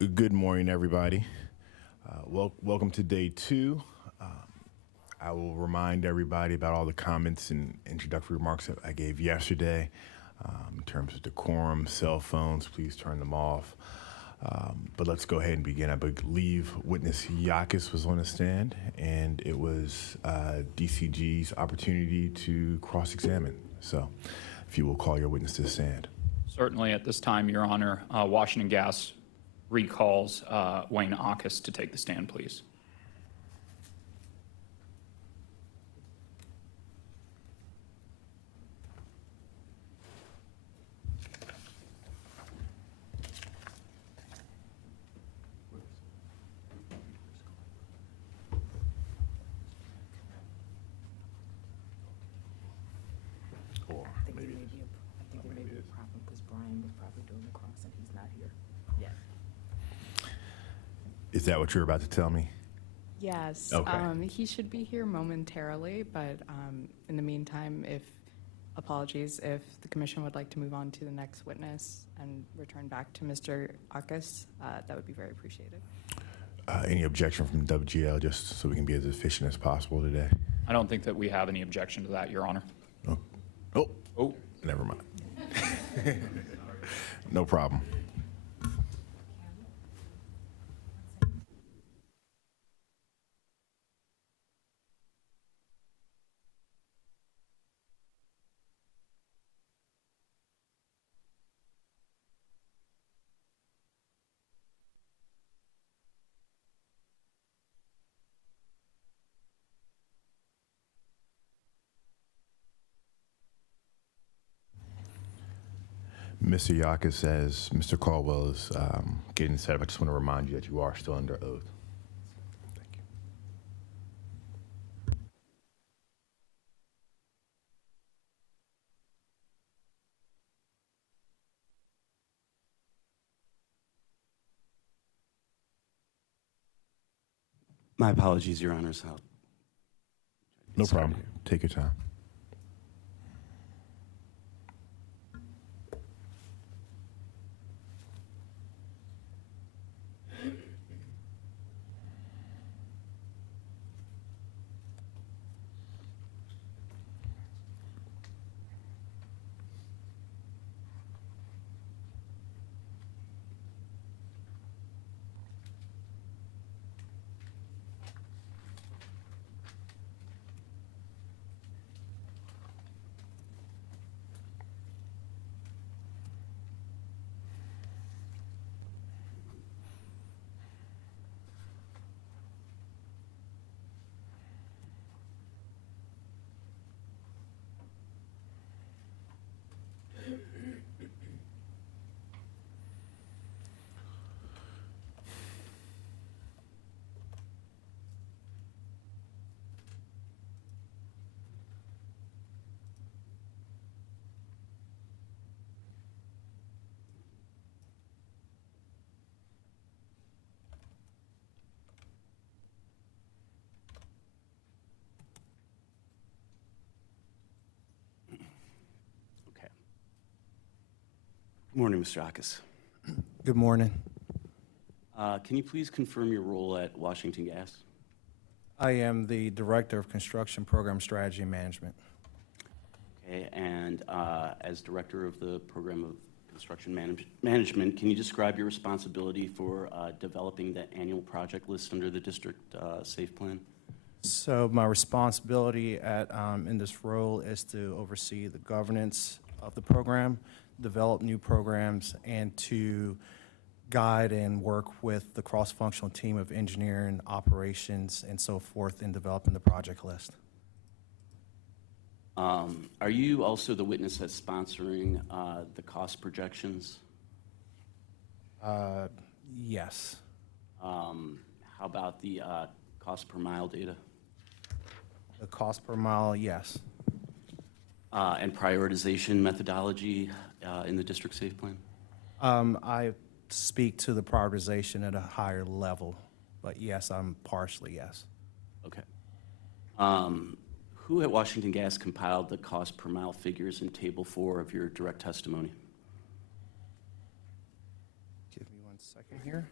Good morning, everybody. Welcome to day 2. I will remind everybody about all the comments and introductory remarks that I gave yesterday. In terms of decorum, cell phones, please turn them off. But let's go ahead and begin. I believe witness Yakis was on the stand, and it was DCG's opportunity to cross-examine. So if you will call your witness to the stand. Certainly at this time, Your Honor, Washington Gas recalls Wayne Akis to take the stand, please. I think there may be a problem because Brian was probably doing the cross and he's not here yet. Is that what you're about to tell me? Yes. Okay. He should be here momentarily, but in the meantime, apologies, if the commission would like to move on to the next witness and return back to Mr. Akis, that would be very appreciated. Any objection from WGL, just so we can be as efficient as possible today? I don't think that we have any objection to that, Your Honor. Oh, never mind. No problem. Mr. Yakis, as Mr. Caldwell is getting set up, I just want to remind you that you are still under oath. Thank you. My apologies, Your Honors. No problem. Take your time. Good morning, Mr. Akis. Good morning. Can you please confirm your role at Washington Gas? I am the Director of Construction Program Strategy and Management. Okay, and as Director of the Program of Construction Management, can you describe your responsibility for developing the annual project list under the district SAFE plan? So my responsibility in this role is to oversee the governance of the program, develop new programs, and to guide and work with the cross-functional team of engineering, operations, and so forth in developing the project list. Are you also the witness that's sponsoring the cost projections? Yes. How about the cost per mile data? The cost per mile, yes. And prioritization methodology in the district SAFE plan? I speak to the prioritization at a higher level, but yes, I'm partially yes. Okay. Who at Washington Gas compiled the cost per mile figures in Table 4 of your direct testimony? Give me 1 second here.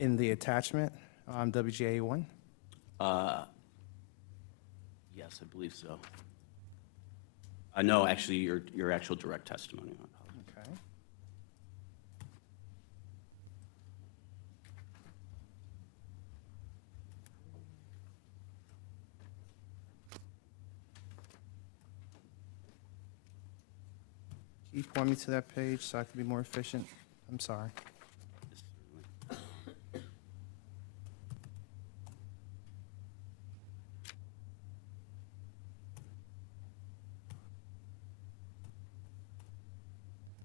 In the attachment, WGA 1? Yes, I believe so. No, actually, your actual direct testimony. My apologies. Okay. Can you point me to that page so I can be more efficient? I'm sorry. Yes, certainly. All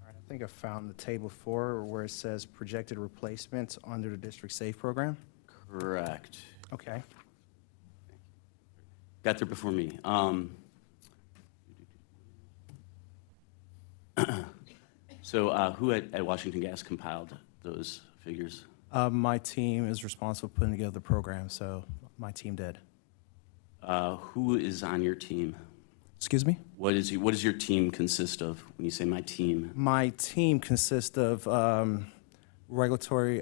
right, I think I found the table 4 where it says projected replacements under the District Safe program. Correct. Okay. Got there before me. So who at Washington Gas compiled those figures? My team is responsible for putting together the program, so my team did. Who is on your team? Excuse me? What does your team consist of when you say my team? My team consists of regulatory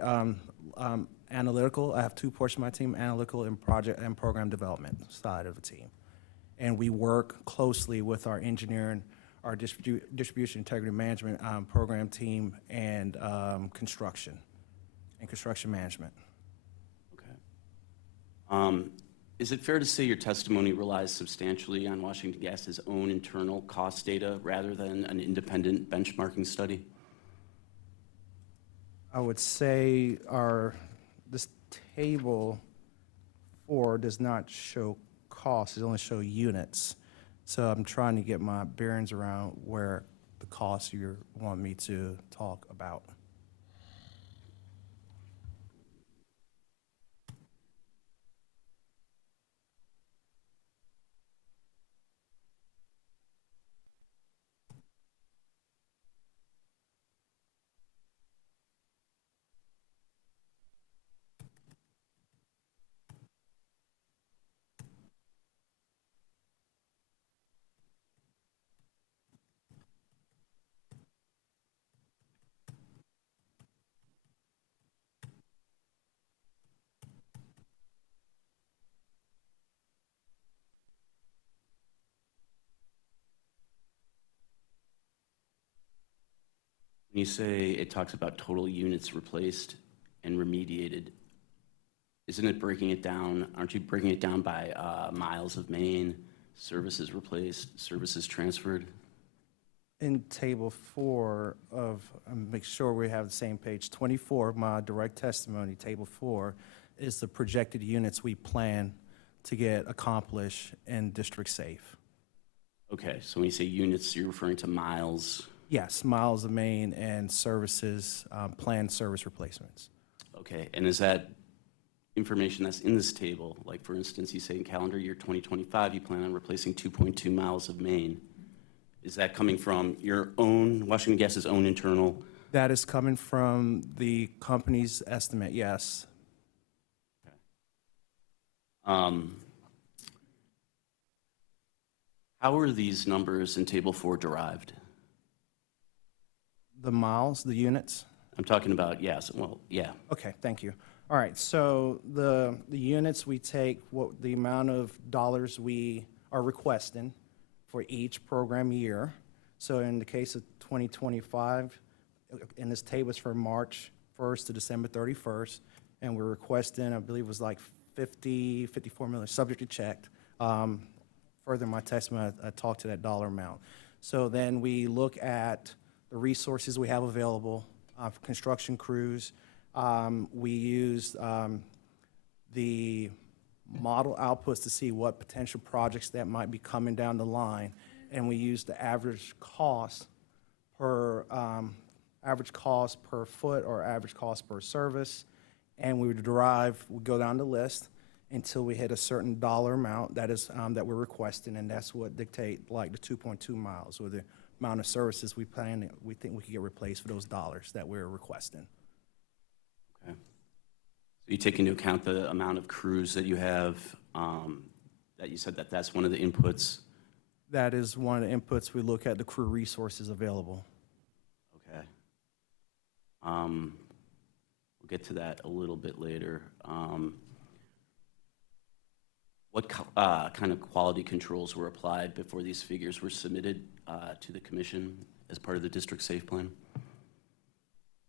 analytical. I have 2 portions of my team, analytical and project and program development side of the team. And we work closely with our engineering, our distribution integrity management program team, and construction management. Okay. Is it fair to say your testimony relies substantially on Washington Gas's own internal cost data rather than an independent benchmarking study? I would say this table 4 does not show costs, it only shows units. So I'm trying to get my bearings around where the costs you want me to talk about. When you say it talks about total units replaced and remediated, isn't it breaking it down? Aren't you breaking it down by miles of main, services replaced, services transferred? In table 4 of, make sure we have the same page, 24, my direct testimony, table 4, is the projected units we plan to get accomplished in District Safe. Okay, so when you say units, you're referring to miles? Yes, miles of main and services, planned service replacements. Okay, and is that information that's in this table? Like, for instance, you say in calendar year 2025, you plan on replacing 2.2 miles of main. Is that coming from your own, Washington Gas's own internal? That is coming from the company's estimate, yes. How are these numbers in table 4 derived? The miles, the units? I'm talking about, yes, well, yeah. Okay, thank you. All right, so the units, we take what the amount of dollars we are requesting for each program year. So in the case of 2025, in this table is from March 1st to December 31st, and we're requesting, I believe it was like 54 million, subject to check. Further in my testimony, I talked to that dollar amount. So then we look at the resources we have available, for construction crews. We use the model outputs to see what potential projects that might be coming down the line, and we use the average cost per foot or average cost per service, and we would we go down the list until we hit a certain dollar amount that is that we're requesting, and that's what dictate like the 2.2 miles or the amount of services we think we can get replaced for those dollars that we're requesting. Okay. So you take into account the amount of crews that you have, that you said that that's one of the inputs? That is one of the inputs. We look at the crew resources available. Okay. We'll get to that a little bit later. What kind of quality controls were applied before these figures were submitted to the commission as part of the district safe plan?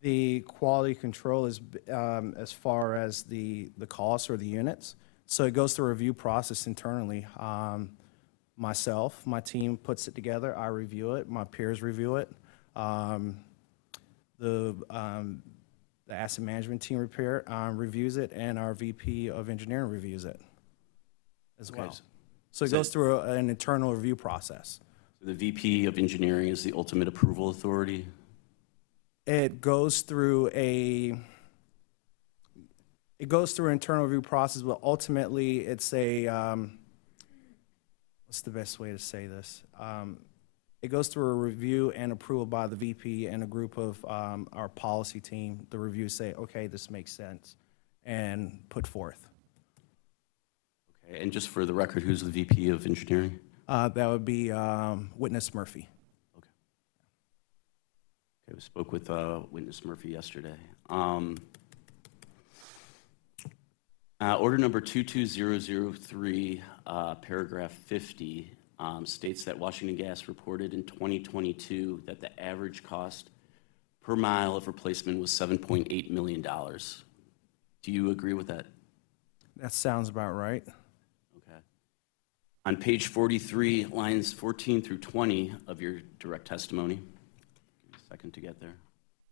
The quality control is as far as the costs or the units. So it goes through a review process internally. Myself, my team puts it together, I review it, my peers review it. The asset management team reviews it, and our VP of engineering reviews it as Okay. well. So it goes through an internal review process. So the VP of engineering is the ultimate approval authority? It goes through an internal review process, but ultimately it's a, what's the best way to say this? It goes through a review and approval by the VP and a group of our policy team. The review say, okay, this makes sense, and put forth. Okay, and just for the record, who's the VP of engineering? That would be Witness Murphy. Okay, we spoke with Witness Murphy yesterday. Order number 22003, paragraph 50, states that Washington Gas reported in 2022 that the average cost per mile of replacement was $7.8 million. Do you agree with that? That sounds about right. Okay. On page 43, lines 14 through 20 of your direct testimony, give me a second to get there.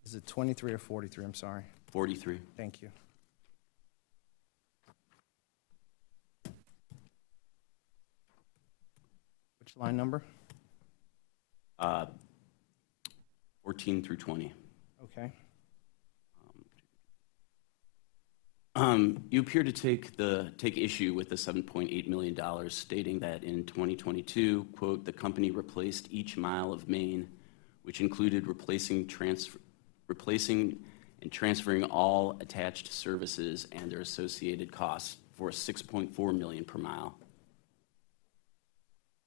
Is it 23 or 43? I'm sorry. 43. Thank you. Which line number? 14 through 20. Okay. You appear to take issue with the $7.8 million, stating that in 2022, quote, the company replaced each mile of main, which included replacing and transferring all attached services and their associated costs for $6.4 million per mile.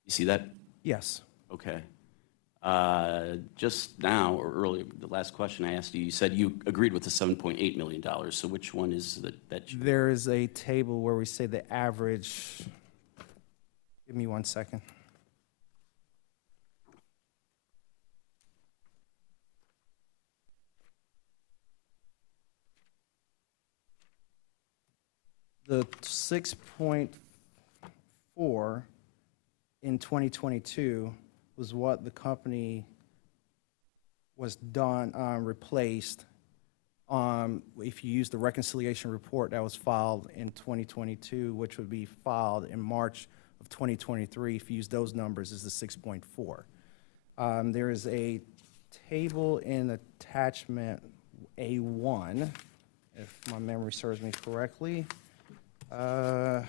You see that? Yes. Okay. Just now, or earlier, the last question I asked you, you said you agreed with the $7.8 million. So which one is that you? There is a table where we say the average. Give me 1 second. The 6.4 in 2022 was what the company was done, replaced. If you use the reconciliation report that was filed in 2022, which would be filed in March of 2023, if you use those numbers, is the 6.4. There is a table in attachment A1, if my memory serves me correctly. Let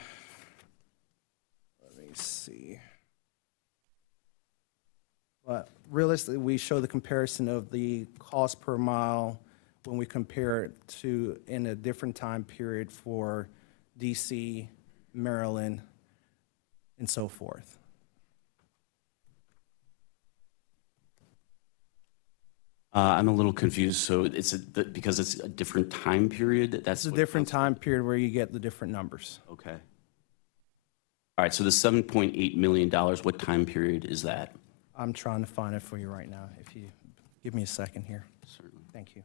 me see. But realistically, we show the comparison of the cost per mile when we compare it to in a different time period for DC, Maryland, and so forth. I'm a little confused. So it's because it's a different time period? It's a different time period where you get the different numbers. Okay. All right, so the $7.8 million, what time period is that? I'm trying to find it for you right now. If you give me a second here. Certainly. Thank you.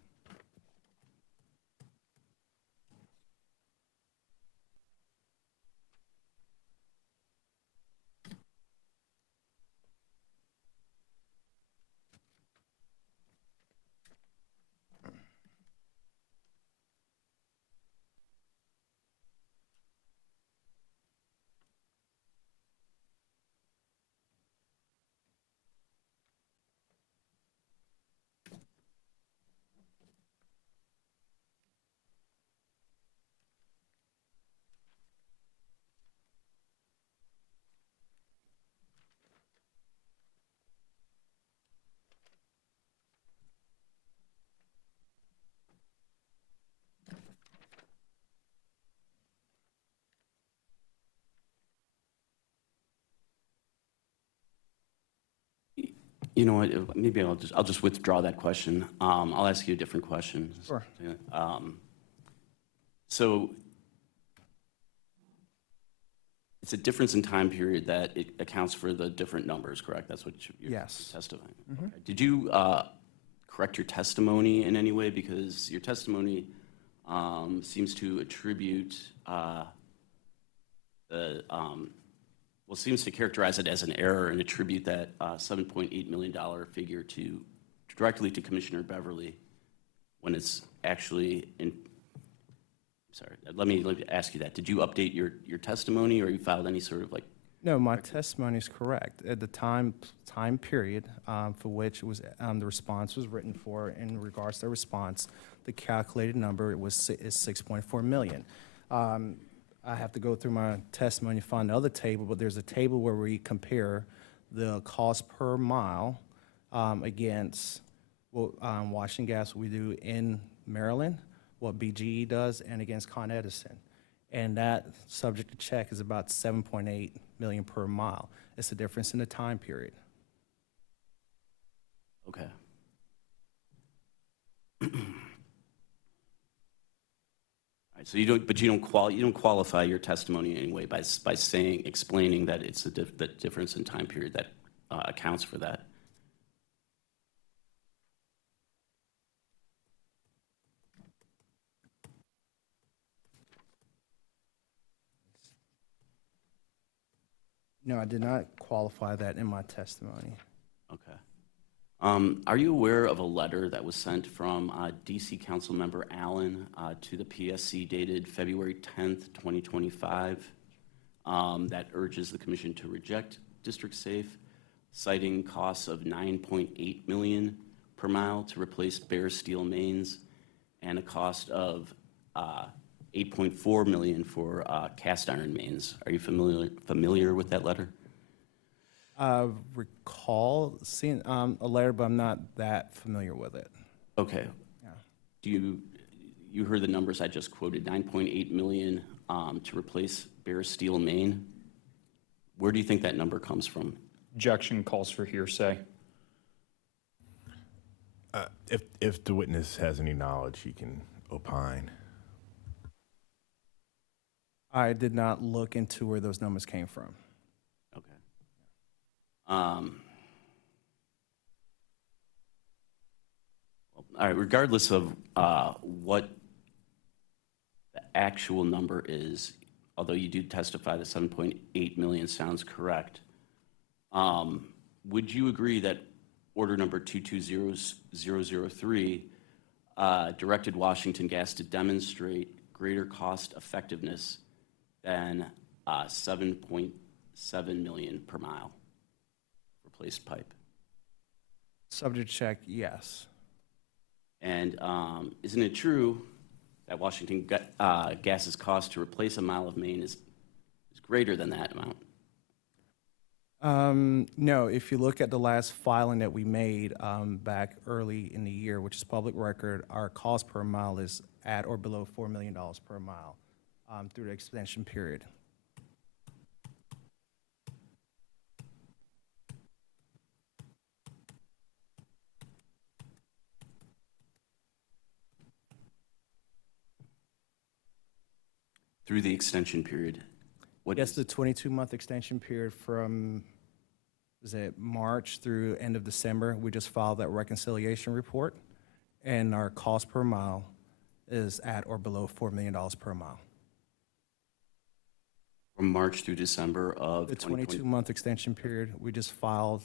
You know what, maybe I'll just withdraw that question. I'll ask you a different question. Sure. So it's a difference in time period that it accounts for the different numbers, correct? That's what you're Yes. testifying. Okay. Did you correct your testimony in any way? Because your testimony seems to attribute seems to characterize it as an error and attribute that $7.8 million figure directly to Commissioner Beverly when it's actually in. Sorry, let me ask you that. Did you update your testimony, or you filed any sort of like? No, my testimony is correct. At the time period for which it was, the response was written for, in regards to the response, the calculated number is 6.4 million. I have to go through my testimony to find the other table, but there's a table where we compare the cost per mile against what Washington Gas we do in Maryland, what BGE does, and against Con Edison. And that subject to check is about 7.8 million per mile. It's the difference in the time period. Okay. All right, so you don't qualify your testimony in any way by explaining that it's the difference in time period that accounts for that. No, I did not qualify that in my testimony. Okay. Are you aware of a letter that was sent from DC Councilmember Allen to the PSC dated February 10th, 2025, that urges the commission to reject District Safe, citing costs of $9.8 million per mile to replace bare steel mains and a cost of $8.4 million for cast iron mains? Are you familiar with that letter? I recall seeing a letter, but I'm not that familiar with it. Okay. Yeah. Do you heard the numbers I just quoted, $9.8 million to replace bare steel main? Where do you think that number comes from? Objection calls for hearsay. If the witness has any knowledge, he can opine. I did not look into where those numbers came from. Okay. All right, regardless of what the actual number is, although you do testify that 7.8 million sounds correct, would you agree that order number 220003 directed Washington Gas to demonstrate greater cost effectiveness than 7.7 million per mile replaced pipe? Subject check, yes. And isn't it true that Washington Gas's cost to replace a mile of main is greater than that amount? No, if you look at the last filing that we made back early in the year, which is public record, our cost per mile is at or below $4 million per mile through the extension period. Through the extension period? Yes, the 22-month extension period from, is it March through end of December? We just filed that reconciliation report, and our cost per mile is at or below $4 million per mile. From March through December of The 2020? 22-month extension period we just filed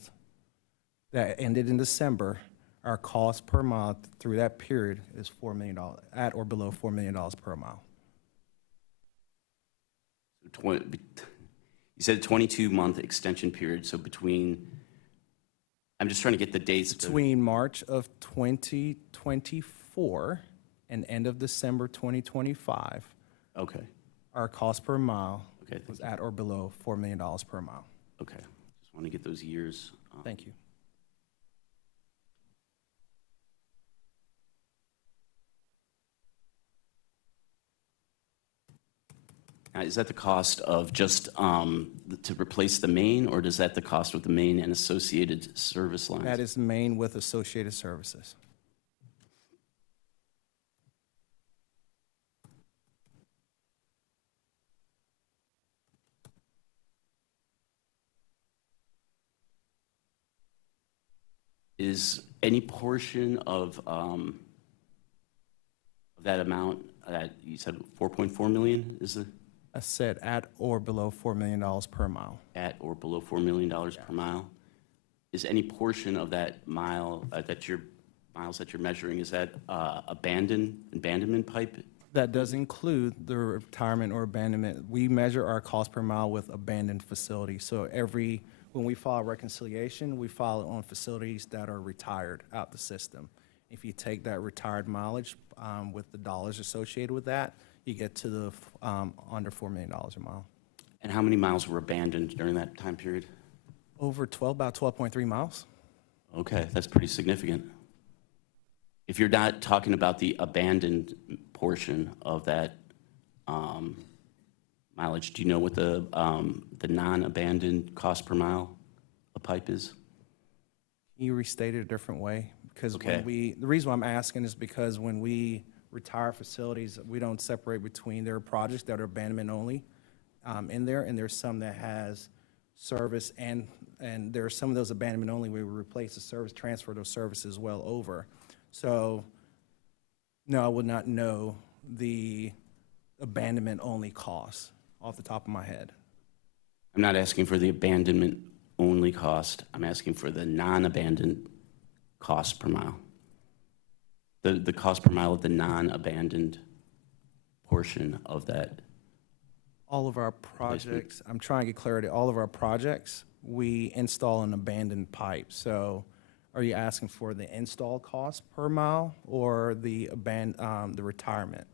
that ended in December, our cost per mile through that period is $4 million, at or below $4 million per mile. You said 22-month extension period, so between, I'm just trying to get the dates. Between March of 2024 and end of December 2025, Okay, our cost per mile okay, was at or below $4 million per mile. okay. Just want to get those years. Thank you. Now, is that the cost of just to replace the main, or is that the cost of the main and associated service lines? That is Maine with associated services. Is any portion of that amount that you said 4.4 million is the I said at or below $4 million per mile. at or below $4 million per mile? Is any portion of that miles that you're measuring, is that abandonment pipe? That does include the retirement or abandonment. We measure our cost per mile with abandoned facilities. So when we file reconciliation, we file it on facilities that are retired out the system. If you take that retired mileage with the dollars associated with that, you get to the under $4 million a mile. And how many miles were abandoned during that time period? About 12.3 miles. Okay, that's pretty significant. If you're not talking about the abandoned portion of that mileage, do you know what the non-abandoned cost per mile a pipe is? Can you restate it a different way? Because Okay. the reason why I'm asking is because when we retire facilities, we don't separate between their projects that are abandonment only in there, and there's some that has service, and there are some of those abandonment only where we replace the service, transfer those services well over. So, no, I would not know the abandonment only costs off the top of my head. I'm not asking for the abandonment only cost. I'm asking for the non-abandoned cost per mile. The cost per mile of the non-abandoned portion of that. All of our projects, I'm trying to get clarity, all of our projects, we install an abandoned pipe. So are you asking for the install cost per mile or the retirement?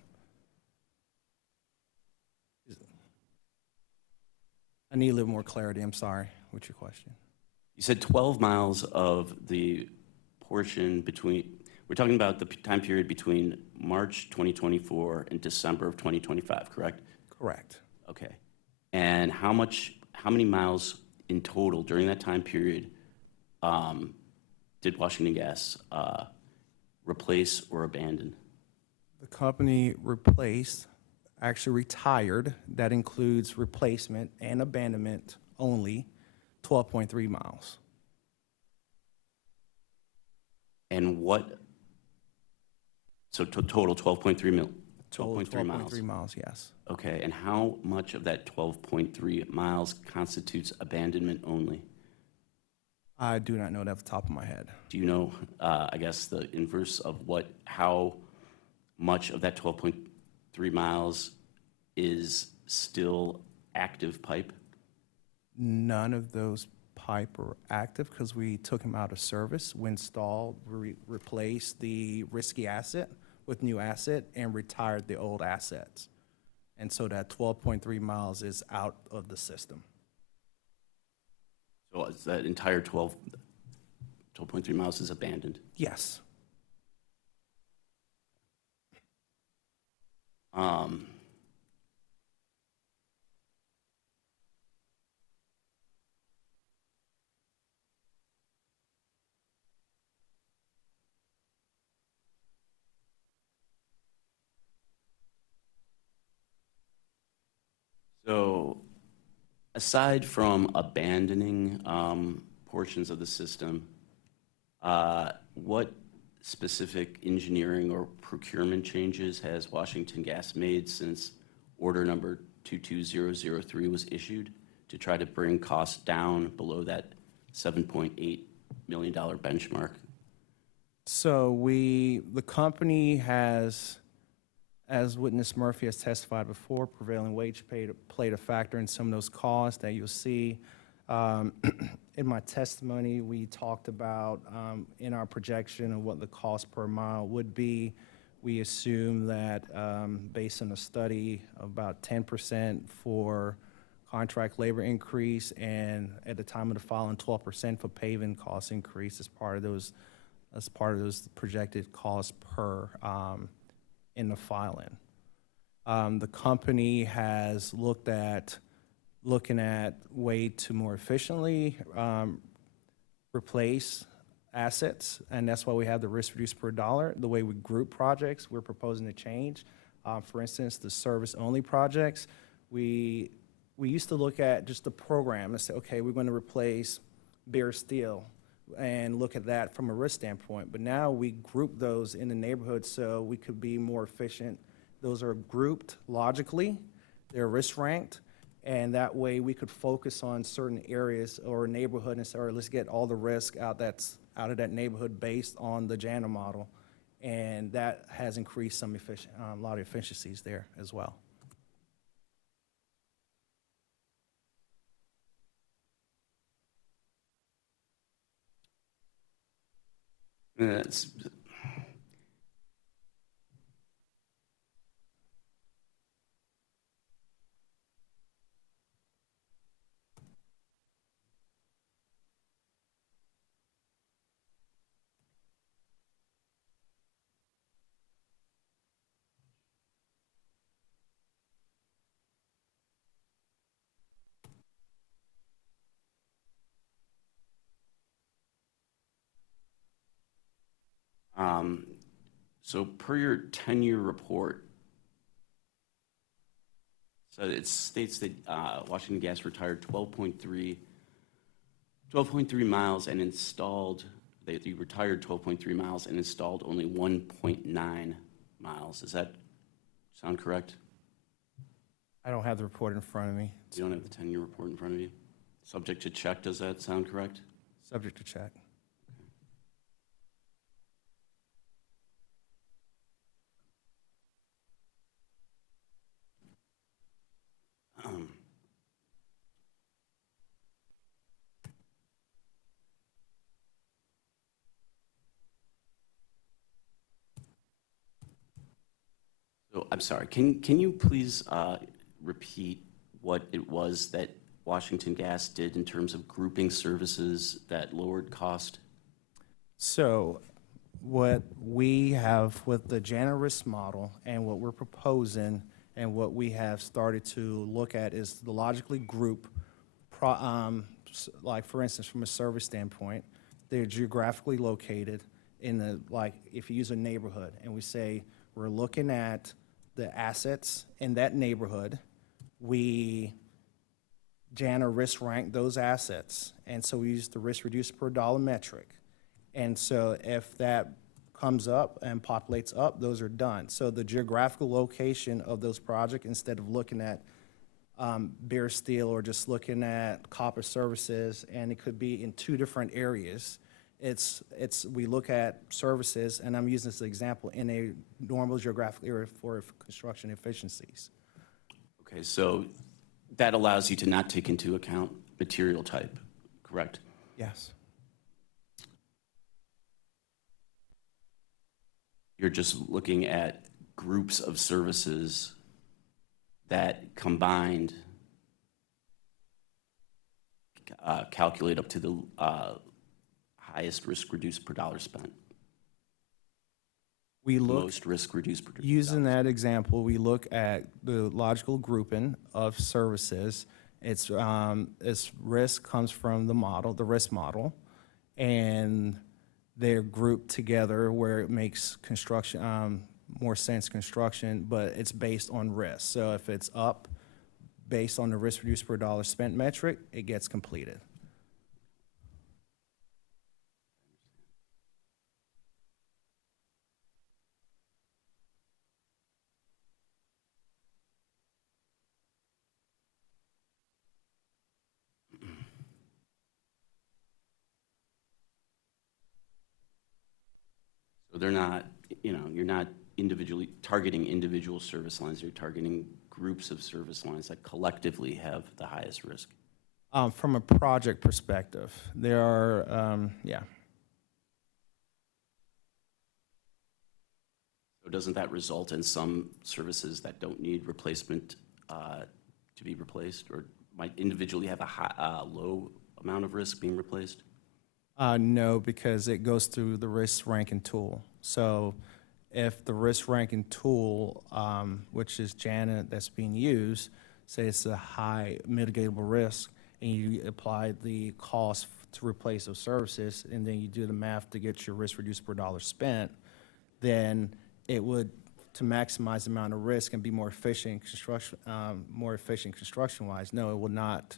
I need a little more clarity, I'm sorry. What's your question? You said 12 miles of the portion between, we're talking about the time period between March 2024 and December of 2025, correct? Correct. Okay. And how many miles in total during that time period did Washington Gas replace or abandon? The company actually retired, that includes replacement and abandonment only, 12.3 miles. And so total 12.3 mil? Total 12.3 miles. 12.3 miles, yes. Okay, and how much of that 12.3 miles constitutes abandonment only? I do not know that off the top of my head. Do you know, I guess, the inverse of how much of that 12.3 miles is still active pipe? None of those pipe are active because we took them out of service. We installed, replaced the risky asset with new asset and retired the old assets. And so that 12.3 miles is out of the system. So is that entire 12.3 miles is abandoned? Yes. So aside from abandoning portions of the system, what specific engineering or procurement changes has Washington Gas made since order number 22003 was issued to try to bring costs down below that $7.8 million benchmark? So the company has, as witness Murphy has testified before, prevailing wage played a factor in some of those costs that you'll see. In my testimony, we talked about in our projection of what the cost per mile would be. We assume that based on a study, about 10% for contract labor increase, and at the time of the filing, 12% for paving cost increase as part of those projected costs per in the filing. The company has looking at way to more efficiently replace assets, and that's why we have the risk reduced per dollar. The way we group projects, we're proposing to change. For instance, the service-only projects, we used to look at just the program and say, okay, we're going to replace bare steel. and look at that from a risk standpoint. But now we group those in the neighborhood so we could be more efficient. Those are grouped logically, they're risk ranked, and that way we could focus on certain areas or neighborhood and say, all right, let's get all the risk out of that neighborhood based on the JANA model. And that has increased a lot of efficiencies there as well. That's, so per your 10-year report, so it states that Washington Gas retired 12.3 miles and installed, you retired 12.3 miles and installed only 1.9 miles. Does that sound correct? I don't have the report in front of me. You don't have the 10-year report in front of you? Subject to check, does that sound correct? Subject to check. So I'm sorry, can you please repeat what it was that Washington Gas did in terms of grouping services that lowered cost? So what we have with the JANA risk model and what we're proposing and what we have started to look at is the logically group, like for instance, from a service standpoint, they're geographically located in the, like if you use a neighborhood and we say we're looking at the assets in that neighborhood, we JANA risk rank those assets. And so we use the risk reduced per dollar metric. And so if that comes up and populates up, those are done. So the geographical location of those projects, instead of looking at bare steel or just looking at copper services, and it could be in two different areas, we look at services, and I'm using this example, in a normal geographical area for construction efficiencies. Okay, so that allows you to not take into account material type, correct? Yes. You're just looking at groups of services that combined calculate up to the highest risk reduced per dollar spent. We look, Most risk reduced per dollar using that example, we look at the logical grouping of services. Its risk comes from the model, the risk model, and they're grouped together where it makes construction, more sense construction, but it's based on risk. So if it's up based on the risk reduced per dollar spent metric, it gets completed. So they're not, you're not individually targeting individual service lines, you're targeting groups of service lines that collectively have the highest risk. From a project perspective, there are, yeah. So doesn't that result in some services that don't need replacement to be replaced, or might individually have a low amount of risk being replaced? No, because it goes through the risk ranking tool. So if the risk ranking tool, which is JANA that's being used, say it's a high mitigatable risk, and you apply the cost to replace those services, and then you do the math to get your risk reduced per dollar spent, then it would, to maximize the amount of risk and be more efficient construction-wise, no, it would not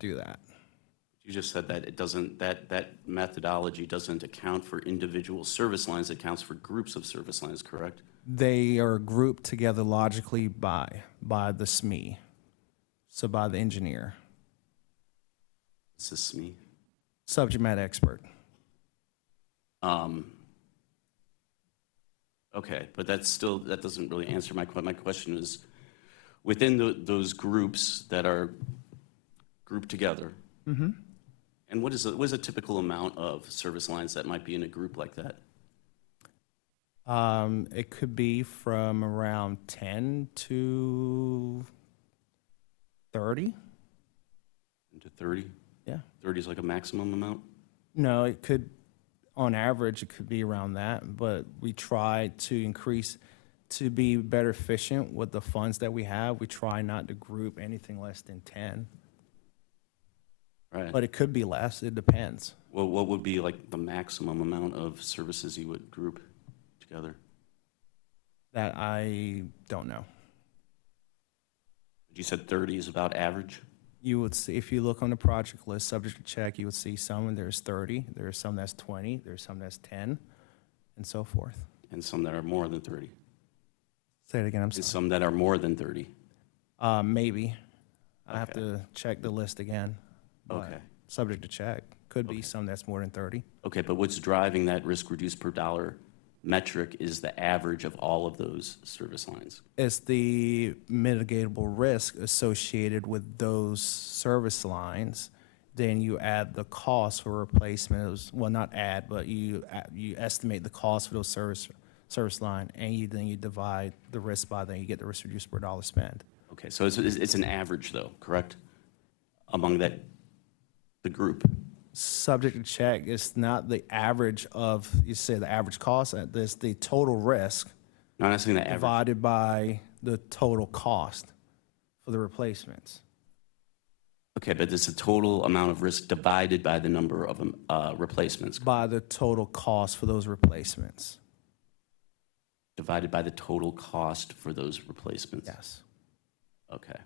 do that. You just said that it doesn't, that methodology doesn't account for individual service lines, it accounts for groups of service lines, correct? They are grouped together logically by the SME, so by the engineer, This is me. subject matter expert. Okay, but that's still, that doesn't really answer my question is, within those groups that are grouped together, and what is a typical amount of service lines that might be in a group like that? It could be from around 10 to 30. Into 30? Yeah. 30 is like a maximum amount? No, it could, on average, it could be around that, but we try to increase, to be better efficient with the funds that we have. We try not to group anything less than 10, Right. but it could be less. It depends. Well, what would be like the maximum amount of services you would group together? That I don't know. You said 30 is about average? You would see, if you look on the project list, subject to check, you would see some, there's 30, there's some that's 20, there's some that's 10, and so forth. And some that are more than 30? Say it again, I'm And sorry. some that are more than 30? Maybe. I have Okay. to check the list again. but Okay. Subject to check. Could be Okay. some that's more than 30. Okay, but what's driving that risk reduced per dollar metric is the average of all of those service lines. It's the mitigatable risk associated with those service lines. Then you add the cost for replacement. Well, not add, but you estimate the cost for those service line, and then you divide the risk by that. You get the risk reduced per dollar spent. Okay, so it's an average though, correct? Among the group? Subject to check is not the average of, you say the average cost, there's the total risk Not necessarily the average. divided by the total cost for the replacements. Okay, but it's the total amount of risk divided by the number of replacements, By the total cost for those replacements. divided by the total cost for those replacements? Yes. Okay.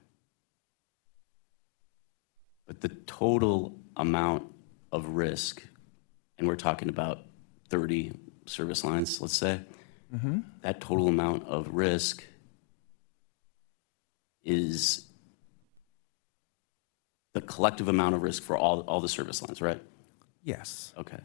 But the total amount of risk, and we're talking about 30 service lines, let's say, that total amount of risk is the collective amount of risk for all the service lines, right? Yes. Okay.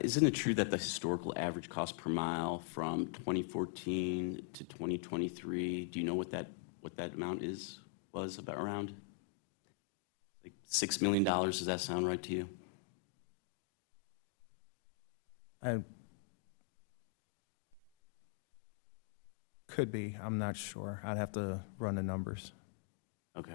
Isn't it true that the historical average cost per mile from 2014 to 2023, do you know what that amount was about around? Like $6 million, does that sound right to you? Could be, I'm not sure. I'd have to run the numbers. Okay.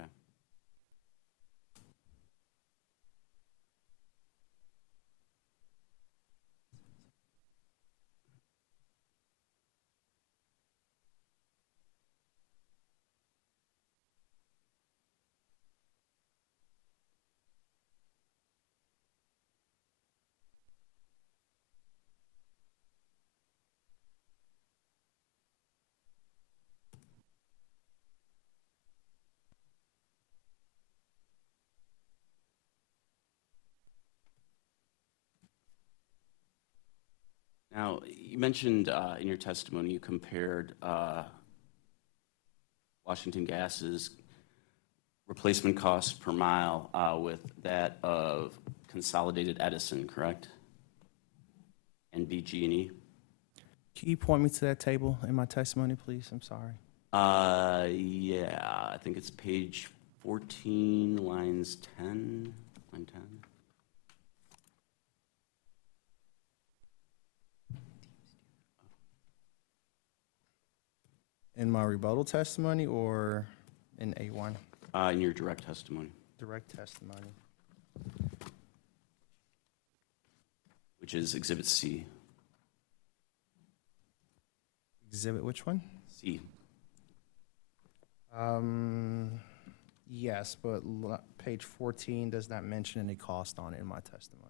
Now, you mentioned in your testimony, you compared Washington Gas's replacement costs per mile with that of Consolidated Edison, correct? And BG&E? Can you point me to that table in my testimony, please? I'm sorry. Yeah, I think it's page 14, lines 10, line 10. In my rebuttal testimony or in A1? In your direct testimony, Direct testimony. which is Exhibit C. Exhibit which one? C. Yes, but page 14 does not mention any cost on it in my testimony.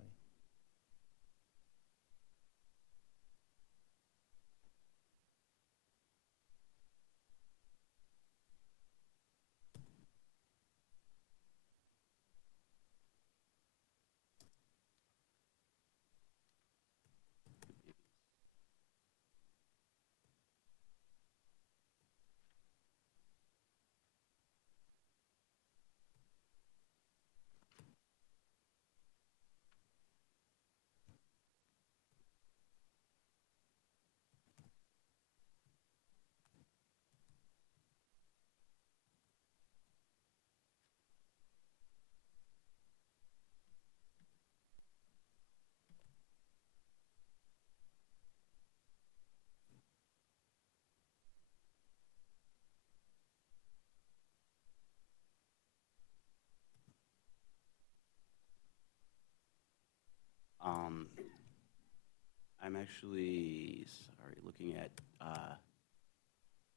I'm actually, sorry, looking at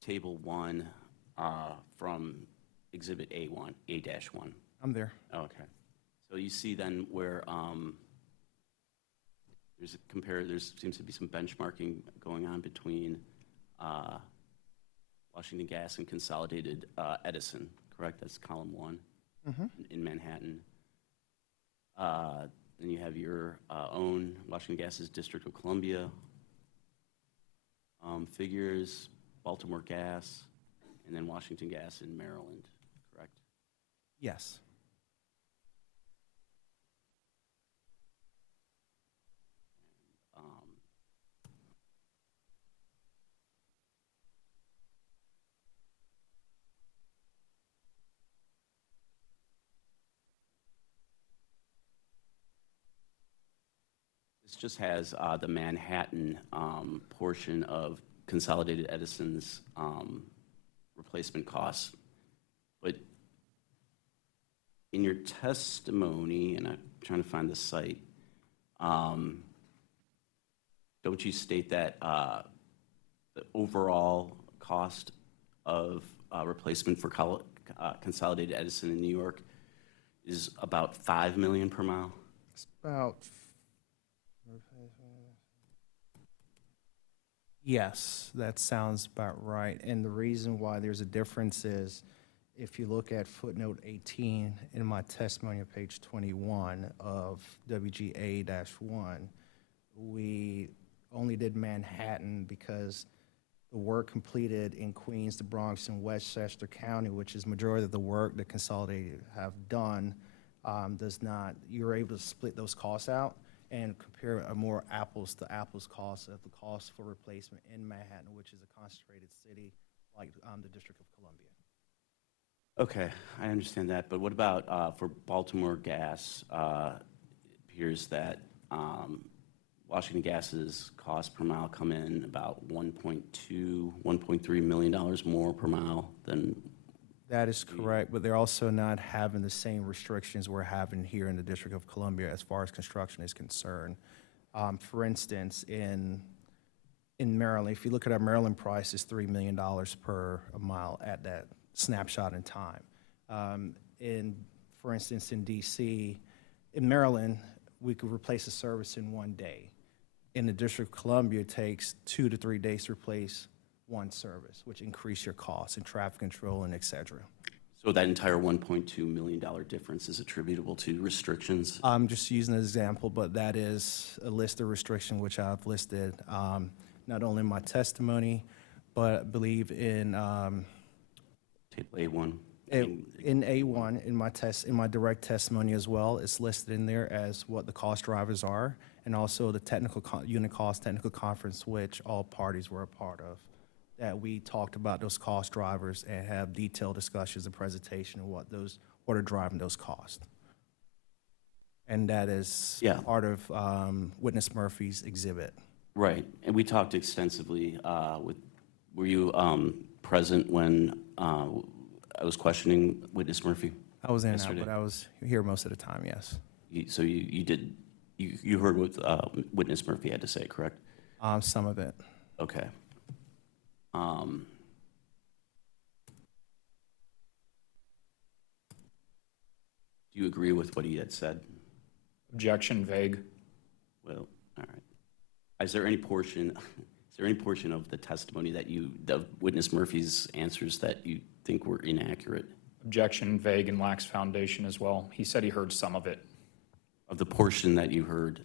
Table 1 from Exhibit A1, A-1. I'm there. Okay. So you see then where there seems to be some benchmarking going on between Washington Gas and Consolidated Edison, correct? That's column 1 in Manhattan. Then you have your own Washington Gas's District of Columbia figures, Baltimore Gas, and then Washington Gas in Maryland, correct? Yes. This just has the Manhattan portion of Consolidated Edison's replacement costs. But in your testimony, and I'm trying to find the site, don't you state that the overall cost of replacement for Consolidated Edison in New York is about $5 million per mile? It's about. Yes, that sounds about right. And the reason why there's a difference is if you look at footnote 18 in my testimony on page 21 of WGA-1, we only did Manhattan because the work completed in Queens, the Bronx, and Westchester County, which is majority of the work that Consolidated have done, does not, you're able to split those costs out and compare a more apples to apples cost of the cost for replacement in Manhattan, which is a concentrated city like the District of Columbia. Okay, I understand that, but what about for Baltimore Gas? It appears that Washington Gas's cost per mile come in about $1.2, $1.3 million more per mile than. That is correct, but they're also not having the same restrictions we're having here in the District of Columbia as far as construction is concerned. For instance, in Maryland, if you look at our Maryland price, it's $3 million per a mile at that snapshot in time. For instance, in DC, in Maryland, we could replace a service in 1 day. In the District of Columbia, it takes 2 to 3 days to replace one service, which increase your costs in traffic control and et cetera. So that entire $1.2 million difference is attributable to restrictions? I'm just using an example, but that is a list of restrictions which I've listed not only in my testimony, but I believe in Table A1. in A1 in my direct testimony as well. It's listed in there as what the cost drivers are, and also the unit cost technical conference, which all parties were a part of, that we talked about those cost drivers and have detailed discussions and presentation of what are driving those costs. And that is Yeah. part of Witness Murphy's exhibit. Right, and we talked extensively were you present when I was questioning Witness Murphy? I was in and out, Yesterday. but I was here most of the time, yes. So you heard what Witness Murphy had to say, correct? Some of it. Okay. Do you agree with what he had said? Objection vague. Well, all right. Is there any portion of the testimony the Witness Murphy's answers that you think were inaccurate? Objection vague and lacks foundation as well. He said he heard some of it. Of the portion that you heard,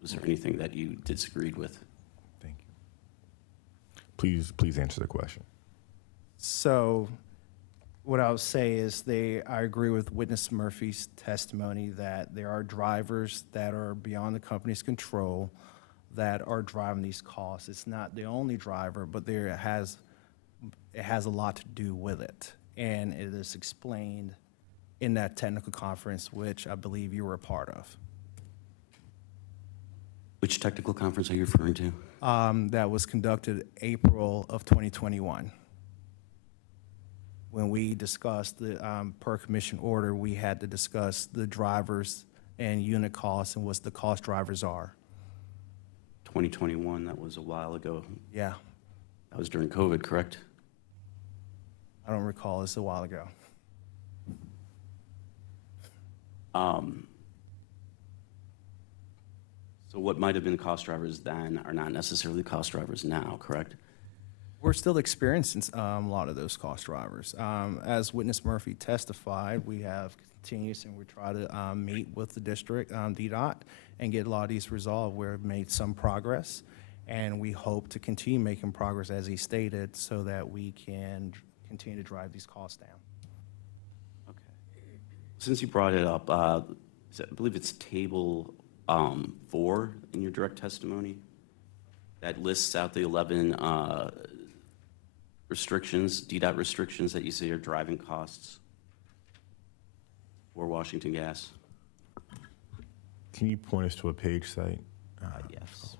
was there anything that you disagreed with? Thank you. Please answer the question. So what I would say is I agree with Witness Murphy's testimony that there are drivers that are beyond the company's control that are driving these costs. It's not the only driver, but it has a lot to do with it. And it is explained in that technical conference, which I believe you were a part of. Which technical conference are you referring to? That was conducted April of 2021. When we discussed the per commission order, we had to discuss the drivers and unit costs and what the cost drivers are. 2021, that was a while ago. Yeah, That was during COVID, correct? I don't recall. It's a while ago. So what might have been cost drivers then are not necessarily cost drivers now, correct? We're still experiencing a lot of those cost drivers. As Witness Murphy testified, we have continuous and we try to meet with the district, DDOT, and get a lot of these resolved. We've made some progress, and we hope to continue making progress, as he stated, so that we can continue to drive these costs down. Okay. Since you brought it up, I believe it's table 4 in your direct testimony that lists out the 11 restrictions, DDOT restrictions that you say are driving costs for Washington Gas. Can you point us to a page site? Yes.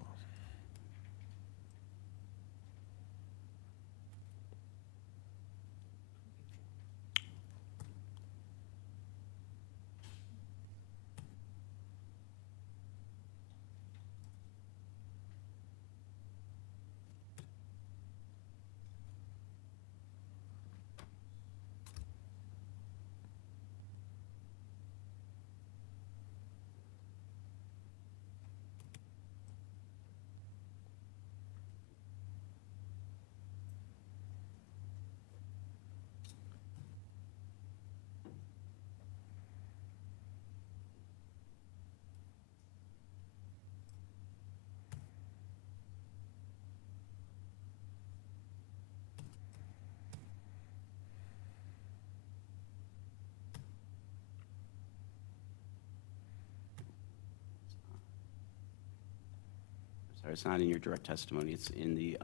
Sorry, it's not in your direct testimony. It's in the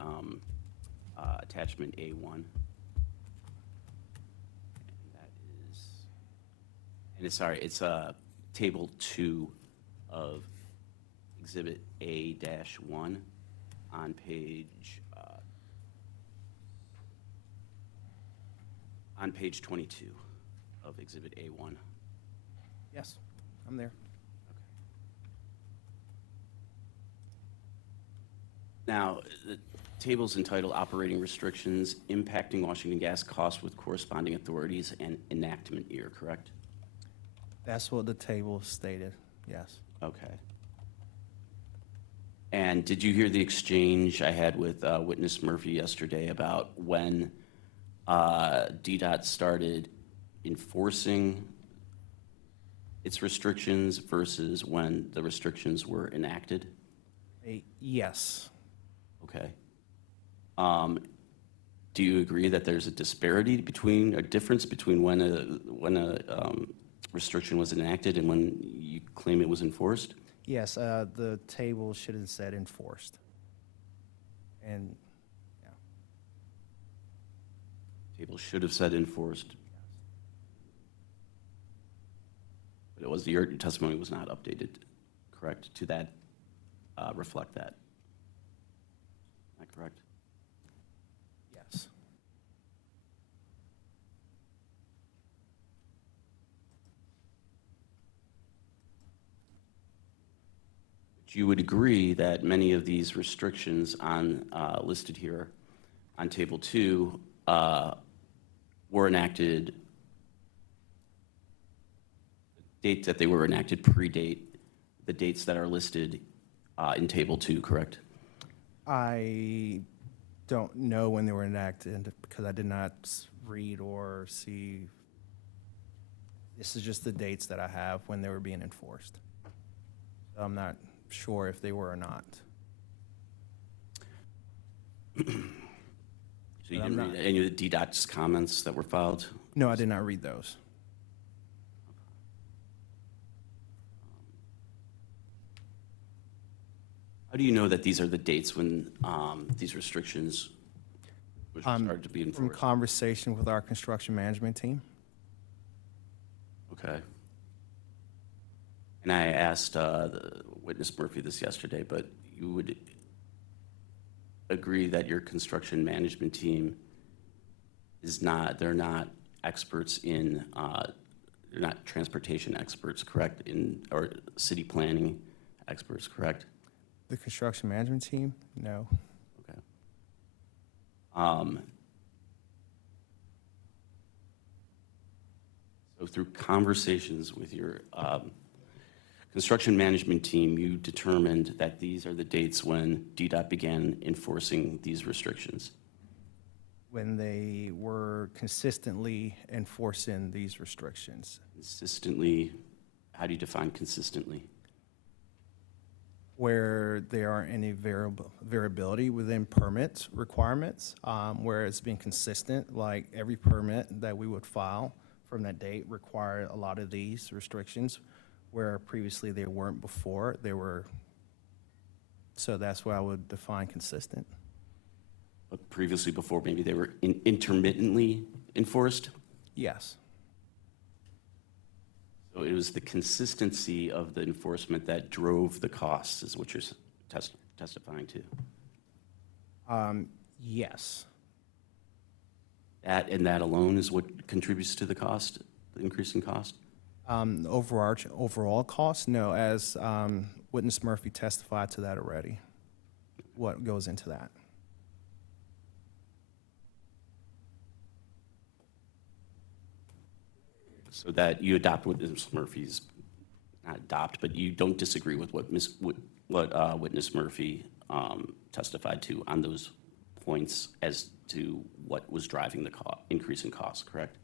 attachment A1. And that is, and it's, sorry, it's table 2 of exhibit A-1 on page 22 of exhibit A1. Yes, I'm there. Now, the table's entitled Operating Restrictions Impacting Washington Gas Costs with Corresponding Authorities and Enactment Year, correct? That's what the table stated, yes. Okay. And did you hear the exchange I had with Witness Murphy yesterday about when DDOT started enforcing its restrictions versus when the restrictions were enacted? Yes. Okay. Do you agree that there's a disparity between, a difference between when a restriction was enacted and when you claim it was enforced? Yes, the table should have said enforced. And, yeah. Table should have said enforced. But it was, your testimony was not updated, correct, to that, reflect that. Is that correct? Yes. But you would agree that many of these restrictions on, listed here on Table 2 were enacted, the date that they were enacted predate the dates that are listed in Table 2, correct? I don't know when they were enacted because I did not read or see. This is just the dates that I have when they were being enforced. So I'm not sure if they were or not. So you But I'm didn't not- read any of the DDOT's comments that were filed? No, I did not read those. How do you know that these are the dates when these restrictions started to be From enforced? conversation with our construction management team. Okay. And I asked the witness Murphy this yesterday, but you would agree that your construction management team is not, they're not experts in, they're not transportation experts, correct? Or city planning experts, correct? The construction management team? No. Okay. So through conversations with your construction management team, you determined that these are the dates when DDOT began enforcing these restrictions. When they were consistently enforcing these restrictions. Consistently, how do you define consistently? Where there aren't any variability within permit requirements, where it's been consistent, like every permit that we would file from that date required a lot of these restrictions, where previously they weren't before, they were, so that's why I would define consistent. But previously, before, maybe they were intermittently enforced? Yes, So it was the consistency of the enforcement that drove the costs, is what you're testifying to? yes. That and that alone is what contributes to the cost, the increase in cost? Overall cost, no, as witness Murphy testified to that already, what goes into that. So that you adopt witness Murphy's, not adopt, but you don't disagree with what witness Murphy testified to on those points as to what was driving the increase in cost, correct?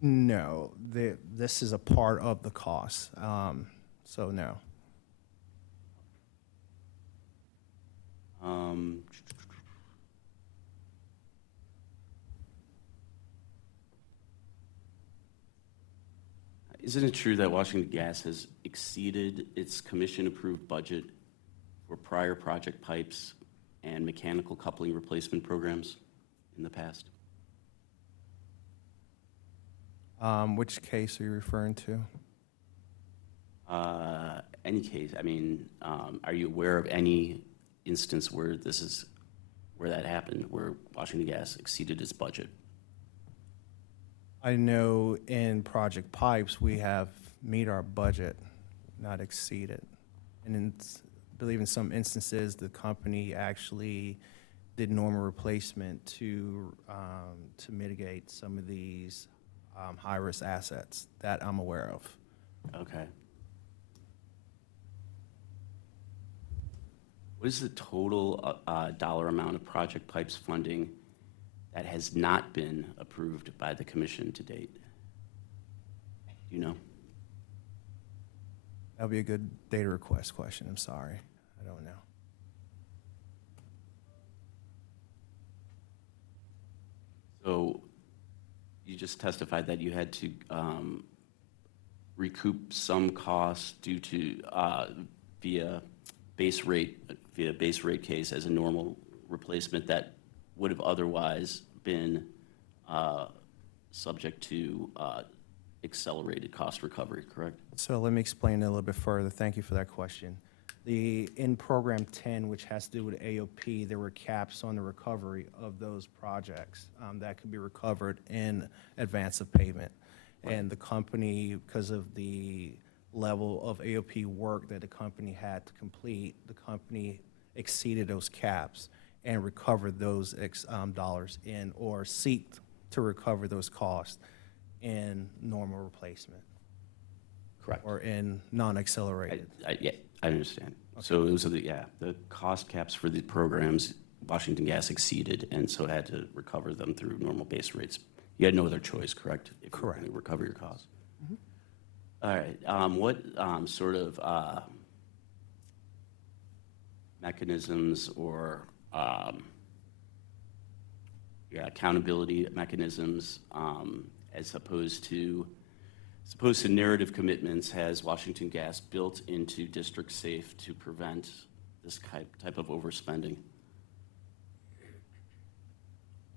No, this is a part of the cost, so no. Isn't it true that Washington Gas has exceeded its commission-approved budget for prior project pipes and mechanical coupling replacement programs in the past? Which case are you referring to? Any case, I mean, are you aware of any instance where where that happened, where Washington Gas exceeded its budget? I know in project pipes, we have meet our budget, not exceed it. And I believe in some instances, the company actually did normal replacement to mitigate some of these high-risk assets that I'm aware of. Okay. What is the total dollar amount of project pipes funding that has not been approved by the commission to date? Do you know? That'll be a good data request question. I'm sorry. I don't know. So you just testified that you had to recoup some costs due to, via base rate case as a normal replacement that would have otherwise been subject to accelerated cost recovery, correct? So let me explain it a little bit further. Thank you for that question. In Program 10, which has to do with AOP, there were caps on the recovery of those projects that could be recovered in advance of payment. And the company, because of the level of AOP work that the company had to complete, the company exceeded those caps and recovered those dollars in, or seek to recover those costs in normal replacement. Correct. Or in non-accelerated. Yeah, I understand. Okay. So those are the cost caps for the programs Washington Gas exceeded, and so had to recover them through normal base rates. You had no other choice, correct? If Correct. You were going to recover your costs. Mm-hmm. All right. What sort of mechanisms or accountability mechanisms, as opposed to narrative commitments, has Washington Gas built into District Safe to prevent this type of overspending?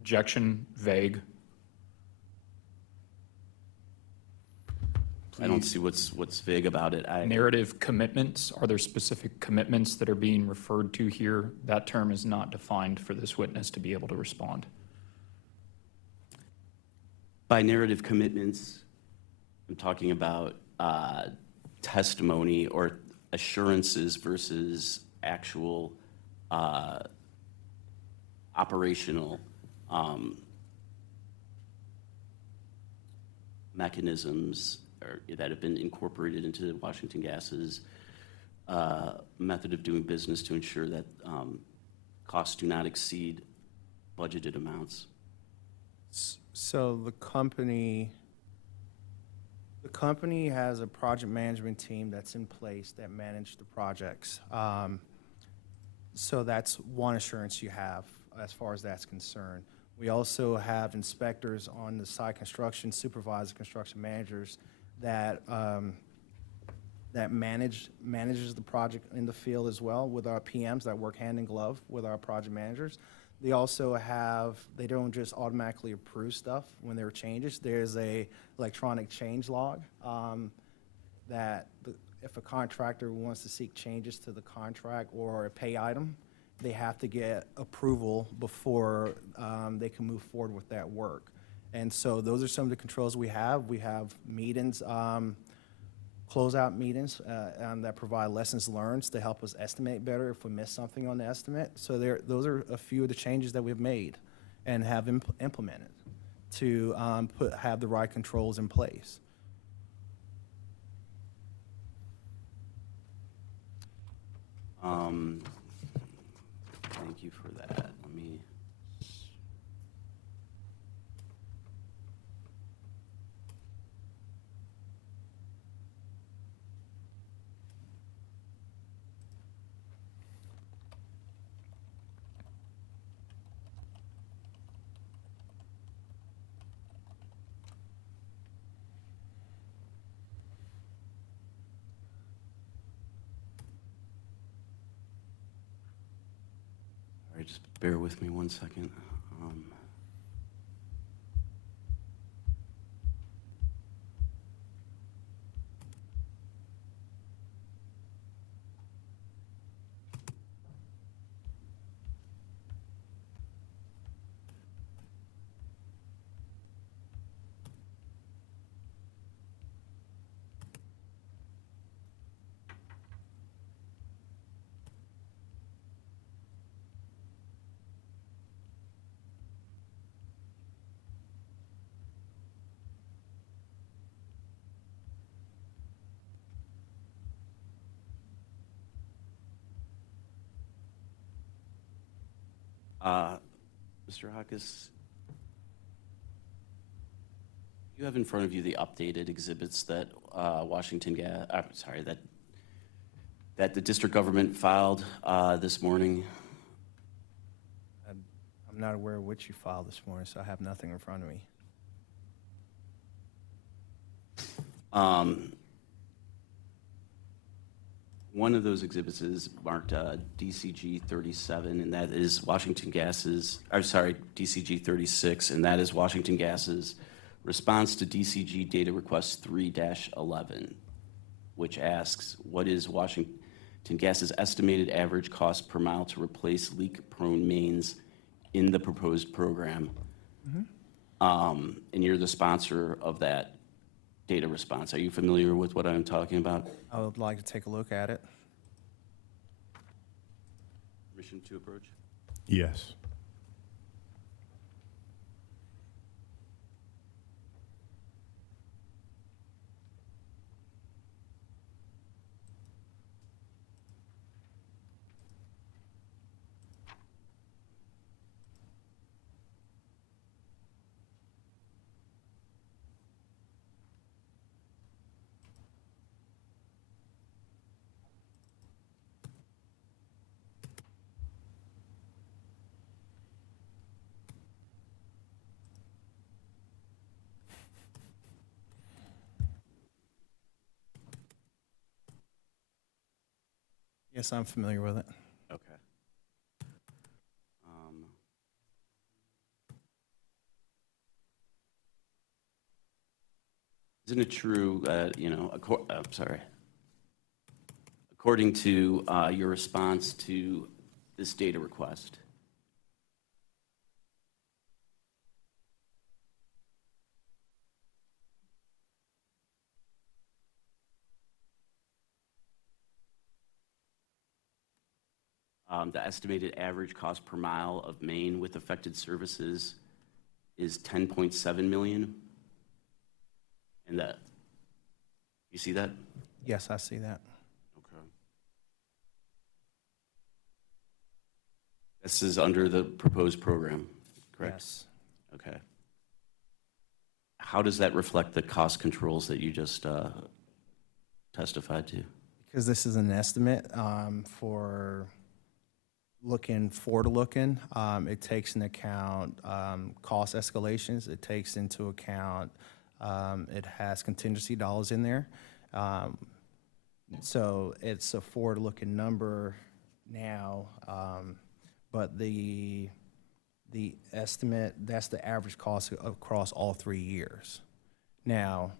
Objection, vague. I don't see what's vague about it. Narrative commitments, are there specific commitments that are being referred to here? That term is not defined for this witness to be able to respond. By narrative commitments, I'm talking about testimony or assurances versus actual operational mechanisms that have been incorporated into Washington Gas's method of doing business to ensure that costs do not exceed budgeted amounts. So the company has a project management team that's in place that manage the projects. So that's one assurance you have as far as that's concerned. We also have inspectors on the site, construction supervisors, construction managers that manages the project in the field as well, with our PMs that work hand in glove with our project managers. They also they don't just automatically approve stuff when there are changes. There's a electronic change log that if a contractor wants to seek changes to the contract or a pay item, they have to get approval before they can move forward with that work. And so those are some of the controls we have. We have meetings, closeout meetings that provide lessons learned to help us estimate better if we miss something on the estimate. So those are a few of the changes that we've made and have implemented to have the right controls in place. Thank you for that. Let me. All right, just bear with me one second. Mr. Hawkes, you have in front of you the updated exhibits that that the district government filed this morning. I'm not aware of what you filed this morning, so I have nothing in front of me. One of those exhibits is marked DCG 37, and that is Washington Gas's, or sorry, DCG 36, and that is Washington Gas's response to DCG data request 3-11, which asks, what is Washington Gas's estimated average cost per mile to replace leak-prone mains in the proposed program? And you're the sponsor of that data response. Are you familiar with what I'm talking about? I would like to take a look at it. Permission to approach? Yes. Yes, I'm familiar with it. Okay. Isn't it true, according to your response to this data request, the estimated average cost per mile of main with affected services is 10.7 million? And that, you see that? Yes, I see that. Okay. This is under the proposed program, correct? Yes. Okay. How does that reflect the cost controls that you just testified to? Because this is an estimate for looking forward-looking. It takes into account cost escalations. It takes into account, it has contingency dollars in there. So it's a forward-looking number now, but the estimate, that's the average cost across all 3 years. Now,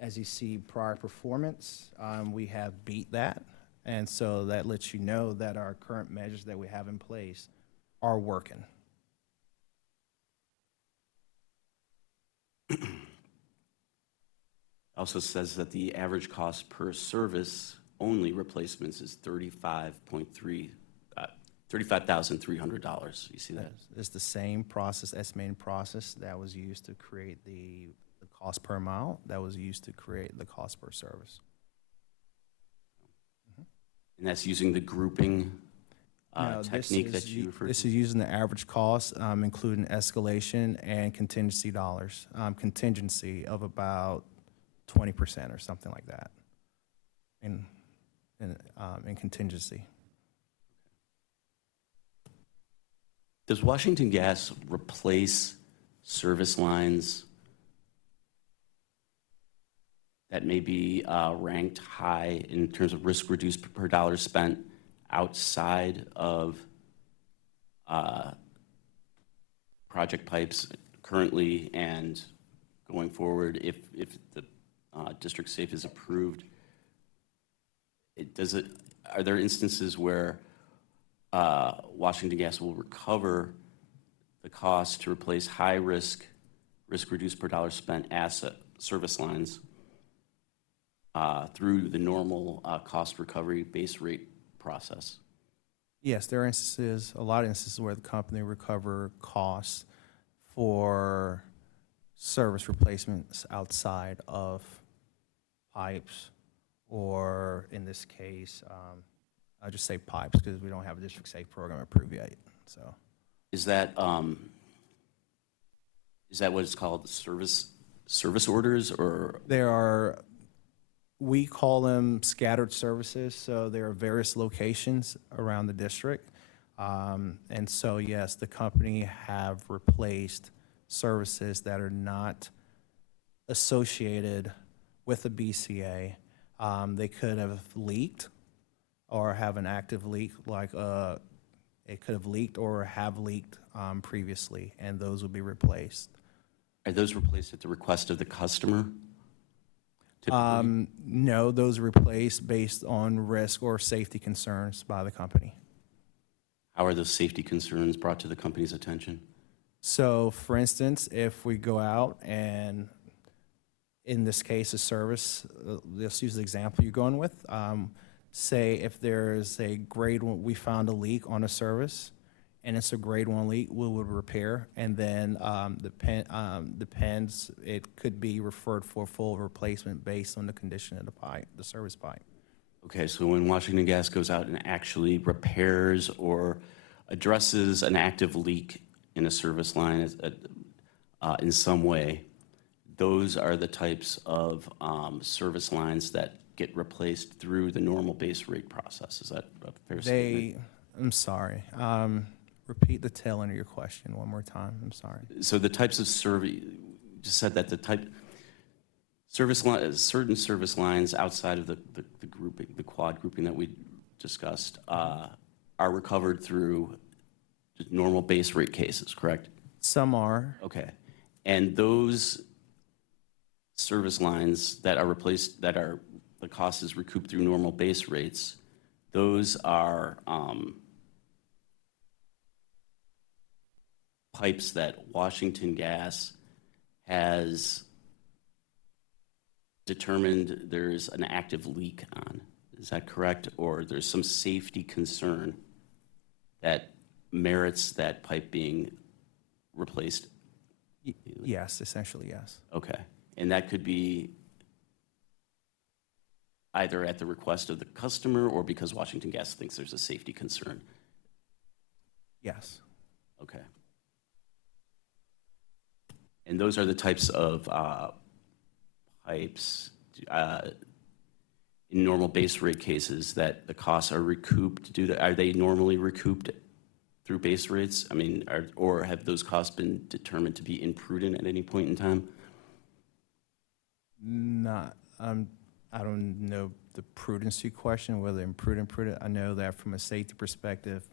as you see prior performance, we have beat that. And so that lets you know that our current measures that we have in place are working. Also says that the average cost per service only replacements is $35,300. You see that? It's the same process, estimating process that was used to create the cost per mile, that was used to create the cost per service. And that's using the grouping No, technique that you referred This to? is using the average cost, including escalation and contingency dollars, contingency of about 20% or something like that in contingency. Does Washington Gas replace service lines that may be ranked high in terms of risk reduced per dollar spent outside of project pipes currently and going forward if the district safe is approved? Are there instances where Washington Gas will recover the cost to replace high risk reduced per dollar spent asset service lines through the normal cost recovery base rate process? Yes, there are instances, a lot of instances where the company recover costs for service replacements outside of pipes, or in this case, I'll just say pipes because we don't have a district safe program approved yet. So, Is that what it's called, service orders, or? there are, we call them scattered services, so there are various locations around the district. And so, yes, the company have replaced services that are not associated with the BCA. They could have leaked, or have an active leak, like it could have leaked or have leaked previously, and those will be replaced. Are those replaced at the request of the customer? Typically? No, those are replaced based on risk or safety concerns by the company. How are those safety concerns brought to the company's attention? So, for instance, if we go out and, in this case, a service, let's use the example you're going with. Say if there's a grade one, we found a leak on a service, and it's a grade one leak, we would repair, and then depends, it could be referred for full replacement based on the condition of the pipe, the service pipe. Okay, so when Washington Gas goes out and actually repairs or addresses an active leak in a service line in some way, those are the types of service lines that get replaced through the normal base rate process. Is that a fair statement? I'm sorry. Repeat the tail end of your question one more time. I'm sorry. So the types of service, you just said that the type, service line, certain service lines outside of the grouping, the quad grouping that we discussed, are recovered through just normal base rate cases, correct? Some are. Okay. And those service lines that are replaced, that are, the cost is recouped through normal base rates, those are pipes that Washington Gas has determined there's an active leak on. Is that correct? Or there's some safety concern that merits that pipe being replaced? Yes, essentially, yes. Okay. And that could be either at the request of the customer or because Washington Gas thinks there's a safety concern? Yes. Okay. And those are the types of pipes in normal base rate cases that the costs are recouped. Are they normally recouped through base rates? I mean, or have those costs been determined to be imprudent at any point in time? Not, I don't know the prudency question, whether imprudent. I know that from a safety perspective,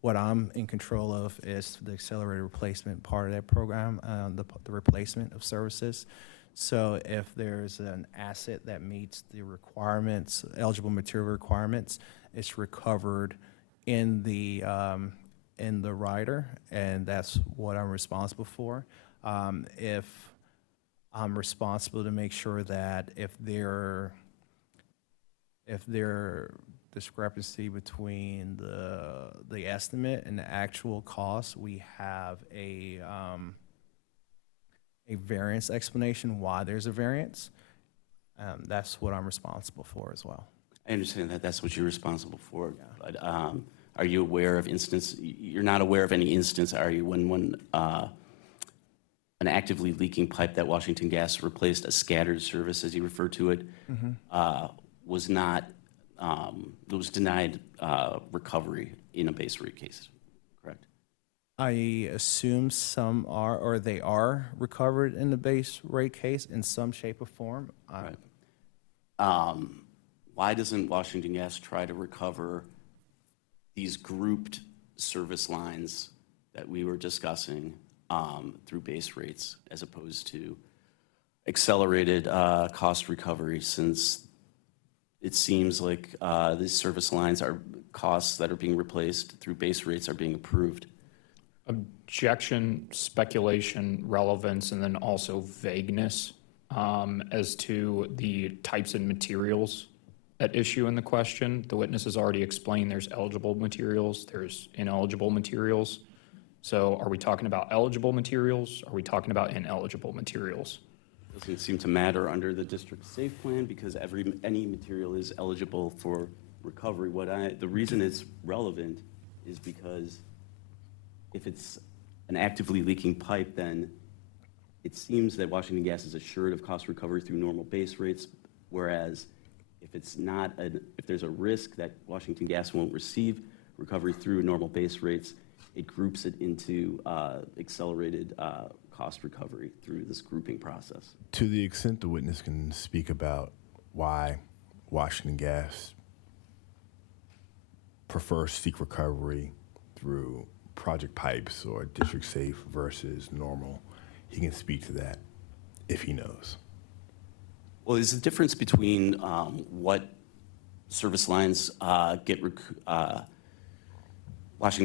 what I'm in control of is the accelerated replacement part of that program, the replacement of services. So if there's an asset that meets the requirements, eligible material requirements, it's recovered in the rider, and that's what I'm responsible for. If I'm responsible to make sure that if there discrepancy between the estimate and the actual cost, we have a variance explanation why there's a variance. That's what I'm responsible for as well. I understand that that's what you're responsible for, but are you aware of you're not aware of any instance, are you, when an actively leaking pipe that Washington Gas replaced, a scattered service, as you refer to it, was denied recovery in a base rate case, correct? I assume some are, or they are recovered in the base rate case in some shape or form. Right. Why doesn't Washington Gas try to recover these grouped service lines that we were discussing through base rates as opposed to accelerated cost recovery, since it seems like these service lines are costs that are being replaced through base rates are being approved? Objection, speculation, relevance, and then also vagueness as to the types and materials at issue in the question. The witness has already explained there's eligible materials, there's ineligible materials. So are we talking about eligible materials? Are we talking about ineligible materials? Doesn't seem to matter under the district safe plan because any material is eligible for recovery. The reason it's relevant is because if it's an actively leaking pipe, then it seems that Washington Gas is assured of cost recovery through normal base rates, whereas if it's not, if there's a risk that Washington Gas won't receive recovery through normal base rates, it groups it into accelerated cost recovery through this grouping process. To the extent the witness can speak about why Washington Gas prefer seek recovery through project pipes or district safe versus normal. He can speak to that if he knows. Well, is the difference between what service lines Washington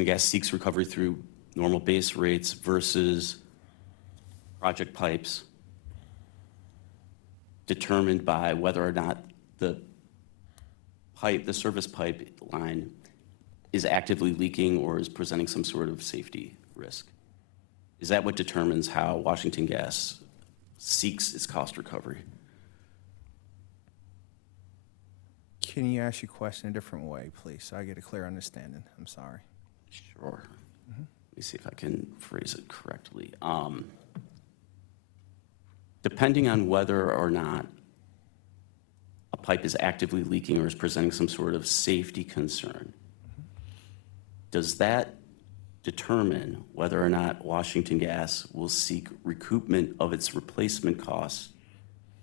Gas seeks recovery through normal base rates versus project pipes determined by whether or not the service pipeline is actively leaking or is presenting some sort of safety risk? Is that what determines how Washington Gas seeks its cost recovery? Can you ask your question a different way, please, so I get a clear understanding? I'm sorry. Sure. Let me see if I can phrase it correctly. Depending on whether or not a pipe is actively leaking or is presenting some sort of safety concern, does that determine whether or not Washington Gas will seek recoupment of its replacement costs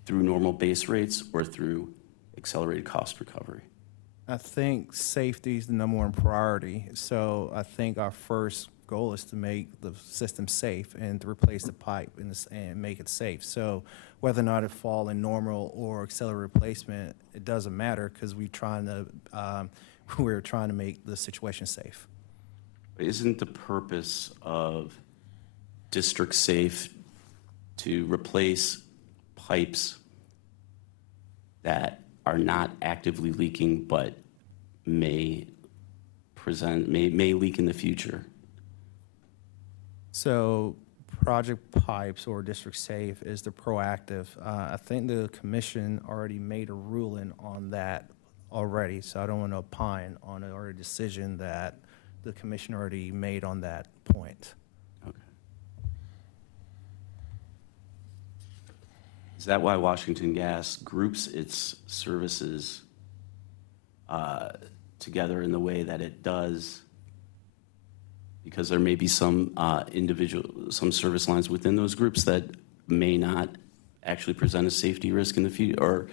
through normal base rates or through accelerated cost recovery? I think safety is the number one priority. So I think our first goal is to make the system safe and to replace the pipe and make it safe. So whether or not it fall in normal or accelerated replacement, it doesn't matter because we're trying to make the situation safe. Isn't the purpose of district safe to replace pipes that are not actively leaking but may leak in the future? So project pipes or district safe is the proactive. I think the commission already made a ruling on that already, so I don't want to opine on it or a decision that the commission already made on that point. Okay. Is that why Washington Gas groups its services together in the way that it does? Because there may be some some service lines within those groups that may not actually present a safety risk in the future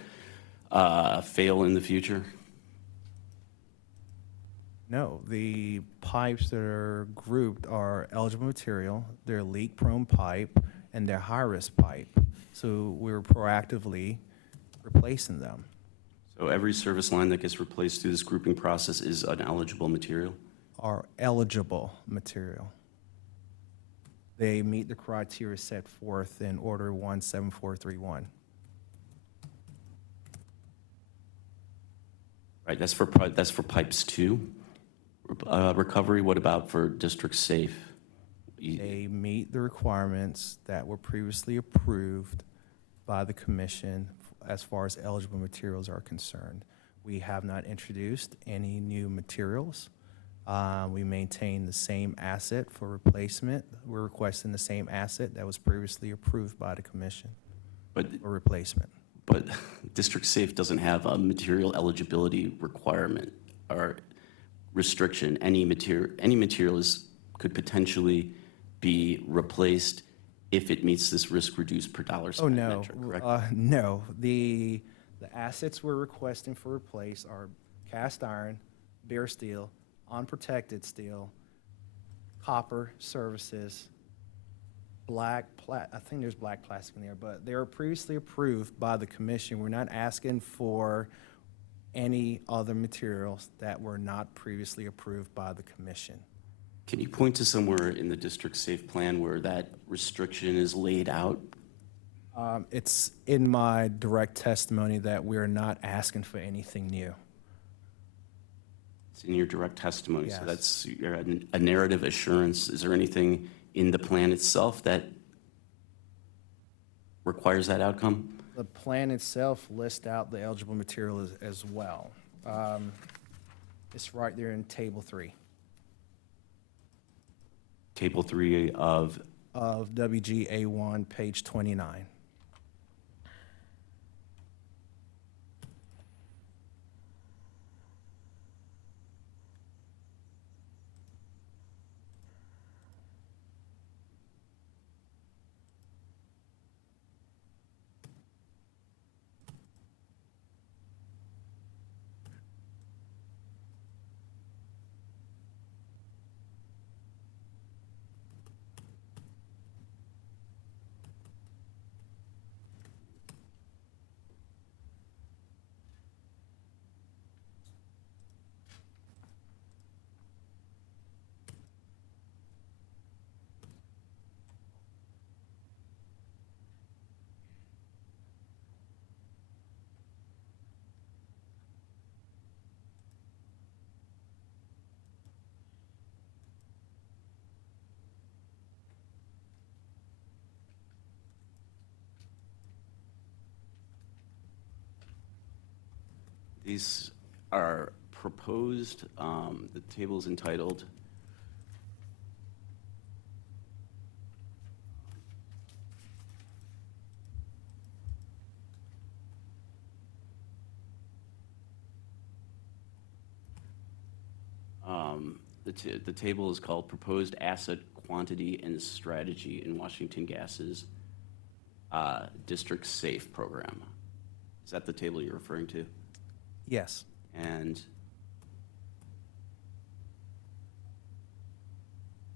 or fail in the future? No, the pipes that are grouped are eligible material, they're leak-prone pipe, and they're high-risk pipe. So we're proactively replacing them. So every service line that gets replaced through this grouping process is an eligible material? Are eligible material. They meet the criteria set forth in Order 17431. Right, that's for pipes too? Recovery, what about for district safe? They meet the requirements that were previously approved by the commission as far as eligible materials are concerned. We have not introduced any new materials. We maintain the same asset for replacement. We're requesting the same asset that was previously approved by the commission for replacement. But district safe doesn't have a material eligibility requirement or restriction. Any material could potentially be replaced if it meets this risk reduced per dollar spent metric, correct? No. The assets we're requesting for replace are cast iron, bare steel, unprotected steel, copper services, I think there's black plastic in there, but they were previously approved by the commission. We're not asking for any other materials that were not previously approved by the commission. Can you point to somewhere in the district safe plan where that restriction is laid out? It's in my direct testimony that we're not asking for anything new. It's in your direct testimony, Yes. So that's a narrative assurance. Is there anything in the plan itself that requires that outcome? The plan itself lists out the eligible material as well. It's right there in Table 3. Table 3 of WGA1, page 29. These are proposed, the table is entitled the table is called Proposed Asset Quantity and Strategy in Washington Gas's District Safe Program. Is that the table you're referring to? Yes. And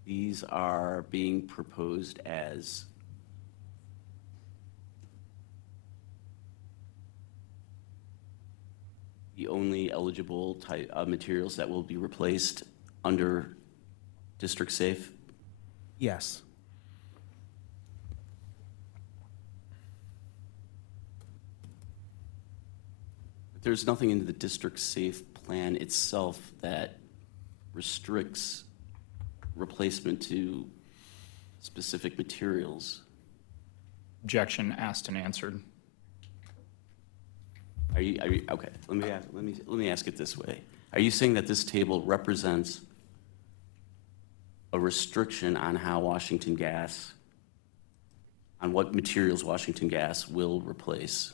these are being proposed as the only eligible type of materials that will be replaced under District Safe? Yes. There's nothing in the District Safe plan itself that restricts replacement to specific materials. Objection asked and answered. Are you okay? Let me ask it this way: are you saying that this table represents a restriction on how Washington Gas, on what materials Washington Gas will replace,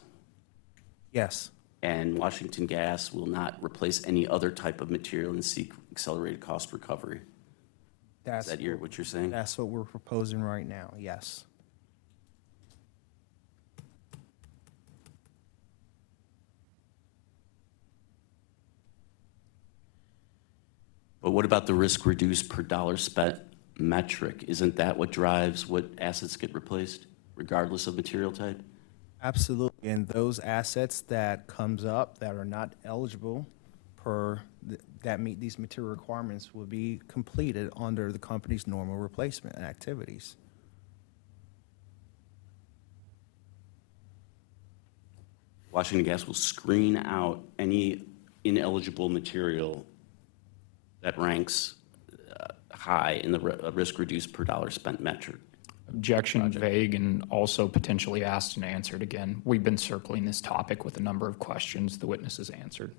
Yes. and Washington Gas will not replace any other type of material and seek accelerated cost recovery? Is that what you're saying? That's what we're proposing right now, yes. But what about the risk reduced per dollar spent metric? Isn't that what drives what assets get replaced, regardless of material type? Absolutely, and those assets that comes up that are not eligible that meet these material requirements will be completed under the company's normal replacement activities. Washington Gas will screen out any ineligible material that ranks high in the risk reduced per dollar spent metric. Objection vague and also potentially asked and answered again. We've been circling this topic with a number of questions. The witness has answered.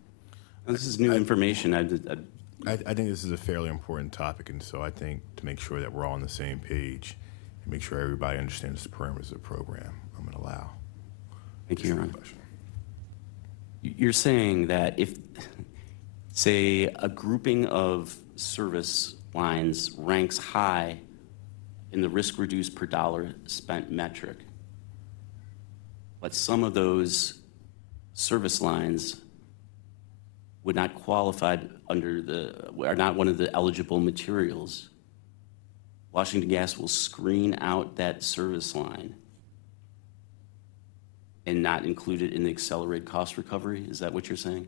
This is new information. I think this is a fairly important topic, and so I think to make sure that we're all on the same page and make sure everybody understands the parameters of the program, I'm going to allow. Thank you, Your Honor. You're saying that if, say, a grouping of service lines ranks high in the risk reduced per dollar spent metric, but some of those service lines would not qualify are not one of the eligible materials, Washington Gas will screen out that service line and not include it in the accelerated cost recovery? Is that what you're saying?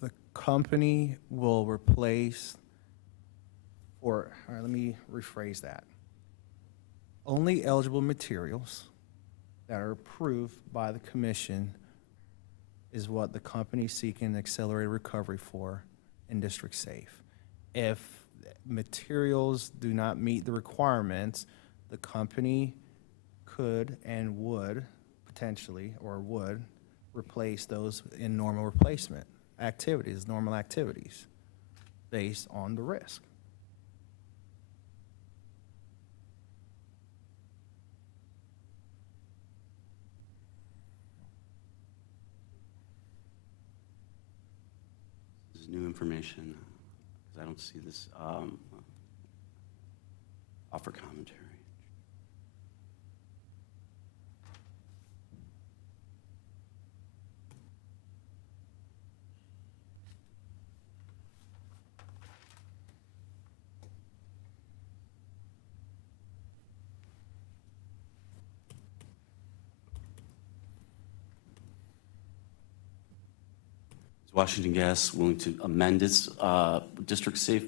The company will replace, all right, let me rephrase that. Only eligible materials that are approved by the commission is what the company is seeking accelerated recovery for in District Safe. If materials do not meet the requirements, the company could and would potentially, or would, replace those in normal replacement activities, normal activities, based on the risk. This is new information, because I don't see this offer commentary. Is Washington Gas willing to amend its District Safe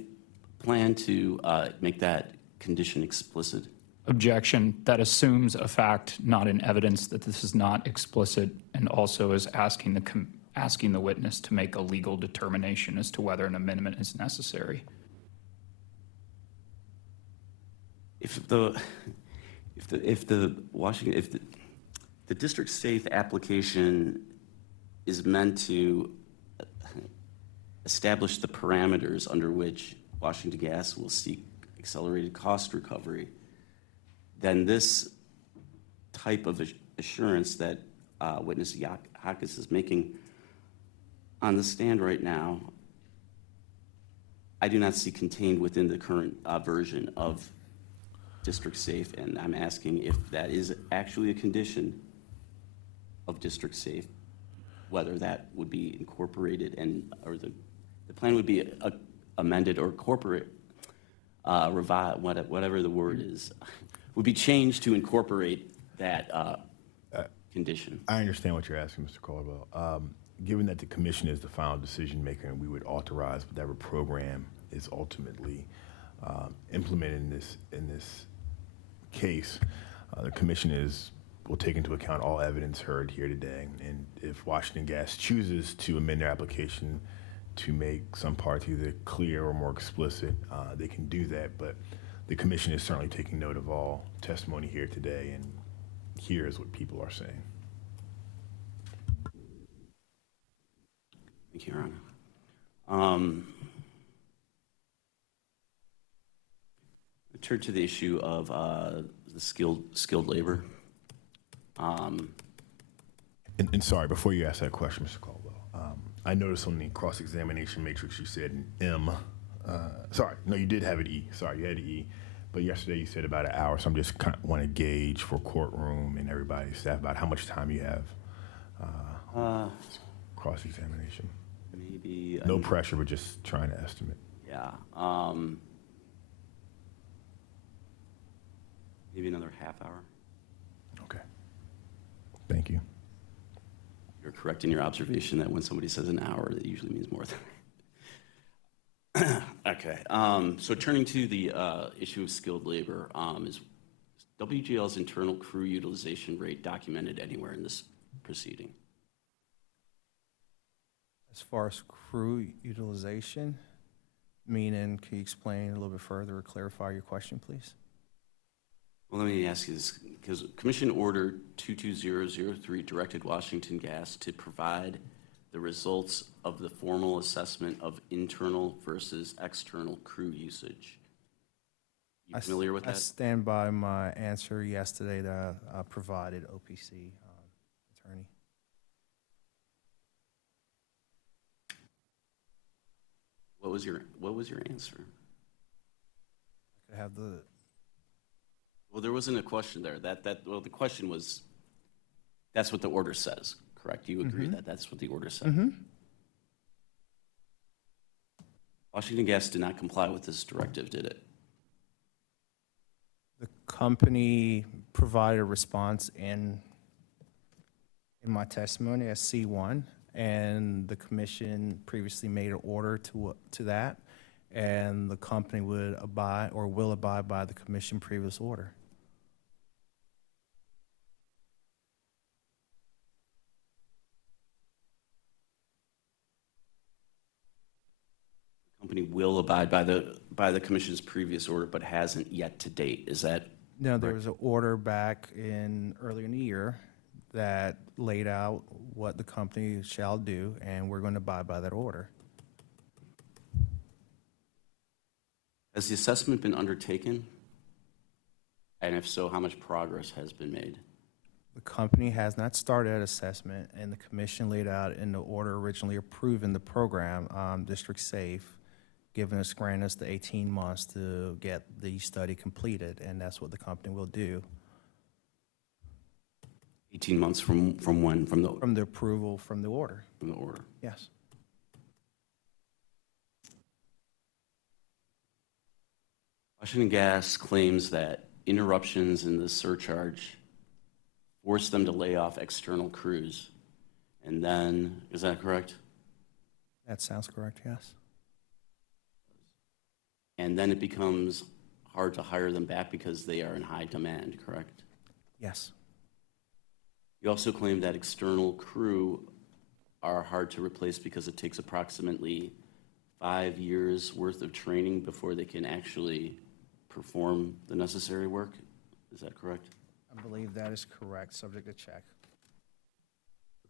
plan to make that condition explicit? Objection. That assumes a fact, not in evidence, that this is not explicit, and also is asking the witness to make a legal determination as to whether an amendment is necessary. If the District Safe application is meant to establish the parameters under which Washington Gas will seek accelerated cost recovery, then this type of assurance that witness Hawkins is making on the stand right now, I do not see contained within the current version of District Safe, and I'm asking if that is actually a condition of District Safe, whether that would be incorporated or the plan would be amended or revised, whatever the word is, would be changed to incorporate that condition. I understand what you're asking, Mr. Caldwell. Given that the commission is the final decision maker and we would authorize whatever program is ultimately implemented in this case, the commission will take into account all evidence heard here today. And if Washington Gas chooses to amend their application to make some parts either clear or more explicit, they can do that. But the commission is certainly taking note of all testimony here today, and here is what people are saying. Thank you, Your Honor. I turn to the issue of the skilled labor. And sorry, before you ask that question, Mr. Caldwell, I noticed on the cross-examination matrix you said M. Sorry, no, you did have an E. Sorry, you had an E. But yesterday you said about an hour, so I'm just kind of want to gauge for courtroom and everybody's staff about how much time you have cross-examination. Maybe. No pressure, but just trying to estimate. Yeah. Maybe another half hour. Okay. Thank you. You're correct in your observation that when somebody says an hour, that usually means more than. Okay. So turning to the issue of skilled labor, is WGL's internal crew utilization rate documented anywhere in this proceeding? As far as crew utilization, meaning, can you explain a little bit further or clarify your question, please? Well, let me ask you this, because Commission Order 22003 directed Washington Gas to provide the results of the formal assessment of internal versus external crew usage. You familiar with that? I stand by my answer yesterday that I provided OPC attorney. What was your answer? I could have the. Well, there wasn't a question there. Well, the question was, that's what the order says, correct? You agree that that's what the order says? Mm-hmm. Washington Gas did not comply with this directive, did it? The company provided a response in my testimony as C1, and the commission previously made an order to that, and the company would abide or will abide by the commission previous order. The company will abide by the commission's previous order, but hasn't yet to date. Is that? No, there was an order back earlier in the year that laid out what the company shall do, and we're going to abide by that order. Has the assessment been undertaken? And if so, how much progress has been made? The company has not started assessment, and the commission laid out in the order originally approving the program, District Safe, granting us the 18 months to get the study completed, and that's what the company will do. 18 months from when? From the approval from the order. From the order. Yes. Washington Gas claims that interruptions in the surcharge forced them to lay off external crews. And then, is that correct? That sounds correct, yes. And then it becomes hard to hire them back because they are in high demand, correct? Yes. You also claim that external crew are hard to replace because it takes approximately 5 years worth of training before they can actually perform the necessary work. Is that correct? I believe that is correct, subject to check.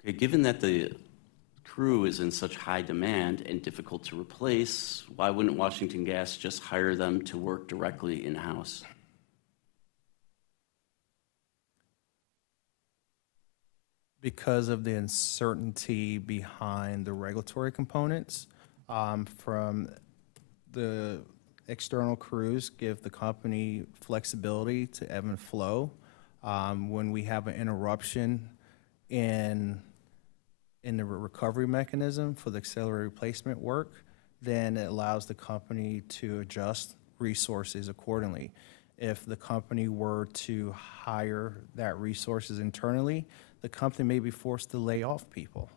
Okay, given that the crew is in such high demand and difficult to replace, why wouldn't Washington Gas just hire them to work directly in-house? Because of the uncertainty behind the regulatory components, from the external crews give the company flexibility to ebb and flow. When we have an interruption in the recovery mechanism for the accelerated replacement work, then it allows the company to adjust resources accordingly. If the company were to hire that resources internally, the company may be forced to lay off people.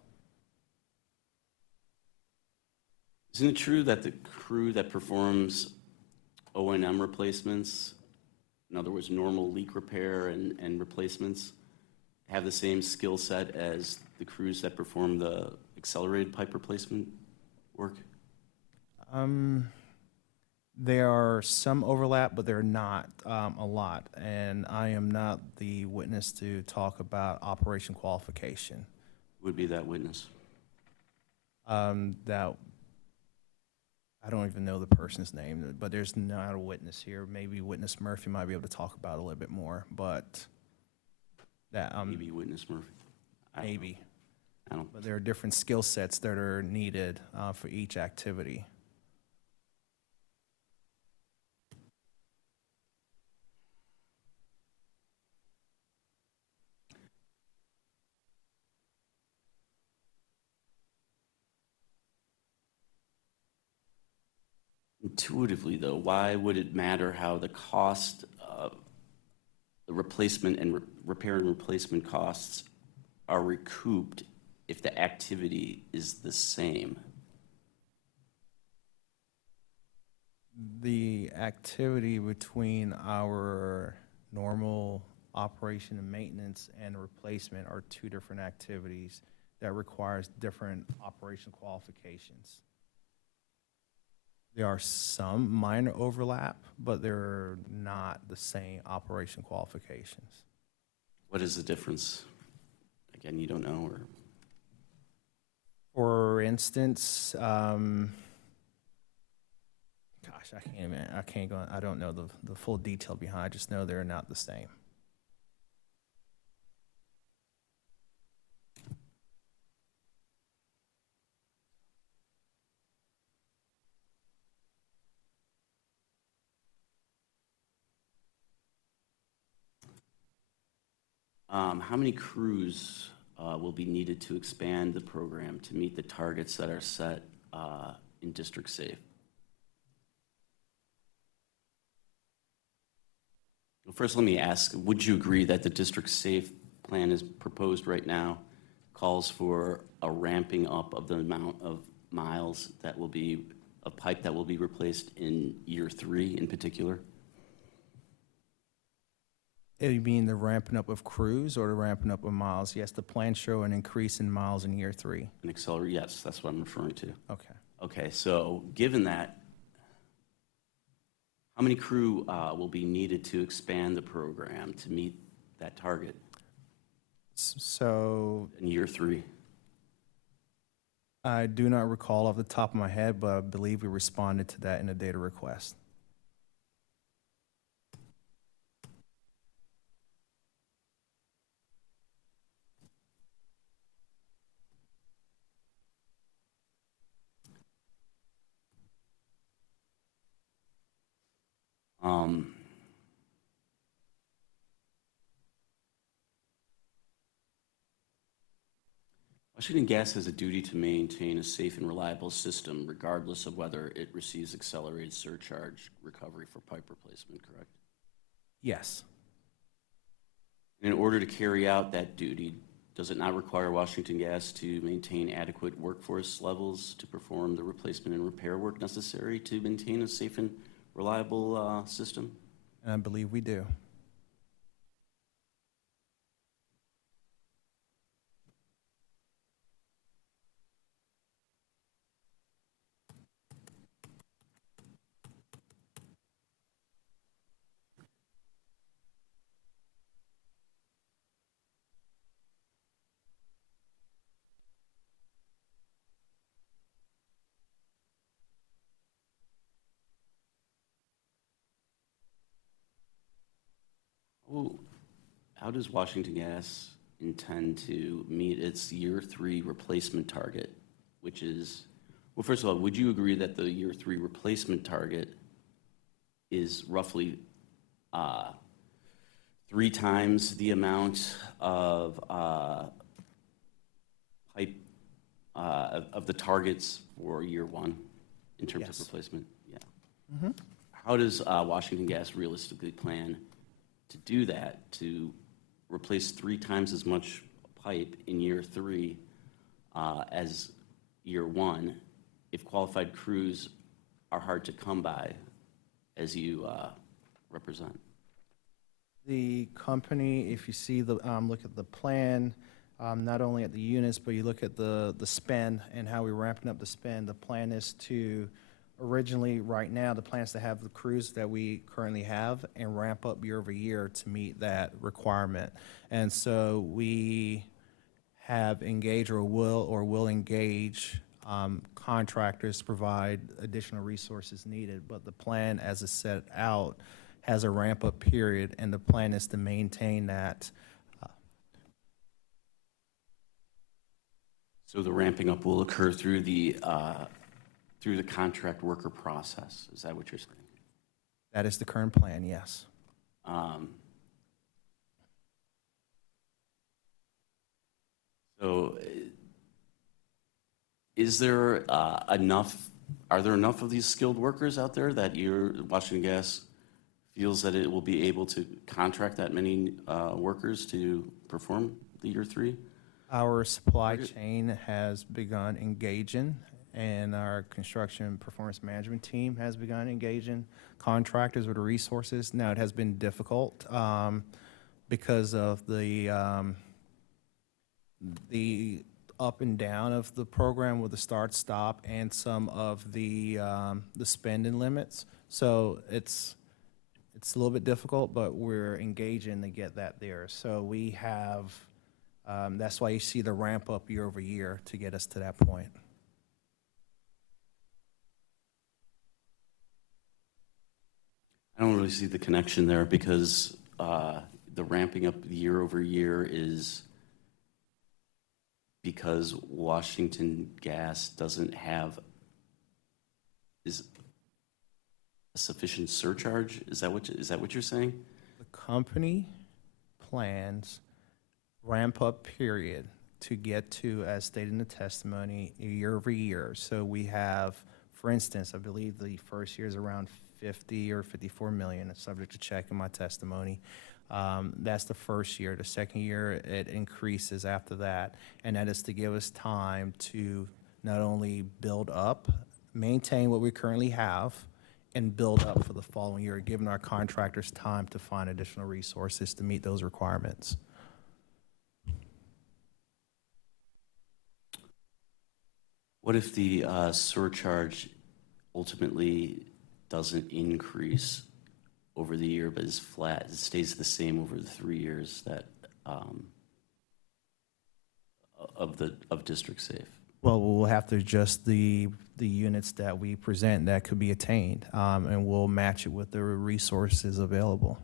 Isn't it true that the crew that performs O&M replacements, in other words, normal leak repair and replacements, have the same skill set as the crews that perform the accelerated pipe replacement work? There are some overlap, but they're not a lot. And I am not the witness to talk about operation qualification. Would be that witness? That I don't even know the person's name, but there's not a witness here. Maybe witness Murphy might be able to talk about it a little bit more, but that Maybe witness Murphy? maybe. I don't. But there are different skill sets that are needed for each activity. Intuitively, though, why would it matter how the cost of the replacement and repair and replacement costs are recouped if the activity is the same? The activity between our normal operation and maintenance and replacement are two different activities that requires different operation qualifications. There are some minor overlap, but they're not the same operation qualifications. What is the difference? Again, you don't know, or? For instance, gosh, I don't know the full detail behind. I just know they're not the same. How many crews will be needed to expand the program to meet the targets that are set in District Safe? Well, first, let me ask, would you agree that the District Safe plan is proposed right now calls for a ramping up of the amount of miles that will be, of pipe that will be replaced in year 3 in particular? You mean the ramping up of crews or the ramping up of miles? Yes, the plans show an increase in miles in year 3. An accelerator, yes, that's what I'm referring to. Okay. Okay, so given that, how many crew will be needed to expand the program to meet that target So in year 3? I do not recall off the top of my head, but I believe we responded to that in a data request. Washington Gas has a duty to maintain a safe and reliable system regardless of whether it receives accelerated surcharge recovery for pipe replacement, correct? Yes. In order to carry out that duty, does it not require Washington Gas to maintain adequate workforce levels to perform the replacement and repair work necessary to maintain a safe and reliable system? And I believe we do. How does Washington Gas intend to meet its year 3 replacement target, which is, well, first of all, would you agree that the year 3 replacement target is roughly 3 times the amount of pipe of the targets for year 1 in terms Yes. of replacement? Yeah. How does Washington Gas realistically plan to do that, to replace 3 times as much pipe in year 3 as year 1, if qualified crews are hard to come by, as you represent? The company, if you see the, look at the plan, not only at the units, but you look at the spend and how we're ramping up the spend, the plan is to, originally, right now, the plan is to have the crews that we currently have and ramp up year over year to meet that requirement. And so we have engaged or will engage contractors to provide additional resources needed. But the plan, as it's set out, has a ramp-up period, and the plan is to maintain that. So the ramping up will occur through the contract worker process. Is that what you're saying? That is the current plan, yes. So is there enough, are there enough of these skilled workers out there that Washington Gas feels that it will be able to contract that many workers to perform the year 3? Our supply chain has begun engaging, and our construction performance management team has begun engaging contractors with the resources. Now, it has been difficult because of the up and down of the program with the start-stop and some of the spending limits. So it's a little bit difficult, but we're engaging to get that there. So we have, that's why you see the ramp up year over year to get us to that point. I don't really see the connection there because the ramping up year over year is because Washington Gas doesn't have a sufficient surcharge. Is that what you're saying? The company plans ramp up period to get to, as stated in the testimony, year over year. So we have, for instance, I believe the first year is around 50 or 54 million. It's subject to check in my testimony. That's the first year. The second year, it increases after that, and that is to give us time to not only build up, maintain what we currently have, and build up for the following year, giving our contractors time to find additional resources to meet those requirements. What if the surcharge ultimately doesn't increase over the year, but is flat? It stays the same over the 3 years that of district safe. Well, we'll have to adjust the units that we present that could be attained, and we'll match it with the resources available.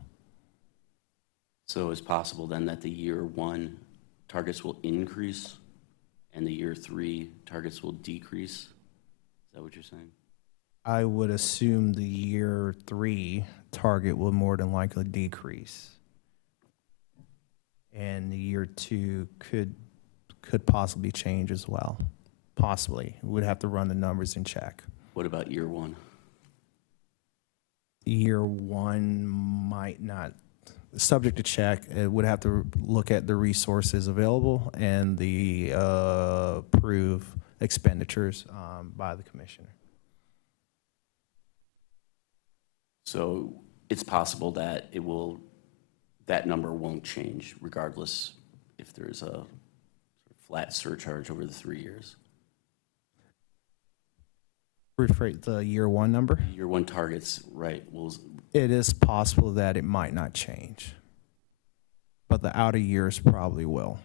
So it's possible then that the year 1 targets will increase and the year 3 targets will decrease? Is that what you're saying? I would assume the year 3 target will more than likely decrease. And the year 2 could possibly change as well. Possibly. We'd have to run the numbers and check. What about year 1? Year 1 might not, subject to check. It would have to look at the resources available and the approved expenditures by the commissioner. So it's possible that that number won't change regardless if there's a flat surcharge over the 3 years. Rephrase the year 1 number? Year 1 targets, right, It is possible that it might not change, but the outer years probably will.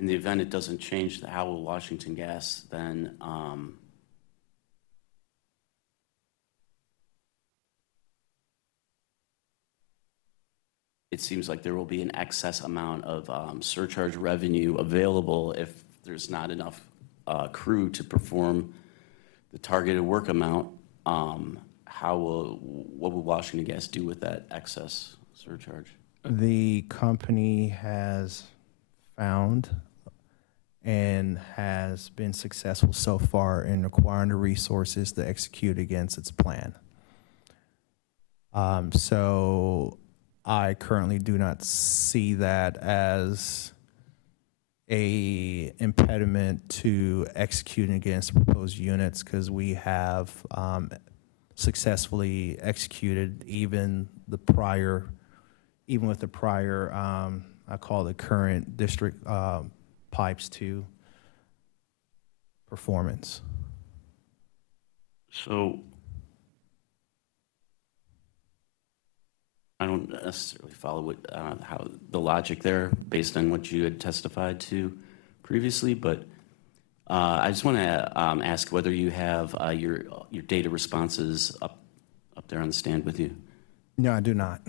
in the event it doesn't change, how will Washington Gas then it seems like there will be an excess amount of surcharge revenue available if there's not enough crew to perform the targeted work amount. What will Washington Gas do with that excess surcharge? The company has found and has been successful so far in acquiring the resources to execute against its plan. So I currently do not see that as a impediment to executing against proposed units, because we have successfully executed even with the prior, I call the current district pipes to performance. So I don't necessarily follow what, how the logic there based on what you had testified to previously, but I just want to ask whether you have your data responses up there on the stand with you. No, I do not.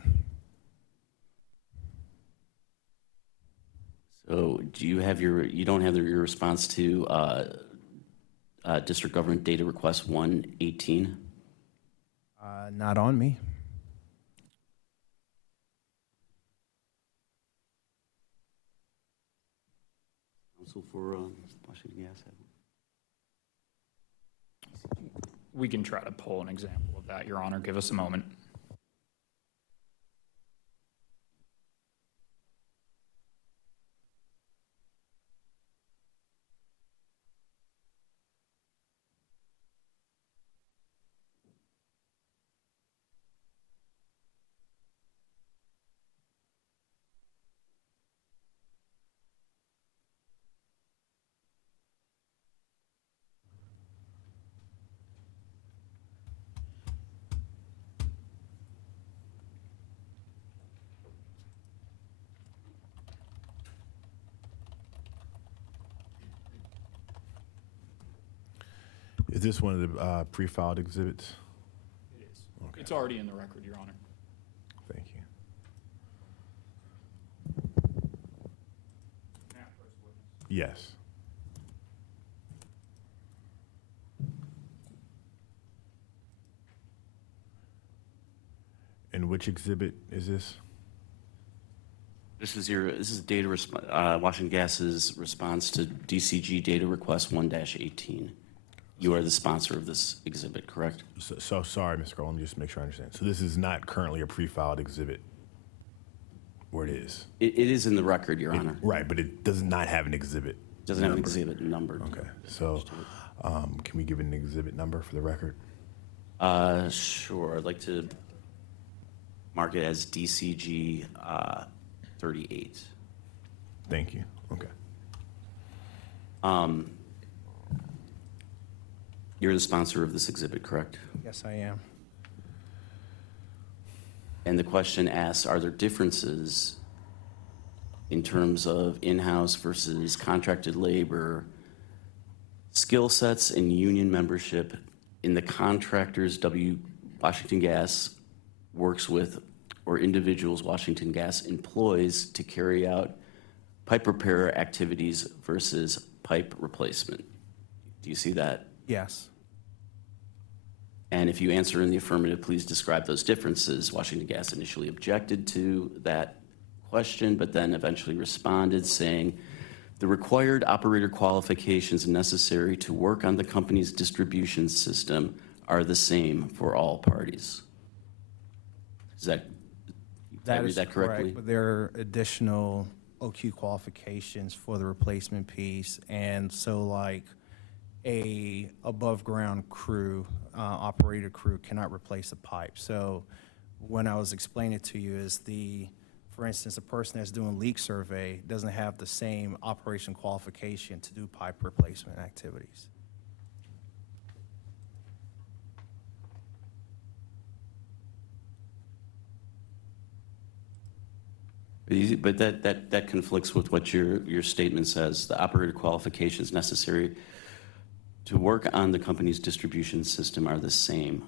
So do you have you don't have your response to District Government Data Request 118? Not on me. Counsel for Washington Gas. We can try to pull an example of that, Your Honor. Give us a moment. Is this one of the pre-filed exhibits? It is. Okay. It's already in the record, Your Honor. Thank you. Yes. And which exhibit is this? This is Washington Gas's response to DCG Data Request 1-18. You are the sponsor of this exhibit, correct? So sorry, Mr. Cole, let me just make sure I understand. So this is not currently a pre-filed exhibit where it is? It is in the record, Your Honor. Right, but it does not have an exhibit. Doesn't have an number. exhibit numbered. Okay, so can we give it an exhibit number for the record? Sure. I'd like to mark it as DCG 38. Thank you. Okay. You're the sponsor of this exhibit, correct? Yes, I am. And the question asks, are there differences in terms of in-house versus contracted labor, skill sets and union membership in the contractors Washington Gas works with or individuals Washington Gas employs to carry out pipe repair activities versus pipe replacement? Do you see that? Yes. And if you answer in the affirmative, please describe those differences. Washington Gas initially objected to that question, but then eventually responded saying, the required operator qualifications necessary to work on the company's distribution system are the same for all parties. Is that, did I read is that correctly? correct, but there are additional OQ qualifications for the replacement piece, and so like a above-ground crew, operator crew cannot replace a pipe. So when I was explaining it to you is for instance, a person that's doing leak survey doesn't have the same operation qualification to do pipe replacement activities. But that conflicts with what your statement says. The operator qualifications necessary to work on the company's distribution system are the same.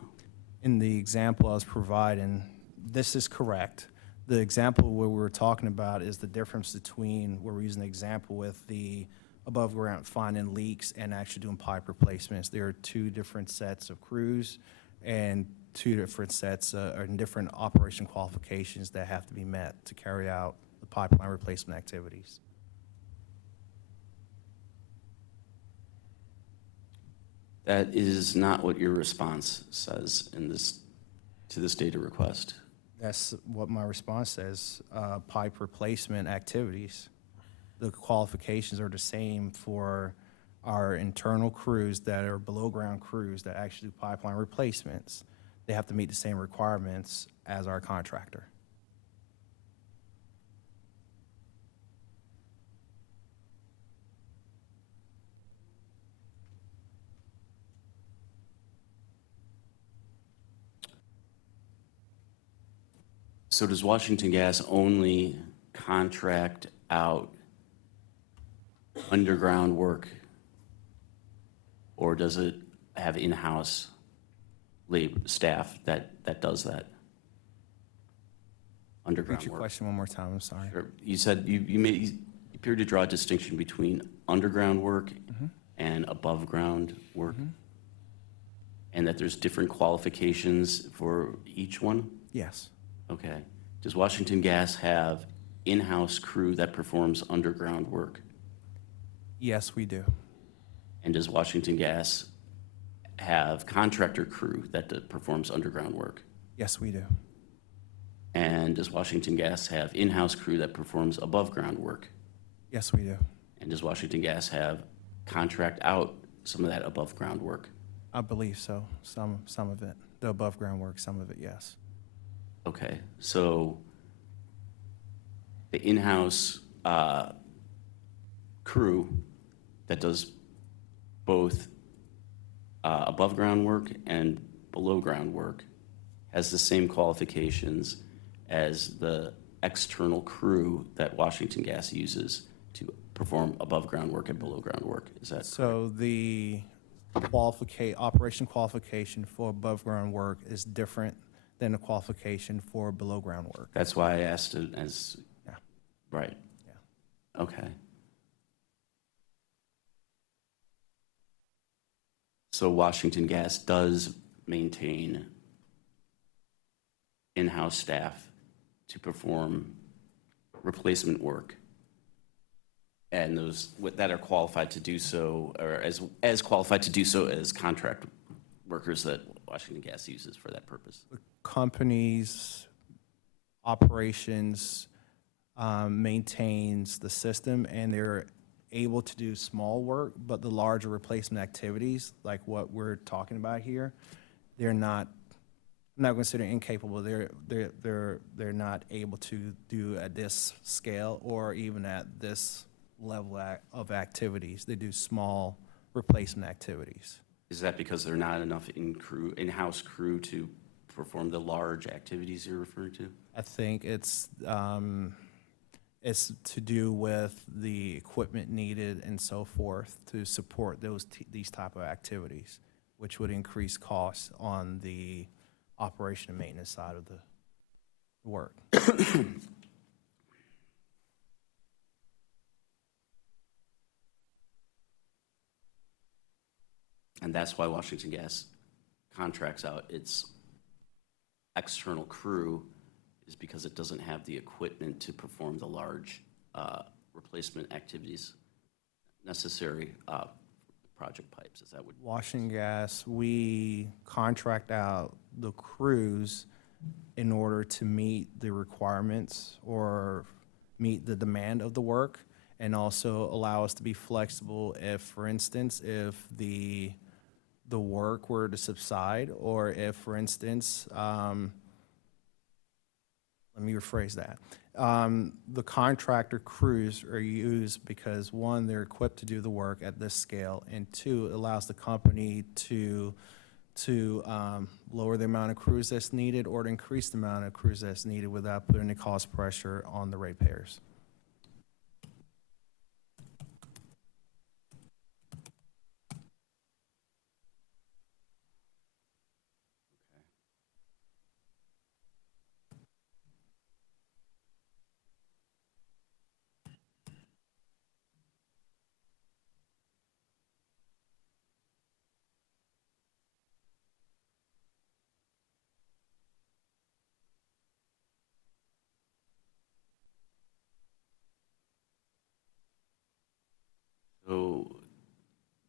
In the example I was providing, this is correct. The example where we were talking about is the difference between where we're using the example with the above ground finding leaks and actually doing pipe replacements. There are two different sets of crews and two different sets or different operation qualifications that have to be met to carry out the pipeline replacement activities. That is not what your response says in this, to this data request. That's what my response says, pipe replacement activities. The qualifications are the same for our internal crews that are below ground crews that actually do pipeline replacements. They have to meet the same requirements as our contractor. So does Washington Gas only contract out underground work? Or does it have in-house labor staff that does that? Underground Repeat your work. question one more time, I'm sorry. Sure. You said you appeared to draw a distinction between underground work and above ground work, and that there's different qualifications for each one? Yes, Okay. Does Washington Gas have in-house crew that performs underground work? yes, we do. And does Washington Gas have contractor crew that performs underground work? Yes, we do. And does Washington Gas have in-house crew that performs above-ground work? Yes, we do. And does Washington Gas have contract out some of that above-ground work? I believe so, some of it. The above ground work, some of it, yes. Okay, so the in-house crew that does both above-ground work and below-ground work has the same qualifications as the external crew that Washington Gas uses to perform above-ground work and below-ground work. Is that correct? So the operation qualification for above ground work is different than the qualification for below ground work. That's why I asked it as, Yeah. right. Yeah. Okay. So Washington Gas does maintain in-house staff to perform replacement work, and those that are qualified to do so, or as qualified to do so as contract workers that Washington Gas uses for that purpose. The company's operations maintains the system, and they're able to do small work, but the larger replacement activities, like what we're talking about here, they're not. I'm not going to say they're incapable. They're not able to do at this scale or even at this level of activities. They do small replacement activities. Is that because there are not enough in-house crew to perform the large activities you're referring to? I think it's to do with the equipment needed and so forth to support these type of activities, which would increase costs on the operation and maintenance side of the work. And that's why Washington Gas contracts out its external crew, is because it doesn't have the equipment to perform the large replacement activities necessary project pipes. Is that what? Washington Gas, we contract out the crews in order to meet the requirements or meet the demand of the work, and also allow us to be flexible if, for instance, if the work were to subside, or if, for instance, let me rephrase that. The contractor crews are used because, one, they're equipped to do the work at this scale, and two, it allows the company to lower the amount of crews that's needed or to increase the amount of crews that's needed without putting the cost pressure on the ratepayers. So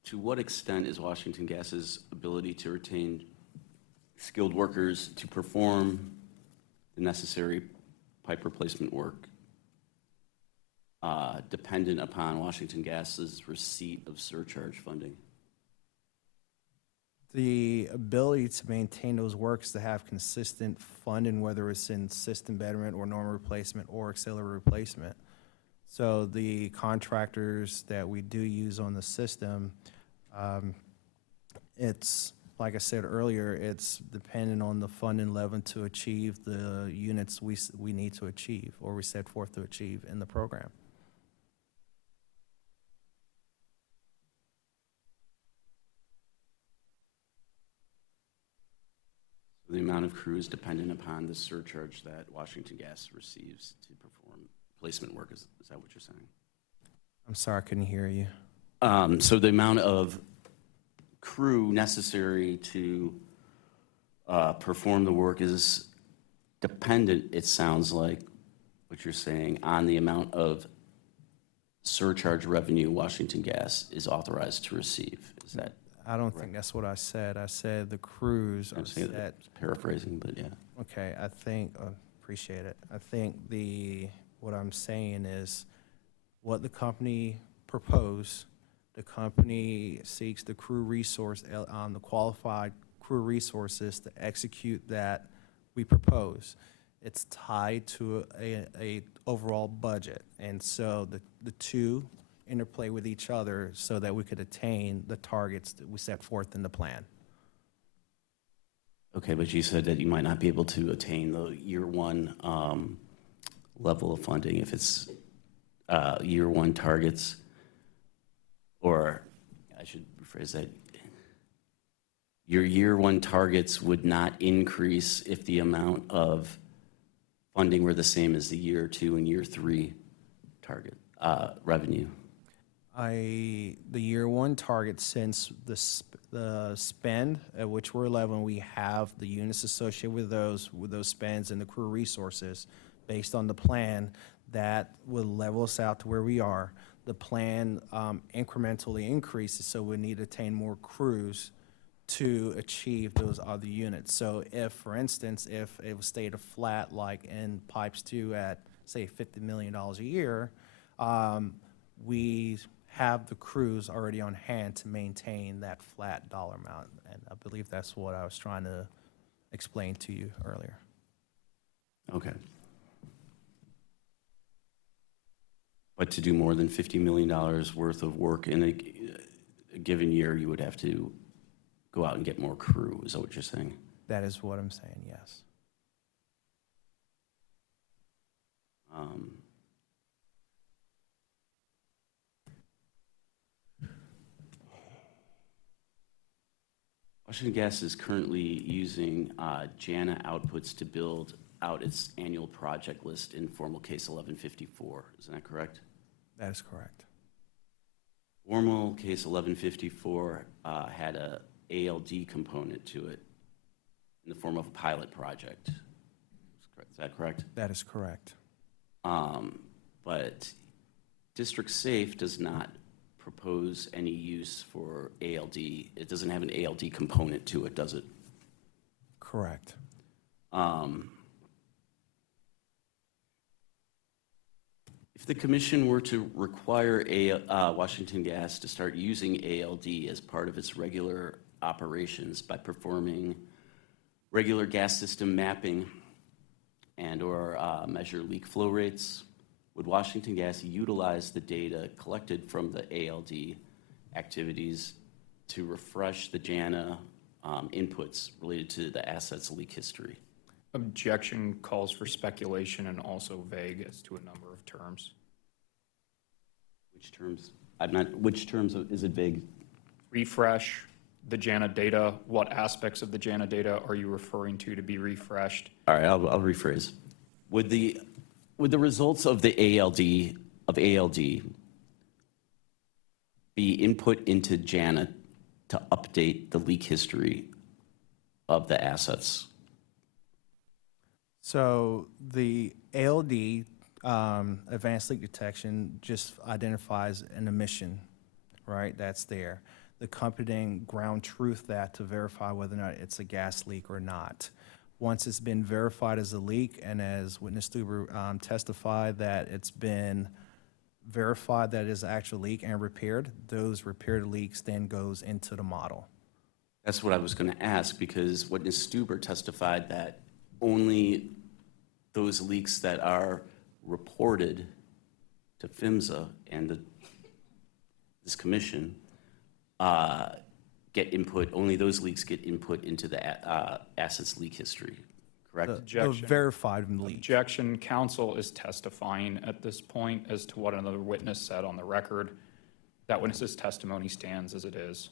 to what extent is Washington Gas's ability to retain skilled workers to perform the necessary pipe replacement work dependent upon Washington Gas's receipt of surcharge funding? The ability to maintain those works to have consistent funding, whether it's in system betterment or normal replacement or auxiliary replacement. So the contractors that we do use on the system, it's, like I said earlier, it's dependent on the funding level to achieve the units we need to achieve or we set forth to achieve in the program. The amount of crews dependent upon the surcharge that Washington Gas receives to perform replacement work, is that what you're saying? I'm sorry, I couldn't hear you. So the amount of crew necessary to perform the work is dependent, it sounds like, what you're saying, on the amount of surcharge revenue Washington Gas is authorized to receive. Is that? I don't think that's what I said. I said the crews are set. Paraphrasing, but yeah. Okay, I think, appreciate it. I think what I'm saying is what the company proposed, the company seeks the crew resource, the qualified crew resources to execute that we propose. It's tied to a overall budget. And so the two interplay with each other so that we could attain the targets that we set forth in the plan. Okay, but you said that you might not be able to attain the year one level of funding if it's year one targets, or I should rephrase that. Your year one targets would not increase if the amount of funding were the same as the year two and year three target revenue. The year one target, since the spend at which we're leveling, we have the units associated with those spends and the crew resources based on the plan that will level us out to where we are. The plan incrementally increases, so we need to attain more crews to achieve those other units. So if, for instance, if it stayed a flat like in pipes 2 at, say, $50 million a year, we have the crews already on hand to maintain that flat dollar amount. And I believe that's what I was trying to explain to you earlier. Okay. But to do more than $50 million worth of work in a given year, you would have to go out and get more crew. Is that what you're saying? That is what I'm saying, yes. Washington Gas is currently using JANA outputs to build out its annual project list in formal case 1154. Isn't that correct? That is correct. Formal case 1154 had a ALD component to it in the form of a pilot project. Is that correct? That is correct. But District Safe does not propose any use for ALD. It doesn't have an ALD component to it, does it? Correct. If the commission were to require Washington Gas to start using ALD as part of its regular operations by performing regular gas system mapping and or measure leak flow rates, would Washington Gas utilize the data collected from the ALD activities to refresh the JANA inputs related to the asset's leak history? Objection calls for speculation and also vague as to a number of terms. Which terms? Which terms is it vague? Refresh the JANA data. What aspects of the JANA data are you referring to be refreshed? All right, I'll rephrase. Would the results of the ALD be input into JANA to update the leak history of the assets? So the ALD, advanced leak detection, just identifies an emission right? That's there. The company then ground truth that to verify whether or not it's a gas leak or not. Once it's been verified as a leak, and as witness Stuber testified that it's been verified that it is an actual leak and repaired, those repaired leaks then goes into the model. That's what I was going to ask, because witness Stuber testified that only those leaks that are reported to PHMSA and this commission get input, only those leaks get input into the assets leak history, correct? The Objection. verified leak. Objection. Counsel is testifying at this point as to what another witness said on the record. That witness's testimony stands as it is.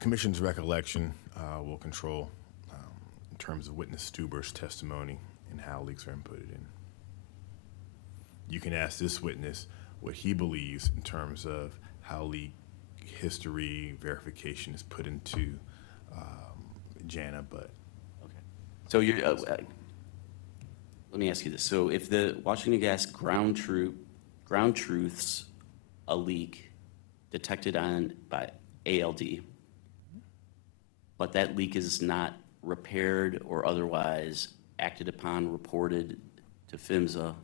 Commission's recollection will control in terms of witness Stuber's testimony and how leaks are inputted in. You can ask this witness what he believes in terms of how leak history verification is put into JANA, but Okay. So you're, let me ask you this. So if the Washington Gas ground truths a leak detected by ALD, but that leak is not repaired or otherwise acted upon, reported to PHMSA,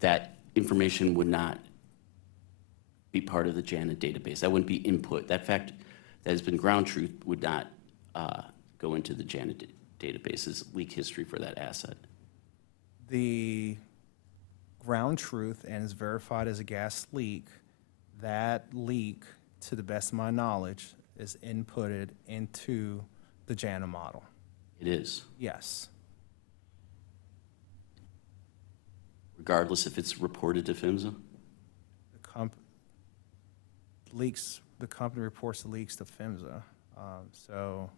that information would not be part of the JANA database. That wouldn't be input. That fact that has been ground truth would not go into the JANA database as leak history for that asset. The ground truth and is verified as a gas leak, that leak, to the best of my knowledge, is inputted into the JANA model. It is, Yes. regardless if it's reported to PHMSA? The company reports the leaks to PHMSA. So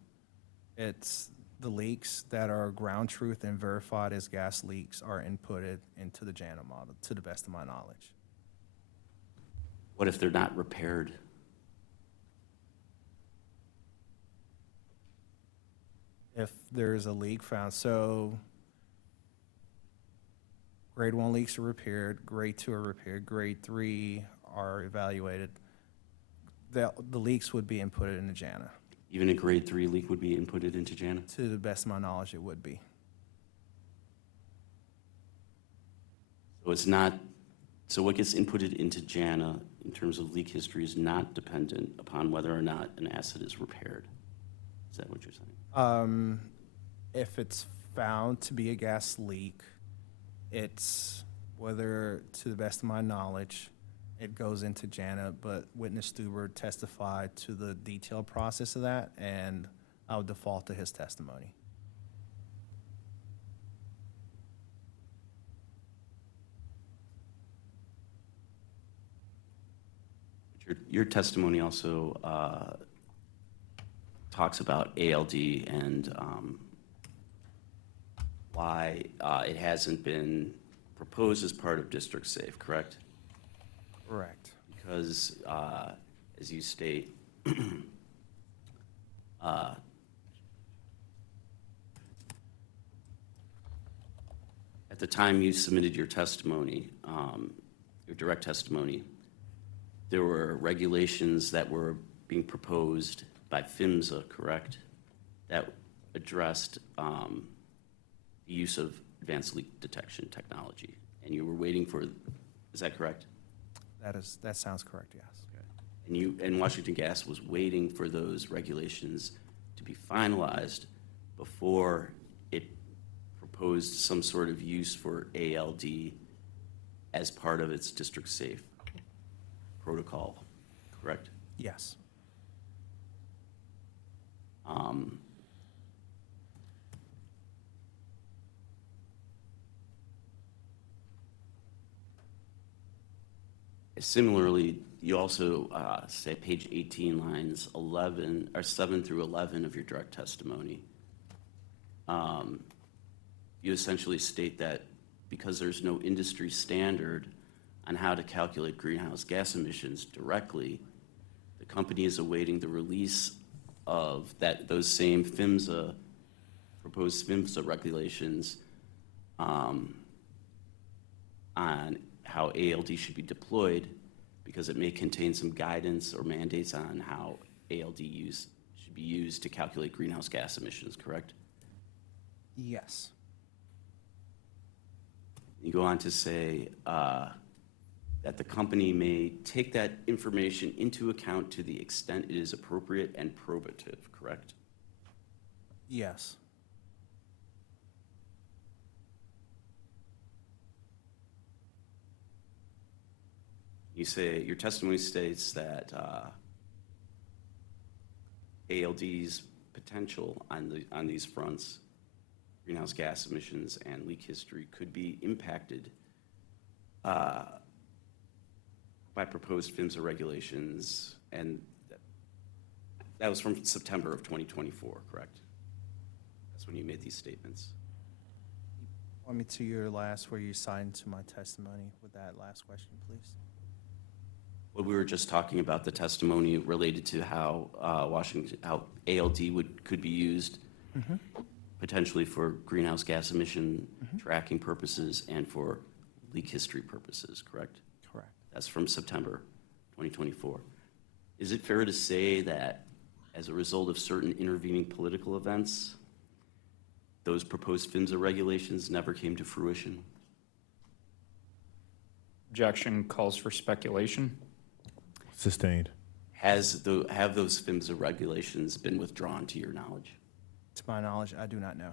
it's the leaks that are ground truth and verified as gas leaks are inputted into the JANA model, to the best of my knowledge. What if they're not repaired? If there's a leak found, so grade 1 leaks are repaired, grade 2 are repaired, grade 3 are evaluated, the leaks would be inputted into JANA. Even a grade 3 leak would be inputted into JANA? To the best of my knowledge, it would be. So it's not, so what gets inputted into JANA in terms of leak history is not dependent upon whether or not an asset is repaired? Is that what you're saying? If it's found to be a gas leak, it's, whether, to the best of my knowledge, it goes into JANA, but witness Stuber testified to the detailed process of that, and I would default to his testimony. Your testimony also talks about ALD and why it hasn't been proposed as part of District Safe, correct? Correct. Because, as you state, at the time you submitted your testimony, your direct testimony, there were regulations that were being proposed by PHMSA, correct? That addressed the use of advanced leak detection technology, and you were waiting for, is that correct? That sounds correct, yes. And Washington Gas was waiting for those regulations to be finalized before it proposed some sort of use for ALD as part of its District Safe protocol, correct? Yes. Similarly, you also say page 18, lines 11 or 7 through 11 of your direct testimony. You essentially state that because there's no industry standard on how to calculate greenhouse gas emissions directly, the company is awaiting the release of those same PHMSA, proposed PHMSA regulations on how ALD should be deployed because it may contain some guidance or mandates on how ALD use should be used to calculate greenhouse gas emissions, correct? Yes. You go on to say that the company may take that information into account to the extent it is appropriate and probative, correct? Yes. You say, your testimony states that ALD's potential on these fronts, greenhouse gas emissions and leak history, could be impacted by proposed PHMSA regulations, and that was from September of 2024, correct? That's when you made these statements. Want me to your last, where you signed to my testimony with that last question, please? Well, we were just talking about the testimony related to how how ALD could be used potentially for greenhouse gas emission tracking purposes and for leak history purposes, correct? Correct. That's from September 2024. Is it fair to say that as a result of certain intervening political events, those proposed PHMSA regulations never came to fruition? Objection calls for speculation. Sustained. Have those PHMSA regulations been withdrawn to your knowledge? To my knowledge, I do not know.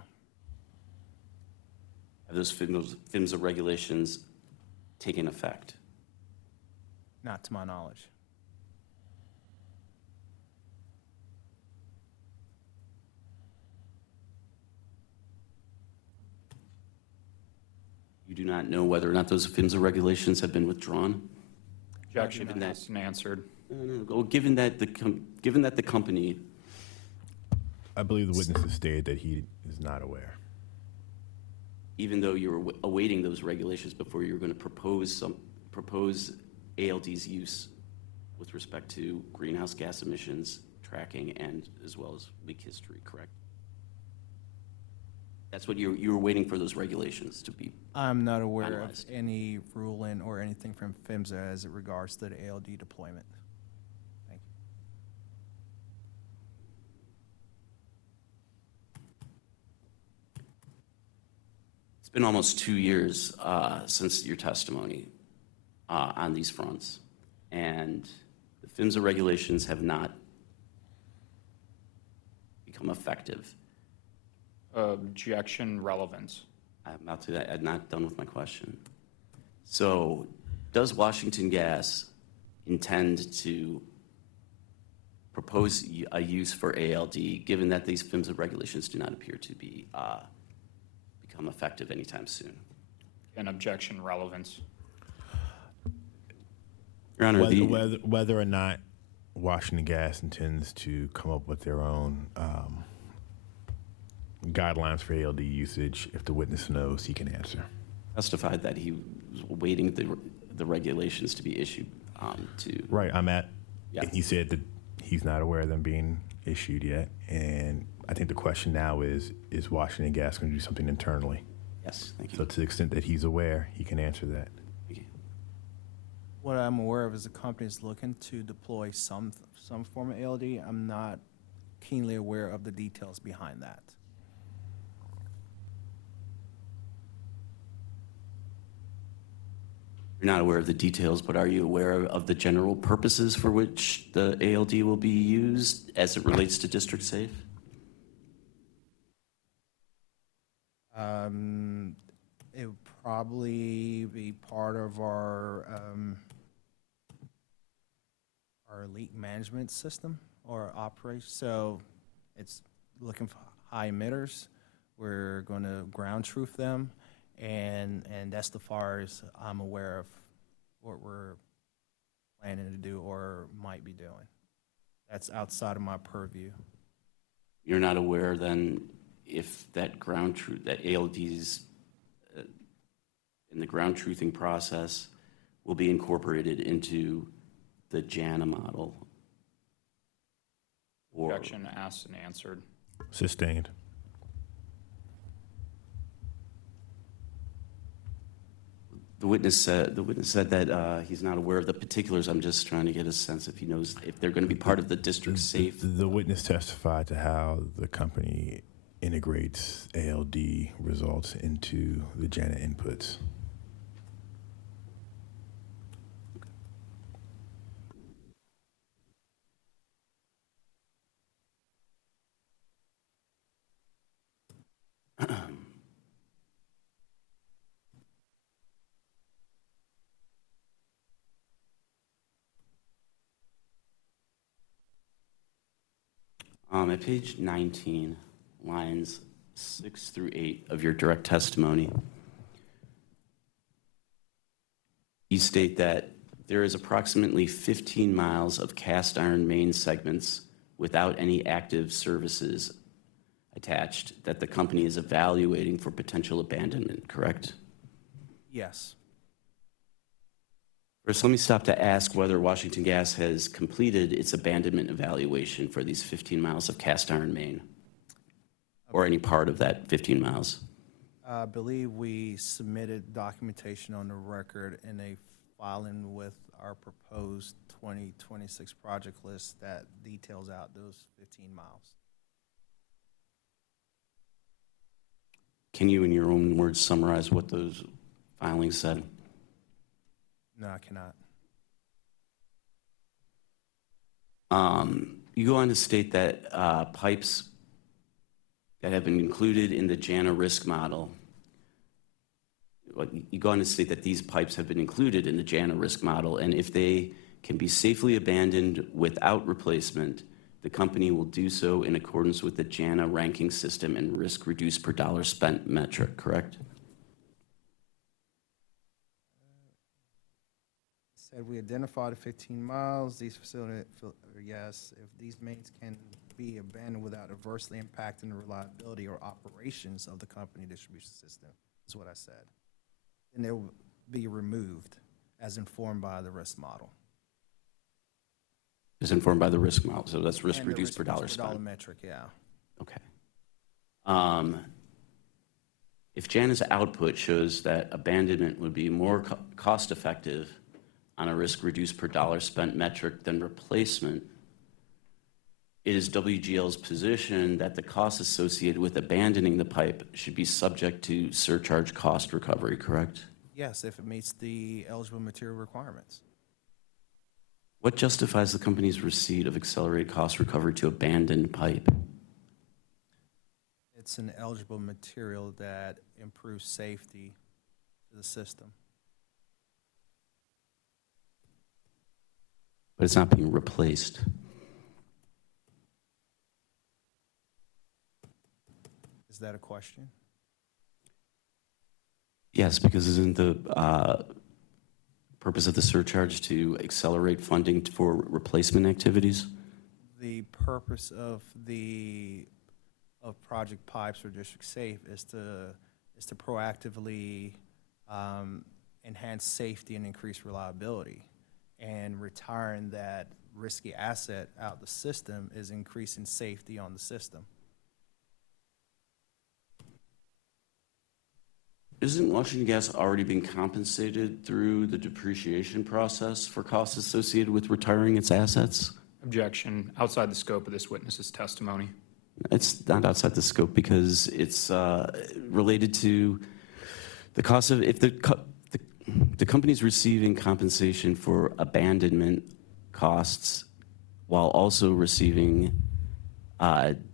Have those PHMSA regulations taken effect? Not to my knowledge. You do not know whether or not those PHMSA regulations have been withdrawn? Objection Given that- asked and answered. No. Given that the company, I believe the witnesses stated that he is not aware. even though you were awaiting those regulations before you were going to propose ALD's use with respect to greenhouse gas emissions tracking and as well as leak history, correct? That's what you were waiting for those regulations to be. I'm not aware of Finalized. any ruling or anything from PHMSA as it regards to the ALD deployment. Thank you. It's been almost 2 years since your testimony on these fronts, and the PHMSA regulations have not become effective. Objection relevance. I'm not done with my question. So, does Washington Gas intend to propose a use for ALD, given that these PHMSA regulations do not appear to be become effective anytime soon? An objection relevance. Your Honor, Whether or not Washington Gas intends to come up with their own guidelines for ALD usage, if the witness knows, he can answer. testified that he was waiting the regulations to be issued to. Right, Yeah. he said that he's not aware of them being issued yet, and I think the question now is Washington Gas going to do something internally? Yes, thank you. So to the extent that he's aware, he can answer that. Thank you. What I'm aware of is the company is looking to deploy some form of ALD. I'm not keenly aware of the details behind that. You're not aware of the details, but are you aware of the general purposes for which the ALD will be used as it relates to district safe? It would probably be part of our leak management system or operation. So it's looking for high emitters. We're going to ground truth them, and that's the far as I'm aware of what we're planning to do or might be doing. That's outside of my purview. You're not aware then if that that ALD's in the ground truthing process will be incorporated into the JANA model? Or Objection asked and answered. Sustained. The witness said that he's not aware of the particulars. I'm just trying to get a sense if he knows if they're going to be part of the district safe. The witness testified to how the company integrates ALD results into the JANA inputs. At page 19, lines 6 through 8 of your direct testimony, you state that there is approximately 15 miles of cast iron main segments without any active services attached that the company is evaluating for potential abandonment, correct? Yes. First, let me stop to ask whether Washington Gas has completed its abandonment evaluation for these 15 miles of cast iron main, or any part of that 15 miles. I believe we submitted documentation on the record in a filing with our proposed 2026 project list that details out those 15 miles. Can you, in your own words, summarize what those filings said? No, I cannot. You go on to state that pipes that have been included in the JANA risk model, you go on to state that these pipes have been included in the JANA risk model, and if they can be safely abandoned without replacement, the company will do so in accordance with the JANA ranking system and risk reduced per dollar spent metric, correct? Said we identified the 15 miles, these facilities, yes, if these mains can be abandoned without adversely impacting the reliability or operations of the company distribution system, is what I said. And they will be removed as informed by the risk model. Is informed by the risk model, so that's risk And the reduced per dollar reduced spent. metric, yeah. Okay. If JANA's output shows that abandonment would be more cost effective on a risk reduced per dollar spent metric than replacement, it is WGL's position that the costs associated with abandoning the pipe should be subject to surcharge cost recovery, correct? Yes, if it meets the eligible material requirements. What justifies the company's receipt of accelerated cost recovery to abandon pipe? It's an eligible material that improves safety to the system. But it's not being replaced. Is that a question? Yes, because isn't the purpose of the surcharge to accelerate funding for replacement activities? The purpose of Project Pipes for District Safe is to proactively enhance safety and increase reliability. And retiring that risky asset out of the system is increasing safety on the system. Isn't Washington Gas already being compensated through the depreciation process for costs associated with retiring its assets? Objection, outside the scope of this witness's testimony. It's not outside the scope because it's related to the cost of, if the company's receiving compensation for abandonment costs while also receiving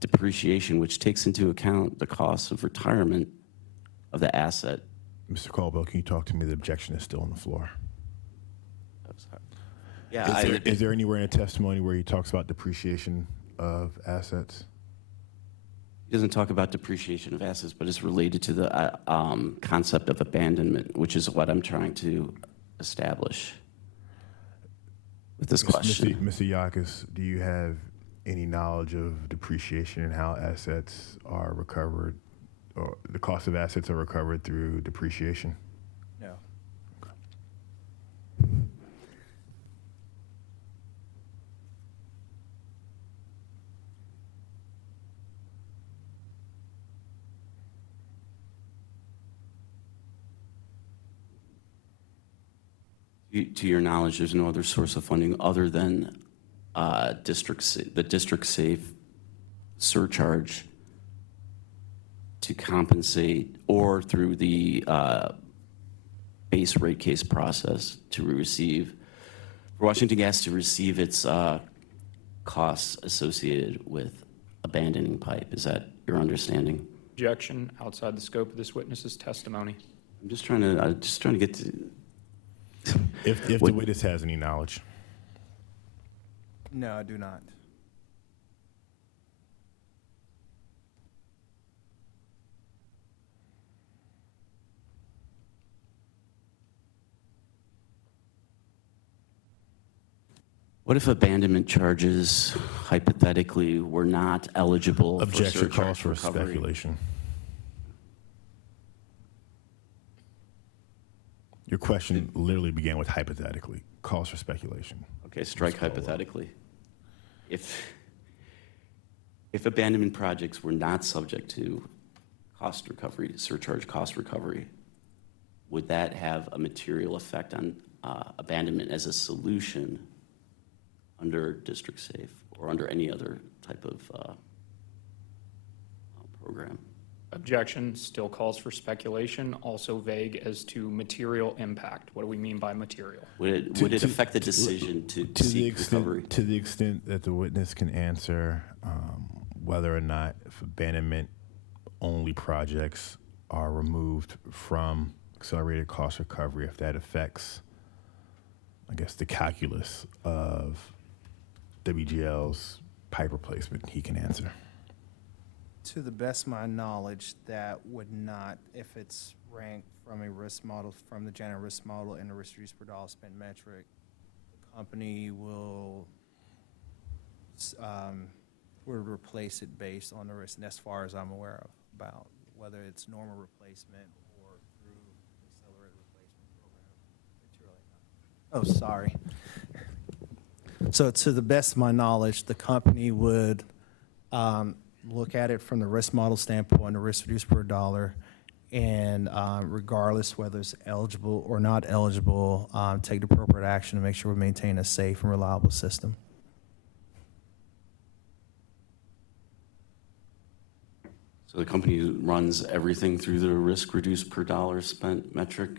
depreciation, which takes into account the cost of retirement of the asset. Mr. Caldwell, can you talk to me? The objection is still on the floor. Yeah, Is there anywhere in the testimony where he talks about depreciation of assets? He doesn't talk about depreciation of assets, but it's related to the concept of abandonment, which is what I'm trying to establish with this question. Mr. Yakas, do you have any knowledge of depreciation and how assets are recovered, or the cost of assets are recovered through depreciation? No. To your knowledge, there's no other source of funding other than the district safe surcharge to compensate, or through the base rate case process to receive, for Washington Gas to receive its costs associated with abandoning pipe. Is that your understanding? Objection outside the scope of this witness's testimony. I'm just trying to get to. If the witness has any knowledge. No, I do not. What if abandonment charges hypothetically were not eligible for Objection surcharge calls for recovery? speculation. Your question literally began with hypothetically. Calls for speculation. Okay, strike Let's follow up. hypothetically. If abandonment projects were not subject to cost recovery, surcharge cost recovery, would that have a material effect on abandonment as a solution under District Safe or under any other type of program? Objection still calls for speculation, also vague as to material impact. What do we mean by material? Would it affect the decision to the seek recovery? extent, to the extent that the witness can answer whether or not if abandonment only projects are removed from accelerated cost recovery, if that affects, I guess, the calculus of WGL's pipe replacement, he can answer. To the best of my knowledge, that would not, if it's ranked from a risk model, from the general risk model and the risk reduced per dollar spent metric, the company will replace it based on the risk, and as far as I'm aware of, about whether it's normal replacement or through accelerated replacement program. Oh, sorry. So to the best of my knowledge, the company would look at it from the risk model standpoint, the risk reduced per dollar, and regardless whether it's eligible or not eligible, take the appropriate action to make sure we maintain a safe and reliable system. So the company runs everything through the risk reduced per dollar spent metric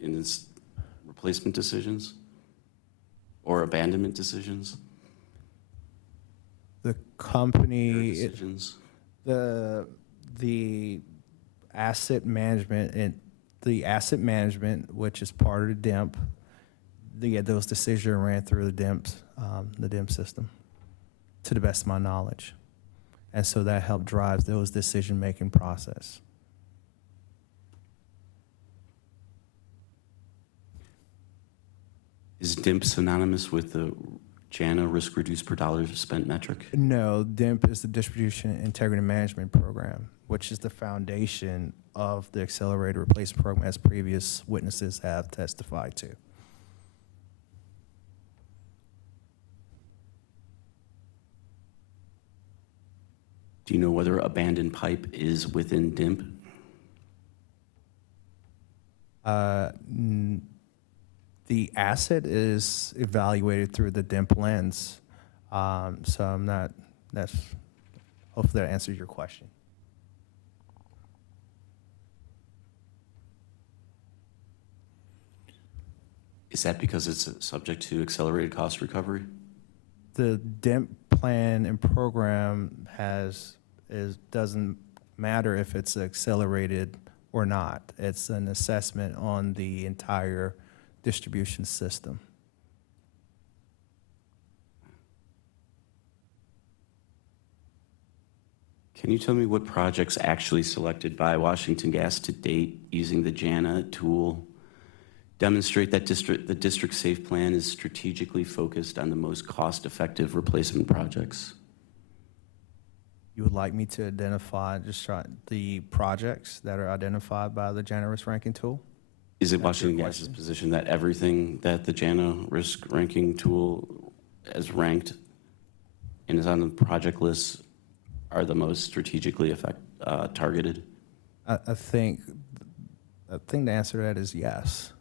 in its replacement decisions or abandonment decisions? The company, Decisions? the asset management, and the asset management, which is part of the DIMP, those decisions ran through the DIMP system, to the best of my knowledge. And so that helped drive those decision-making process. Is DIMP synonymous with the JANA risk reduced per dollar spent metric? No, DIMP is the Distribution Integrity Management Program, which is the foundation of the Accelerated Replacement Program, as previous witnesses have testified to. Do you know whether abandoned pipe is within DIMP? The asset is evaluated through the DIMP lens, so I'm not, hopefully that answers your question. Is that because it's subject to accelerated cost recovery? The DIMP plan and program doesn't matter if it's accelerated or not. It's an assessment on the entire distribution system. Can you tell me what projects actually selected by Washington Gas to date using the JANA tool demonstrate that the district safe plan is strategically focused on the most cost-effective replacement projects? You would like me to identify the projects that are identified by the JANA risk ranking tool? Is it That's your Washington Gas's question. position that everything that the JANA risk ranking tool is ranked and is on the project list are the most strategically targeted? I think the answer to that is yes.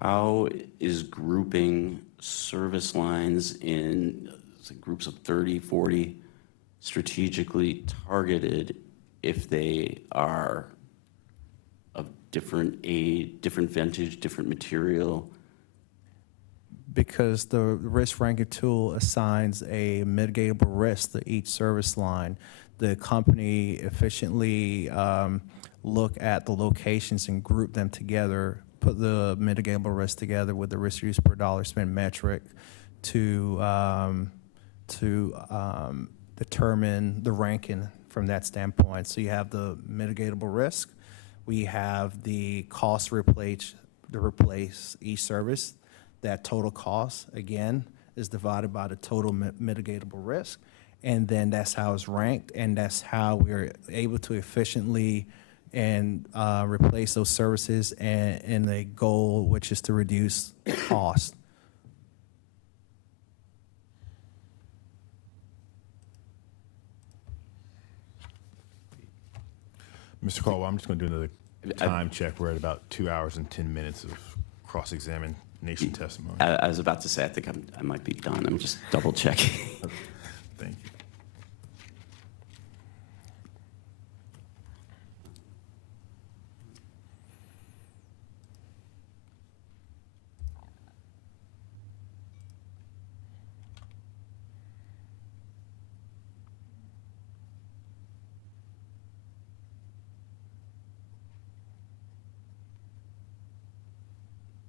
How is grouping service lines in groups of 30, 40 strategically targeted if they are of different age, different vintage, different material? Because the risk ranking tool assigns a mitigatable risk to each service line, the company efficiently look at the locations and group them together, put the mitigatable risk together with the risk reduced per dollar spent metric to determine the ranking from that standpoint. So you have the mitigatable risk, we have the cost to replace each service. That total cost, again, is divided by the total mitigatable risk. And then that's how it's ranked, and that's how we're able to efficiently and replace those services and the goal, which is to reduce cost. Mr. Caldwell, I'm just going to do another time check. We're at about 2 hours and 10 minutes of cross-examination testimony. I was about to say, I think I might be done. I'm just double checking. Thank you.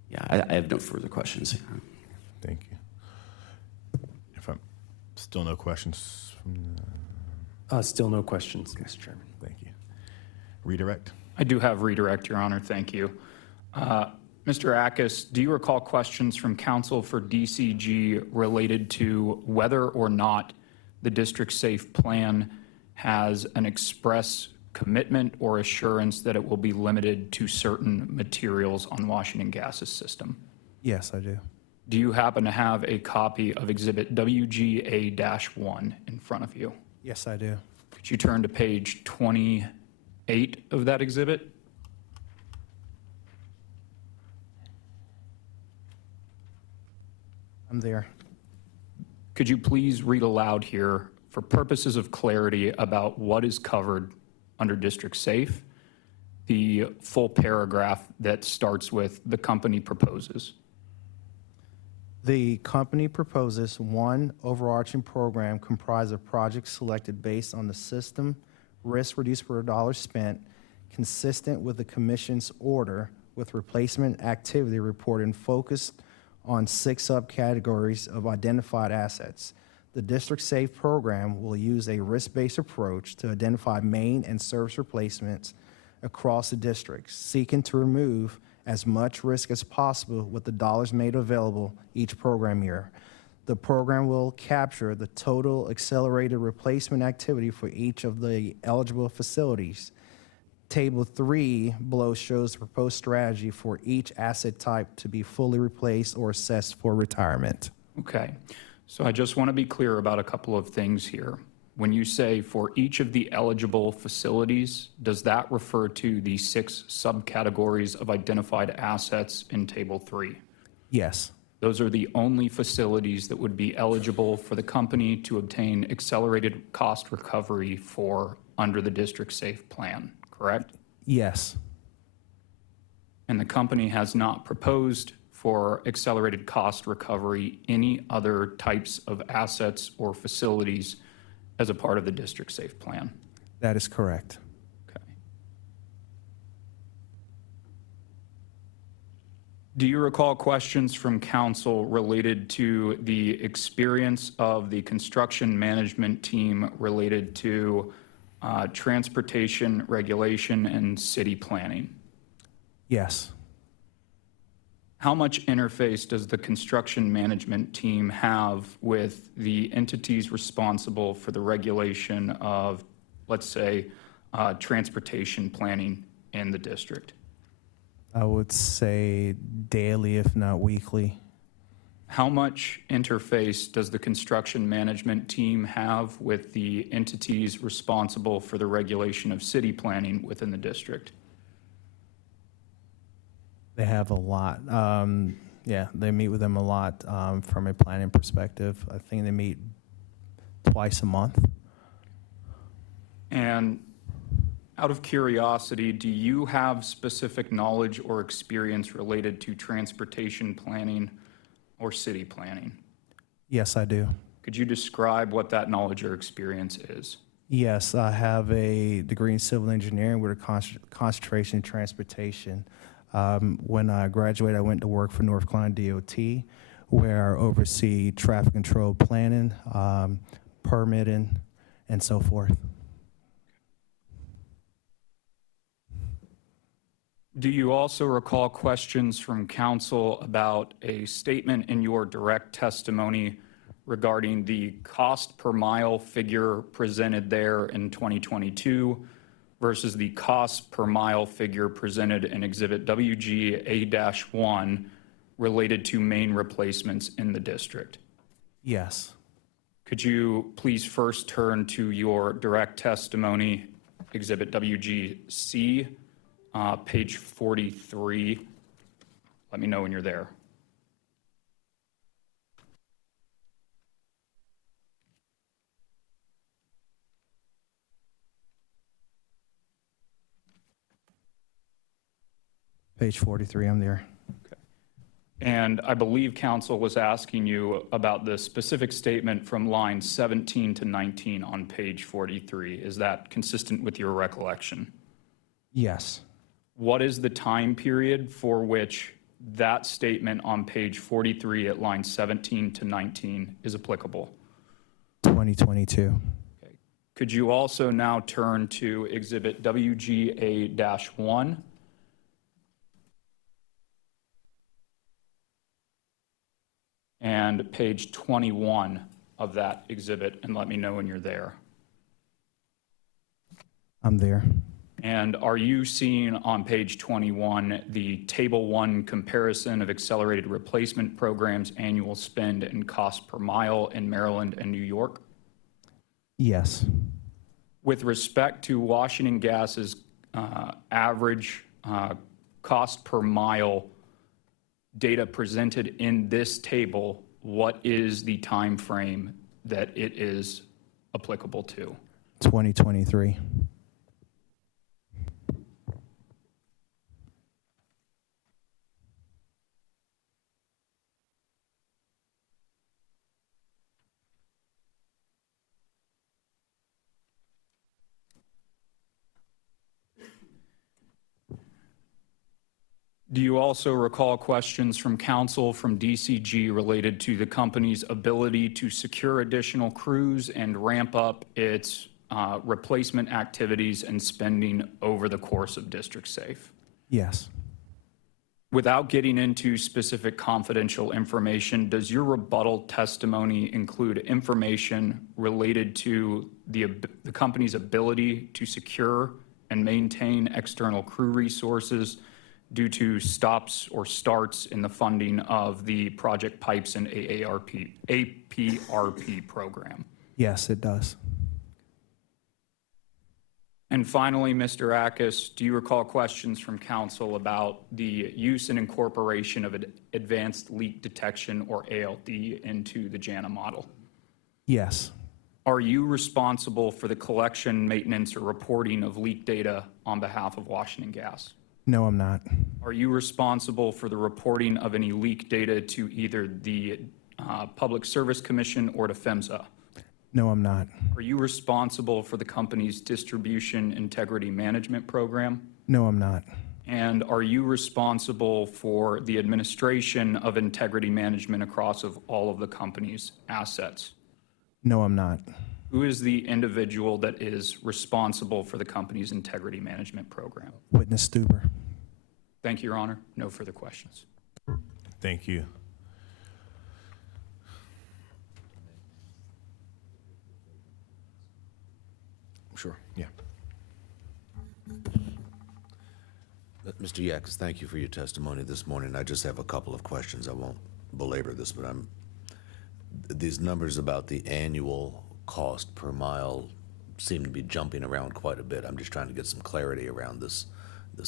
Yeah, I have no further questions. Thank you. If I'm still no questions from the, Still no questions, Mr. Chairman. thank you. Redirect? I do have redirect, Your Honor. Thank you. Mr. Akis, do you recall questions from counsel for DCG related to whether or not the district safe plan has an express commitment or assurance that it will be limited to certain materials on Washington Gas's system? Yes, I do. Do you happen to have a copy of Exhibit WGA-1 in front of you? Yes, I do. Could you turn to page 28 of that exhibit? I'm there. Could you please read aloud here, for purposes of clarity about what is covered under District Safe, the full paragraph that starts with "the company proposes"? The company proposes one overarching program comprised of projects selected based on the system risk reduced per dollar spent, consistent with the Commission's order, with replacement activity reporting focused on 6 subcategories of identified assets. The District Safe program will use a risk-based approach to identify main and service replacements across the district, seeking to remove as much risk as possible with the dollars made available each program year. The program will capture the total accelerated replacement activity for each of the eligible facilities. Table 3 below shows the proposed strategy for each asset type to be fully replaced or assessed for retirement. Okay, so I just want to be clear about a couple of things here. When you say for each of the eligible facilities, does that refer to the 6 subcategories of identified assets in Table 3? Yes. Those are the only facilities that would be eligible for the company to obtain accelerated cost recovery for under the District Safe plan, correct? Yes. And the company has not proposed for accelerated cost recovery any other types of assets or facilities as a part of the District Safe plan? That is correct. Okay. Do you recall questions from council related to the experience of the construction management team related to transportation regulation and city planning? Yes. How much interface does the construction management team have with the entities responsible for the regulation of, let's say, transportation planning in the district? I would say daily, if not weekly. How much interface does the construction management team have with the entities responsible for the regulation of city planning within the district? They have a lot. Yeah, they meet with them a lot from a planning perspective. I think they meet twice a month. And out of curiosity, do you have specific knowledge or experience related to transportation planning or city planning? Yes, I do. Could you describe what that knowledge or experience is? Yes, I have a degree in civil engineering with a concentration in transportation. When I graduated, I went to work for North Carolina DOT, where I oversee traffic control planning, permitting, and so forth. Do you also recall questions from council about a statement in your direct testimony regarding the cost per mile figure presented there in 2022 versus the cost per mile figure presented in Exhibit WGA-1 related to main replacements in the district? Yes. Could you please first turn to your direct testimony, Exhibit WGC, page 43. Let me know when you're there. Page 43, I'm there. And I believe council was asking you about the specific statement from lines 17 to 19 on page 43. Is that consistent with your recollection? Yes. What is the time period for which that statement on page 43 at line 17 to 19 is applicable? 2022. Okay. Could you also now turn to Exhibit WGA-1? And page 21 of that exhibit, and let me know when you're there. I'm there. And are you seeing on page 21 the Table 1 comparison of accelerated replacement programs, annual spend, and cost per mile in Maryland and New York? Yes. With respect to Washington Gas's average cost per mile data presented in this table, what is the time frame that it is applicable to? 2023. Do you also recall questions from council from DCG related to the company's ability to secure additional crews and ramp up its replacement activities and spending over the course of District Safe? Yes. Without getting into specific confidential information, does your rebuttal testimony include information related to the company's ability to secure and maintain external crew resources due to stops or starts in the funding of the Project Pipes and APRP program? Yes, it does. And finally, Mr. Akis, do you recall questions from council about the use and incorporation of advanced leak detection, or ALD, into the JANA model? Yes. Are you responsible for the collection, maintenance, or reporting of leak data on behalf of Washington Gas? No, I'm not. Are you responsible for the reporting of any leak data to either the Public Service Commission or to PHMSA? No, I'm not. Are you responsible for the company's distribution integrity management program? No, I'm not. And are you responsible for the administration of integrity management across of all of the company's assets? No, I'm not. Who is the individual that is responsible for the company's integrity management program? Witness Stuber. Thank you, Your Honor. No further questions. Thank you. Sure, yeah. Mr. Yakis, thank you for your testimony this morning. I just have a couple of questions. I won't belabor this, but these numbers about the annual cost per mile seem to be jumping around quite a bit. I'm just trying to get some clarity around this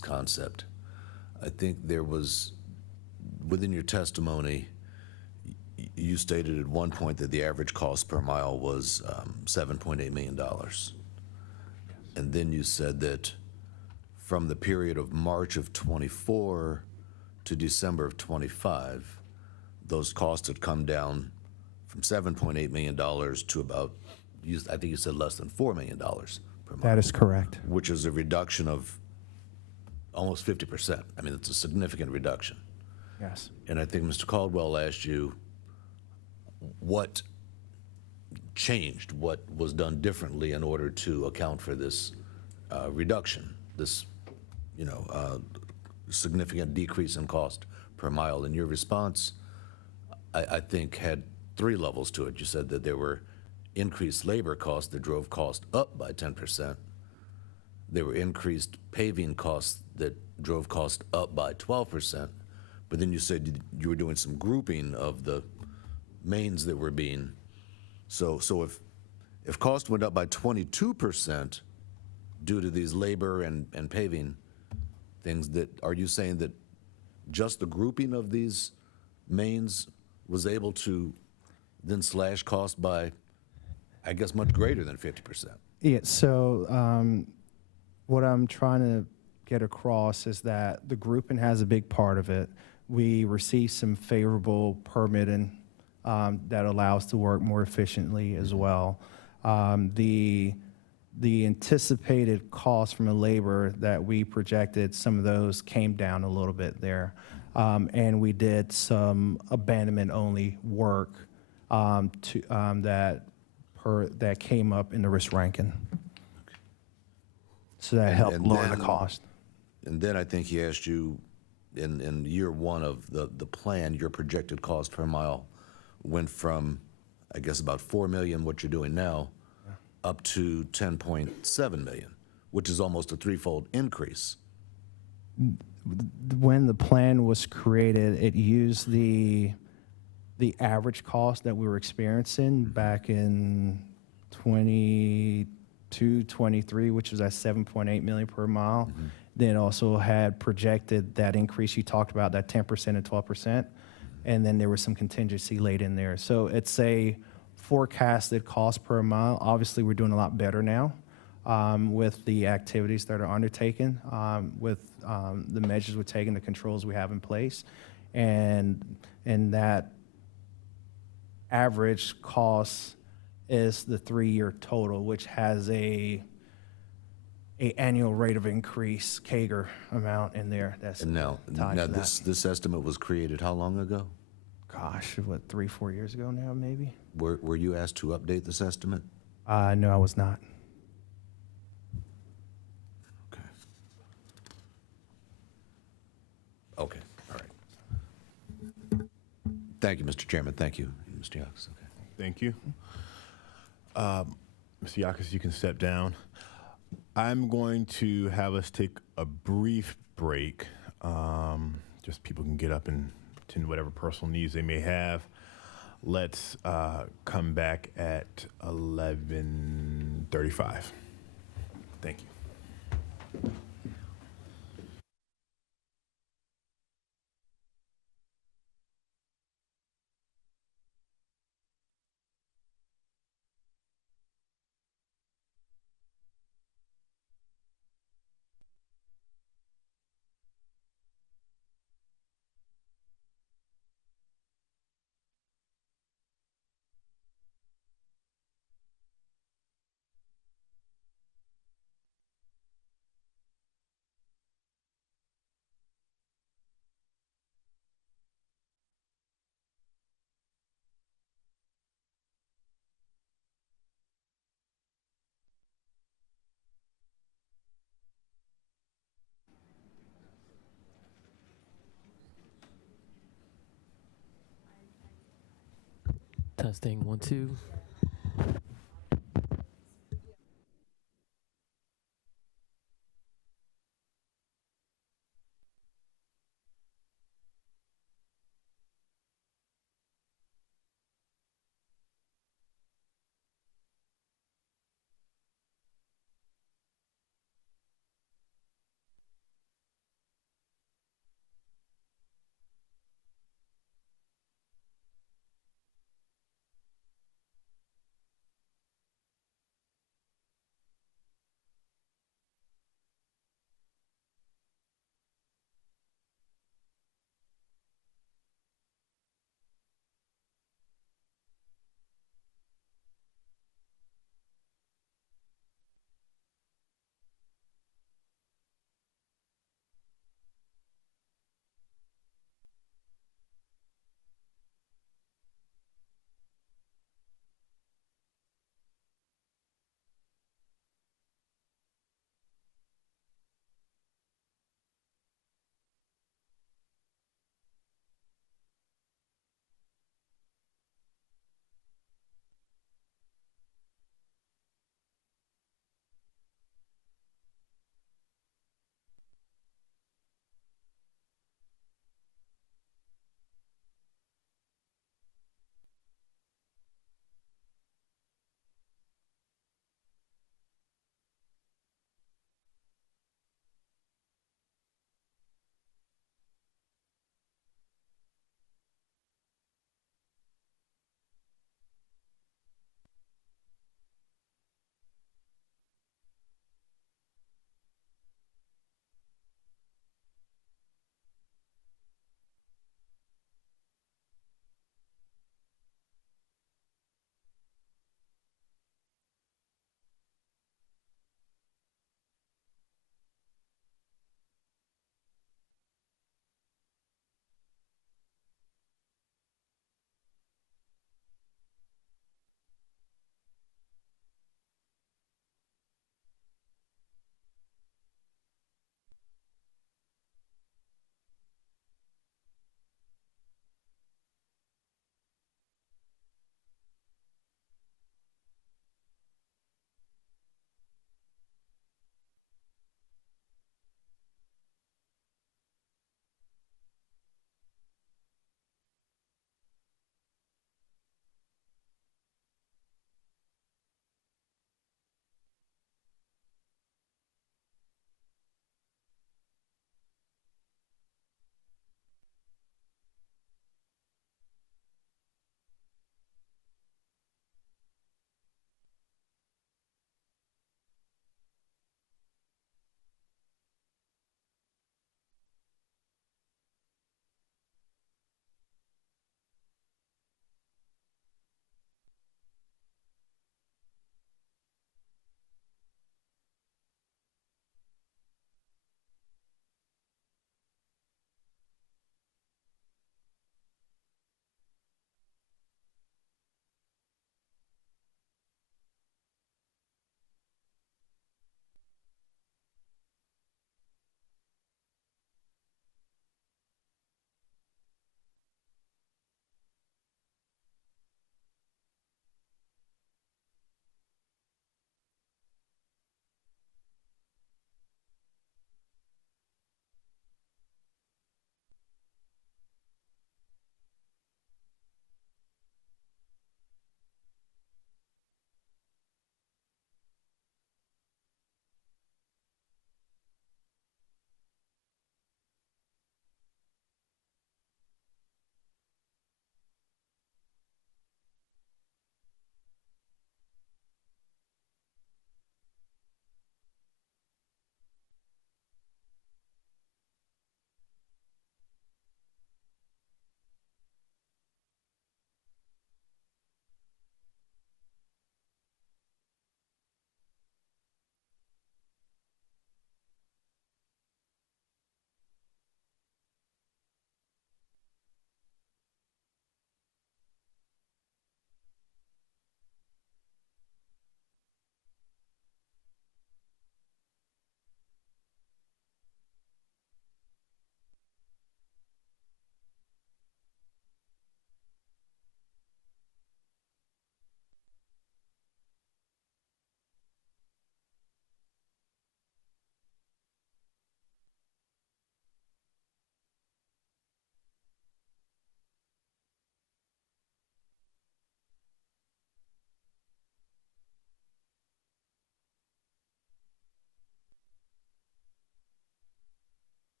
concept. I think there was, within your testimony, you stated at one point that the average cost per mile was $7.8 million. And then you said that from the period of March of '24 to December of '25, those costs had come down from $7.8 million to about, I think you said less than $4 million per mile. That is correct. Which is a reduction of almost 50%. I mean, it's a significant reduction. Yes. And I think Mr. Caldwell asked you what changed, what was done differently in order to account for this reduction, this, significant decrease in cost per mile. And your response, I think, had three levels to it. You said that there were increased labor costs that drove cost up by 10%. There were increased paving costs that drove cost up by 12%. But then you said you were doing some grouping of the mains that were being, so if cost went up by 22% due to these labor and paving things, that, are you saying that just the grouping of these mains was able to then slash cost by, I guess, much greater than 50%? Yeah, so what I'm trying to get across is that the grouping has a big part of it. We received some favorable permitting that allows to work more efficiently as well. The anticipated cost from a labor that we projected, some of those came down a little bit there. And we did some abandonment-only work that came up in the risk ranking. So that helped And lower the then- cost. And then I think he asked you, in year one of the plan, your projected cost per mile went from, I guess, about 4 million, what you're doing now, up to 10.7 million, which is almost a threefold increase. When the plan was created, it used the average cost that we were experiencing back in 22, 23, which was at 7.8 million per mile. Then it also had projected that increase you talked about, that 10% and 12%. And then there was some contingency laid in there. So it's a forecasted cost per mile. Obviously, we're doing a lot better now with the activities that are undertaken, with the measures we're taking, the controls we have in place. And that average cost is the 3-year total, which has a annual rate of increase, CAGR amount in there that's And now tied to that. this estimate was created how long ago? Gosh, what, 3-4 years ago now, maybe? Were you asked to update this estimate? No, I was not. Okay. Okay, all right. Thank you, Mr. Chairman. Thank you, Mr. Yakus. Okay. Thank you. Mr. Yakus, you can step down. I'm going to have us take a brief break. Just people can get up and tend to whatever personal needs they may have. Let's come back at 11:35. Thank you. Testing 1 2.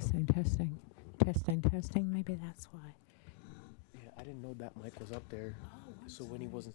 Testing, testing, testing, testing. Maybe that's why. Yeah, I didn't know that mic was up there. So when he wasn't.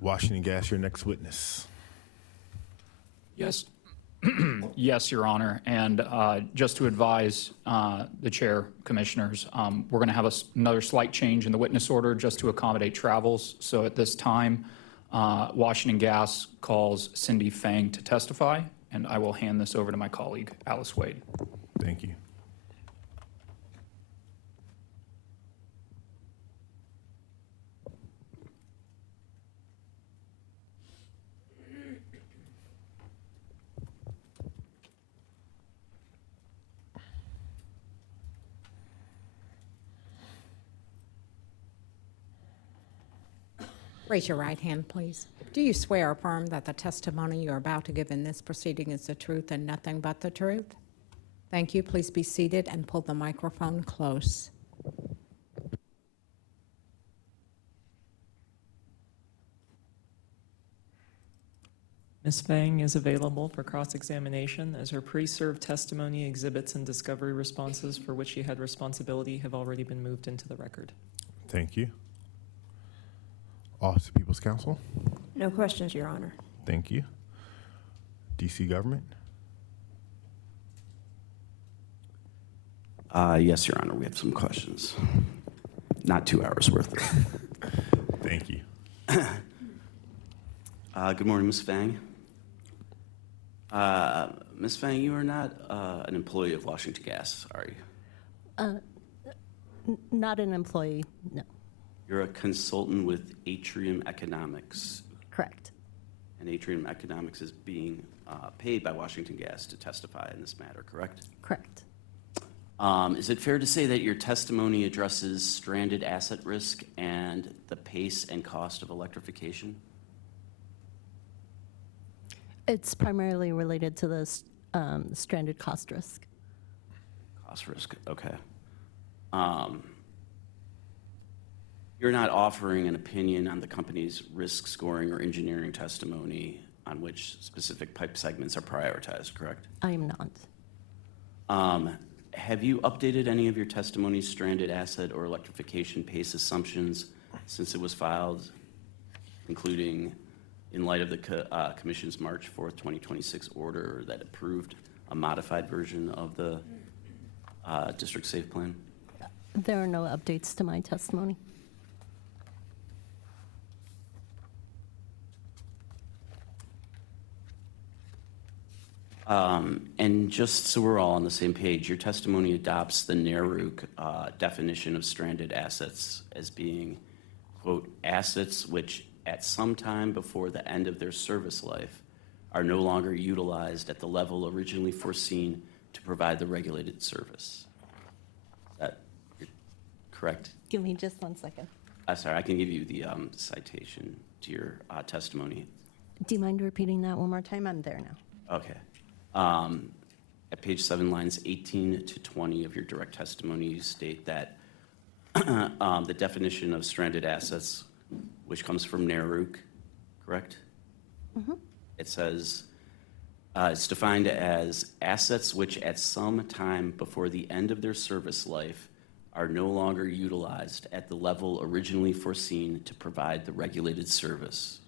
Washington Gas, your next witness. Yes. Yes, Your Honor. And just to advise the chair, commissioners, we're going to have another slight change in the witness order just to accommodate travels. So at this time, Washington Gas calls Cindy Fang to testify, and I will hand this over to my colleague, Alice Wade. Thank you. Raise your right hand, please. Do you swear or affirm that the testimony you're about to give in this proceeding is the truth and nothing but the truth? Thank you. Please be seated and pull the microphone close. Ms. Fang is available for cross-examination as her pre-served testimony, exhibits, and discovery responses for which she had responsibility have already been moved into the record. Thank you. Office of People's Counsel. No questions, Your Honor. Thank you. DC Government. Yes, Your Honor, we have some questions. Not 2 hours worth. Thank you. Good morning, Ms. Fang. Ms. Fang, you are not an employee of Washington Gas, are you? Not an employee, no. You're a consultant with Atrium Economics, Correct. and Atrium Economics is being paid by Washington Gas to testify in this matter, correct? Correct. Is it fair to say that your testimony addresses stranded asset risk and the pace and cost of electrification? It's primarily related to the stranded cost risk. Cost risk, okay. You're not offering an opinion on the company's risk scoring or engineering testimony on which specific pipe segments are prioritized, correct? I am not. Have you updated any of your testimony's stranded asset or electrification pace assumptions since it was filed, including in light of the Commission's March 4th, 2026 order that approved a modified version of the District Safe Plan? There are no updates to my testimony. And just so we're all on the same page, your testimony adopts the NARUC definition of stranded assets as being, quote, assets which at some time before the end of their service life are no longer utilized at the level originally foreseen to provide the regulated service. Is that correct? Give me just 1 second. Sorry, I can give you the citation to your testimony. Do you mind repeating that one more time? I'm there now. Okay. At page 7, lines 18 to 20 of your direct testimony, you state that the definition of stranded assets, which comes from NARUC, correct? Mm-hmm. It says, it's defined as assets which at some time before the end of their service life are no longer utilized at the level originally foreseen to provide the regulated service,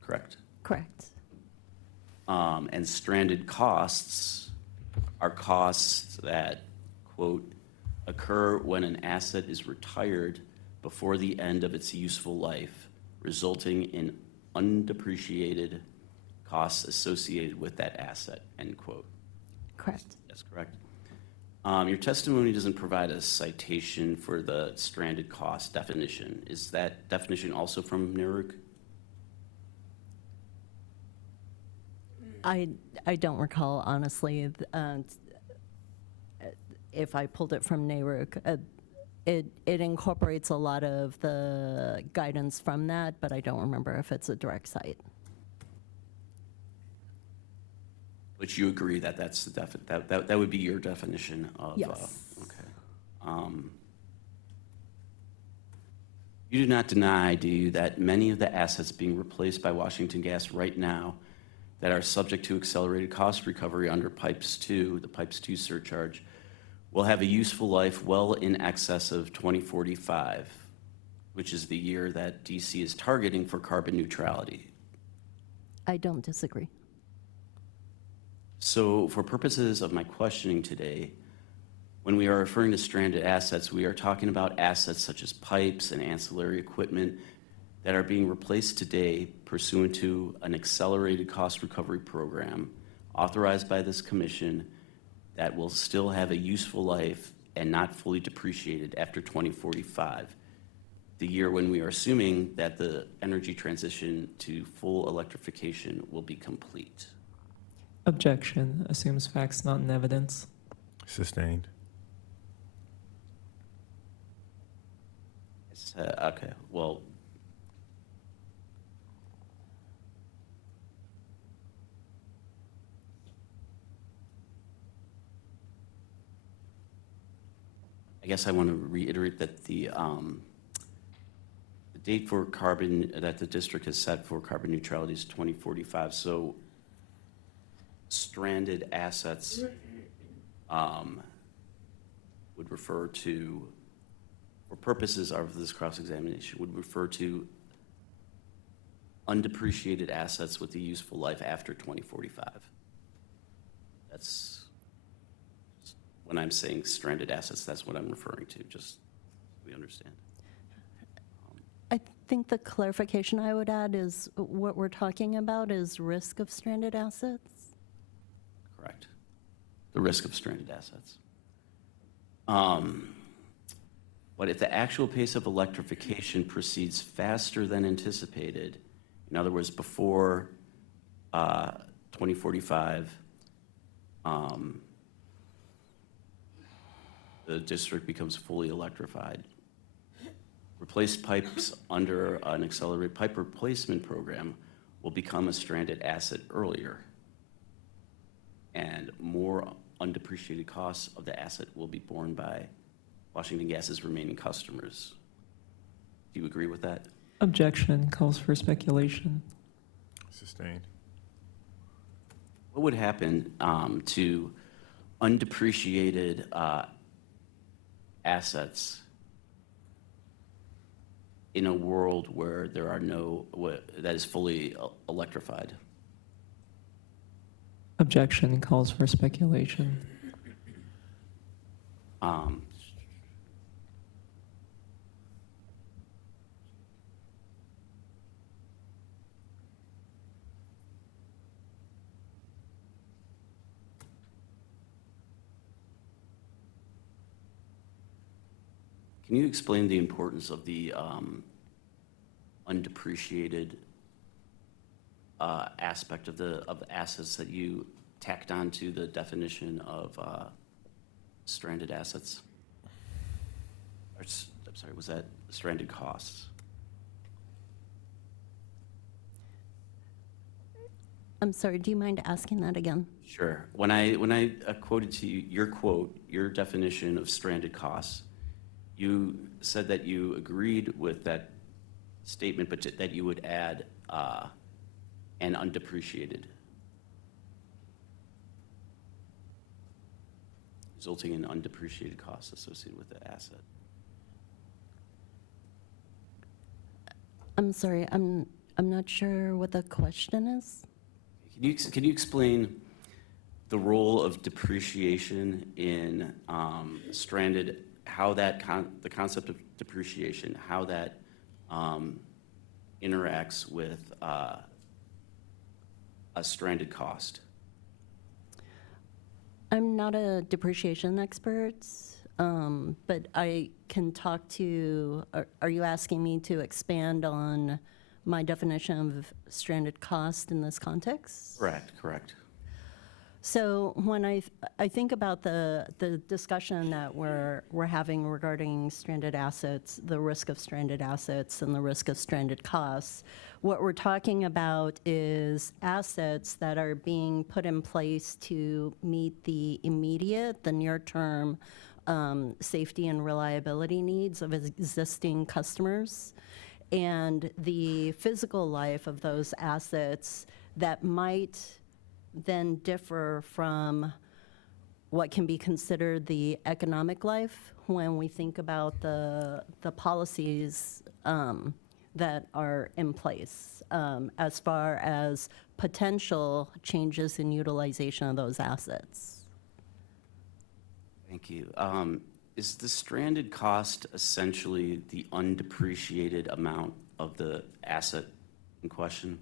correct? Correct. And stranded costs are costs that, quote, occur when an asset is retired before the end of its useful life, resulting in undepreciated costs associated with that asset, end quote. Correct. That's correct. Your testimony doesn't provide a citation for the stranded cost definition. Is that definition also from NARUC? I don't recall, honestly, if I pulled it from NARUC. It incorporates a lot of the guidance from that, but I don't remember if it's a direct cite. But you agree that that's the that would be your definition of? Yes. Okay. You do not deny, do you, that many of the assets being replaced by Washington Gas right now that are subject to accelerated cost recovery under Pipes 2, the Pipes 2 surcharge, will have a useful life well in excess of 2045, which is the year that DC is targeting for carbon neutrality. I don't disagree. So for purposes of my questioning today, when we are referring to stranded assets, we are talking about assets such as pipes and ancillary equipment that are being replaced today pursuant to an accelerated cost recovery program authorized by this commission that will still have a useful life and not fully depreciated after 2045, the year when we are assuming that the energy transition to full electrification will be complete. Objection. Assumes facts not in evidence. Sustained. Okay, well, I guess I want to reiterate that the date for carbon, that the district has set for carbon neutrality is 2045. So stranded assets would refer to, for purposes of this cross-examination, would refer to undepreciated assets with a useful life after 2045. That's, when I'm saying stranded assets, that's what I'm referring to, just so we understand. I think the clarification I would add is what we're talking about is risk of stranded assets. Correct. The risk of stranded assets. But if the actual pace of electrification proceeds faster than anticipated, in other words, before 2045, the district becomes fully electrified. Replaced pipes under an accelerated pipe replacement program will become a stranded asset earlier, and more undepreciated costs of the asset will be borne by Washington Gas's remaining customers. Do you agree with that? Objection. Calls for speculation. Sustained. What would happen to undepreciated assets in a world where there are no, that is fully electrified? Objection. Calls for speculation. Can you explain the importance of the undepreciated aspect of the assets that you tacked onto the definition of stranded assets? Or, I'm sorry, was that stranded costs? I'm sorry, do you mind asking that again? Sure. When I quoted to you your quote, your definition of stranded costs, you said that you agreed with that statement, but that you would add and undepreciated, resulting in undepreciated costs associated with the asset. I'm sorry, I'm not sure what the question is. Can you explain the role of depreciation in stranded, how that the concept of depreciation, how that interacts with a stranded cost? I'm not a depreciation expert, but I can talk to, are you asking me to expand on my definition of stranded cost in this context? Correct. So when I think about the discussion that we're having regarding stranded assets, the risk of stranded assets and the risk of stranded costs, what we're talking about is assets that are being put in place to meet the immediate, the near-term safety and reliability needs of existing customers, and the physical life of those assets that might then differ from what can be considered the economic life when we think about the policies that are in place as far as potential changes in utilization of those assets. Thank you. Is the stranded cost essentially the undepreciated amount of the asset in question?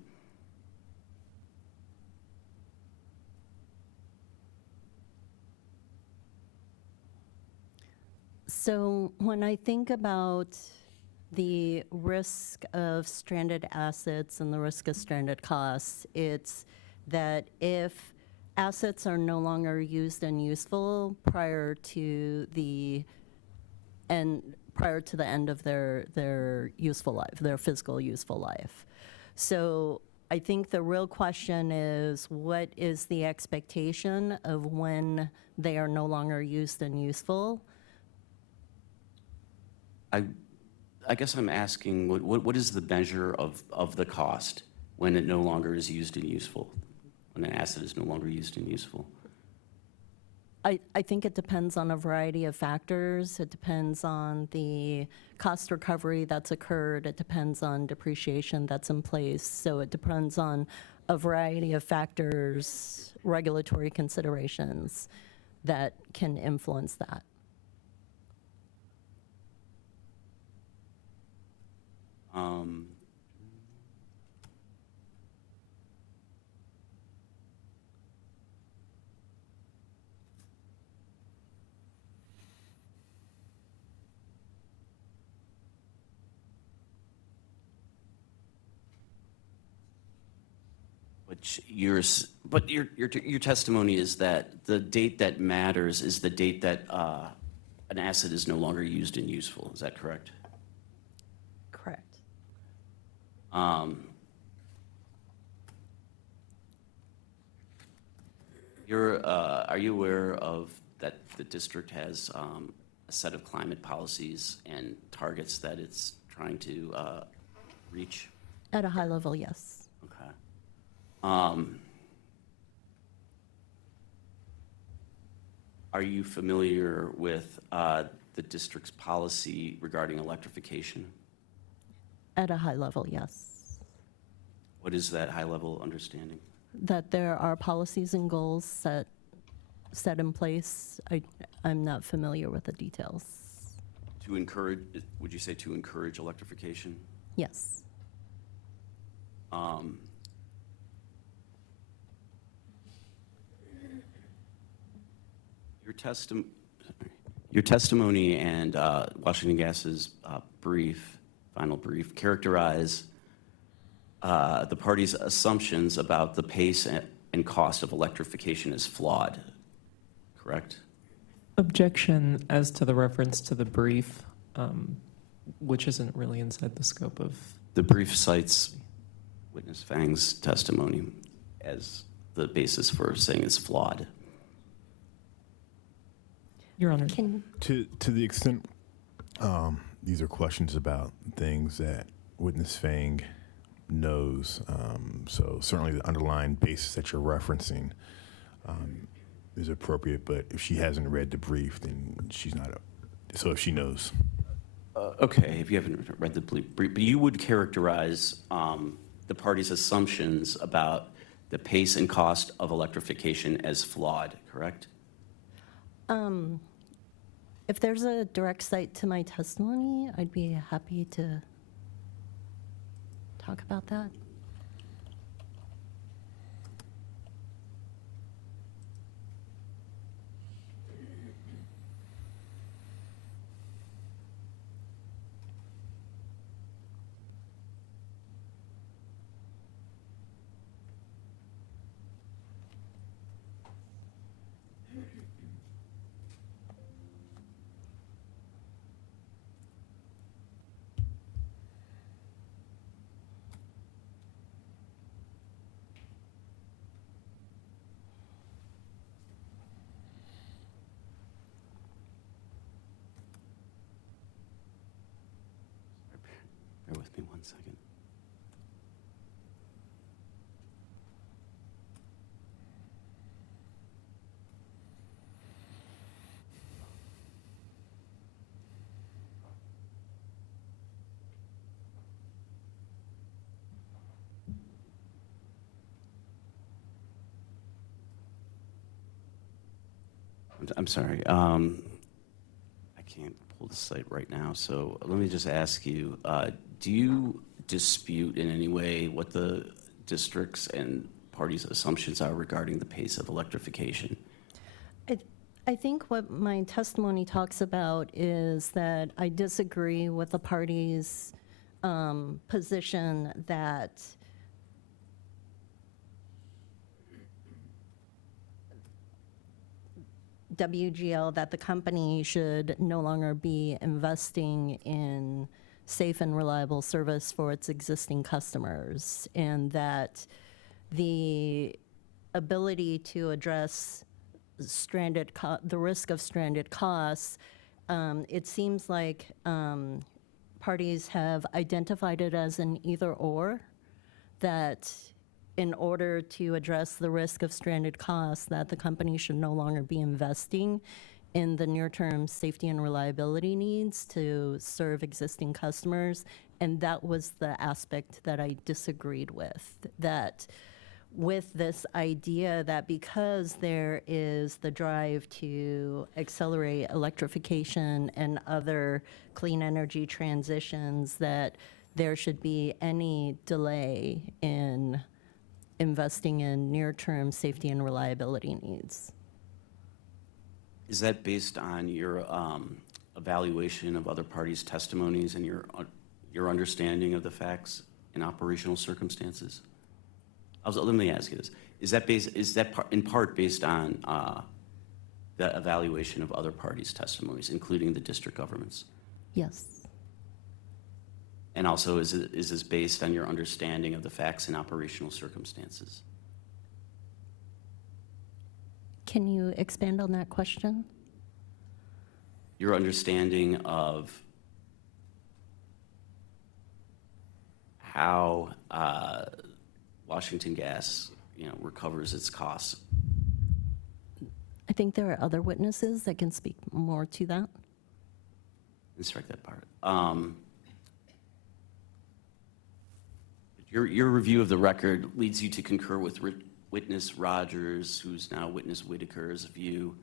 So when I think about the risk of stranded assets and the risk of stranded costs, it's that if assets are no longer used and useful prior to the end of their useful life, their physical useful life. So I think the real question is, what is the expectation of when they are no longer used and useful? I guess I'm asking, what is the measure of the cost when it no longer is used and useful, when an asset is no longer used and useful? I think it depends on a variety of factors. It depends on the cost recovery that's occurred. It depends on depreciation that's in place. So it depends on a variety of factors, regulatory considerations that can influence that. But your testimony is that the date that matters is the date that an asset is no longer used and useful. Is that correct? Correct. Are you aware of that the district has a set of climate policies and targets that it's trying to reach? At a high level, yes. Okay. Are you familiar with the district's policy regarding electrification? At a high level, yes. What is that high-level understanding? That there are policies and goals set in place. I'm not familiar with the details. To encourage, would you say to encourage electrification? Yes. Your testimony and Washington Gas's final brief, characterize the party's assumptions about the pace and cost of electrification as flawed, correct? Objection as to the reference to the brief, which isn't really inside the scope of... The brief cites witness Fang's testimony as the basis for saying it's flawed. Your Honor. To the extent these are questions about things that witness Fang knows, so certainly the underlying basis that you're referencing is appropriate, but if she hasn't read the brief, then she's not so if she knows. Okay, if you haven't read the brief, but you would characterize the party's assumptions about the pace and cost of electrification as flawed, correct? If there's a direct cite to my testimony, I'd be happy to talk about that. Bear with me 1 second. I'm sorry. I can't pull the site right now, so let me just ask you, do you dispute in any way what the district's and parties' assumptions are regarding the pace of electrification? I think what my testimony talks about is that I disagree with the party's position that WGL, that the company should no longer be investing in safe and reliable service for its existing customers, and that the ability to address the risk of stranded costs, it seems like parties have identified it as an either or, that in order to address the risk of stranded costs, that the company should no longer be investing in the near-term safety and reliability needs to serve existing customers. And that was the aspect that I disagreed with, that with this idea that because there is the drive to accelerate electrification and other clean energy transitions, that there should be any delay in investing in near-term safety and reliability needs. Is that based on your evaluation of other parties' testimonies and your understanding of the facts and operational circumstances? Let me ask you this: is that in part based on the evaluation of other parties' testimonies, including the district governments? Yes. And also, is this based on your understanding of the facts and operational circumstances? Can you expand on that question? Your understanding of how Washington Gas, recovers its costs. I think there are other witnesses that can speak more to that. Let's strike that part. Your review of the record leads you to concur with witness Rogers, who's now witness Whitaker's view,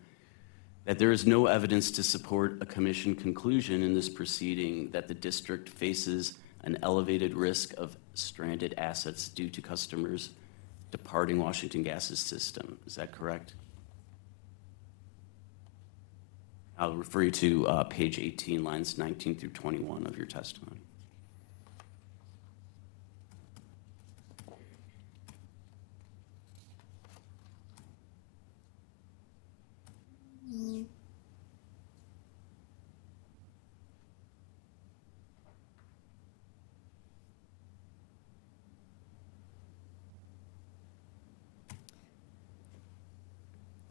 that there is no evidence to support a commission conclusion in this proceeding that the district faces an elevated risk of stranded assets due to customers departing Washington Gas's system. Is that correct? I'll refer you to page 18, lines 19 through 21 of your testimony.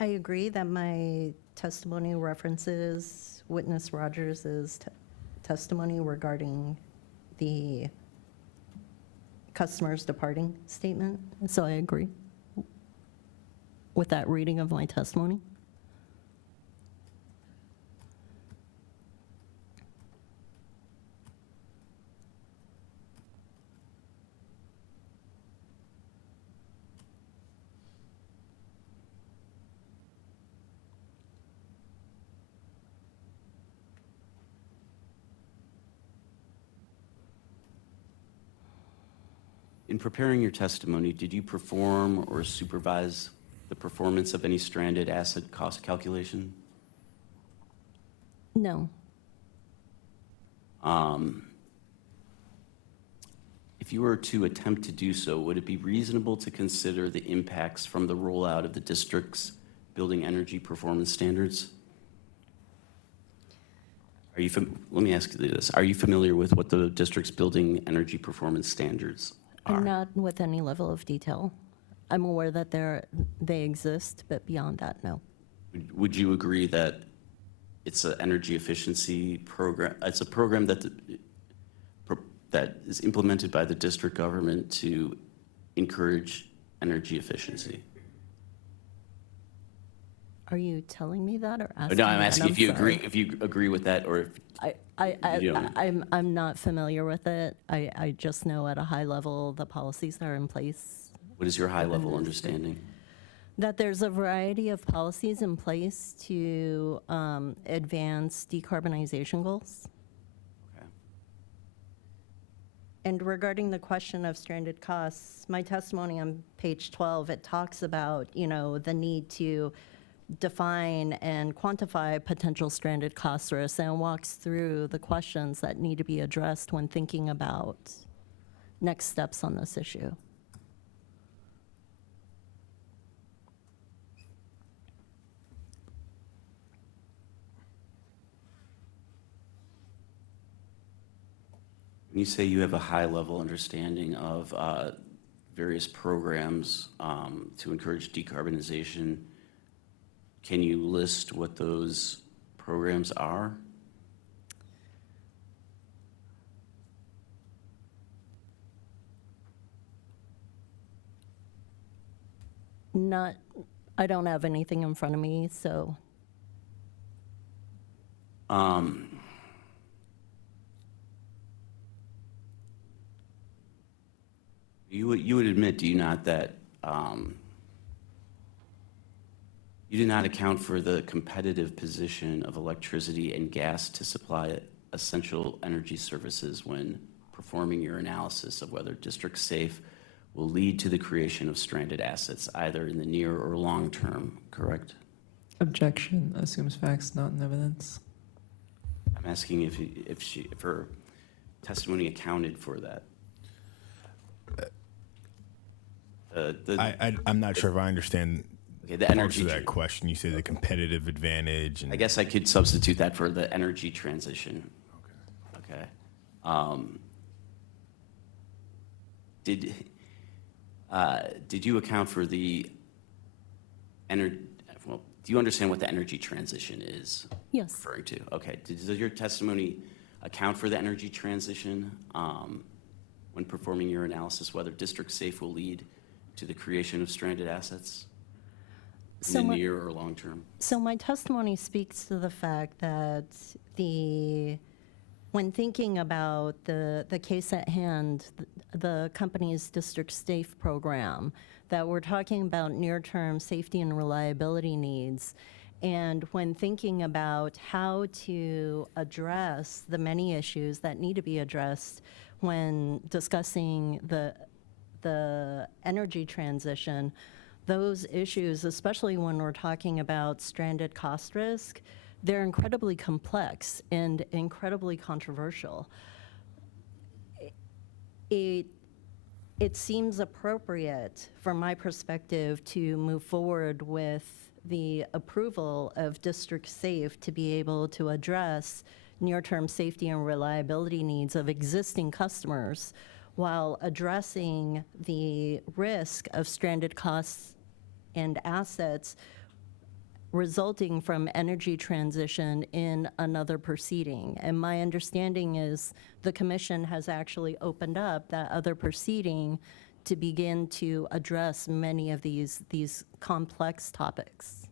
I agree that my testimony references witness Rogers' testimony regarding the customers departing statement. So I agree with that reading of my testimony. In preparing your testimony, did you perform or supervise the performance of any stranded asset cost calculation? No. If you were to attempt to do so, would it be reasonable to consider the impacts from the rollout of the district's building energy performance standards? Let me ask you this. Are you familiar with what the district's building energy performance standards are? I'm not with any level of detail. I'm aware that they exist, but beyond that, no. Would you agree that it's an energy efficiency program? It's a program that is implemented by the district government to encourage energy efficiency. Are you telling me that or asking? No, I'm me? asking if you agree. If you agree with that, or if I'm not familiar with it. I just know at a high level the policies that are in place. What is your high level understanding? That there's a variety of policies in place to advance decarbonization goals. Okay. And regarding the question of stranded costs, my testimony on page 12, it talks about, the need to define and quantify potential stranded cost risks and walks through the questions that need to be addressed when thinking about next steps on this issue. When you say you have a high-level understanding of various programs to encourage decarbonization, can you list what those programs are? I don't have anything in front of me, so. You would admit, do you not, that you did not account for the competitive position of electricity and gas to supply essential energy services when performing your analysis of whether district safe will lead to the creation of stranded assets, either in the near or long term, correct? Objection assumes facts, not in evidence. I'm asking if her testimony accounted for that. I'm not sure if I understand Okay, the parts energy. of that question. You say the competitive advantage. And I guess I could substitute that for the energy transition. Okay. Did you account for the energy? Well, do you understand what the energy transition is? Yes. Referring to? Okay. Does your testimony account for the energy transition when performing your analysis, whether district safe will lead to the creation of stranded assets in the near or long term? So my testimony speaks to the fact that when thinking about the case at hand, the company's district safe program, that we're talking about near-term safety and reliability needs. And when thinking about how to address the many issues that need to be addressed when discussing the energy transition, those issues, especially when we're talking about stranded cost risk, they're incredibly complex and incredibly controversial. It seems appropriate, from my perspective, to move forward with the approval of District Safe to be able to address near-term safety and reliability needs of existing customers while addressing the risk of stranded costs and assets resulting from energy transition in another proceeding. And my understanding is the commission has actually opened up that other proceeding to begin to address many of these complex topics.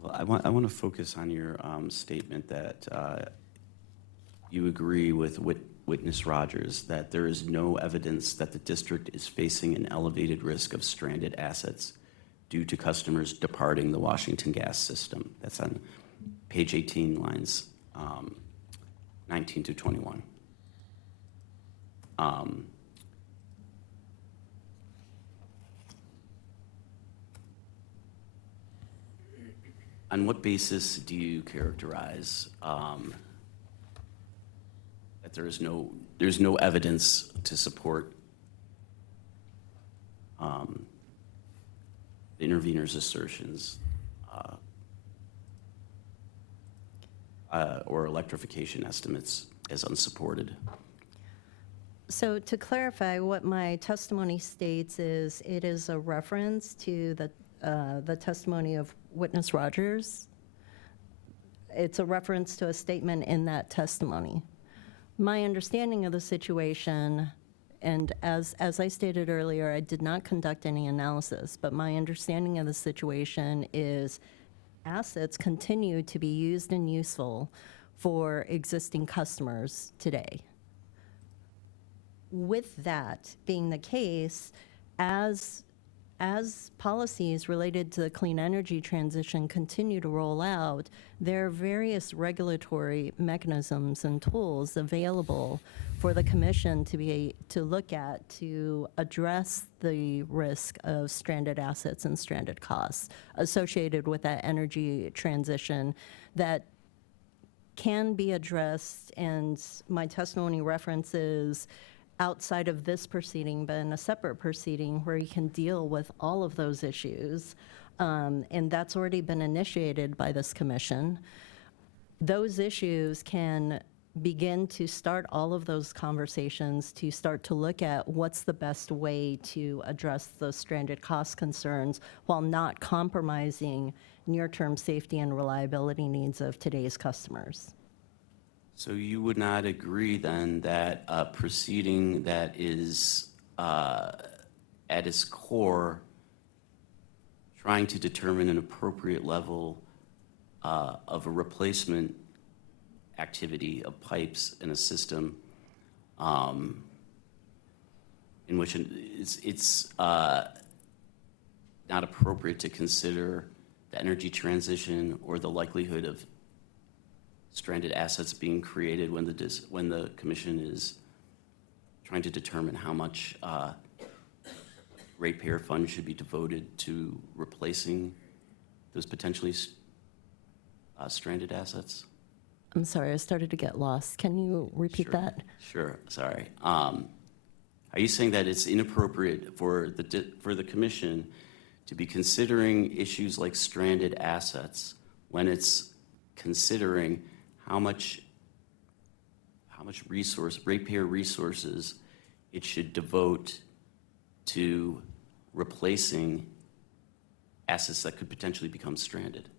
Well, I want to focus on your statement that you agree with Witness Rogers that there is no evidence that the district is facing an elevated risk of stranded assets due to customers departing the Washington gas system. That's on page 18, lines 19 to 21. On what basis do you characterize that there's no evidence to support the intervener's assertions or electrification estimates as unsupported? So to clarify, what my testimony states is it is a reference to the testimony of witness Rogers. It's a reference to a statement in that testimony. My understanding of the situation, and as I stated earlier, I did not conduct any analysis, but my understanding of the situation is assets continue to be used and useful for existing customers today. With that being the case, as policies related to the clean energy transition continue to roll out, there are various regulatory mechanisms and tools available for the commission to look at to address the risk of stranded assets and stranded costs associated with that energy transition that can be addressed, and my testimony references outside of this proceeding, but in a separate proceeding where you can deal with all of those issues. And that's already been initiated by this commission. Those issues can begin to start all of those conversations to start to look at what's the best way to address those stranded cost concerns while not compromising near-term safety and reliability needs of today's customers. So you would not agree then that a proceeding that is at its core trying to determine an appropriate level of a replacement activity of pipes in a system in which it's not appropriate to consider the energy transition or the likelihood of stranded assets being created when the commission is trying to determine how much ratepayer funds should be devoted to replacing those potentially stranded assets? I'm sorry, I started to get lost. Can you repeat that? Sure, sorry. Are you saying that it's inappropriate for the commission to be considering issues like stranded assets when it's considering how much ratepayer resources it should devote to replacing assets that could potentially become stranded?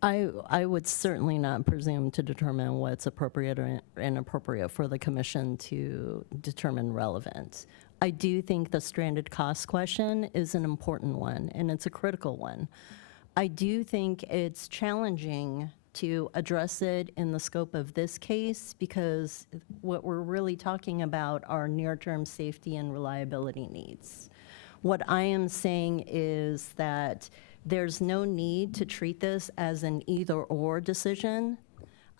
I would certainly not presume to determine what's appropriate or inappropriate for the commission to determine relevant. I do think the stranded cost question is an important one, and it's a critical one. I do think it's challenging to address it in the scope of this case because what we're really talking about are near-term safety and reliability needs. What I am saying is that there's no need to treat this as an either-or decision.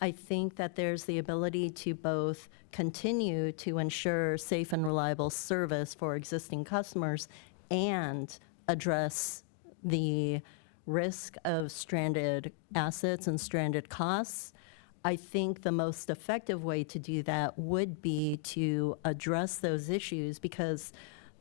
I think that there's the ability to both continue to ensure safe and reliable service for existing customers and address the risk of stranded assets and stranded costs. I think the most effective way to do that would be to address those issues because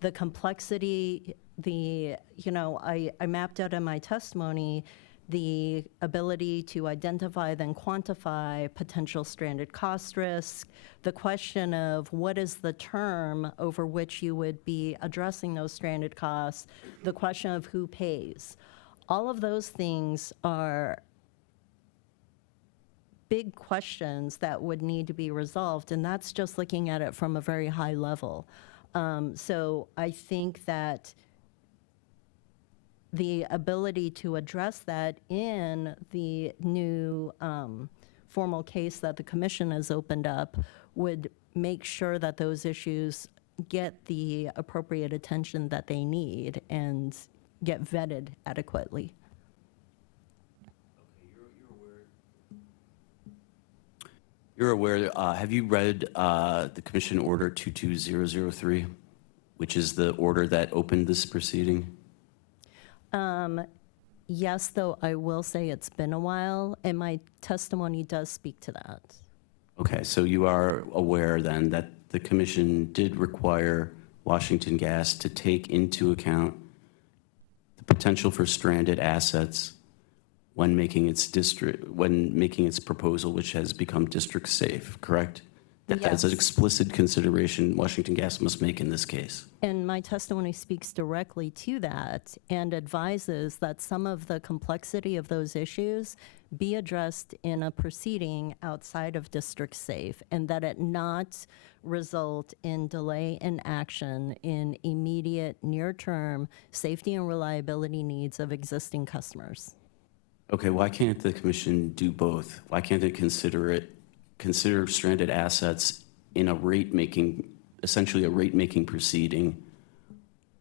the complexity, I mapped out in my testimony the ability to identify then quantify potential stranded cost risk, the question of what is the term over which you would be addressing those stranded costs, the question of who pays. All of those things are big questions that would need to be resolved, and that's just looking at it from a very high level. So I think that the ability to address that in the new formal case that the commission has opened up would make sure that those issues get the appropriate attention that they need and get vetted adequately. You're aware, have you read the Commission Order 22003, which is the order that opened this proceeding? Yes, though I will say it's been a while, and my testimony does speak to that. Okay, so you are aware then that the Commission did require Washington Gas to take into account the potential for stranded assets when making its proposal, which has become district safe, correct? That's an Yes. explicit consideration Washington Gas must make in this case. And my testimony speaks directly to that and advises that some of the complexity of those issues be addressed in a proceeding outside of district safe, and that it not result in delay in action in immediate near-term safety and reliability needs of existing customers. Okay, why can't the commission do both? Why can't it consider stranded assets in essentially a rate-making proceeding,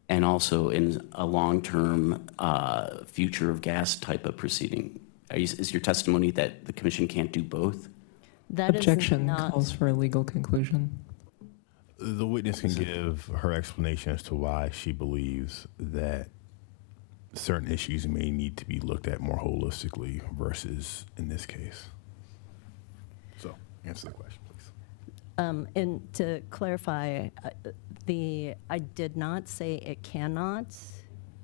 and also in a long-term future of gas type of proceeding? Is your testimony that the commission can't do both? That is Objection not- calls for a legal conclusion. The witness can give her explanation as to why she believes that certain issues may need to be looked at more holistically versus in this case. So, answer the question, please. And to clarify, I did not say it cannot.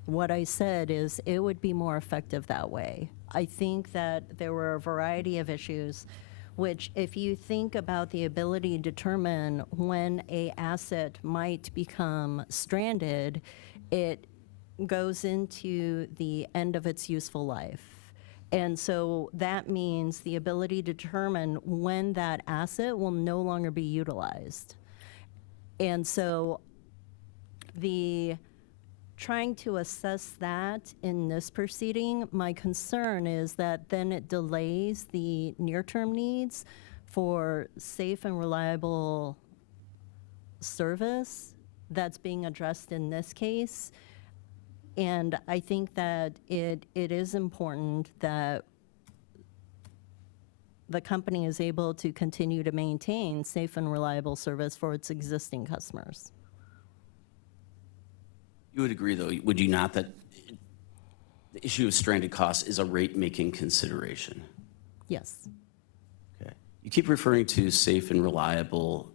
What I said is it would be more effective that way. I think that there were a variety of issues which, if you think about the ability to determine when a asset might become stranded, it goes into the end of its useful life. And so that means the ability to determine when that asset will no longer be utilized. And so trying to assess that in this proceeding, my concern is that then it delays the near-term needs for safe and reliable service that's being addressed in this case. And I think that it is important that the company is able to continue to maintain safe and reliable service for its existing customers. You would agree, though, would you not, that the issue of stranded costs is a rate-making consideration? Yes. Okay. You keep referring to safe and reliable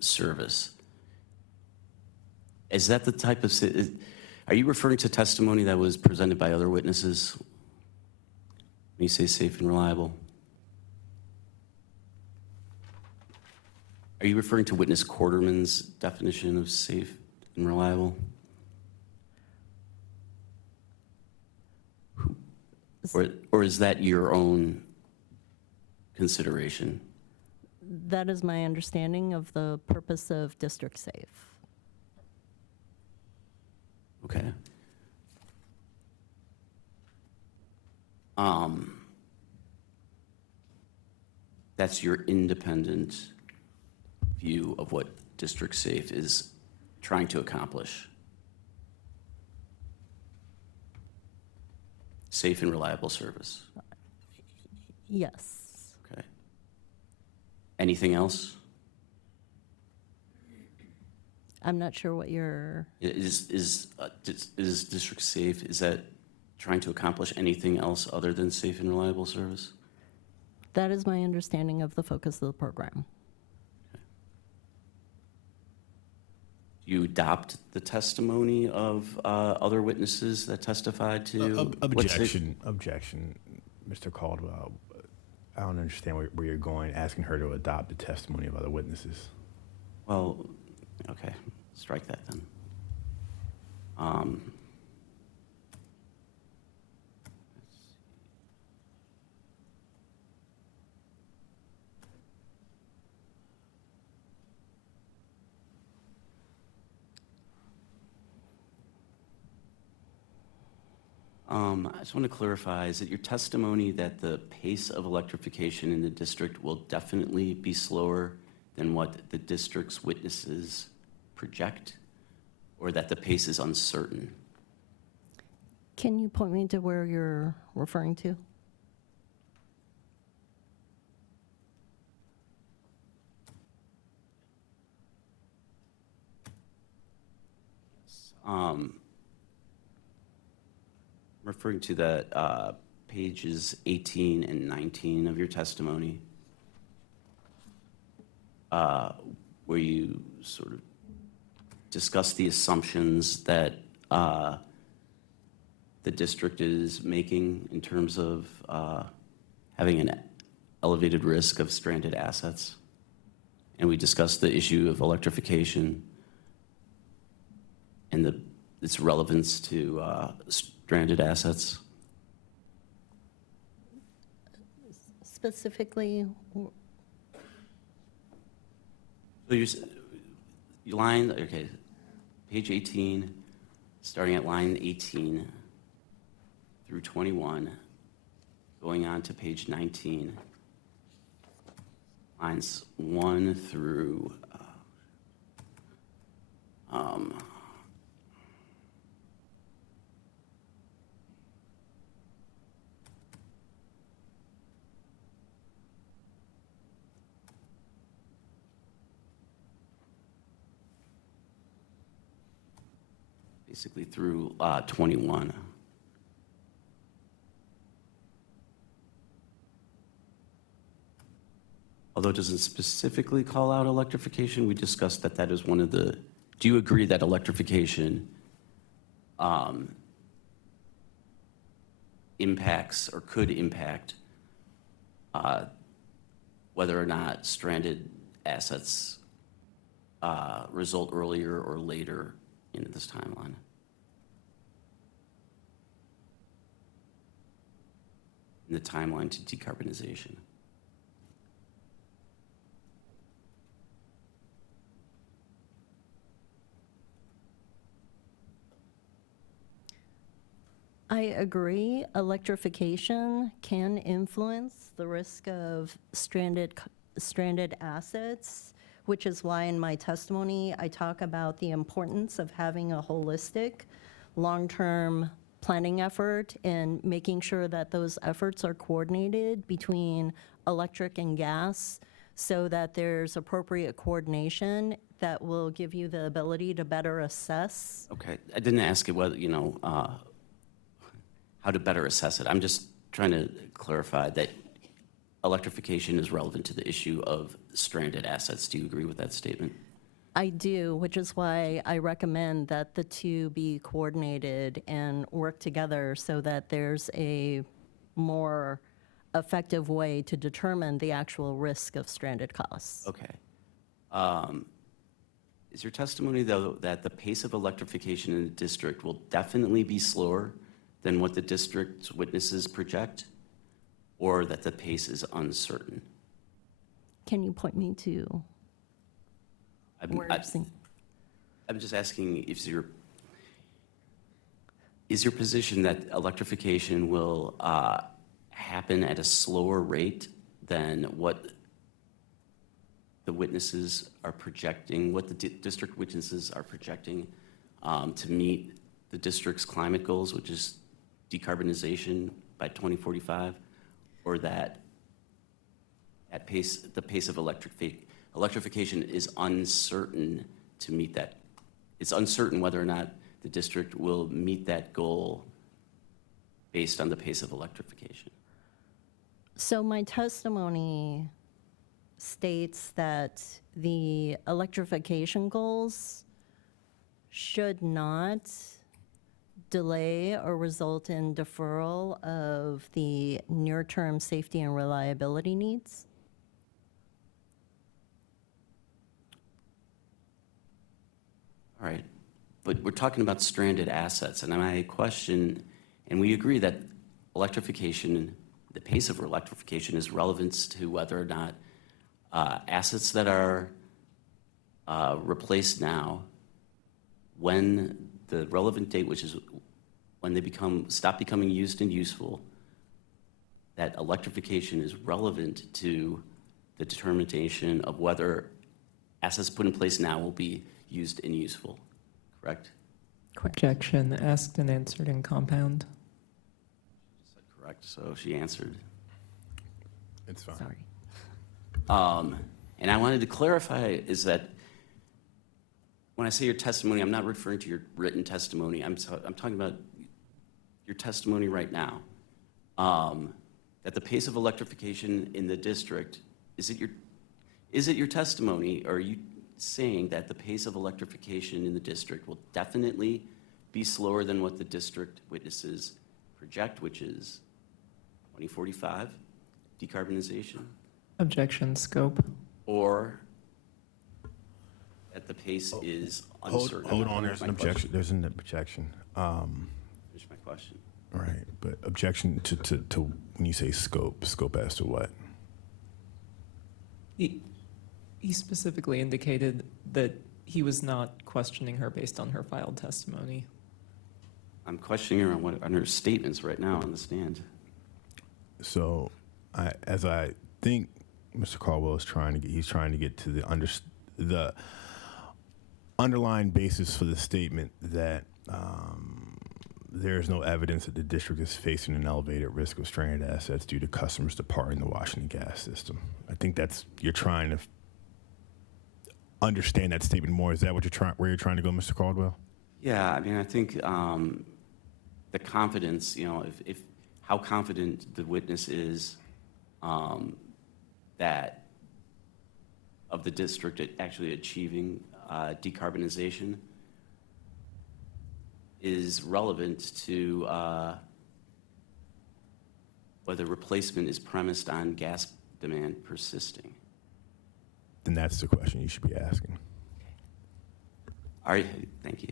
service. Is that the type of, are you referring to testimony that was presented by other witnesses when you say safe and reliable? Are you referring to witness Quarterman's definition of safe and reliable? Or is that your own consideration? That is my understanding of the purpose of District Safe. Okay. That's your independent view of what District Safe is trying to accomplish. Safe and reliable service. Yes. Okay. Anything else? I'm not sure what you're... Is District Safe, is that trying to accomplish anything else other than safe and reliable service? That is my understanding of the focus of the program. Do you adopt the testimony of other witnesses that testified to? Objection, Mr. Caldwell. I don't understand where you're going, asking her to adopt the testimony of other witnesses. Well, okay, strike that then. I just want to clarify, is it your testimony that the pace of electrification in the district will definitely be slower than what the district's witnesses project, or that the pace is uncertain? Can you point me to where you're referring to? Referring to that pages 18 and 19 of your testimony, where you sort of discuss the assumptions that the district is making in terms of having an elevated risk of stranded assets. And we discussed the issue of electrification and its relevance to stranded assets. Specifically, So page 18, starting at line 18 through 21, going on to page 19, lines 1 through basically through 21. Although it doesn't specifically call out electrification, we discussed that that is one of the, do you agree that electrification impacts or could impact whether or not stranded assets result earlier or later in this timeline? In the timeline to decarbonization. I agree, electrification can influence the risk of stranded assets, which is why in my testimony I talk about the importance of having a holistic, long-term planning effort and making sure that those efforts are coordinated between electric and gas so that there's appropriate coordination that will give you the ability to better assess. Okay, I didn't ask you whether, how to better assess it. I'm just trying to clarify that electrification is relevant to the issue of stranded assets. Do you agree with that statement? I do, which is why I recommend that the two be coordinated and work together so that there's a more effective way to determine the actual risk of stranded costs. Okay. Is your testimony, though, that the pace of electrification in the district will definitely be slower than what the district's witnesses project, or that the pace is uncertain? Can you point me to where you're seeing? I'm just asking if is your position that electrification will happen at a slower rate than what the witnesses are projecting, what the district witnesses are projecting to meet the district's climate goals, which is decarbonization by 2045, or that at the pace of electrification is uncertain to meet that? It's uncertain whether or not the district will meet that goal based on the pace of electrification. So my testimony states that the electrification goals should not delay or result in deferral of the near-term safety and reliability needs. All right, but we're talking about stranded assets, and my question, and we agree that electrification, the pace of electrification is relevant to whether or not assets that are replaced now, when the relevant date, which is when they stop becoming used and useful, that electrification is relevant to the determination of whether assets put in place now will be used and useful, correct? Objection, asked and answered in compound. Correct, so she answered. It's fine. Sorry. And I wanted to clarify is that when I say your testimony, I'm not referring to your written testimony. I'm talking about your testimony right now. That the pace of electrification in the district, is it your testimony, or are you saying that the pace of electrification in the district will definitely be slower than what the district witnesses project, which is 2045 decarbonization, Objection, scope. or that the pace is uncertain? Hold on, there's an objection. There's an objection. Finish my question. Right, but objection to when you say scope as to what? He specifically indicated that he was not questioning her based on her filed testimony. I'm questioning her on her statements right now on the stand. So, as I think Mr. Caldwell is he's trying to get to the underlying basis for the statement that there is no evidence that the district is facing an elevated risk of stranded assets due to customers departing the Washington gas system. I think you're trying to understand that statement more. Is that where you're trying to go, Mr. Caldwell? Yeah, I mean, I think the confidence, if how confident the witness is that of the district at actually achieving decarbonization is relevant to whether replacement is premised on gas demand persisting. Then that's the question you should be asking. Thank you.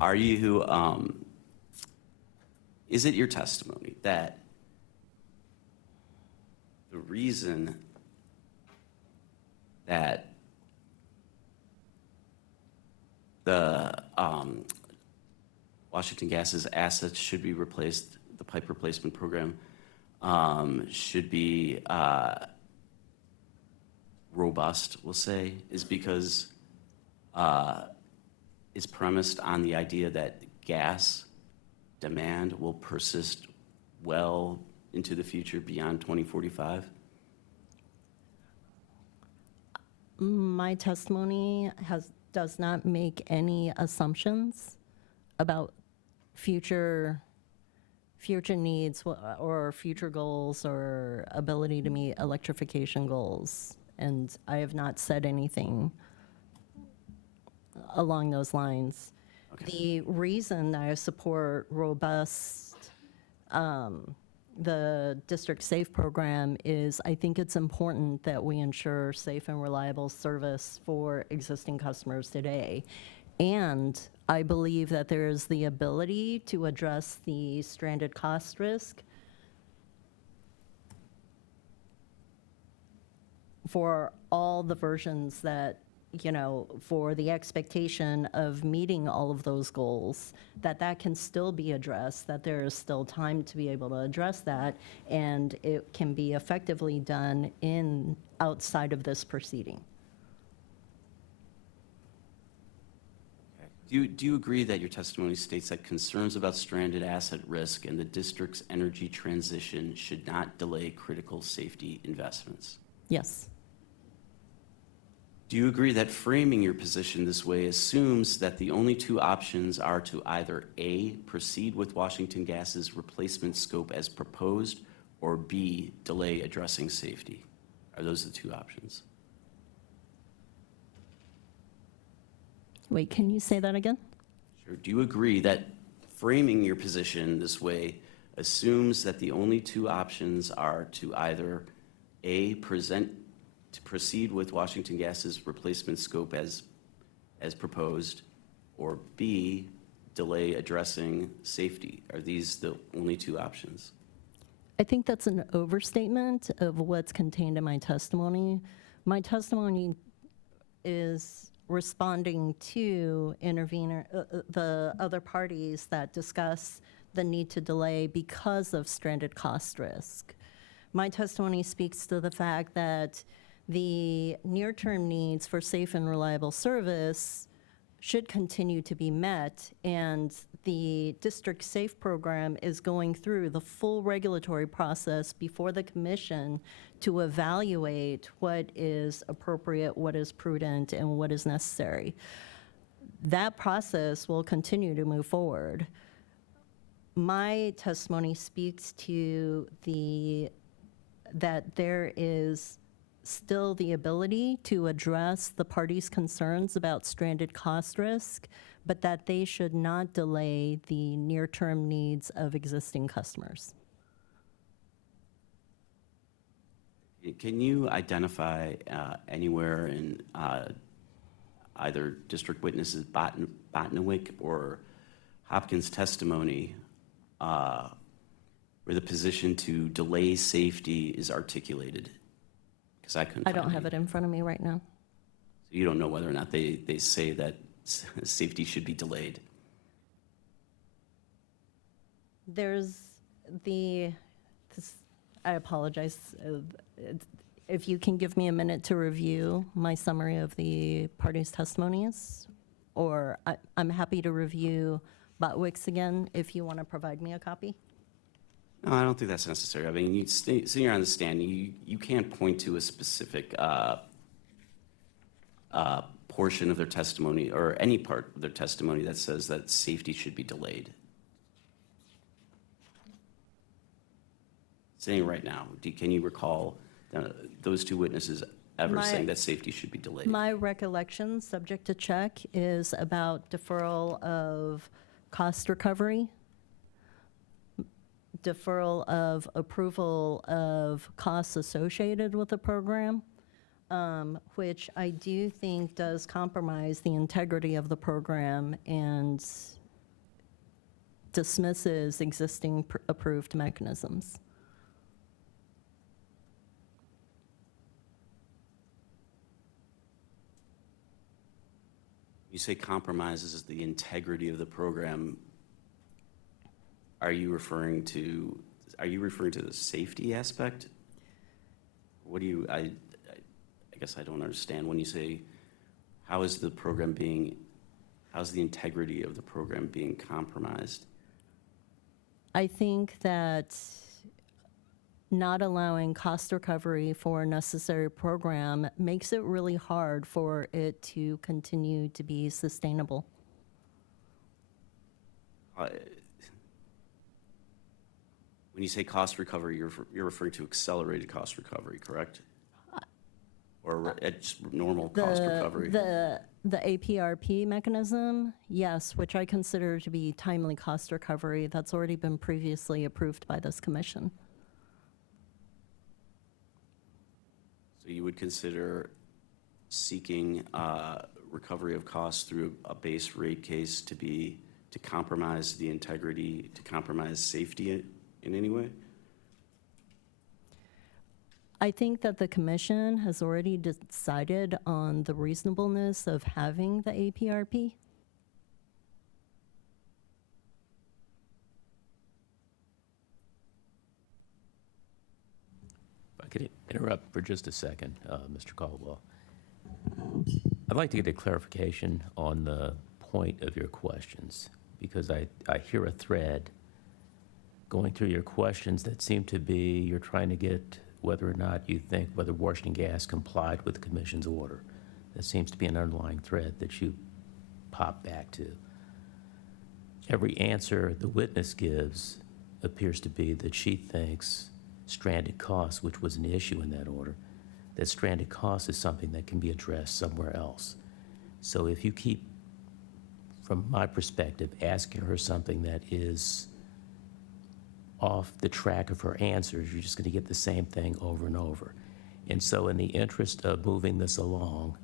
Are you, is it your testimony that the reason that the Washington Gas's assets should be replaced, the pipe replacement program should be robust, we'll say, is because it's premised on the idea that gas demand will persist well into the future beyond 2045? My testimony does not make any assumptions about future needs or future goals or ability to meet electrification goals. And I have not said anything along those lines. Okay. The reason I support robust, the District Safe program is I think it's important that we ensure safe and reliable service for existing customers today. And I believe that there is the ability to address the stranded cost risk for all the versions that, for the expectation of meeting all of those goals, that can still be addressed, that there is still time to be able to address that, and it can be effectively done outside of this proceeding. Do you agree that your testimony states that concerns about stranded asset risk and the district's energy transition should not delay critical safety investments? Yes. Do you agree that framing your position this way assumes that the only two options are to either A, proceed with Washington Gas's replacement scope as proposed, or B, delay addressing safety? Are those the two options? Wait, can you say that again? Sure. Do you agree that framing your position this way assumes that the only two options are to either A, proceed with Washington Gas's replacement scope as proposed, or B, delay addressing safety? Are these the only two options? I think that's an overstatement of what's contained in my testimony. My testimony is responding to the other parties that discuss the need to delay because of stranded cost risk. My testimony speaks to the fact that the near-term needs for safe and reliable service should continue to be met, and the District Safe program is going through the full regulatory process before the commission to evaluate what is appropriate, what is prudent, and what is necessary. That process will continue to move forward. My testimony speaks to that there is still the ability to address the parties' concerns about stranded cost risk, but that they should not delay the near-term needs of existing customers. Can you identify anywhere in either District Witnesses Botnick or Hopkins' testimony where the position to delay safety is articulated? Because I couldn't. I don't have it in front of me right now. So you don't know whether or not they say that safety should be delayed. There's I apologize. If you can give me a minute to review my summary of the parties' testimonies, or I'm happy to review Botwick's again if you want to provide me a copy. No, I don't think that's necessary. I mean, sitting here on the stand, you can't point to a specific portion of their testimony or any part of their testimony that says that safety should be delayed. Saying right now, can you recall those two witnesses ever saying that safety should be delayed? My recollection, subject to check, is about deferral of cost recovery, deferral of approval of costs associated with the program, which I do think does compromise the integrity of the program and dismisses existing approved mechanisms. You say compromises the integrity of the program. Are you referring to the safety aspect? What do you, I guess I don't understand when you say, how's the integrity of the program being compromised? I think that not allowing cost recovery for a necessary program makes it really hard for it to continue to be sustainable. When you say cost recovery, you're referring to accelerated cost recovery, correct? Or just normal cost recovery? The APRP mechanism, yes, which I consider to be timely cost recovery. That's already been previously approved by this commission. So you would consider seeking recovery of costs through a base rate case to compromise the integrity, to compromise safety in any way? I think that the commission has already decided on the reasonableness of having the APRP. If I could interrupt for just a second, Mr. Caldwell. I'd like to get a clarification on the point of your questions, because I hear a thread going through your questions that seem to be you're trying to get whether or not you think whether Washington Gas complied with the commission's order. That seems to be an underlying thread that you pop back to. Every answer the witness gives appears to be that she thinks stranded costs, which was an issue in that order, that stranded costs is something that can be addressed somewhere else. So if you keep, from my perspective, asking her something that is off the track of her answers, you're just going to get the same thing over and over. And so in the interest of moving this along,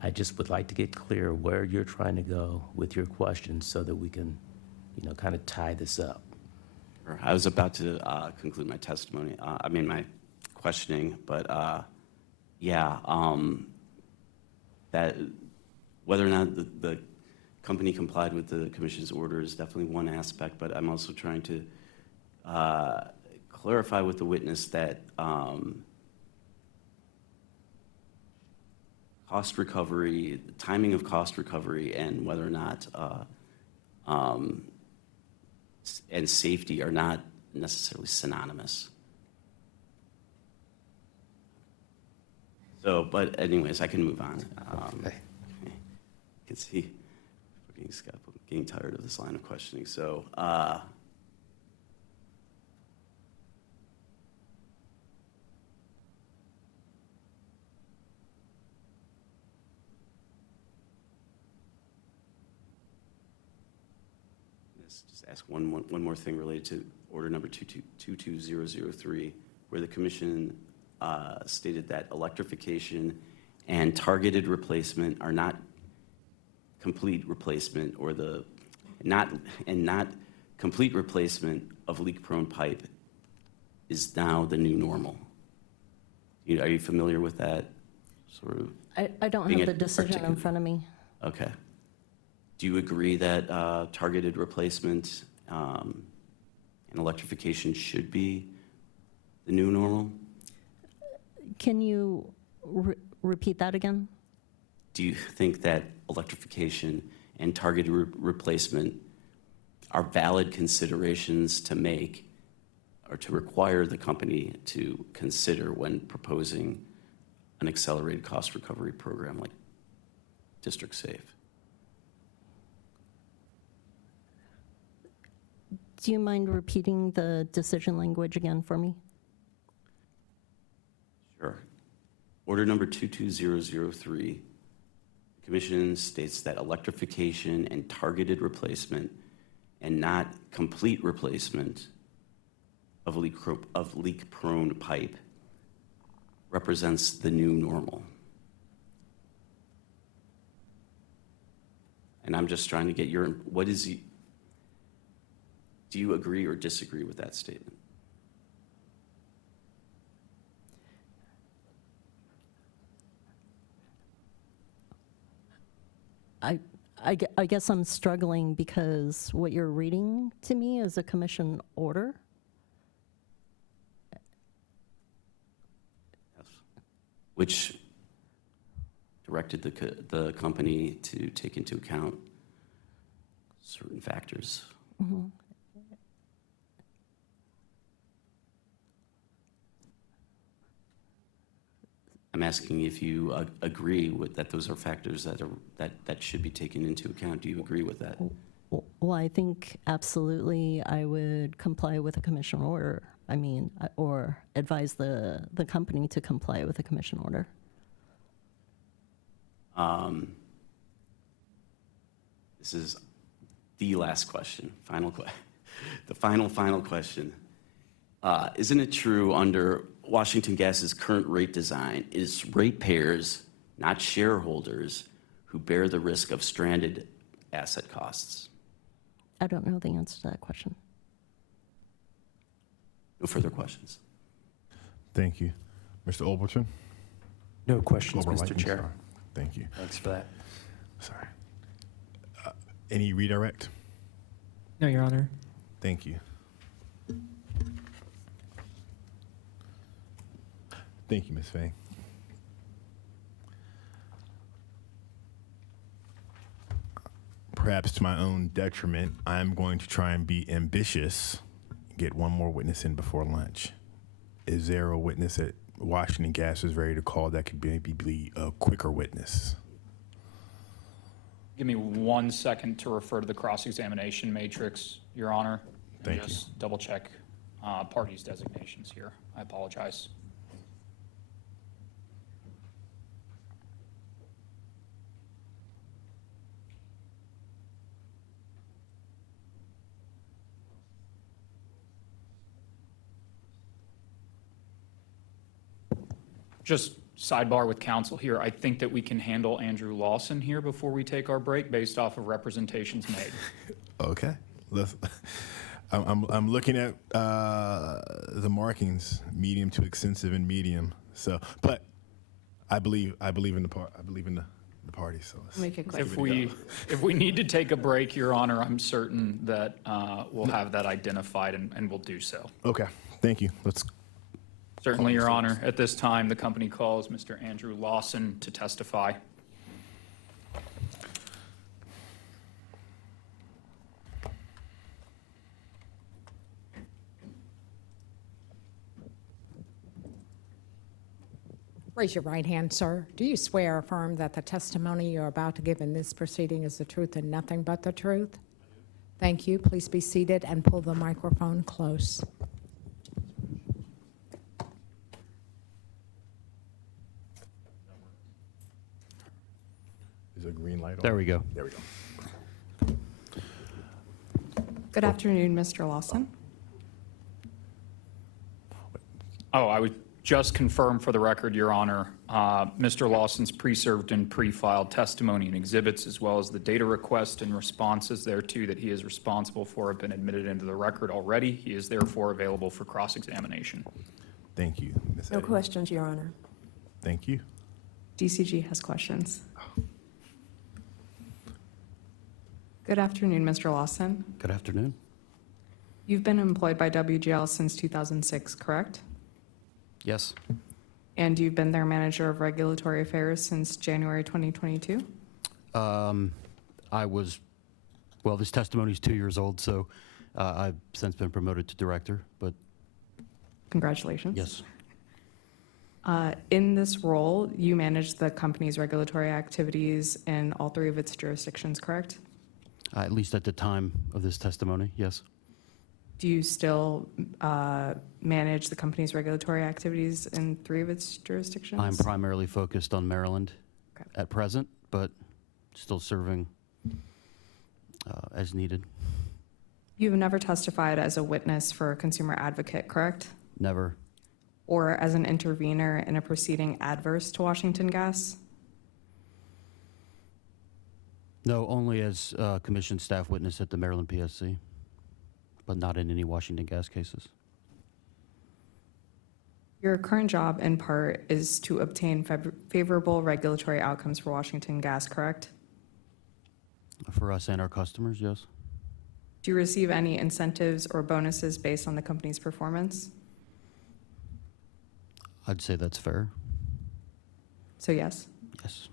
I just would like to get clear where you're trying to go with your questions so that we can, kind of tie this up. I was about to conclude my testimony, my questioning, but that whether or not the company complied with the commission's order is definitely one aspect, but I'm also trying to clarify with the witness that cost recovery, the timing of cost recovery, and whether or not and safety are not necessarily synonymous. So, but anyways, I can move on. Okay. You can see we're getting tired of this line of questioning. So, just ask one more thing related to order number 22003, where the commission stated that electrification and targeted replacement are not complete replacement, or not complete replacement of leak-prone pipe is now the new normal. Are you familiar with that sort of? I don't have the decision in front of me. Okay. Do you agree that targeted replacement and electrification should be the new normal? Can you repeat that again? Do you think that electrification and targeted replacement are valid considerations to make or to require the company to consider when proposing an accelerated cost recovery program like District Safe? Do you mind repeating the decision language again for me? Sure. Order number 22003, the Commission states that electrification and targeted replacement and not complete replacement of leak-prone pipe represents the new normal. And I'm just trying to get your, do you agree or disagree with that statement? I guess I'm struggling because what you're reading to me is a commission order. Yes. Which directed the company to take into account certain factors. Mm-hmm. I'm asking if you agree with that those are factors that should be taken into account. Do you agree with that? Well, I think absolutely I would comply with a commission order. I mean, or advise the company to comply with a commission order. This is the last question, the final question. Isn't it true under Washington Gas's current rate design, is ratepayers, not shareholders, who bear the risk of stranded asset costs? I don't know the answer to that question. No further questions. Thank you. Mr. Overton? No questions, Overlight, Mr. I'm Chair. sorry. Thank you. Thanks for that. Sorry. Any redirect? No, Your Honor. Thank you. Thank you, Ms. Fang. Perhaps to my own detriment, I'm going to try and be ambitious, get one more witness in before lunch. Is there a witness that Washington Gas is ready to call that could maybe be a quicker witness? Give me 1 second to refer to the cross-examination matrix, Your Honor. Thank you. Just double check parties' designations here. I apologize. Just sidebar with counsel here, I think that we can handle Andrew Lawson here before we take our break based off of representations made. Okay. I'm looking at the markings, medium to extensive and medium. So, but I believe in the party. So Make it quick. If we need to take a break, Your Honor, I'm certain that we'll have that identified and we'll do so. Okay. Thank you. Let's. Certainly, Your Honor. At this time, the company calls Mr. Andrew Lawson to testify. Raise your right hand, sir. Do you swear or affirm that the testimony you're about to give in this proceeding is the truth and nothing but the truth? Thank you. Please be seated and pull the microphone close. Is there a green light on? There we go. There we go. Good afternoon, Mr. Lawson. Oh, I would just confirm for the record, Your Honor, Mr. Lawson's pre-served and pre-filed testimony and exhibits, as well as the data request and responses thereto that he is responsible for, have been admitted into the record already. He is therefore available for cross-examination. Thank you, Ms. No Eddy. questions, Your Honor. Thank you. DCG has questions. Good afternoon, Mr. Lawson. Good afternoon. You've been employed by WGL since 2006, correct? Yes. And you've been their manager of regulatory affairs since January 2022? This testimony is 2 years old, so I've since been promoted to director, but Congratulations. yes. In this role, you manage the company's regulatory activities in all 3 of its jurisdictions, correct? At least at the time of this testimony, yes. Do you still manage the company's regulatory activities in 3 of its jurisdictions? I'm primarily focused on Maryland Okay. at present, but still serving as needed. You've never testified as a witness for a consumer advocate, correct? Never. Or as an intervener in a proceeding adverse to Washington Gas? No, only as commission staff witness at the Maryland PSC, but not in any Washington Gas cases. Your current job, in part, is to obtain favorable regulatory outcomes for Washington Gas, correct? For us and our customers, yes. Do you receive any incentives or bonuses based on the company's performance? I'd say that's fair. So yes. Yes.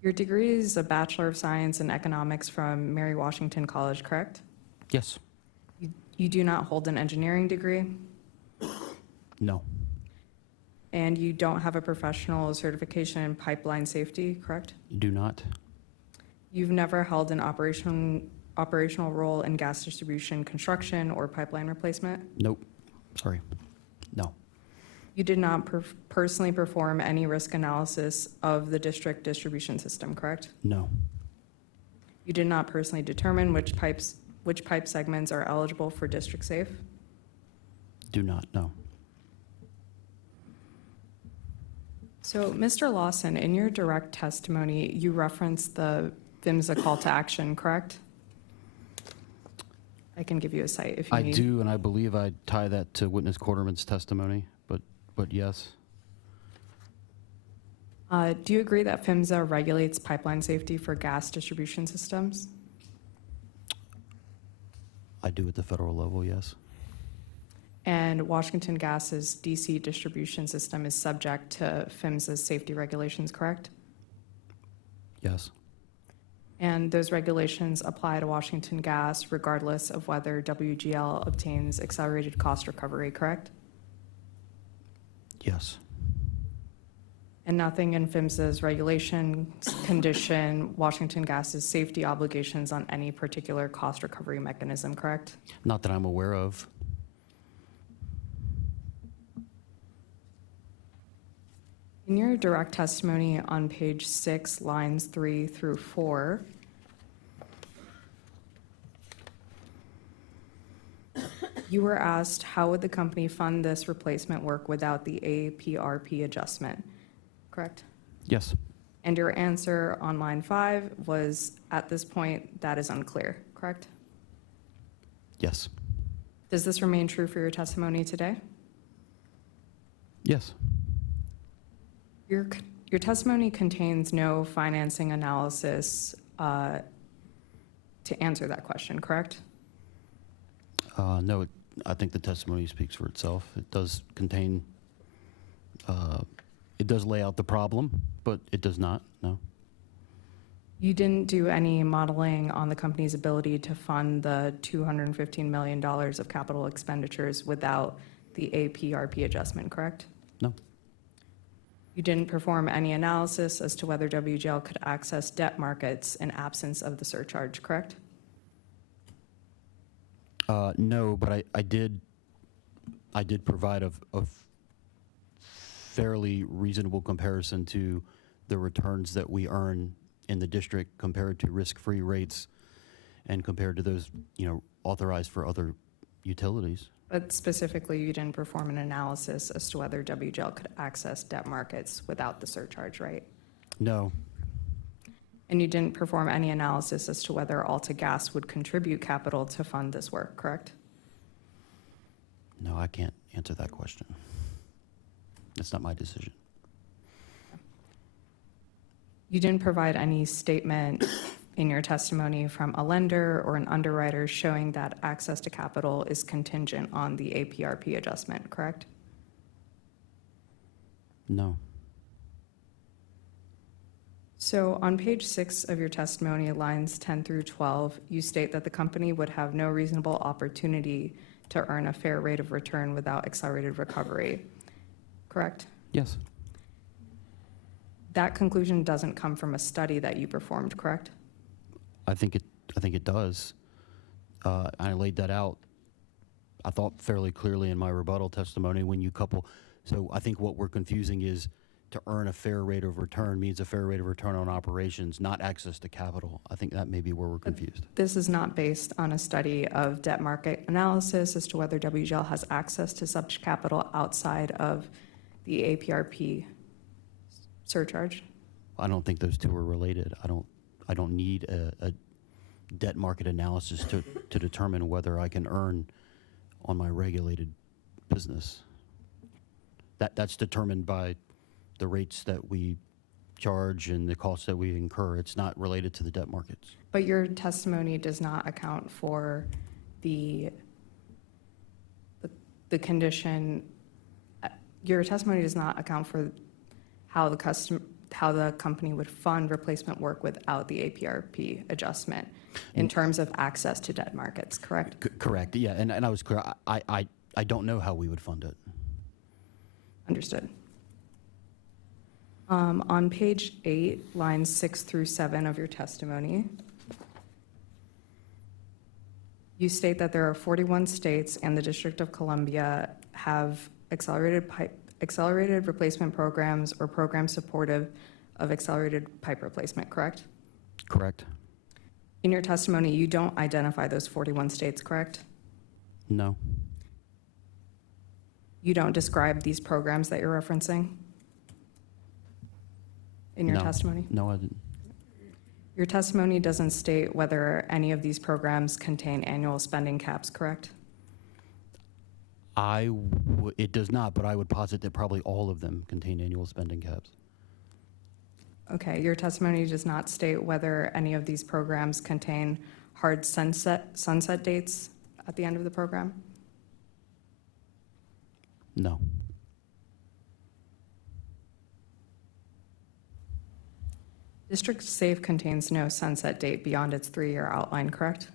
Your degree is a Bachelor of Science in Economics from Mary Washington College, correct? Yes. You do not hold an engineering degree, No. and you don't have a professional certification in pipeline safety, correct? Do not. You've never held an operational role in gas distribution, construction, or pipeline replacement? Nope. Sorry. No. You did not personally perform any risk analysis of the district distribution system, correct? No. You did not personally determine which pipe segments are eligible for district safe? Do not. No. So, Mr. Lawson, in your direct testimony, you referenced the PHMSA call to action, correct? I can give you a site if you I need. do, and I believe I tie that to witness Quarterman's testimony, but yes. Do you agree that PHMSA regulates pipeline safety for gas distribution systems? I do at the federal level, yes. And Washington Gas's DC distribution system is subject to PHMSA's safety regulations, correct? Yes. And those regulations apply to Washington Gas regardless of whether WGL obtains accelerated cost recovery, correct? Yes. And nothing in PHMSA's regulations condition Washington Gas's safety obligations on any particular cost recovery mechanism, correct? Not that I'm aware of. In your direct testimony on page 6, lines 3 through 4, you were asked how would the company fund this replacement work without the APRP adjustment, correct? Yes. And your answer on line 5 was, at this point, that is unclear, correct? Yes. Does this remain true for your testimony today? Yes. Your testimony contains no financing analysis to answer that question, correct? No, I think the testimony speaks for itself. It does contain, it does lay out the problem, but it does not, no. You didn't do any modeling on the company's ability to fund the $215 million of capital expenditures without the APRP adjustment, correct? No. You didn't perform any analysis as to whether WGL could access debt markets in absence of the surcharge, correct? No, but I did provide a fairly reasonable comparison to the returns that we earn in the district compared to risk-free rates and compared to those, authorized for other utilities. But specifically, you didn't perform an analysis as to whether WGL could access debt markets without the surcharge, right? No, And you didn't perform any analysis as to whether Alta Gas would contribute capital to fund this work, correct? no, I can't answer that question. That's not my decision. You didn't provide any statement in your testimony from a lender or an underwriter showing that access to capital is contingent on the APRP adjustment, correct? No. So on page 6 of your testimony, lines 10 through 12, you state that the company would have no reasonable opportunity to earn a fair rate of return without accelerated recovery, correct? Yes. That conclusion doesn't come from a study that you performed, correct? I think it does. I laid that out, I thought, fairly clearly in my rebuttal testimony when you couple. So I think what we're confusing is to earn a fair rate of return means a fair rate of return on operations, not access to capital. I think that may be where we're confused. This is not based on a study of debt market analysis as to whether WGL has access to such capital outside of the APRP surcharge. I don't think those two are related. I don't need a debt market analysis to determine whether I can earn on my regulated business. That's determined by the rates that we charge and the costs that we incur. It's not related to the debt markets. But your testimony does not account for the condition. Your testimony does not account for how the company would fund replacement work without the APRP adjustment in terms of access to debt markets, correct? Correct, yeah, and I was clear. I don't know how we would fund it. Understood. On page 8, lines 6 through 7 of your testimony, you state that there are 41 states and the District of Columbia have accelerated replacement programs or programs supportive of accelerated pipe replacement, correct? Correct. In your testimony, you don't identify those 41 states, correct? No. You don't describe these programs that you're referencing in your No. testimony? No, I didn't. Your testimony doesn't state whether any of these programs contain annual spending caps, correct? It does not, but I would posit that probably all of them contain annual spending caps. Okay, your testimony does not state whether any of these programs contain hard sunset dates at the end of the program? No. District Safe contains no sunset date beyond its 3-year outline, correct?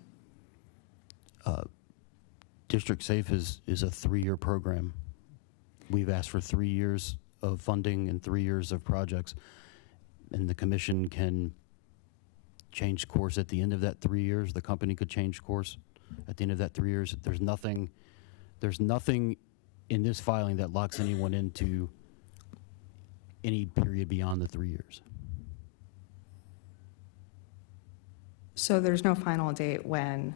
District Safe is a 3-year program. We've asked for 3 years of funding and 3 years of projects, and the commission can change course at the end of that 3 years. The company could change course at the end of that 3 years. There's nothing in this filing that locks anyone into any period beyond the 3 years. So there's no final date when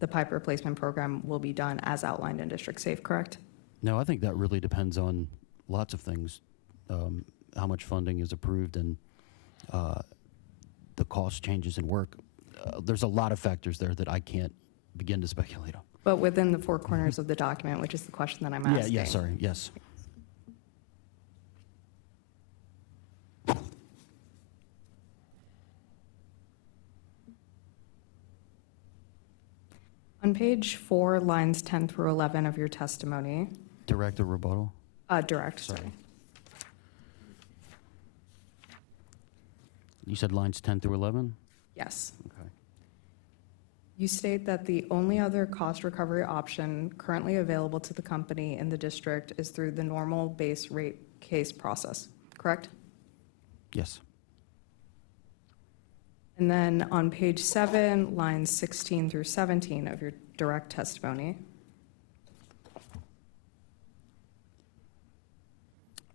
the pipe replacement program will be done as outlined in District Safe, correct? No, I think that really depends on lots of things, how much funding is approved and the cost changes in work. There's a lot of factors there that I can't begin to speculate on. But within the 4 corners of the document, which is the question that I'm asking. Yeah, sorry, yes. On page 4, lines 10 through 11 of your testimony. Direct or rebuttal? Direct, sorry. You said lines 10 through 11? Yes. Okay. You state that the only other cost recovery option currently available to the company in the district is through the normal base rate case process, correct? Yes. And then on page 7, lines 16 through 17 of your direct testimony,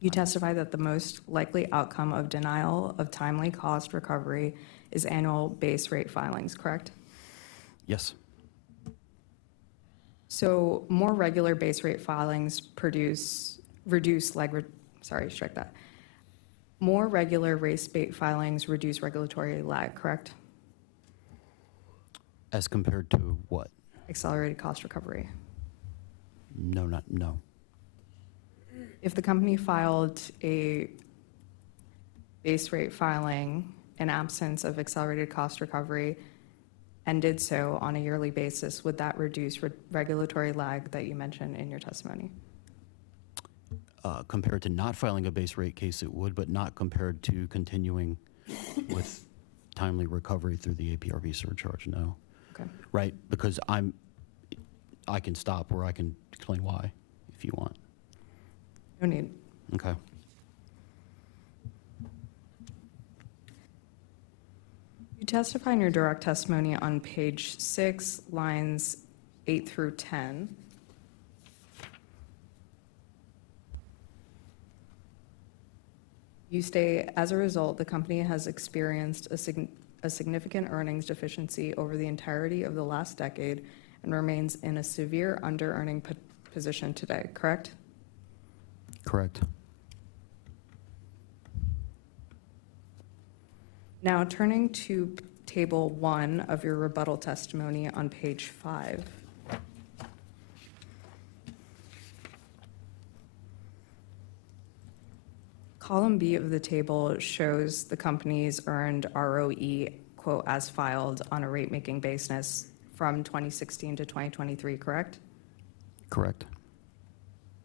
You testify that the most likely outcome of denial of timely cost recovery is annual base rate filings, correct? Yes. So more regular base rate filings More regular race bait filings reduce regulatory lag, correct? As compared to what? Accelerated cost recovery. No. If the company filed a base rate filing in absence of accelerated cost recovery and did so on a yearly basis, would that reduce regulatory lag that you mentioned in your testimony? Compared to not filing a base rate case, it would, but not compared to continuing with timely recovery through the APRV surcharge, no. Okay. Right, because I can stop or I can explain why, if you want. No need. Okay. You testify in your direct testimony on page 6, lines 8 through 10. You state, as a result, the company has experienced a significant earnings deficiency over the entirety of the last decade and remains in a severe under-earning position today, correct? Correct. Now, turning to table 1 of your rebuttal testimony on page 5. Column B of the table shows the company's earned ROE, quote, as filed on a rate-making basis from 2016 to 2023, correct? Correct.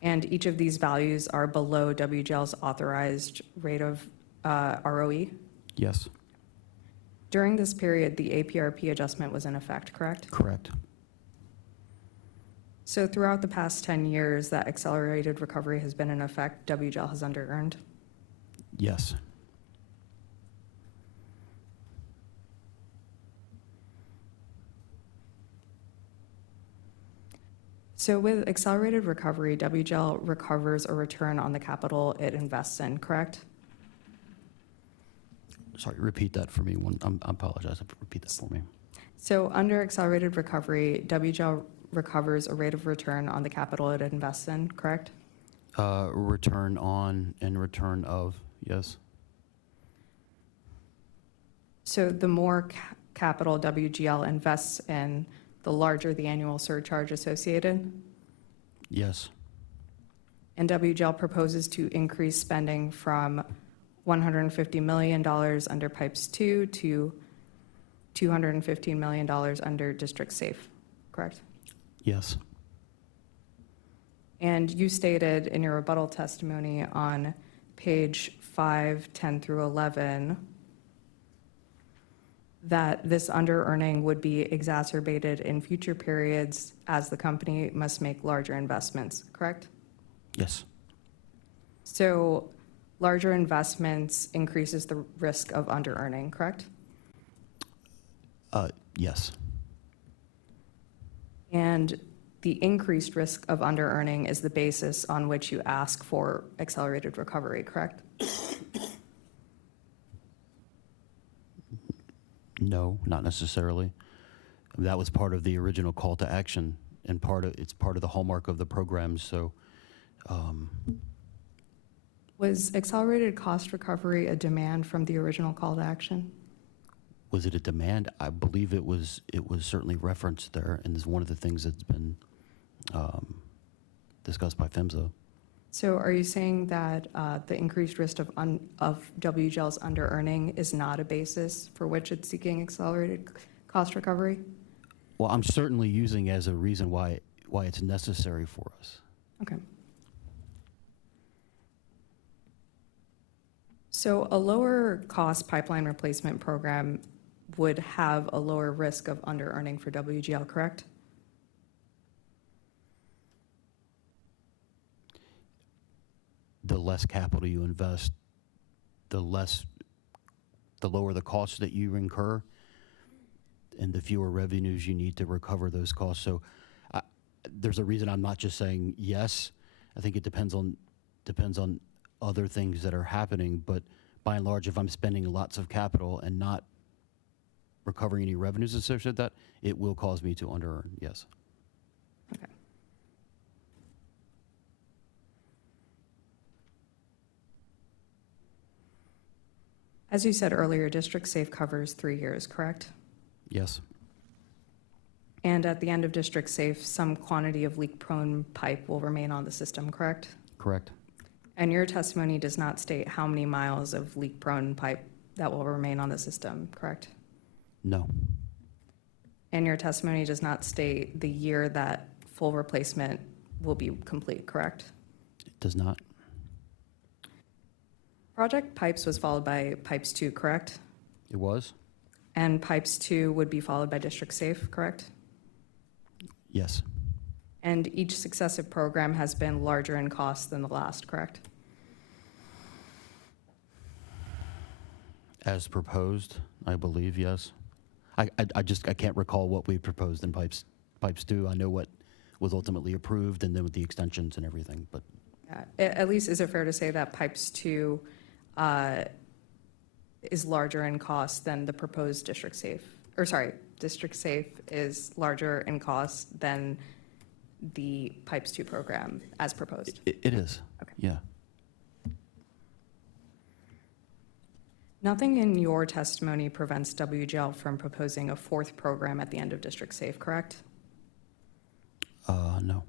And each of these values are below WGL's authorized rate of ROE? Yes. During this period, the APRP adjustment was in effect, correct? Correct. So throughout the past 10 years that accelerated recovery has been in effect, WGL has under-earned? Yes. So with accelerated recovery, WGL recovers a return on the capital it invests in, correct? Sorry, repeat that for me. I apologize. Repeat that for me. So under accelerated recovery, WGL recovers a rate of return on the capital it invests in, correct? Return on and return of, yes. So the more capital WGL invests in, the larger the annual surcharge associated? Yes. And WGL proposes to increase spending from $150 million under Pipes 2 to $215 million under District Safe, correct? Yes. And you stated in your rebuttal testimony on page 5, 10 through 11, that this under-earning would be exacerbated in future periods as the company must make larger investments, correct? Yes. So larger investments increases the risk of under-earning, correct? Yes. And the increased risk of under-earning is the basis on which you ask for accelerated recovery, correct? No, not necessarily. That was part of the original call to action, and it's part of the hallmark of the program. So, Was accelerated cost recovery a demand from the original call to action? was it a demand? I believe it was. It was certainly referenced there, and is one of the things that's been discussed by PHMSA. So are you saying that the increased risk of WGL's under-earning is not a basis for which it's seeking accelerated cost recovery? Well, I'm certainly using as a reason why it's necessary for us. Okay. So a lower cost pipeline replacement program would have a lower risk of under-earning for WGL, correct? The less capital you invest, the lower the costs that you incur, and the fewer revenues you need to recover those costs. So there's a reason I'm not just saying yes. I think it depends on other things that are happening, but by and large, if I'm spending lots of capital and not recovering any revenues associated with that, it will cause me to under-earn, yes. Okay. As you said earlier, District Safe covers 3 years, correct? Yes, And at the end of District Safe, some quantity of leak-prone pipe will remain on the system, correct? correct. And your testimony does not state how many miles of leak-prone pipe that will remain on the system, correct? No, And your testimony does not state the year that full replacement will be complete, correct? it does not. Project Pipes was followed by Pipes 2, correct? It was? And Pipes 2 would be followed by District Safe, correct? Yes, And each successive program has been larger in cost than the last, correct? as proposed, I believe, yes. I can't recall what we proposed in Pipes 2. I know what was ultimately approved and then with the extensions and everything, but At least, is it fair to say that Pipes 2 is larger in cost than the proposed District Safe? Or sorry, District Safe is larger in cost than the Pipes 2 program as proposed? it is, Okay. yeah. Nothing in your testimony prevents WGL from proposing a 4th program at the end of District Safe, correct? No.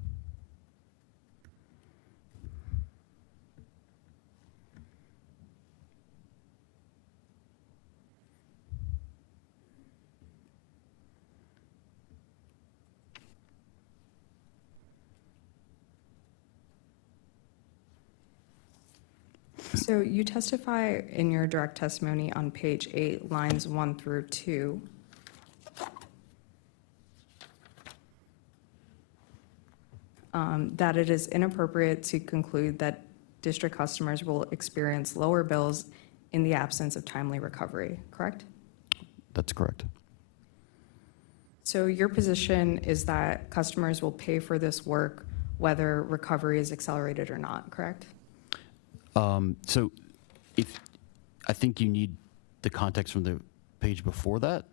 So you testify in your direct testimony on page 8, lines 1 through 2. That it is inappropriate to conclude that district customers will experience lower bills in the absence of timely recovery, correct? That's correct. So your position is that customers will pay for this work whether recovery is accelerated or not, correct? So I think you need the context from the page before that,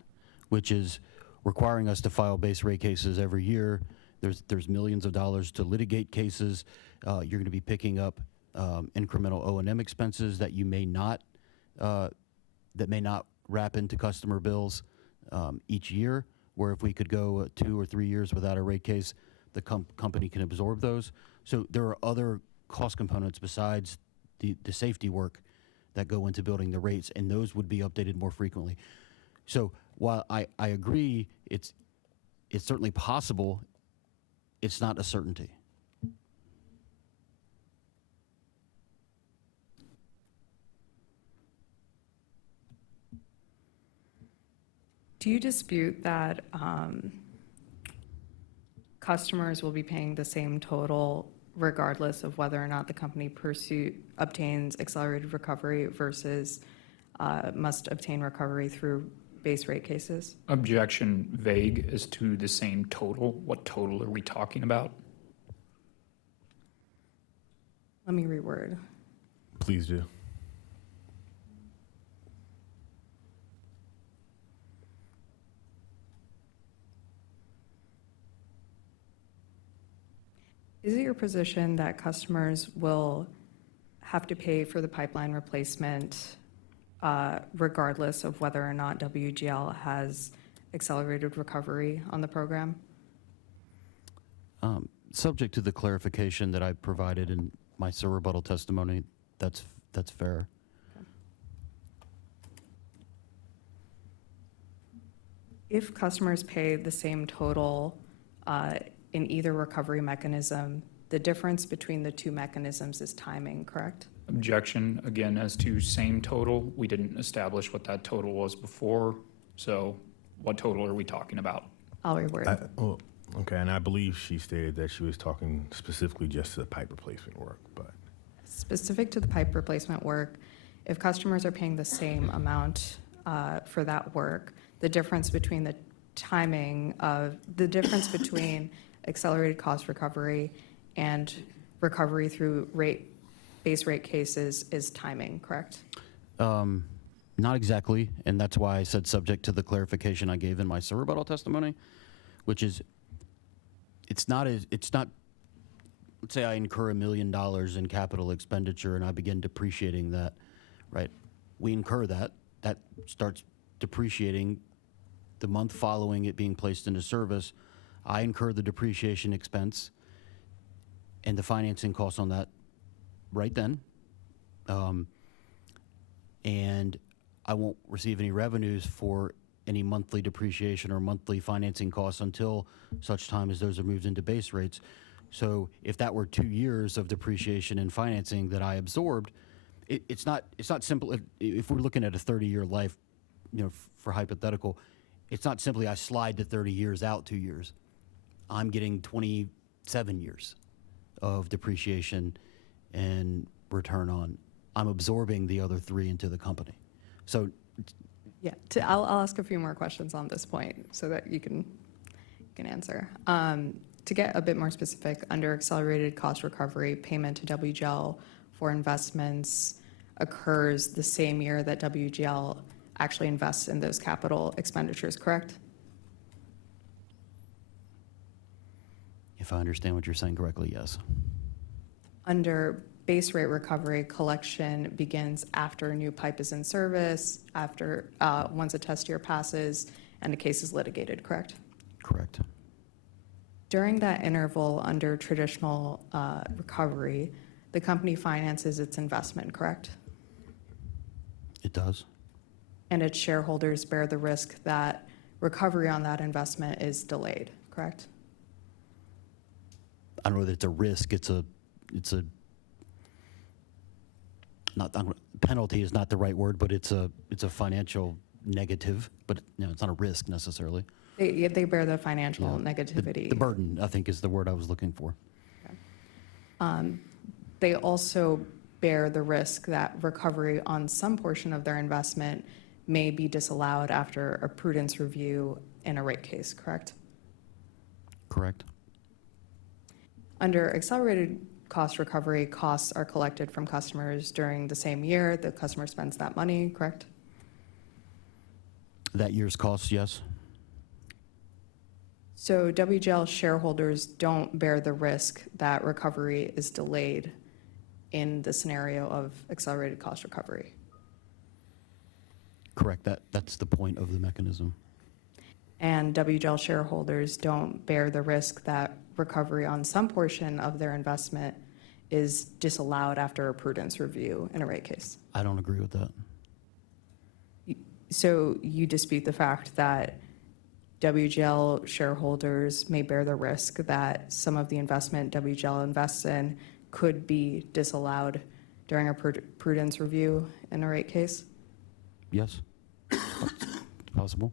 which is requiring us to file base rate cases every year. There's millions of dollars to litigate cases. You're going to be picking up incremental O&M expenses that you may not wrap into customer bills each year, where if we could go 2 or 3 years without a rate case, the company can absorb those. So there are other cost components besides the safety work that go into building the rates, and those would be updated more frequently. So while I agree it's certainly possible, it's not a certainty. Do you dispute that customers will be paying the same total regardless of whether or not the company obtains accelerated recovery versus must obtain recovery through base rate cases? Objection vague as to the same total. What total are we talking about? Let me reword. Please do. Is it your position that customers will have to pay for the pipeline replacement regardless of whether or not WGL has accelerated recovery on the program? Subject to the clarification that I provided in my rebuttal testimony, that's fair. If customers pay the same total in either recovery mechanism, the difference between the two mechanisms is timing, correct? Objection, again, as to same total. We didn't establish what that total was before, so what total are we talking about? I'll reword. Okay, and I believe she stated that she was talking specifically just to the pipe replacement work, but. Specific to the pipe replacement work, if customers are paying the same amount for that work, the difference between the difference between accelerated cost recovery and recovery through base rate cases is timing, correct? Not exactly, and that's why I said subject to the clarification I gave in my rebuttal testimony, which is, it's not, let's say I incur $1 million in capital expenditure and I begin depreciating that, right? We incur that starts depreciating the month following it being placed into service. I incur the depreciation expense and the financing costs on that right then. And I won't receive any revenues for any monthly depreciation or monthly financing costs until such time as those are moved into base rates. So if that were 2 years of depreciation and financing that I absorbed, it's not simple. If we're looking at a 30-year life, for hypothetical, it's not simply I slide to 30 years out 2 years. I'm getting 27 years of depreciation and return on. I'm absorbing the other 3 into the company. So, Yeah, I'll ask a few more questions on this point so that you can answer. To get a bit more specific, under accelerated cost recovery, payment to WGL for investments occurs the same year that WGL actually invests in those capital expenditures, correct? if I understand what you're saying correctly, yes. Under base rate recovery, collection begins after a new pipe is in service, after, once a test year passes, and the case is litigated, correct? Correct. During that interval, under traditional recovery, the company finances its investment, correct? It does. And its shareholders bear the risk that recovery on that investment is delayed, correct? I don't know that it's a risk. It's a not penalty is not the right word, but it's a financial negative. But it's not a risk necessarily. They bear the financial negativity. The burden, I think, is the word I was looking for. Okay. They also bear the risk that recovery on some portion of their investment may be disallowed after a prudence review in a rate case, correct? Correct. Under accelerated cost recovery, costs are collected from customers during the same year the customer spends that money, correct? That year's costs, yes. So WGL shareholders don't bear the risk that recovery is delayed in the scenario of accelerated cost recovery. Correct. That's the point of the mechanism. And WGL shareholders don't bear the risk that recovery on some portion of their investment is disallowed after a prudence review in a rate case. I don't agree with that. So you dispute the fact that WGL shareholders may bear the risk that some of the investment WGL invests in could be disallowed during a prudence review in a rate case? Yes. It's possible.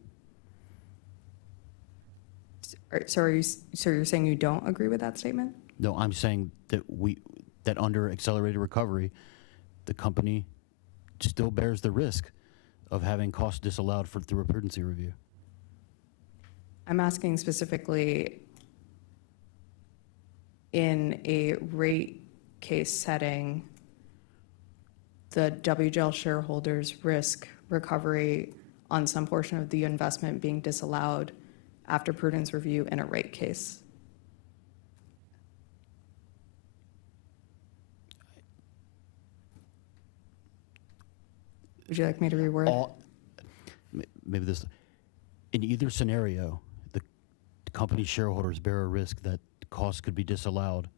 So you're saying you don't agree with that statement? No, I'm saying that under accelerated recovery, the company still bears the risk of having costs disallowed through a prudency review. I'm asking specifically in a rate case setting, the WGL shareholders risk recovery on some portion of the investment being disallowed after prudence review in a rate case. Would you like me to reword? Maybe this. In either scenario, the company shareholders bear a risk that costs could be disallowed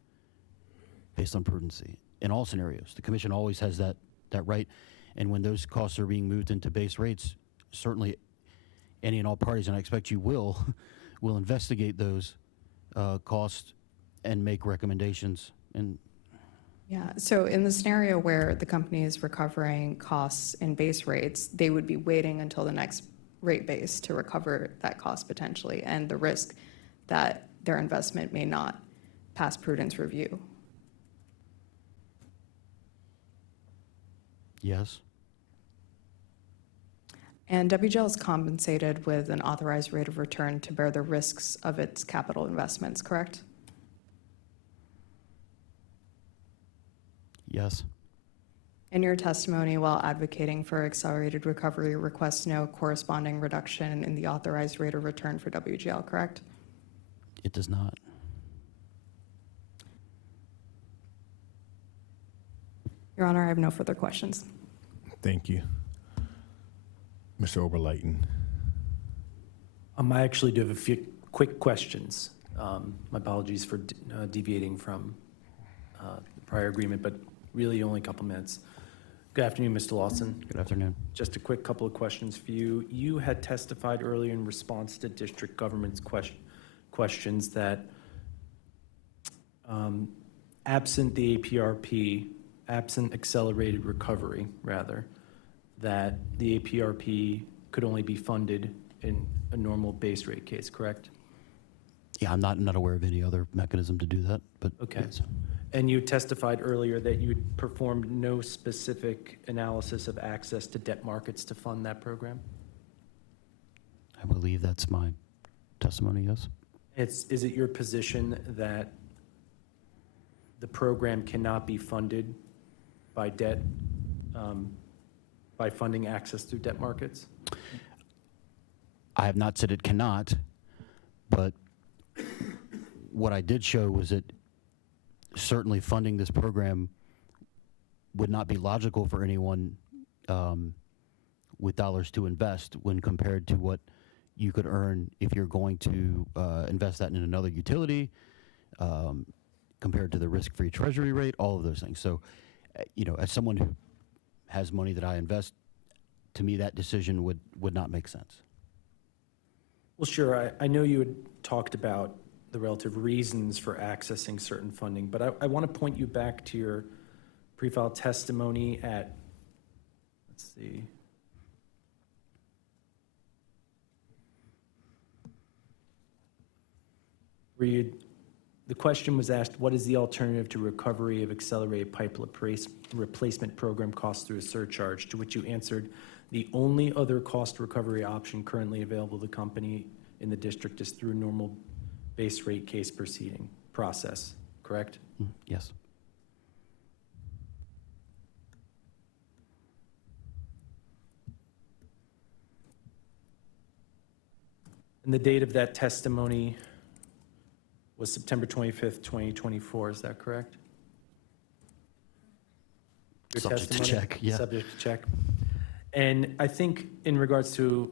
based on prudency. In all scenarios, the commission always has that right. And when those costs are being moved into base rates, certainly any and all parties, and I expect you will investigate those costs and make recommendations. And Yeah, so in the scenario where the company is recovering costs in base rates, they would be waiting until the next rate base to recover that cost potentially, and the risk that their investment may not pass prudence review. yes, And WGL is compensated with an authorized rate of return to bear the risks of its capital investments, correct? yes, In your testimony, while advocating for accelerated recovery, requests no corresponding reduction in the authorized rate of return for WGL, correct? It does not. Your Honor, I have no further questions. Thank you. Mr. Oberleiten. I actually do have a few quick questions. My apologies for deviating from the prior agreement, but really only a couple minutes. Good afternoon, Mr. Lawson. Good afternoon. Just a quick couple of questions for you. You had testified earlier in response to district government's questions that absent the APRP, absent accelerated recovery, rather, that the APRP could only be funded in a normal base rate case, correct? Yeah, I'm not aware of any other mechanism to do that, but. Okay. yes. And you testified earlier that you performed no specific analysis of access to debt markets to fund that program? I believe that's my testimony, yes. Is it your position that the program cannot be funded by debt, by funding access through debt markets? I have not said it cannot, but what I did show was that certainly funding this program would not be logical for anyone with dollars to invest when compared to what you could earn if you're going to invest that in another utility, compared to the risk-free treasury rate, all of those things. So, as someone who has money that I invest, to me that decision would not make sense. Well, sure. I know you had talked about the relative reasons for accessing certain funding, but I want to point you back to your pre-filed testimony at, let's see. Where the question was asked, what is the alternative to recovery of accelerated pipe replacement program costs through a surcharge? To which you answered, the only other cost recovery option currently available to the company in the district is through normal base rate case proceeding process, correct? Yes. And the date of that testimony was September 25th, 2024, is that correct? Your Subject to testimony? check, yeah. Subject to check. And I think in regards to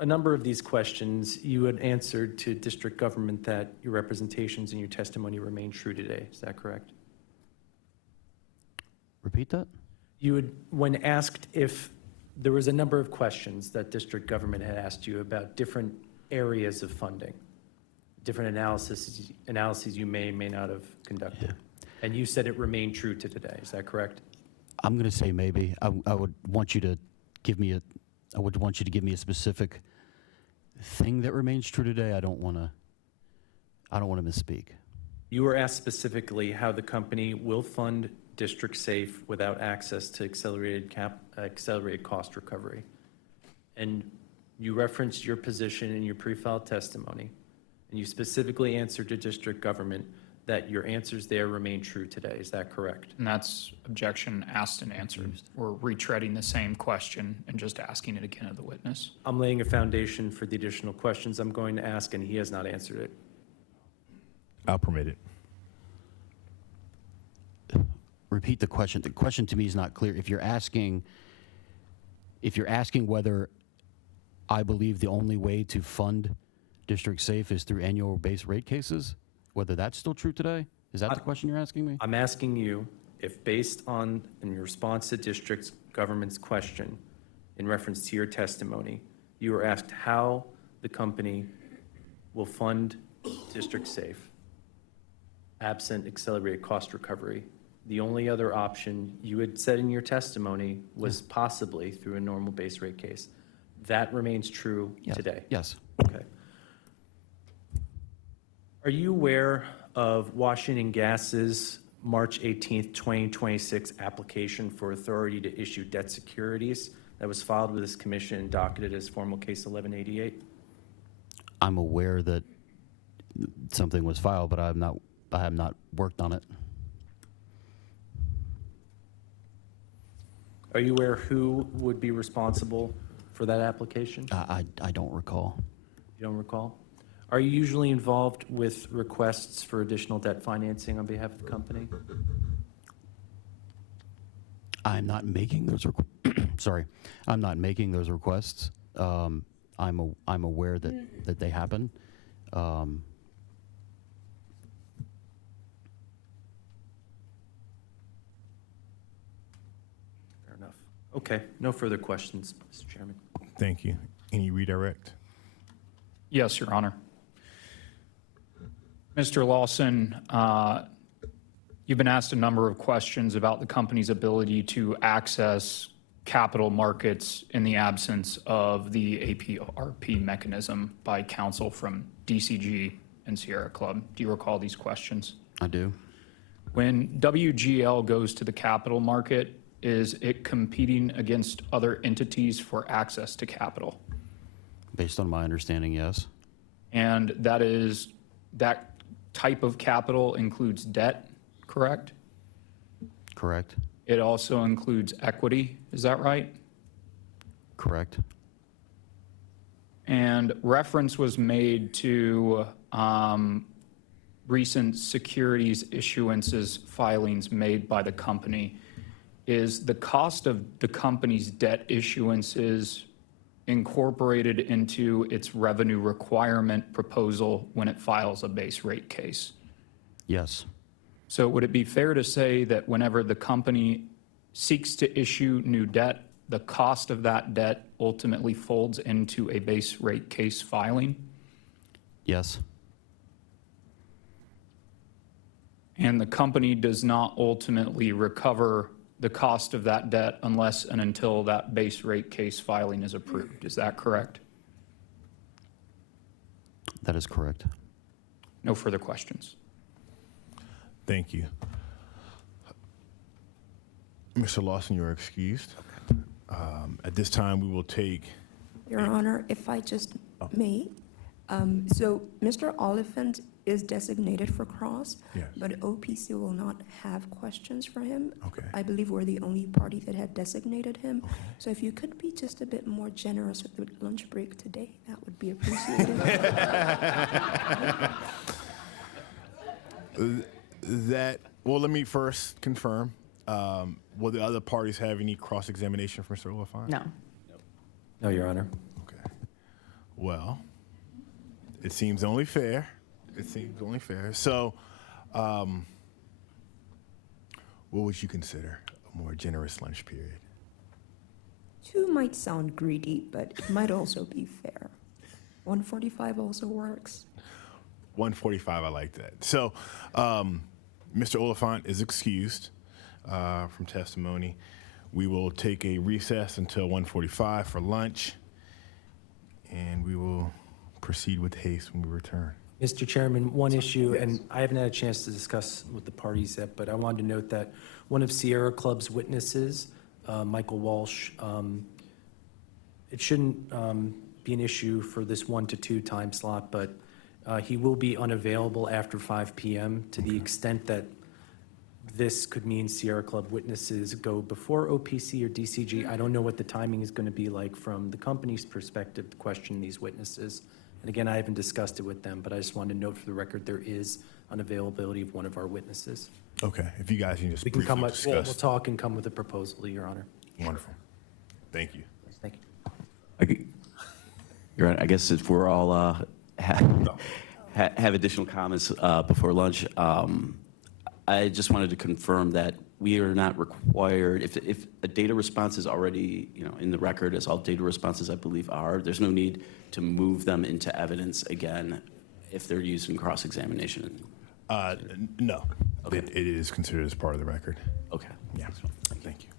a number of these questions, you had answered to district government that your representations and your testimony remain true today. Is that correct? Repeat that? You would, when asked if there was a number of questions that district government had asked you about different areas of funding, different analyses you may not have conducted. Yeah. And you said it remained true to today. Is that correct? I'm going to say maybe. I would want you to give me a specific thing that remains true today. I don't want to misspeak. You were asked specifically how the company will fund District Safe without access to accelerated cost recovery. And you referenced your position in your pre-filed testimony, and you specifically answered to district government that your answers there remain true today. Is that correct? And that's objection asked and answered. We're retreading the same question and just asking it again of the witness. I'm laying a foundation for the additional questions I'm going to ask, and he has not answered it. I'll permit it. Repeat the question. The question to me is not clear. If you're asking whether I believe the only way to fund District Safe is through annual base rate cases, whether that's still true today? Is that the question you're asking me? I'm asking you if, based on, in your response to district government's question, in reference to your testimony, you were asked how the company will fund District Safe absent accelerated cost recovery. The only other option you had said in your testimony was possibly through a normal base rate case. That remains true today? Yes. Okay. Are you aware of Washington Gas's March 18th, 2026 application for authority to issue debt securities that was filed with this commission and docketed as formal case 1188? I'm aware that something was filed, but I have not worked on it. Are you aware who would be responsible for that application? I don't recall. You don't recall? Are you usually involved with requests for additional debt financing on behalf of the company? I'm not making those, sorry, I'm not making those requests. I'm aware that they happen. Fair enough. Okay, no further questions, Mr. Chairman. Thank you. Any redirect? Yes, Your Honor. Mr. Lawson, you've been asked a number of questions about the company's ability to access capital markets in the absence of the APRP mechanism by counsel from DCG and Sierra Club. Do you recall these questions? I do. When WGL goes to the capital market, is it competing against other entities for access to capital? Based on my understanding, yes. And that type of capital includes debt, correct? Correct. It also includes equity, is that right? Correct. And reference was made to recent securities issuances filings made by the company. Is the cost of the company's debt issuances incorporated into its revenue requirement proposal when it files a base rate case? Yes. So would it be fair to say that whenever the company seeks to issue new debt, the cost of that debt ultimately folds into a base rate case filing? Yes. And the company does not ultimately recover the cost of that debt unless and until that base rate case filing is approved. Is that correct? That is correct. No further questions. Thank you. Mr. Lawson, you are excused. At this time, we will take. Your Honor, if I just may, so Mr. Oliphant is designated for cross, Yes. but OPC will not have questions for him. Okay. I believe we're the only party that had designated him. So if you could be just a bit more generous with the lunch break today, that would be appreciated. Well, let me first confirm. Will the other parties have any cross-examination for Mr. Oliphant? No. No, Your Honor. Okay. Well, it seems only fair. It seems only fair. So, what would you consider a more generous lunch period? 2 might sound greedy, but it might also be fair. 1:45 also works. 1:45, I like that. So, Mr. Oliphant is excused from testimony. We will take a recess until 1:45 for lunch, and we will proceed with haste when we return. Mr. Chairman, one issue, and I haven't had a chance to discuss with the parties yet, but I wanted to note that one of Sierra Club's witnesses, Michael Walsh, it shouldn't be an issue for this 1 to 2 time slot, but he will be unavailable after 5 p.m. to the extent that this could mean Sierra Club witnesses go before OPC or DCG. I don't know what the timing is going to be like from the company's perspective to question these witnesses. And again, I haven't discussed it with them, but I just wanted to note for the record there is unavailability of one of our witnesses. Okay, if you guys can just We can come briefly up, we'll discuss. talk and come with a proposal, Your Honor. Wonderful. Thank you. Thank you. You're right. I guess if we're all have additional comments before lunch, I just wanted to confirm that we are not required, if a data response is already, in the record, as all data responses I believe are, there's no need to move them into evidence again if they're used in cross-examination. No. Okay. It is considered as part of the record. Okay. Yeah. Thank you.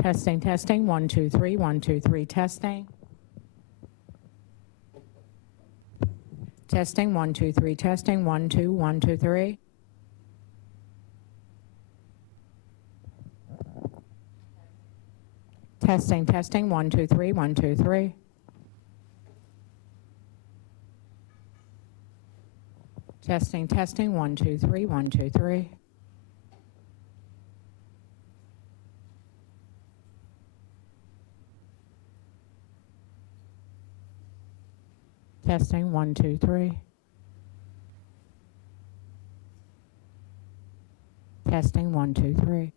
Testing, testing, 1, 2, 3, 1, 2, 3, testing. Testing, 1, 2, 3, testing, 1, 2, 1, 2, 3. Testing, testing, 1, 2, 3, 1, 2, 3. Testing, testing, 1, 2, 3, 1, 2, 3. Testing, 1, 2, 3. Testing, 1, 2, 3.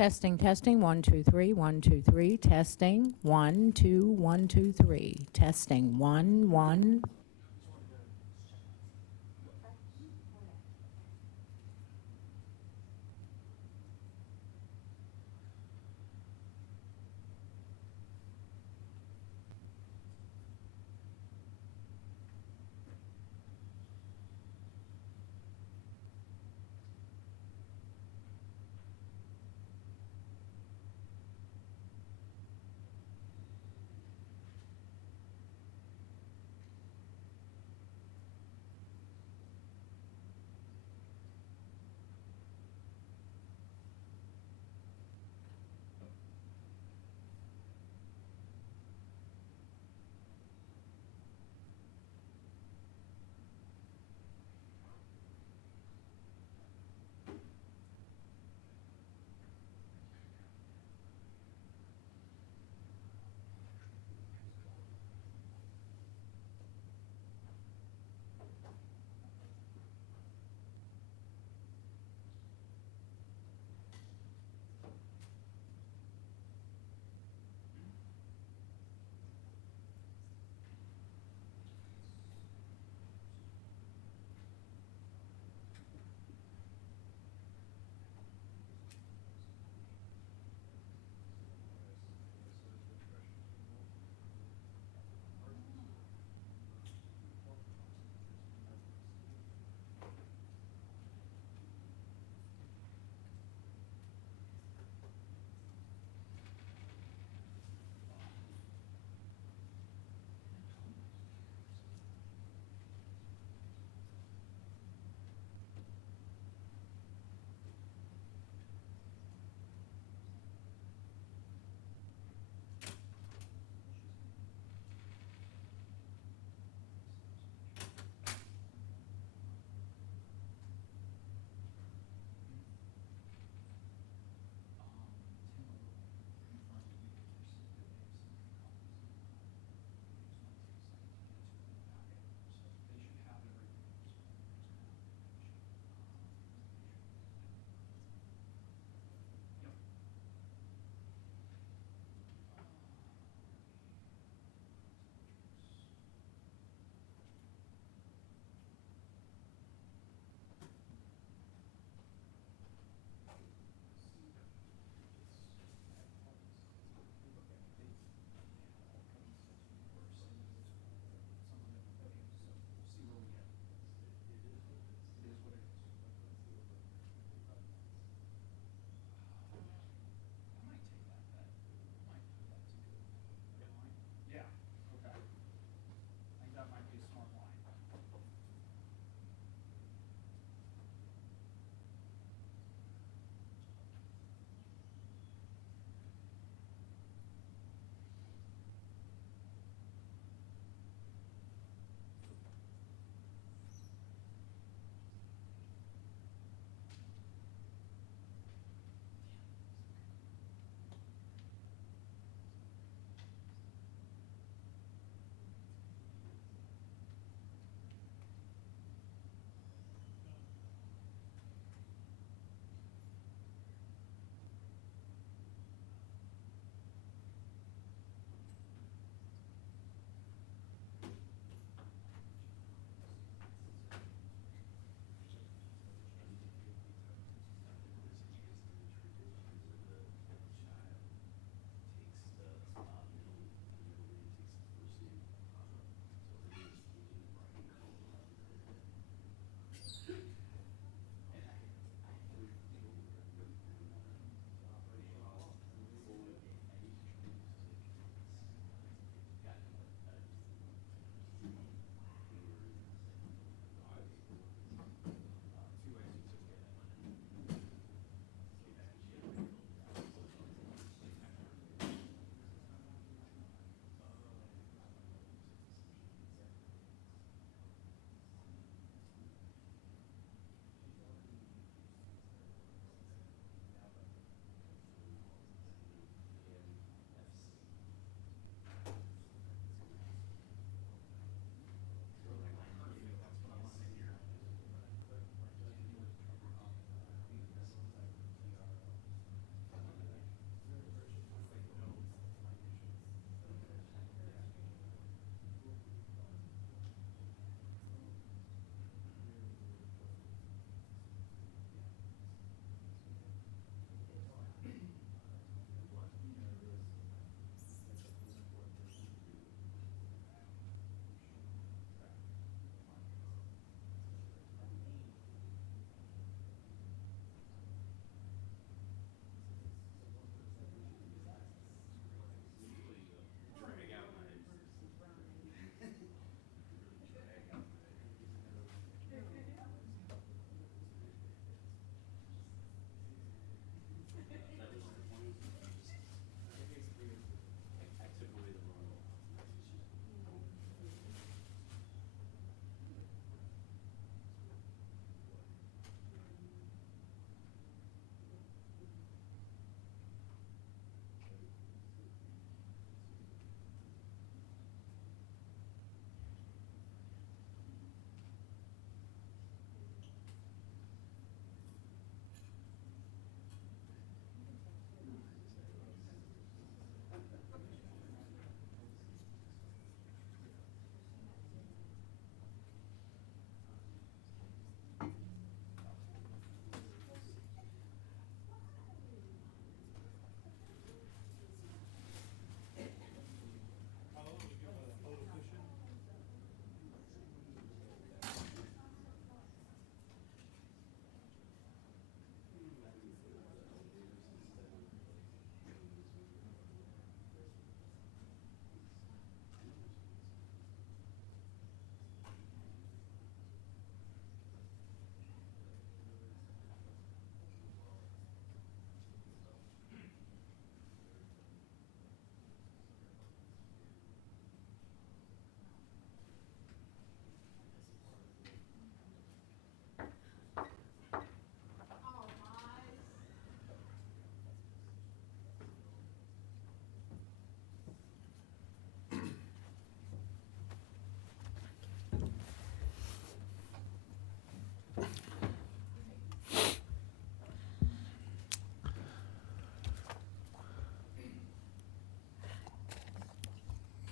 Testing, testing, 1, 2, 3, 1, 2, 3, testing, 1, 2, 1, 2, 3, testing, 1, 1.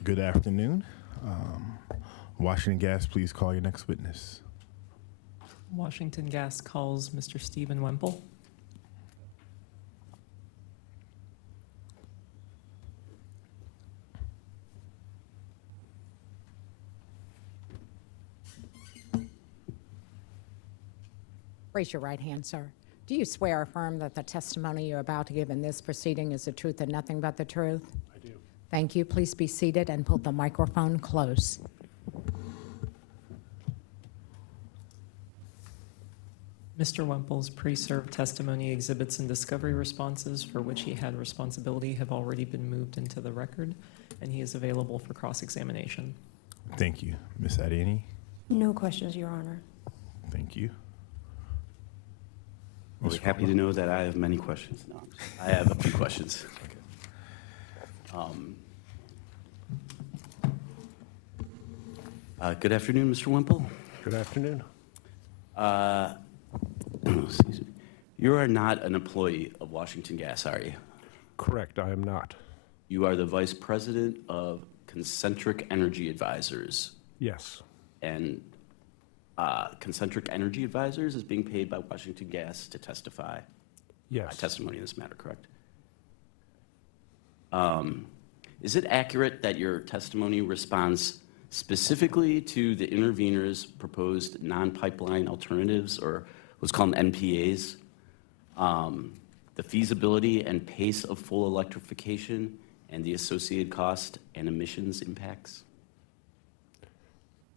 Good afternoon. Washington Gas, please call your next witness. Washington Gas calls Mr. Stephen Wemple. Raise your right hand, sir. Do you swear or affirm that the testimony you're about to give in this proceeding is the truth and nothing but the truth? I do. Thank you. Please be seated and pull the microphone close. Mr. Wemple's pre-served testimony exhibits and discovery responses for which he had responsibility have already been moved into the record, and he is available for cross-examination. Thank you. Ms. Adeyemi? No questions, Your Honor. Thank you. Well, happy to know that I have many questions. No, I have a few questions. Good afternoon, Mr. Wemple. Good afternoon. Excuse me. You are not an employee of Washington Gas, are you? Correct, I am not. You are the Vice President of Concentric Energy Advisors. Yes, And Concentric Energy Advisors is being paid by Washington Gas to testify. yes. Testimony in this matter, correct? Is it accurate that your testimony responds specifically to the intervener's proposed non-pipeline alternatives, or what's called NPAs, the feasibility and pace of full electrification, and the associated cost and emissions impacts?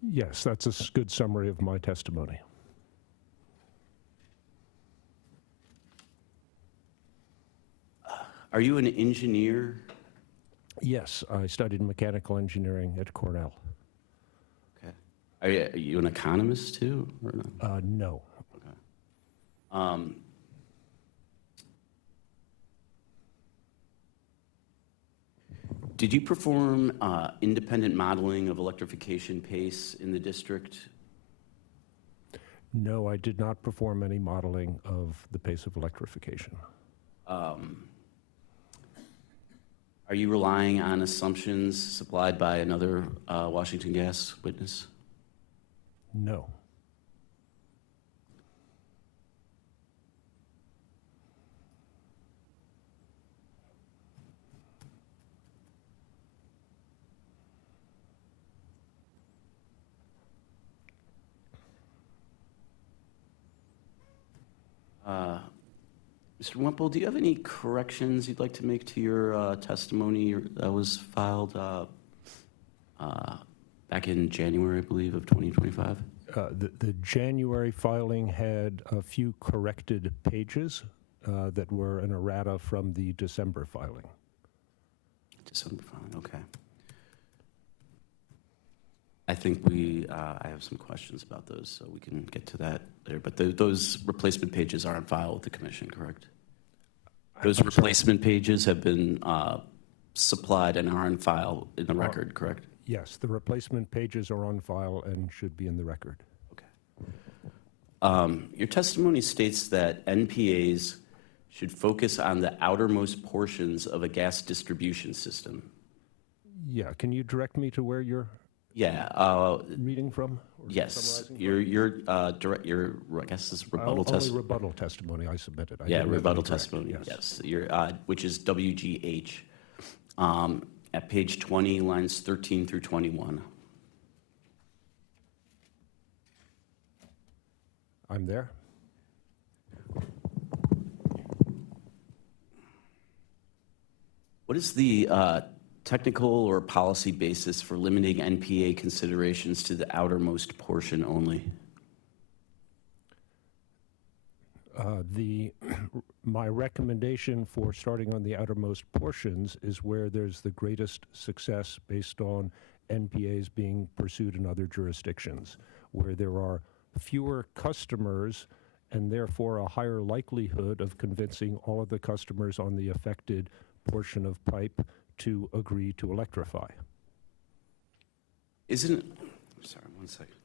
Yes, that's a good summary of my testimony. Are you an engineer? Yes, I studied mechanical engineering at Cornell. Okay. Are you an economist too, or not? No. Did you perform independent modeling of electrification pace in the district? No, I did not perform any modeling of the pace of electrification. Are you relying on assumptions supplied by another Washington Gas witness? No. Mr. Wemple, do you have any corrections you'd like to make to your testimony that was filed back in January, I believe, of 2025? The January filing had a few corrected pages that were an errata from the December filing. December filing, okay. I think I have some questions about those, so we can get to that there. But those replacement pages are on file with the commission, correct? Those replacement pages have been supplied and are on file in the record, correct? Yes, the replacement pages are on file and should be in the record. Your testimony states that NPAs should focus on the outermost portions of a gas distribution system. Yeah, can you direct me to where you're reading from? Yes, your I guess this is rebuttal testimony. Only rebuttal testimony I submitted. Rebuttal testimony, yes. Which is WGH, at page 20, lines 13 through 21. I'm there. What is the technical or policy basis for limiting NPA considerations to the outermost portion only? My recommendation for starting on the outermost portions is where there's the greatest success based on NPAs being pursued in other jurisdictions, where there are fewer customers and therefore a higher likelihood of convincing all of the customers on the affected portion of pipe to agree to electrify. Sorry, 1 second.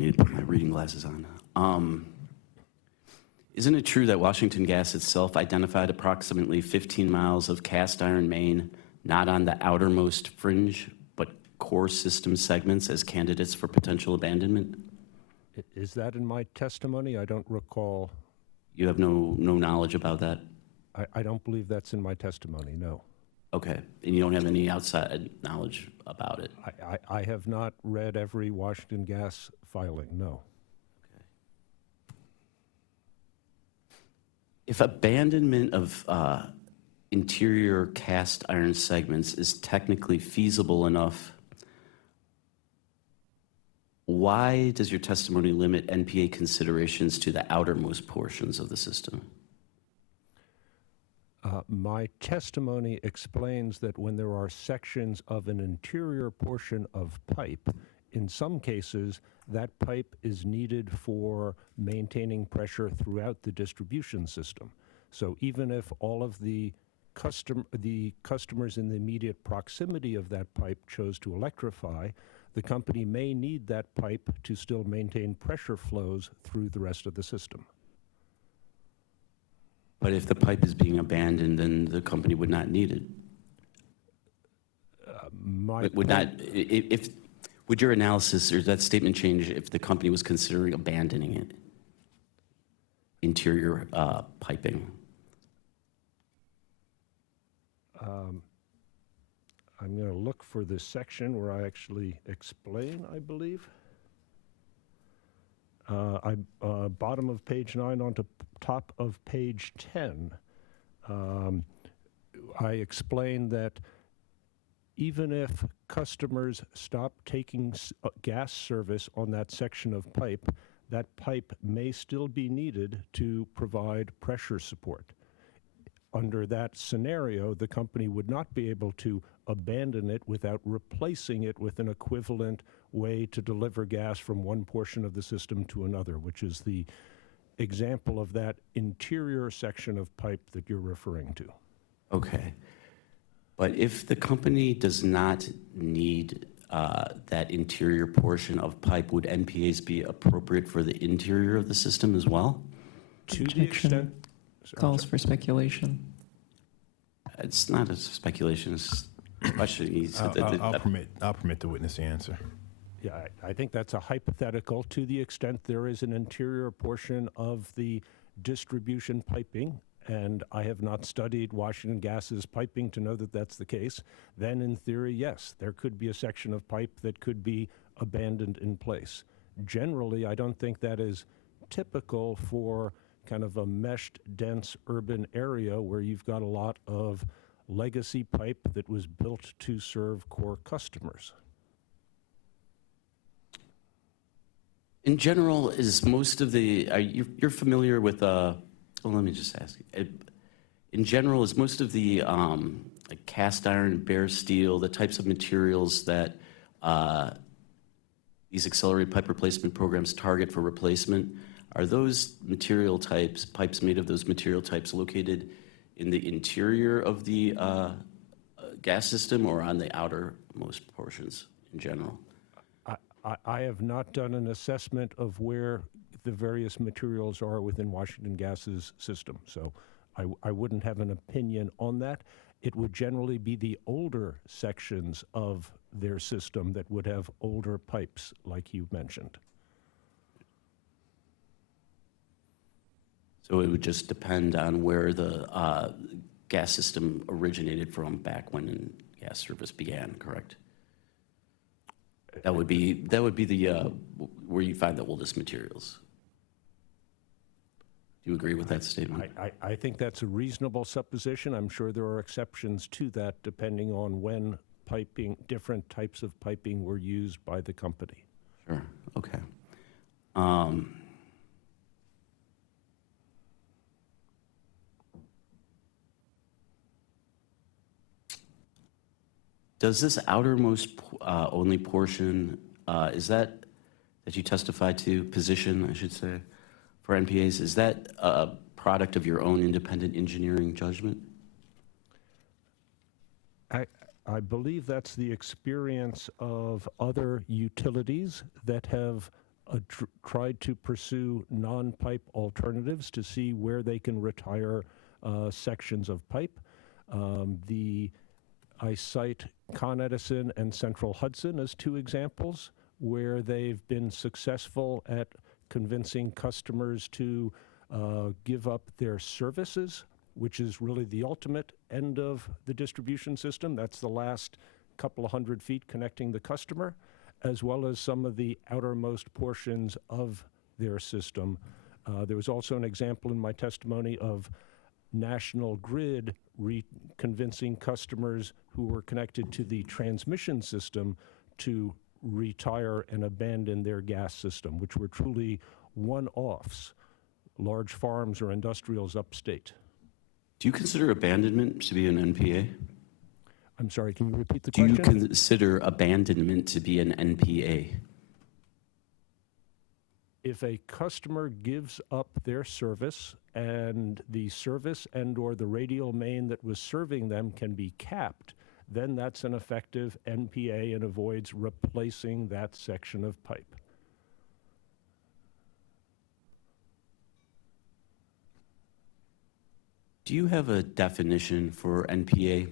need to put my reading glasses on. Isn't it true that Washington Gas itself identified approximately 15 miles of cast iron main not on the outermost fringe, but core system segments as candidates for potential abandonment? Is that in my testimony? I don't recall. You have no knowledge about that? I don't believe that's in my testimony, no. Okay, and you don't have any outside knowledge about it? I have not read every Washington Gas filing, no. If abandonment of interior cast iron segments is technically feasible enough, why does your testimony limit NPA considerations to the outermost portions of the system? My testimony explains that when there are sections of an interior portion of pipe, in some cases, that pipe is needed for maintaining pressure throughout the distribution system. So even if all of the customers in the immediate proximity of that pipe chose to electrify, the company may need that pipe to still maintain pressure flows through the rest of the system. But if the pipe is being abandoned, then the company would not need it. Would your analysis or that statement change if the company was considering abandoning it? Interior piping. I'm going to look for this section where I actually explain, I believe. Bottom of page 9 onto top of page 10, I explain that even if customers stop taking gas service on that section of pipe, that pipe may still be needed to provide pressure support. Under that scenario, the company would not be able to abandon it without replacing it with an equivalent way to deliver gas from one portion of the system to another, which is the example of that interior section of pipe that you're referring to. Okay. But if the company does not need that interior portion of pipe, would NPAs be appropriate for the interior of the system as well? To the extent... Calls for speculation. It's not a speculation, it's a question. I'll permit the witness to answer. Yeah, I think that's a hypothetical to the extent there is an interior portion of the distribution piping, and I have not studied Washington Gas's piping to know that that's the case. Then in theory, yes, there could be a section of pipe that could be abandoned in place. Generally, I don't think that is typical for kind of a meshed, dense urban area where you've got a lot of legacy pipe that was built to serve core customers. In general, is most of the, you're familiar with, well, let me just ask you. In general, is most of the like cast iron, bare steel, the types of materials that these accelerated pipe replacement programs target for replacement, are those material types, pipes made of those material types located in the interior of the gas system or on the outermost portions in general? I have not done an assessment of where the various materials are within Washington Gas's system, so I wouldn't have an opinion on that. It would generally be the older sections of their system that would have older pipes, like you mentioned. So it would just depend on where the gas system originated from back when gas service began, correct? That would be the where you find the oldest materials. Do you agree with that statement? I think that's a reasonable supposition. I'm sure there are exceptions to that depending on when piping, different types of piping were used by the company. Sure, okay. Does this outermost only portion, is that you testified to, position, I should say, for NPAs, is that a product of your own independent engineering judgment? I believe that's the experience of other utilities that have tried to pursue non-pipe alternatives to see where they can retire sections of pipe. I cite Con Edison and Central Hudson as two examples where they've been successful at convincing customers to give up their services, which is really the ultimate end of the distribution system. That's the last couple of 100 feet connecting the customer, as well as some of the outermost portions of their system. There was also an example in my testimony of National Grid convincing customers who were connected to the transmission system to retire and abandon their gas system, which were truly one-offs, large farms or industrials upstate. Do you consider abandonment to be an NPA? I'm sorry, can you repeat the Do you question? consider abandonment to be an NPA? If a customer gives up their service and the service and/or the radial main that was serving them can be capped, then that's an effective NPA and avoids replacing that section of pipe. Do you have a definition for NPA?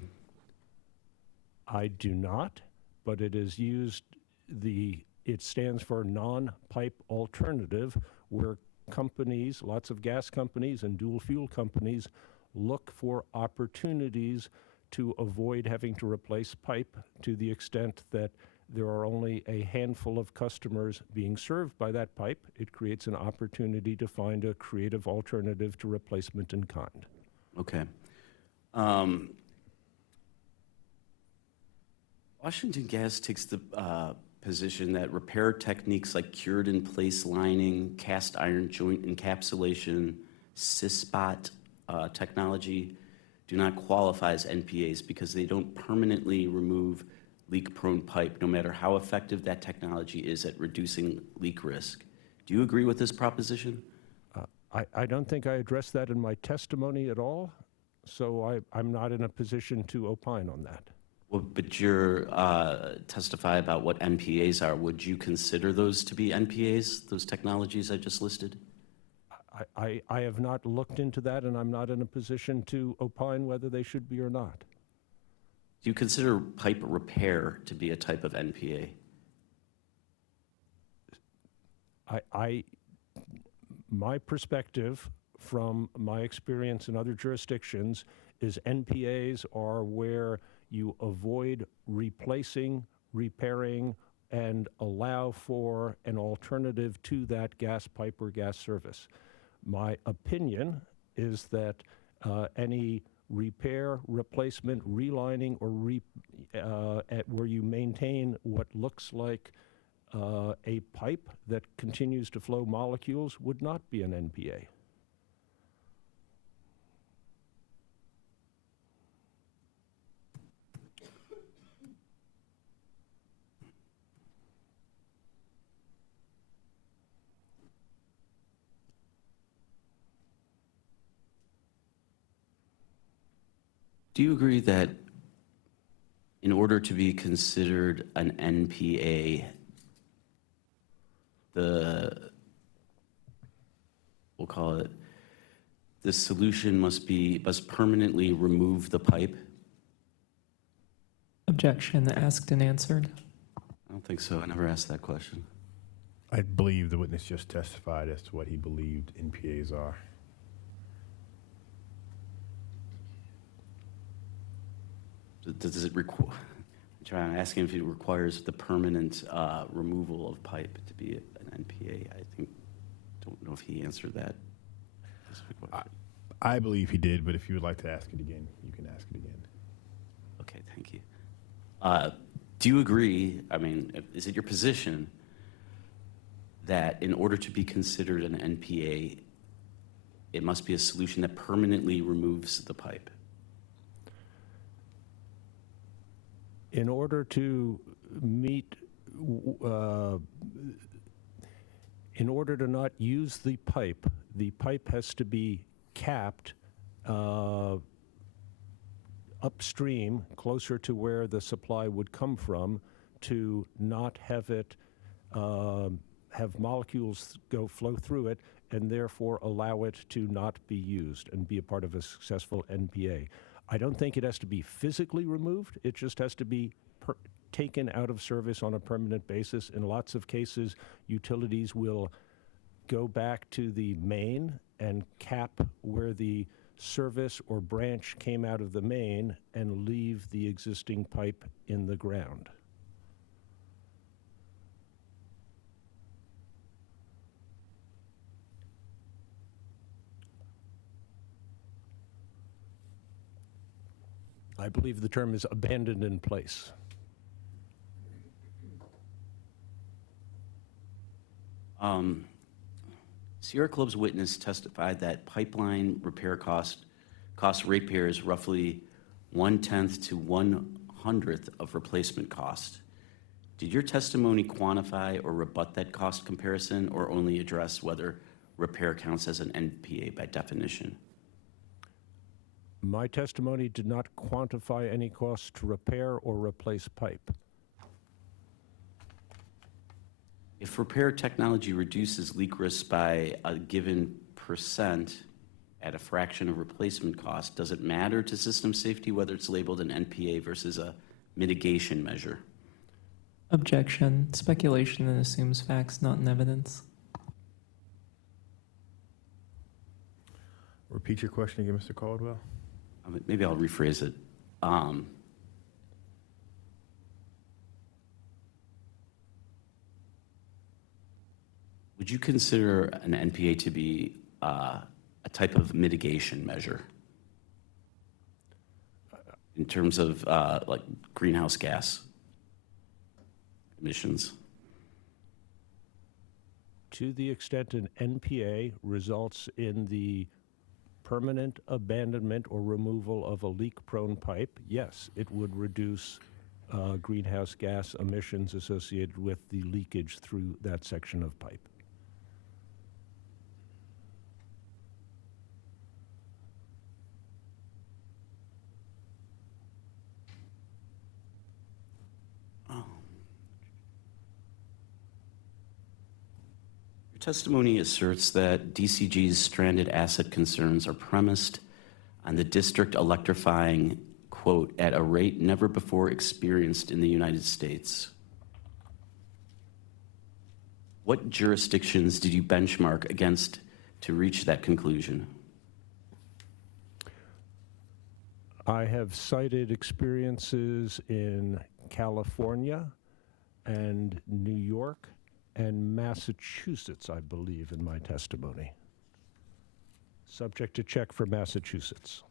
I do not, but it is used, it stands for non-pipe alternative, where companies, lots of gas companies and dual fuel companies, look for opportunities to avoid having to replace pipe to the extent that there are only a handful of customers being served by that pipe. It creates an opportunity to find a creative alternative to replacement in kind. Okay. Washington Gas takes the position that repair techniques like cured in place lining, cast iron joint encapsulation, CISPOT technology do not qualify as NPAs because they don't permanently remove leak-prone pipe, no matter how effective that technology is at reducing leak risk. Do you agree with this proposition? I don't think I addressed that in my testimony at all, so I'm not in a position to opine on that. Well, but you're testify about what NPAs are. Would you consider those to be NPAs, those technologies I just listed? I have not looked into that, and I'm not in a position to opine whether they should be or not. Do you consider pipe repair to be a type of NPA? My perspective from my experience in other jurisdictions is NPAs are where you avoid replacing, repairing, and allow for an alternative to that gas pipe or gas service. My opinion is that any repair, replacement, relining, or where you maintain what looks like a pipe that continues to flow molecules would not be an NPA. Do you agree that in order to be considered an NPA, we'll call it, the solution must permanently remove the pipe? Objection asked and answered. I don't think so. I never asked that question. I believe the witness just testified as to what he believed NPAs are. Does it require, I'm trying to ask him if it requires the permanent removal of pipe to be an NPA. Don't know if he answered that. I believe he did, but if you would like to ask it again, you can ask it again. Okay, thank you. Do you agree, is it your position that in order to be considered an NPA, it must be a solution that permanently removes the pipe? In order to meet, in order to not use the pipe has to be capped upstream, closer to where the supply would come from, to not have it have molecules flow through it, and therefore allow it to not be used and be a part of a successful NPA. I don't think it has to be physically removed. It just has to be taken out of service on a permanent basis. In lots of cases, utilities will go back to the main and cap where the service or branch came out of the main and leave the existing pipe in the ground. I believe the term is abandoned in place. Sierra Club's witness testified that pipeline repair cost ratepayers roughly 1/10 to 1/100th of replacement cost. Did your testimony quantify or rebut that cost comparison, or only address whether repair counts as an NPA by definition? My testimony did not quantify any costs to repair or replace pipe. If repair technology reduces leak risk by a given percent at a fraction of replacement cost, does it matter to system safety whether it's labeled an NPA versus a mitigation measure? Objection. Speculation that assumes facts, not in evidence. Repeat your question again, Mr. Caldwell. Maybe I'll rephrase it. Would you consider an NPA to be a type of mitigation measure in terms of like greenhouse gas emissions? To the extent an NPA results in the permanent abandonment or removal of a leak-prone pipe, yes, it would reduce greenhouse gas emissions associated with the leakage through that section of pipe. Your testimony asserts that DCG's stranded asset concerns are premised on the district electrifying, quote, at a rate never before experienced in the United States. What jurisdictions did you benchmark against to reach that conclusion? I have cited experiences in California and New York and Massachusetts, I believe, in my testimony. Subject to check for Massachusetts.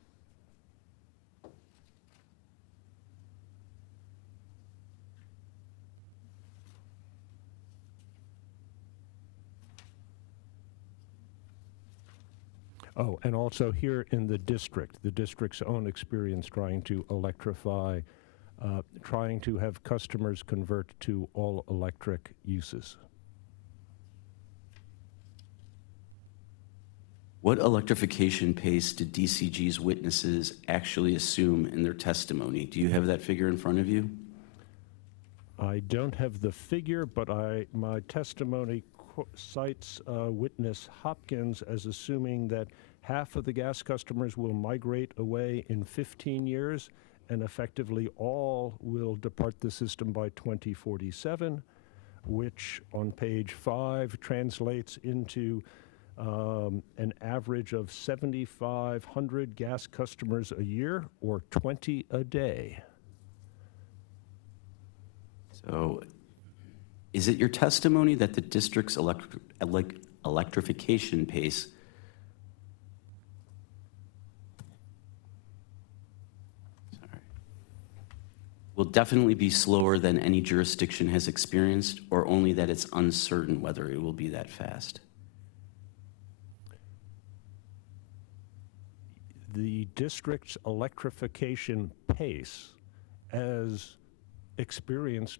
Oh, and also here in the district's own experience trying to electrify, trying to have customers convert to all electric uses. What electrification pace did DCG's witnesses actually assume in their testimony? Do you have that figure in front of you? I don't have the figure, but my testimony cites witness Hopkins as assuming that half of the gas customers will migrate away in 15 years, and effectively all will depart the system by 2047, which on page 5 translates into an average of 7,500 gas customers a year, or 20 a day. So is it your testimony that the district's electrification pace will definitely be slower than any jurisdiction has experienced, or only that it's uncertain whether it will be that fast? The district's electrification pace, as experienced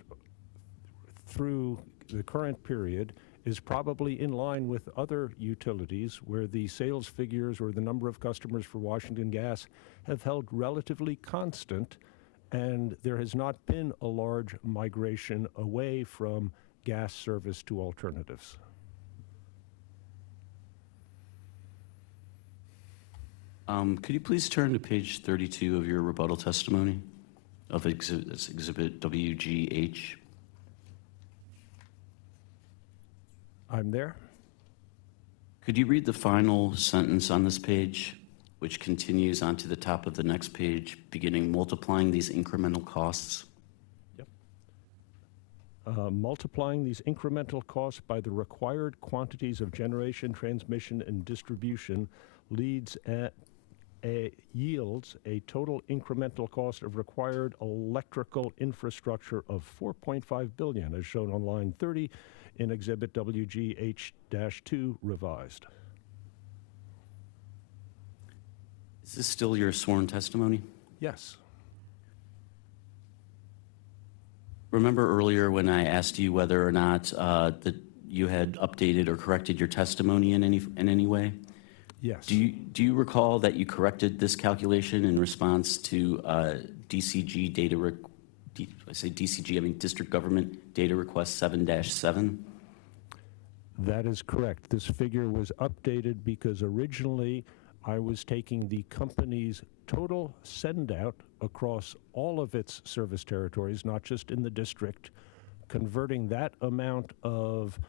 through the current period, is probably in line with other utilities where the sales figures or the number of customers for Washington Gas have held relatively constant, and there has not been a large migration away from gas service to alternatives. Could you please turn to page 32 of your rebuttal testimony of exhibit WGH? I'm there. Could you read the final sentence on this page, which continues onto the top of the next page, beginning multiplying these incremental costs? Multiplying these incremental costs by the required quantities of generation, transmission, and distribution yields a total incremental cost of required electrical infrastructure of $4.5 billion, as shown on line 30 in Exhibit WGH-2 revised. Is this still your sworn testimony? Yes. Remember earlier when I asked you whether or not that you had updated or corrected your testimony in any way? Yes. Do you recall that you corrected this calculation in response to DCG data? I say DCG, I mean District Government Data Request 7-7. That is correct. This figure was updated because originally I was taking the company's total send-out across all of its service territories, not just in the district, converting that amount of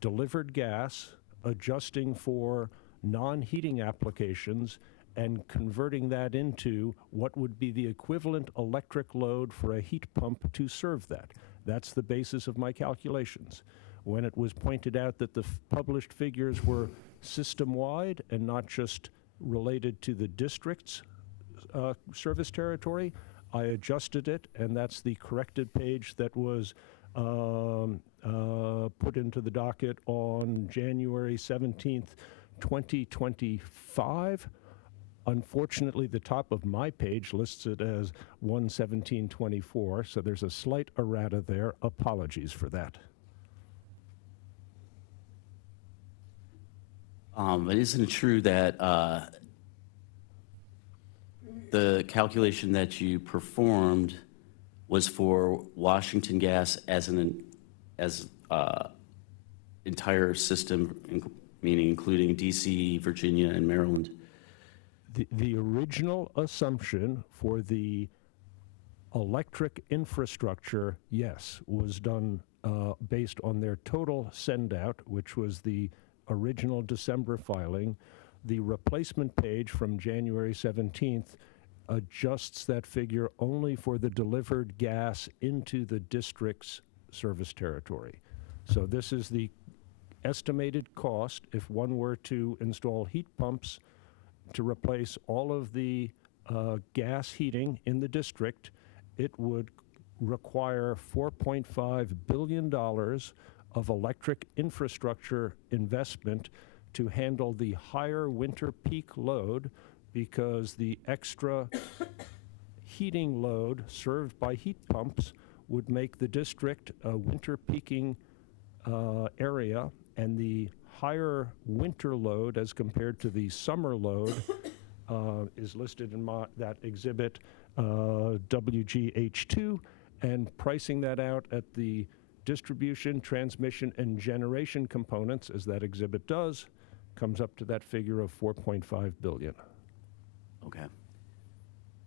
delivered gas, adjusting for non-heating applications, and converting that into what would be the equivalent electric load for a heat pump to serve that. That's the basis of my calculations. When it was pointed out that the published figures were system-wide and not just related to the district's service territory, I adjusted it, and that's the corrected page that was put into the docket on January 17th, 2025. Unfortunately, the top of my page lists it as 1/17/24, so there's a slight errata there. Apologies for that. But isn't it true that the calculation that you performed was for Washington Gas as entire system, meaning including DC, Virginia, and Maryland? The original assumption for the electric infrastructure, yes, was done based on their total send-out, which was the original December filing. The replacement page from January 17th adjusts that figure only for the delivered gas into the district's service territory. So this is the estimated cost if one were to install heat pumps to replace all of the gas heating in the district. It would require $4.5 billion of electric infrastructure investment to handle the higher winter peak load, because the extra heating load served by heat pumps would make the district a winter peaking area, and the higher winter load as compared to the summer load is listed in that exhibit WGH2, and pricing that out at the distribution, transmission, and generation components, as that exhibit does, comes up to that figure of $4.5 billion. Okay.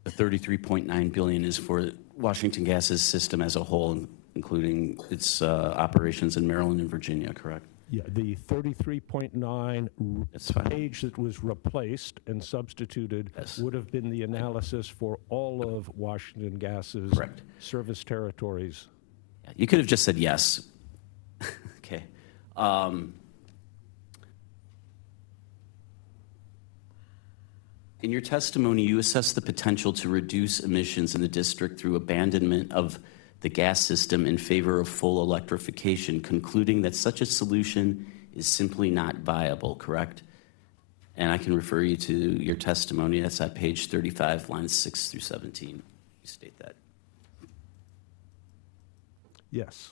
The $33.9 billion is for Washington Gas's system as a whole, including its operations in Maryland and Virginia, correct? Yeah, the 33.9 page that was replaced and substituted would have been the analysis for all of Washington Gas's service territories. Yeah, you could have just said yes. Okay. In your testimony, you assess the potential to reduce emissions in the district through abandonment of the gas system in favor of full electrification, concluding that such a solution is simply not viable, correct? And I can refer you to your testimony. That's at page 35, lines 6 through 17. You state that. Yes.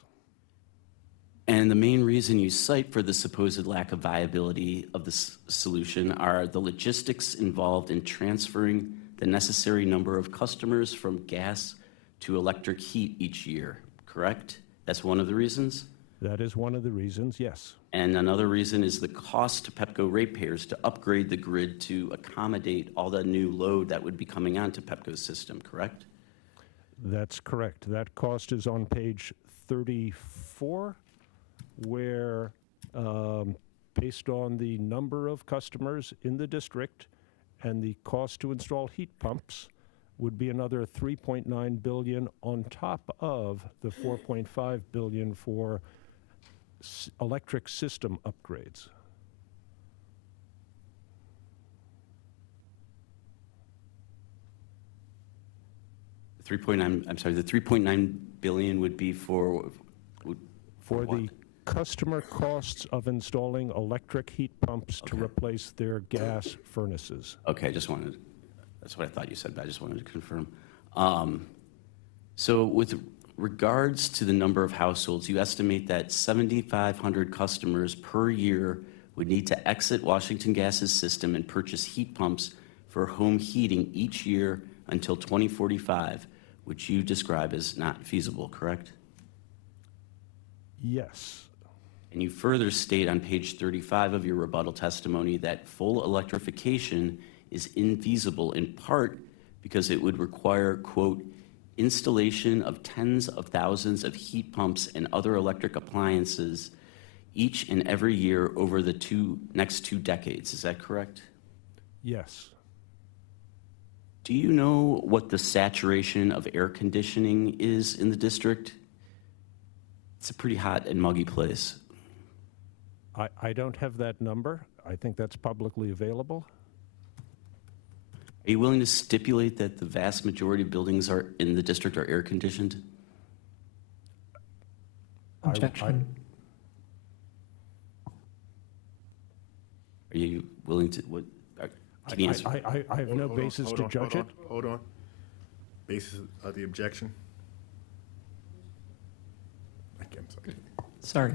And the main reason you cite for the supposed lack of viability of this solution are the logistics involved in transferring the necessary number of customers from gas to electric heat each year, correct? That's one of the reasons? That is one of the reasons, yes. And another reason is the cost to Pepco ratepayers to upgrade the grid to accommodate all the new load that would be coming onto Pepco's system, correct? That's correct. That cost is on page 34, where based on the number of customers in the district and the cost to install heat pumps would be another $3.9 billion on top of the $4.5 billion for electric system upgrades. The 3.9 billion would be for For what? the customer costs of installing electric heat pumps to replace their gas furnaces. Okay, that's what I thought you said, but I just wanted to confirm. So with regards to the number of households, you estimate that 7,500 customers per year would need to exit Washington Gas's system and purchase heat pumps for home heating each year until 2045, which you describe as not feasible, correct? Yes. And you further state on page 35 of your rebuttal testimony that full electrification is infeasible in part because it would require, quote, installation of tens of thousands of heat pumps and other electric appliances each and every year over the next 2 decades. Is that correct? Yes. Do you know what the saturation of air conditioning is in the district? It's a pretty hot and muggy place. I don't have that number. I think that's publicly available. Are you willing to stipulate that the vast majority of buildings in the district are air conditioned? Objection. Are you willing to, can you answer? I have no basis to judge it. Hold on. Basis of the objection? I'm sorry. Sorry,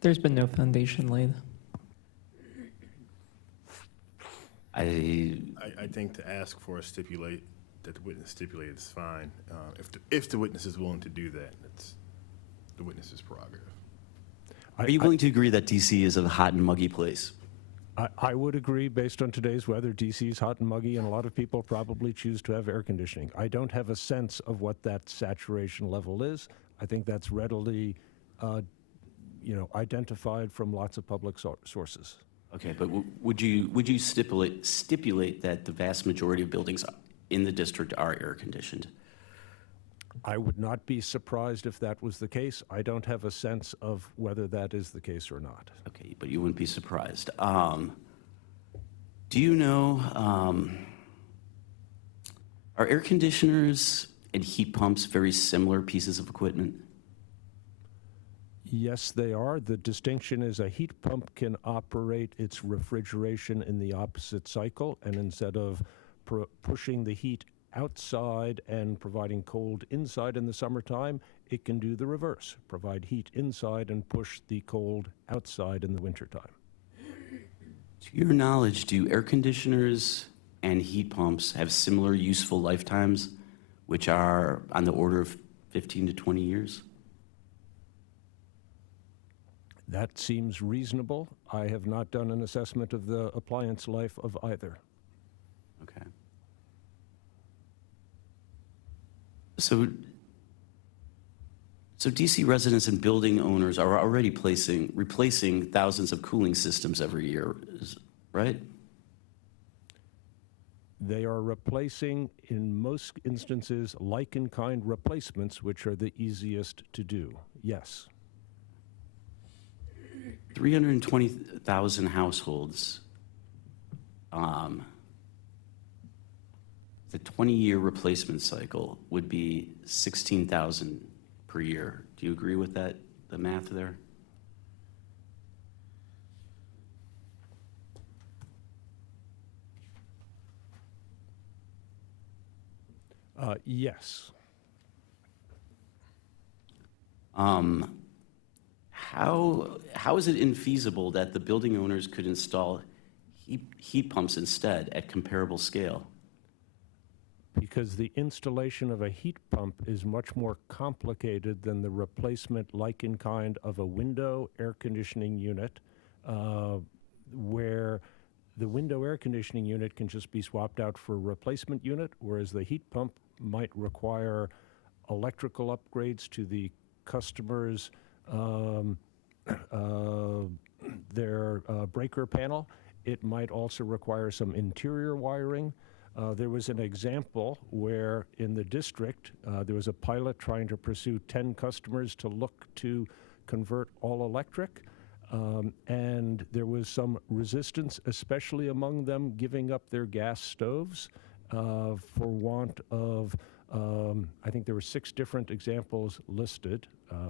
there's been no foundation laid. I think to ask for a stipulate, that the witness stipulate is fine. If the witness is willing to do that, it's the witness's prerogative. Are you willing to agree that DC is a hot and muggy place? I would agree, based on today's weather, DC is hot and muggy, and a lot of people probably choose to have air conditioning. I don't have a sense of what that saturation level is. I think that's readily, identified from lots of public sources. Okay, but would you stipulate that the vast majority of buildings in the district are air conditioned? I would not be surprised if that was the case. I don't have a sense of whether that is the case or not. Okay, but you wouldn't be surprised. Do you know, are air conditioners and heat pumps very similar pieces of equipment? Yes, they are. The distinction is a heat pump can operate its refrigeration in the opposite cycle, and instead of pushing the heat outside and providing cold inside in the summertime, it can do the reverse, provide heat inside and push the cold outside in the wintertime. To your knowledge, do air conditioners and heat pumps have similar useful lifetimes, which are on the order of 15 to 20 years? That seems reasonable. I have not done an assessment of the appliance life of either. Okay. So DC residents and building owners are already replacing thousands of cooling systems every year, right? They are replacing, in most instances, like-in-kind replacements, which are the easiest to do, yes. 320,000 households. The 20-year replacement cycle would be 16,000 per year. Do you agree with that, the math there? Yes. How is it infeasible that the building owners could install heat pumps instead at comparable scale? because the installation of a heat pump is much more complicated than the replacement like in kind of a window air conditioning unit, where the window air conditioning unit can just be swapped out for a replacement unit, whereas the heat pump might require electrical upgrades to the customer's their breaker panel. It might also require some interior wiring. There was an example where in the district, there was a pilot trying to pursue 10 customers to look to convert all electric. And there was some resistance, especially among them giving up their gas stoves for want of, I think there were 6 different examples listed.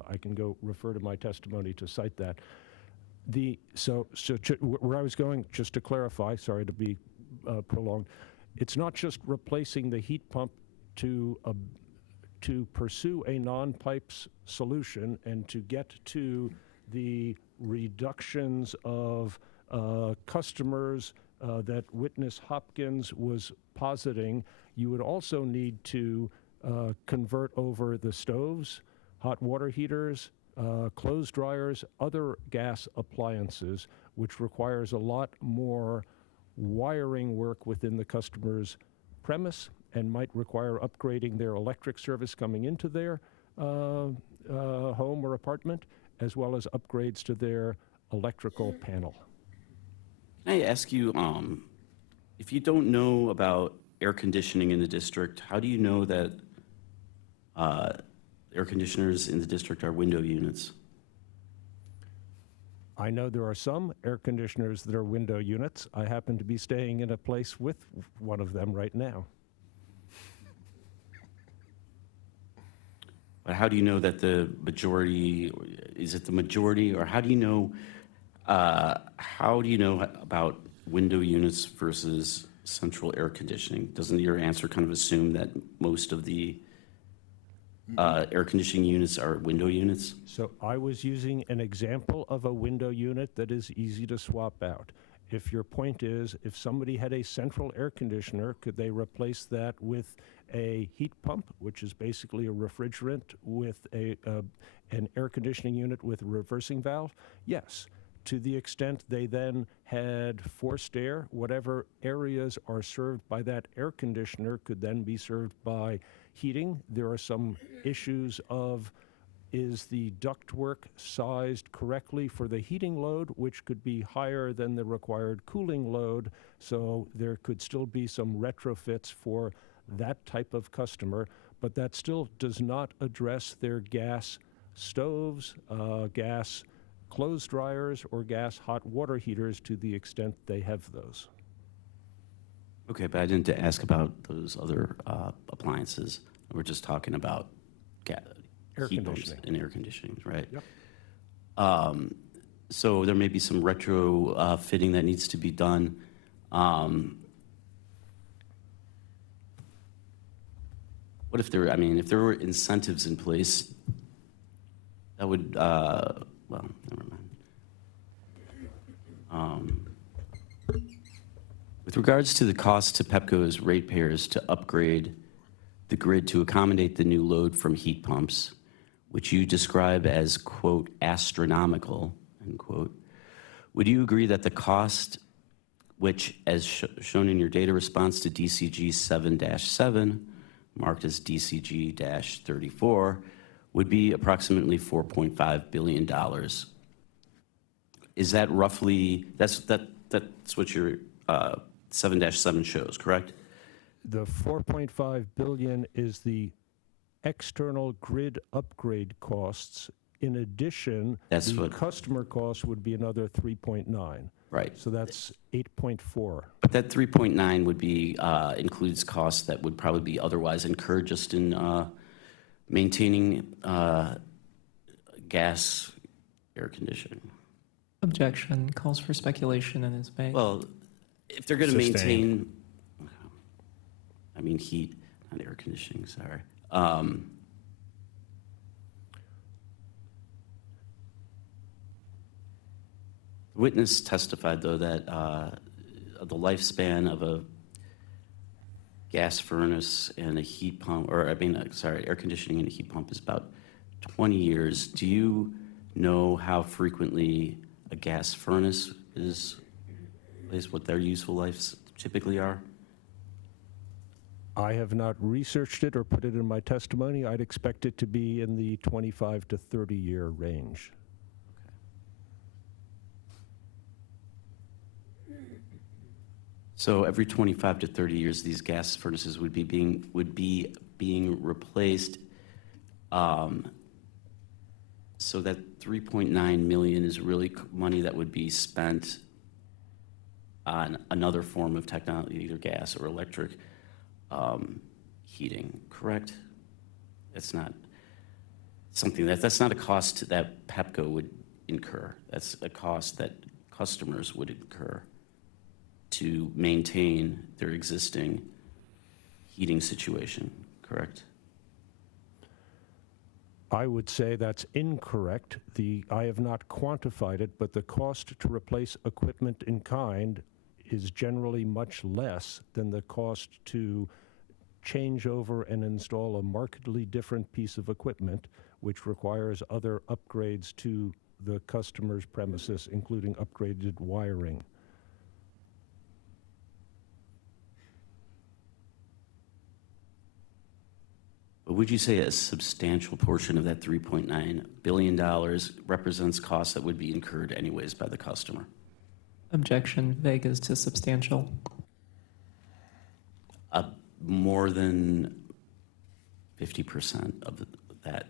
I can go refer to my testimony to cite that. Where I was going, just to clarify, sorry to be prolonged, it's not just replacing the heat pump to pursue a non-pipes solution and to get to the reductions of customers that Witness Hopkins was positing. You would also need to convert over the stoves, hot water heaters, clothes dryers, other gas appliances, which requires a lot more wiring work within the customer's premise and might require upgrading their electric service coming into their home or apartment, as well as upgrades to their electrical panel. Can I ask you, if you don't know about air conditioning in the district, how do you know that air conditioners in the district are window units? I know there are some air conditioners that are window units. I happen to be staying in a place with one of them right now. But how do you know that the majority, is it the majority, or how do you know about window units versus central air conditioning? Doesn't your answer kind of assume that most of the air conditioning units are window units? So I was using an example of a window unit that is easy to swap out. If your point is, if somebody had a central air conditioner, could they replace that with a heat pump, which is basically a refrigerant with an air conditioning unit with a reversing valve? Yes. To the extent they then had forced air, whatever areas are served by that air conditioner could then be served by heating. There are some issues of, is the ductwork sized correctly for the heating load, which could be higher than the required cooling load, so there could still be some retrofits for that type of customer, but that still does not address their gas stoves, gas clothes dryers, or gas hot water heaters to the extent they have those. Okay, but I didn't ask about those other appliances. We're just talking about Air heat pumps conditioning. and air conditioning, right? Yep. So there may be some retro fitting that needs to be done. What if there, if there were incentives in place, that would, well, never mind. With regards to the cost to PEPCO's ratepayers to upgrade the grid to accommodate the new load from heat pumps, which you describe as, quote, astronomical, end quote, would you agree that the cost, which, as shown in your data response to DCG 7-7, marked as DCG-34, would be approximately $4.5 billion? Is that roughly, that's what your 7-7 shows, correct? The $4.5 billion is the external grid upgrade costs. In addition, the customer cost would be another 3.9. Right. So that's 8.4. But that 3.9 would be, includes costs that would probably be otherwise incurred just in maintaining gas air conditioning. Objection. Calls for speculation and is made. Well, if they're going to maintain, heat, not air conditioning, sorry. Witness testified, though, that the lifespan of a gas furnace and a heat pump, or I mean, sorry, air conditioning and a heat pump is about 20 years. Do you know how frequently a gas furnace is replaced, what their useful lives typically are? I have not researched it or put it in my testimony. I'd expect it to be in the 25 to 30-year range. So every 25 to 30 years, these gas furnaces would be being replaced. So that 3.9 million is really money that would be spent on another form of technology, either gas or electric heating, correct? It's not something that's not a cost that Pepco would incur. That's a cost that customers would incur to maintain their existing heating situation, correct? I would say that's incorrect. I have not quantified it, but the cost to replace equipment in kind is generally much less than the cost to change over and install a markedly different piece of equipment, which requires other upgrades to the customer's premises, including upgraded wiring. But would you say a substantial portion of that $3.9 billion represents costs that would be incurred anyways by the customer? Objection, vague as to substantial. More than 50% of that.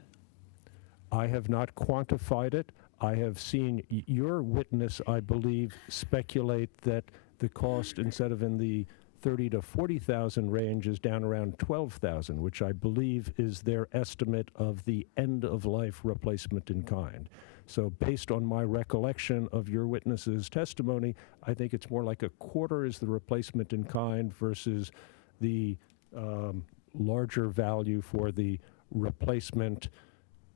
I have not quantified it. I have seen your witness, I believe, speculate that the cost, instead of in the 30 to 40,000 range, is down around 12,000, which I believe is their estimate of the end-of-life replacement in kind. So based on my recollection of your witness's testimony, I think it's more like a quarter is the replacement in kind versus the larger value for the replacement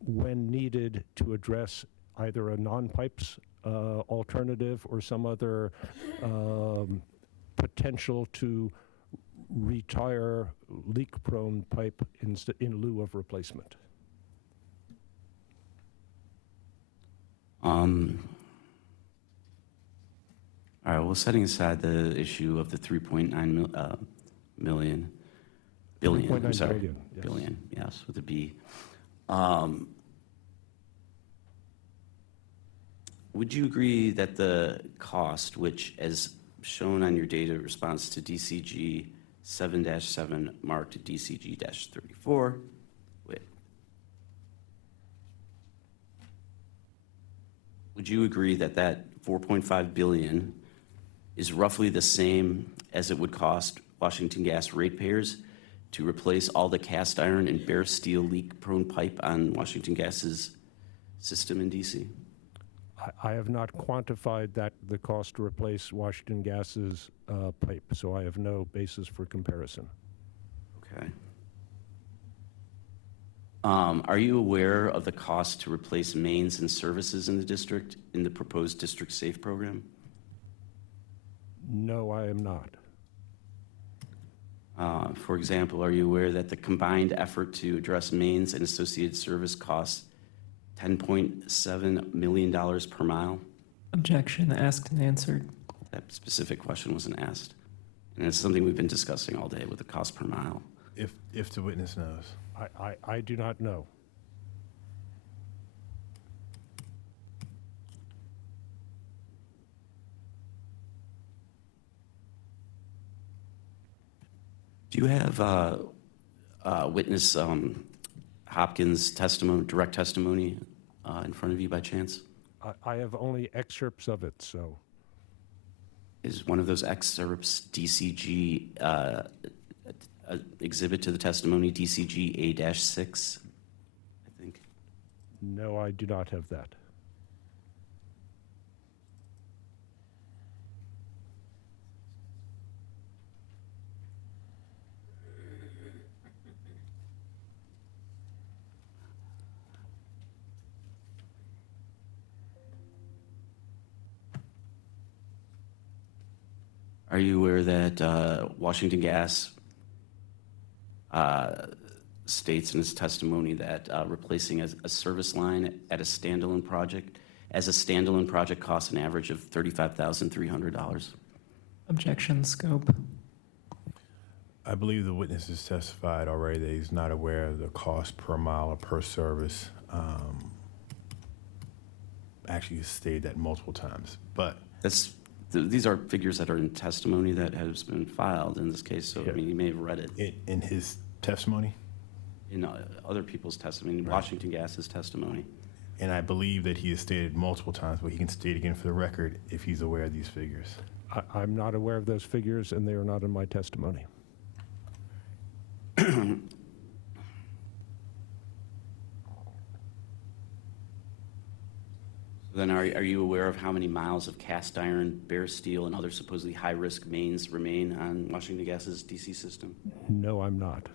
when needed to address either a non-pipes alternative or some other potential to retire leak-prone pipe in lieu of replacement. All right, well, setting aside the issue of the 3.9 billion, I'm sorry, billion, yes. billion, yes, with a B. Would you agree that the cost, which as shown on your data response to DCG 7-7 marked DCG-34, would you agree that that 4.5 billion is roughly the same as it would cost Washington Gas ratepayers to replace all the cast iron and bare steel leak-prone pipe on Washington Gas's system in DC? I have not quantified the cost to replace Washington Gas's pipe, so I have no basis for comparison. Okay. Are you aware of the cost to replace mains and services in the district in the proposed District Safe program? No, I am not. For example, are you aware that the combined effort to address mains and associated service costs $10.7 million per mile? Objection, asked and answered. That specific question wasn't asked. And it's something we've been discussing all day with the cost per mile. If the witness knows. I do not know. Do you have witness Hopkins' testimony, direct testimony in front of you by chance? I have only excerpts of it, so. Is one of those excerpts DCG exhibit to the testimony, DCG A-6, I think? No, I do not have that. Are you aware that Washington Gas states in his testimony that replacing a service line at a standalone project, as a standalone project costs an average of $35,300. Objection, scope. I believe the witness has testified already that he's not aware of the cost per mile or per service. Actually, he's stated that multiple times, but These are figures that are in testimony that has been filed in this case, so I mean, you may have read it. in his testimony, In other people's testimony, in Washington Gas's testimony. and I believe that he has stated multiple times, but he can state again for the record if he's aware of these figures. I'm not aware of those figures, and they are not in my testimony. Then are you aware of how many miles of cast iron, bare steel, and other supposedly high-risk mains remain on Washington Gas's DC system? No, I'm not.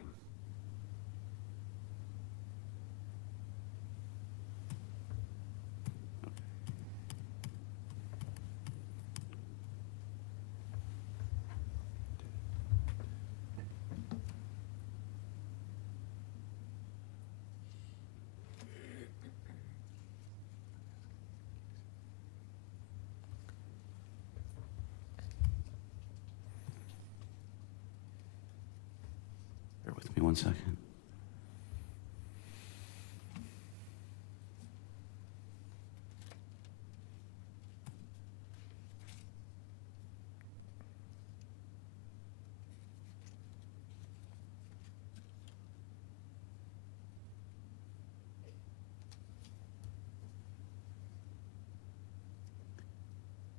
Bear with me 1 second.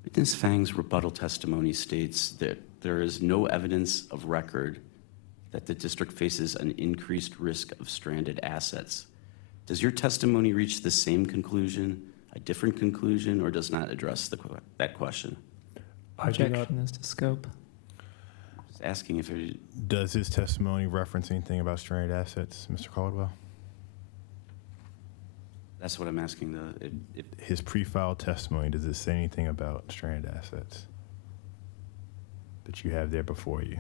Witness Fang's rebuttal testimony states that there is no evidence of record that the district faces an increased risk of stranded assets. Does your testimony reach the same conclusion, a different conclusion, or does not address that question? Objection as to scope. Just asking if there, Does his testimony reference anything about stranded assets, Mr. Caldwell? that's what I'm asking. If His pre-filed testimony, does it say anything about stranded assets that you have there before you?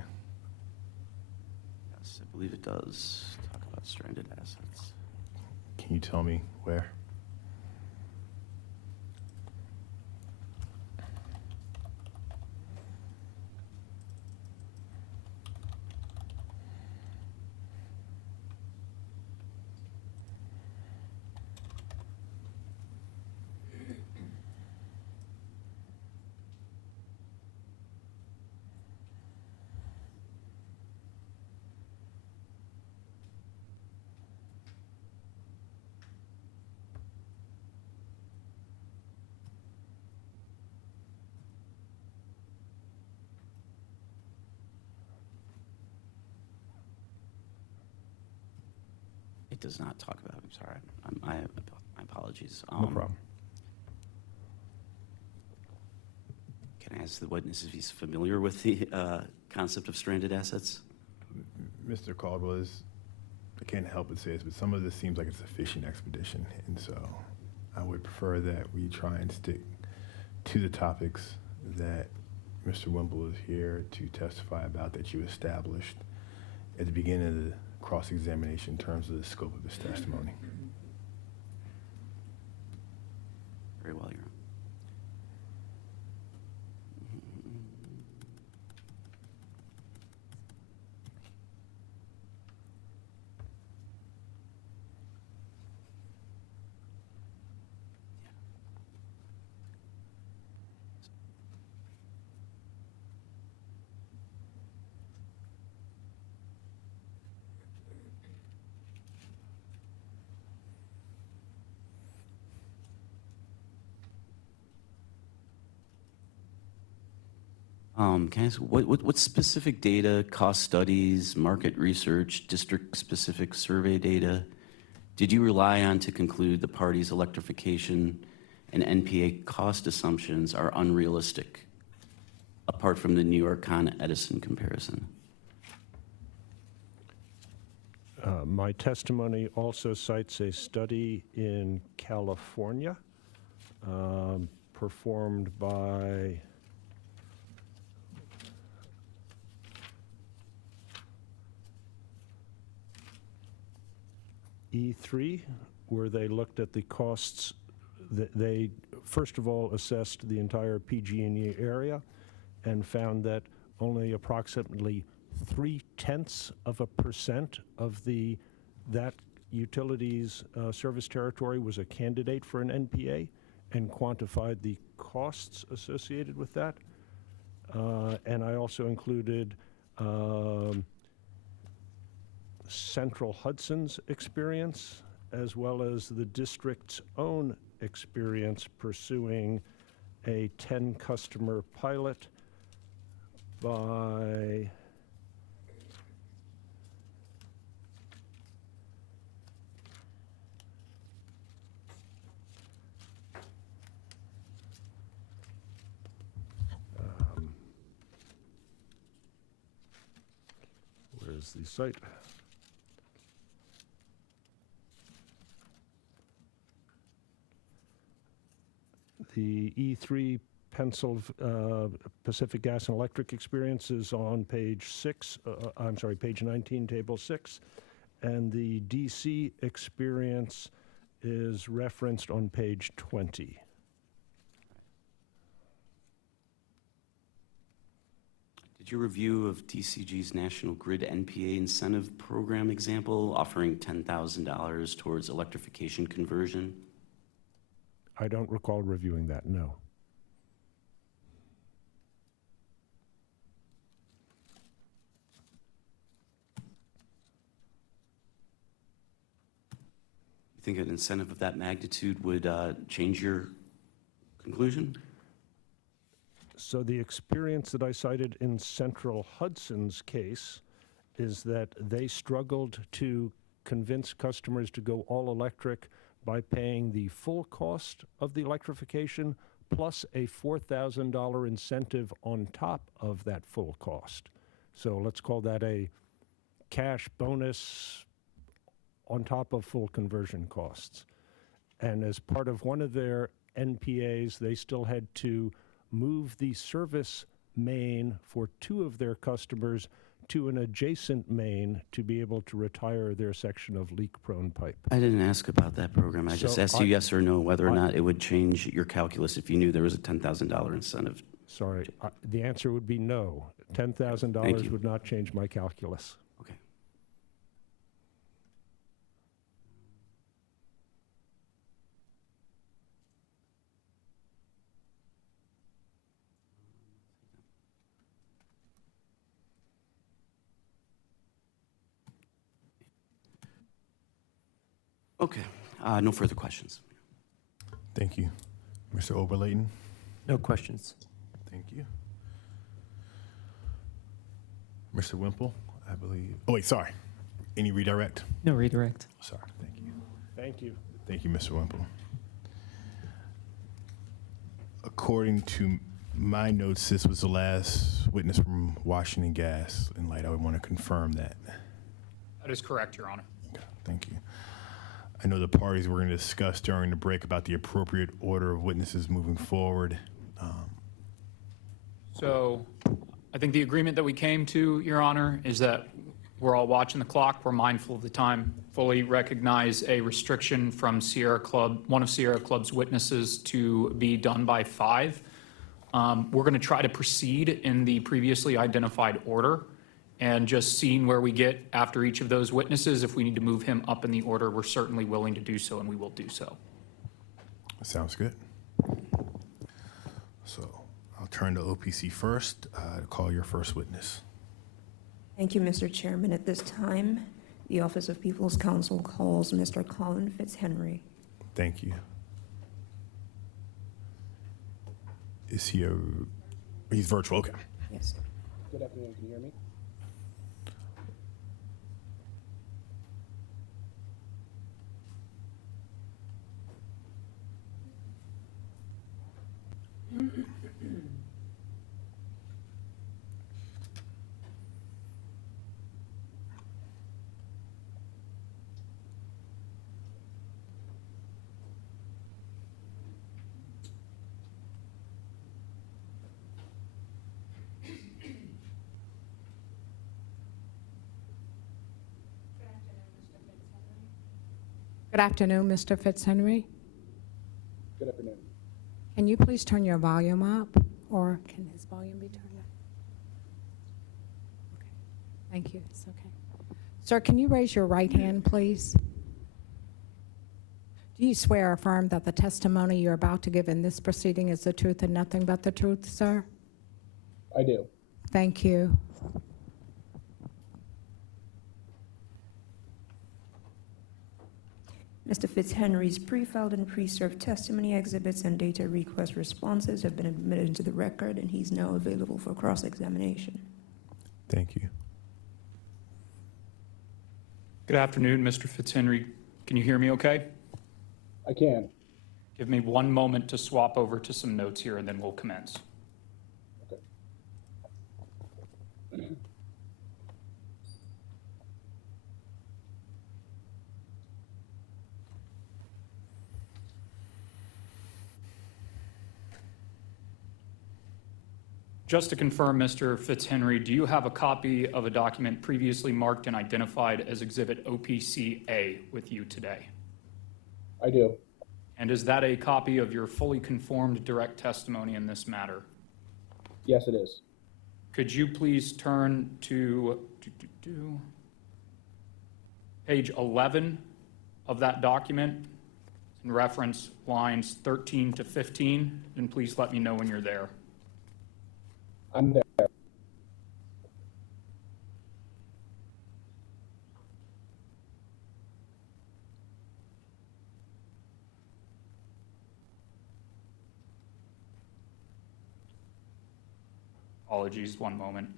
yes, I believe it does talk about stranded assets. Can you tell me where? It does not talk about, I'm sorry, my apologies. No problem. Can I ask the witness if he's familiar with the concept of stranded assets? Mr. Caldwell, I can't help but say this, but some of this seems like it's a fishing expedition, and so I would prefer that we try and stick to the topics that Mr. Wimble is here to testify about, that you established at the beginning of the cross-examination in terms of the scope of his testimony. Very well, Your Honor. Can I ask, what specific data, cost studies, market research, district-specific survey data did you rely on to conclude the party's electrification and NPA cost assumptions are unrealistic, apart from the New York Con Edison comparison? My testimony also cites a study in California performed by E3, where they looked at the costs. They, first of all, assessed the entire PG&E area and found that only approximately 0.3% of that utility's service territory was a candidate for an NPA, and quantified the costs associated with that. And I also included Central Hudson's experience, as well as the district's own experience pursuing a 10-customer pilot by where's the site? The E3 Pacific Gas and Electric experience is on page 6, I'm sorry, page 19, table 6, and the DC experience is referenced on page 20. Did your review of DCG's National Grid NPA incentive program example offering $10,000 towards electrification conversion? I don't recall reviewing that, no. You think an incentive of that magnitude would change your conclusion? So the experience that I cited in Central Hudson's case is that they struggled to convince customers to go all electric by paying the full cost of the electrification plus a $4,000 incentive on top of that full cost. So let's call that a cash bonus on top of full conversion costs. And as part of one of their NPAs, they still had to move the service main for 2 of their customers to an adjacent main to be able to retire their section of leak-prone pipe. I didn't ask about that program. I just So asked you yes or no whether or not it would change your calculus if you knew there was a $10,000 incentive. Sorry, the answer would be no. Thank $10,000 you. would not change my calculus. Okay. Okay, no further questions. Thank you. Mr. Oberlayton? No questions. Thank you. Mr. Wimple, I believe. Oh, wait, sorry. Any redirect? No redirect. Sorry, thank you. Thank you. Thank you, Mr. Wimple. According to my notes, this was the last witness from Washington Gas and Light. I would want to confirm that. That is correct, Your Honor. Okay, thank you. I know the parties were going to discuss during the break about the appropriate order of witnesses moving forward. So I think the agreement that we came to, Your Honor, is that we're all watching the clock, we're mindful of the time, fully recognize a restriction from Sierra Club, one of Sierra Club's witnesses to be done by 5. We're going to try to proceed in the previously identified order, and just seeing where we get after each of those witnesses. If we need to move him up in the order, we're certainly willing to do so, and we will do so. Sounds good. So I'll turn to OPC first to call your first witness. Thank you, Mr. Chairman. At this time, the Office of People's Counsel calls Mr. Colin Fitzhenry. Thank you. Is he he's virtual, okay. Yes. Good afternoon, can you hear me? Good afternoon, Mr. Fitzhenry. Good afternoon. Can you please turn your volume up, or can his volume be turned up? Okay. Thank you. It's okay. Sir, can you raise your right hand, please? Do you swear or affirm that the testimony you're about to give in this proceeding is the truth and nothing but the truth, sir? I do. Thank you. Mr. Fitzhenry's pre-filed and pre-served testimony exhibits and data request responses have been admitted into the record, and he's now available for cross-examination. Thank you. Good afternoon, Mr. Fitzhenry. Can you hear me okay? I can. Give me one moment to swap over to some notes here, and then we'll commence. Okay. Just to confirm, Mr. Fitzhenry, do you have a copy of a document previously marked and identified as Exhibit OPC-A with you today? I do. And is that a copy of your fully conformed direct testimony in this matter? Yes, it is. Could you please turn to page 11 of that document and reference lines 13 to 15, and please let me know when you're there. I'm there. Apologies, one moment.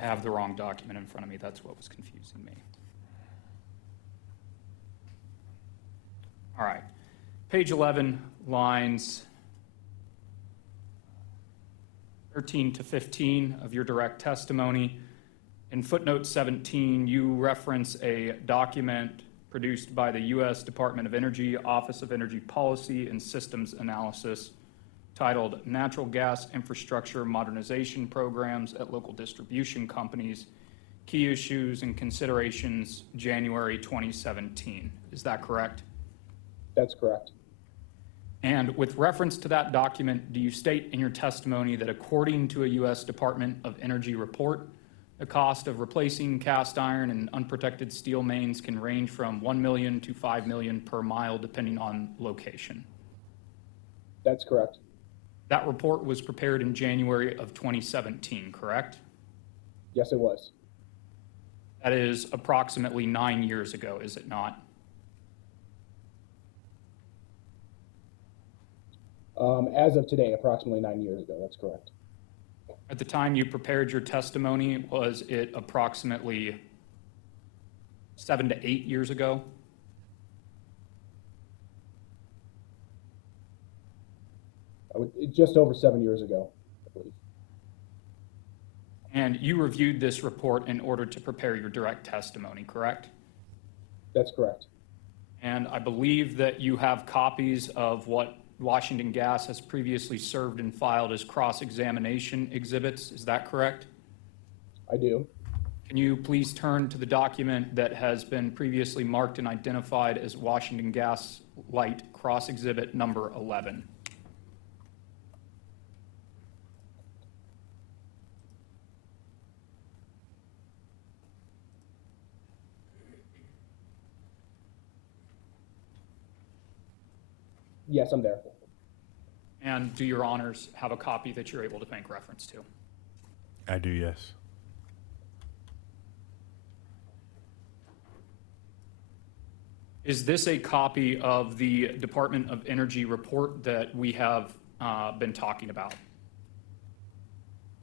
I have the wrong document in front of me. That's what was confusing me. All right. Page 11, lines 13 to 15 of your direct testimony. In footnote 17, you reference a document produced by the U.S. Department of Energy, Office of Energy Policy and Systems Analysis, titled Natural Gas Infrastructure Modernization Programs at Local Distribution Companies, Key Issues and Considerations, January 2017. Is that correct? That's correct. And with reference to that document, do you state in your testimony that according to a U.S. Department of Energy report, the cost of replacing cast iron and unprotected steel mains can range from $1 million to $5 million per mile, depending on location? That's correct. That report was prepared in January of 2017, correct? Yes, it was. That is approximately 9 years ago, is it not? As of today, approximately 9 years ago, that's correct. At the time you prepared your testimony, was it approximately 7 to 8 years ago? Just over 7 years ago, I believe. And you reviewed this report in order to prepare your direct testimony, correct? That's correct. And I believe that you have copies of what Washington Gas has previously served and filed as cross-examination exhibits. Is that correct? I do. Can you please turn to the document that has been previously marked and identified as Washington Gas Light Cross-Exhibit number 11? Yes, I'm there. And do your honors have a copy that you're able to make reference to? I do, yes. Is this a copy of the Department of Energy report that we have been talking about?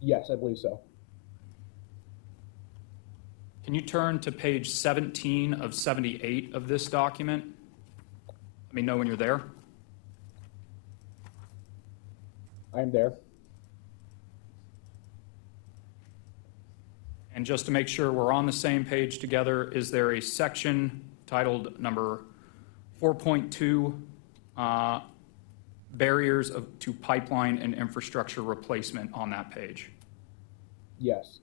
Yes, I believe so. Can you turn to page 17 of 78 of this document? Let me know when you're there. I'm there. And just to make sure we're on the same page together, is there a section titled number 4.2, barriers to pipeline and infrastructure replacement on that page? Yes.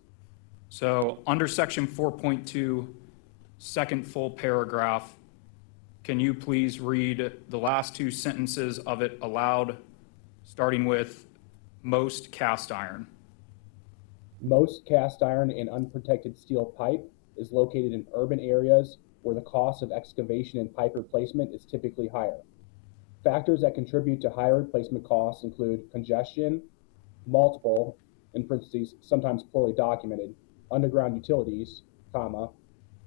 So under section 4.2, second full paragraph, can you please read the last two sentences of it aloud, starting with most cast iron? Most cast iron and unprotected steel pipe is located in urban areas where the cost of excavation and pipe replacement is typically higher. Factors that contribute to higher replacement costs include congestion, multiple, in parentheses, sometimes poorly documented, underground utilities, comma,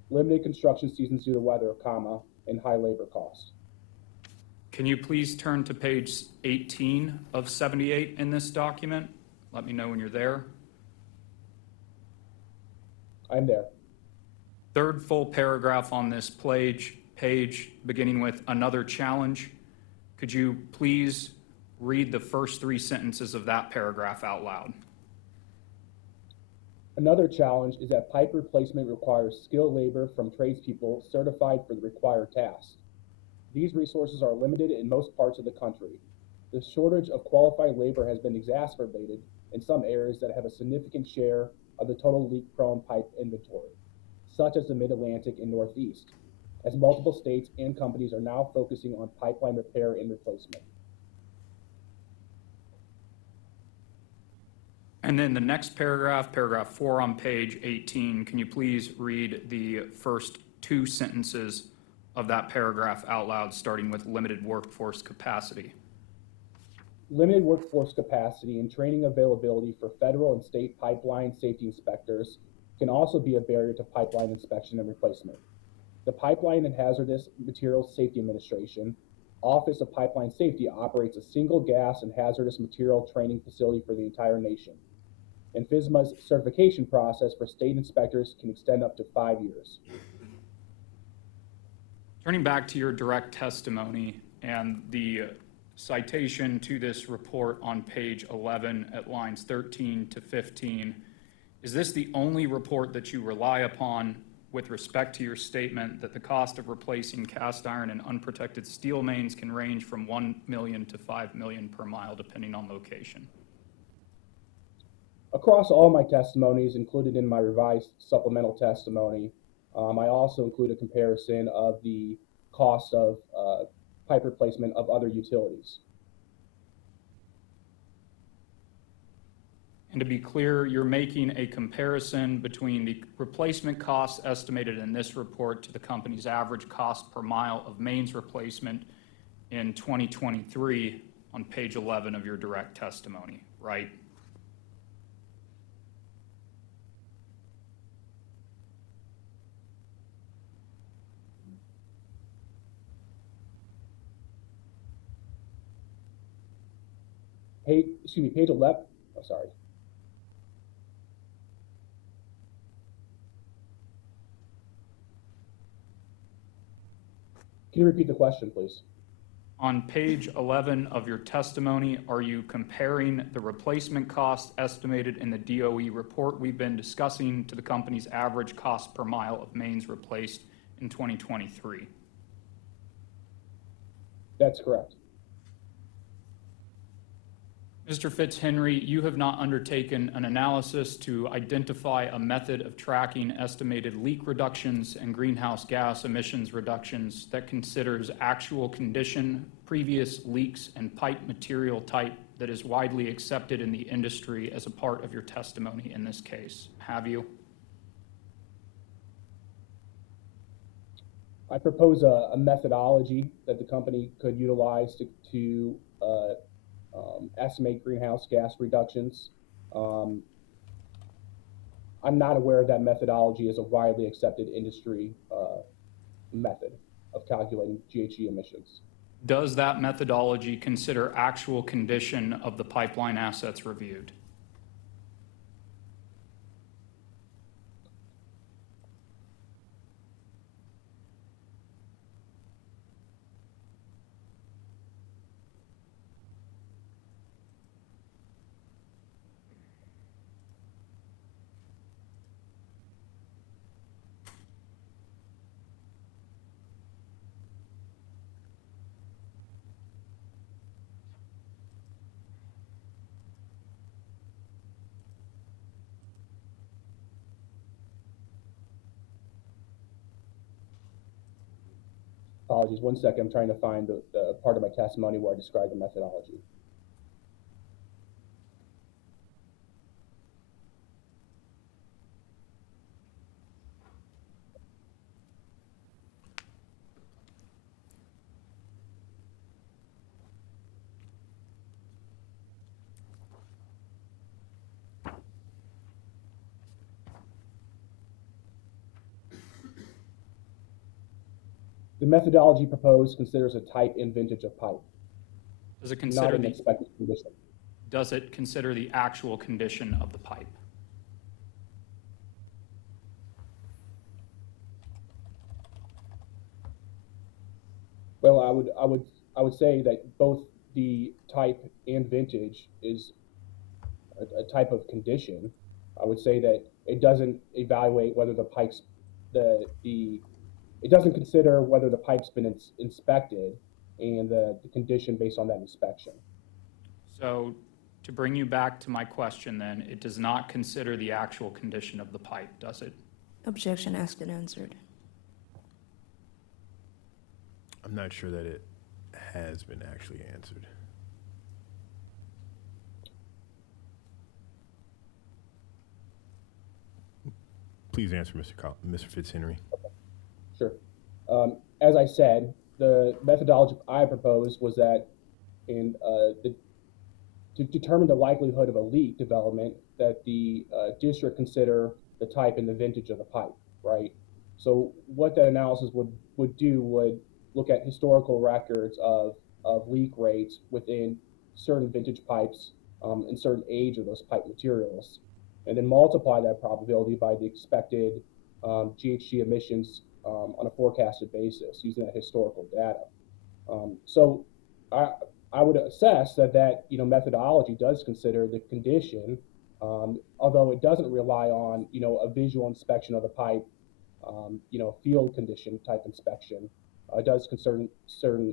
limited construction seasons due to weather, comma, and high labor costs. Can you please turn to page 18 of 78 in this document? Let me know when you're there. I'm there. Third full paragraph on this page, beginning with another challenge. Could you please read the first three sentences of that paragraph out loud? Another challenge is that pipe replacement requires skilled labor from tradespeople certified for the required tasks. These resources are limited in most parts of the country. The shortage of qualified labor has been exacerbated in some areas that have a significant share of the total leak-prone pipe inventory, such as the Mid-Atlantic and Northeast, as multiple states and companies are now focusing on pipeline repair and replacement. And then the next paragraph, paragraph 4 on page 18, can you please read the first two sentences of that paragraph out loud, starting with limited workforce capacity? Limited workforce capacity and training availability for federal and state pipeline safety inspectors can also be a barrier to pipeline inspection and replacement. The Pipeline and Hazardous Materials Safety Administration, Office of Pipeline Safety, operates a single gas and hazardous material training facility for the entire nation. And FSMA's certification process for state inspectors can extend up to 5 years. Turning back to your direct testimony and the citation to this report on page 11 at lines 13 to 15, is this the only report that you rely upon with respect to your statement that the cost of replacing cast iron and unprotected steel mains can range from $1 million to $5 million per mile, depending on location? Across all my testimonies included in my revised supplemental testimony, I also include a comparison of the cost of pipe replacement of other utilities. And to be clear, you're making a comparison between the replacement costs estimated in this report to the company's average cost per mile of mains replacement in 2023 on page 11 of your direct testimony, right? Page 11, oh, sorry. Can you repeat the question, please? On page 11 of your testimony, are you comparing the replacement cost estimated in the DOE report we've been discussing to the company's average cost per mile of mains replaced in 2023? That's correct. Mr. Fitzhenry, you have not undertaken an analysis to identify a method of tracking estimated leak reductions and greenhouse gas emissions reductions that considers actual condition, previous leaks, and pipe material type that is widely accepted in the industry as a part of your testimony in this case. Have you? I propose a methodology that the company could utilize to estimate greenhouse gas reductions. I'm not aware that methodology is a widely accepted industry method of calculating GHG emissions. Does that methodology consider actual condition of the pipeline assets reviewed? Apologies, 1 second, I'm trying to find the part of my testimony where I describe the methodology. The methodology proposed considers a type and vintage of pipe, Does it not consider an the, expected condition. does it consider the actual condition of the pipe? Well, I would say that both the type and vintage is a type of condition. I would say that it doesn't evaluate whether the pipe's it doesn't consider whether the pipe's been inspected and the condition based on that inspection. So to bring you back to my question then, it does not consider the actual condition of the pipe, does it? Objection asked and answered. I'm not sure that it has been actually answered. Please answer, Mr. Fitzhenry. Sure. As I said, the methodology I proposed was that to determine the likelihood of a leak development, that the district consider the type and the vintage of the pipe, right? So what that analysis would look at historical records of leak rates within certain vintage pipes and certain age of those pipe materials, and then multiply that probability by the expected GHG emissions on a forecasted basis using that historical data. So I would assess that methodology does consider the condition, although it doesn't rely on a visual inspection of the pipe, field condition type inspection. It does consider certain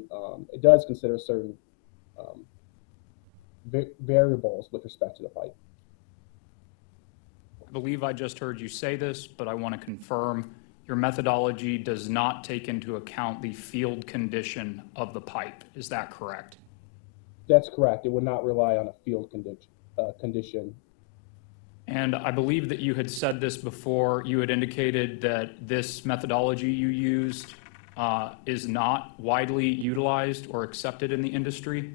variables with respect to the pipe. I believe I just heard you say this, but I want to confirm your methodology does not take into account the field condition of the pipe. Is that correct? That's correct. It would not rely on a field condition. And I believe that you had said this before. You had indicated that this methodology you used is not widely utilized or accepted in the industry?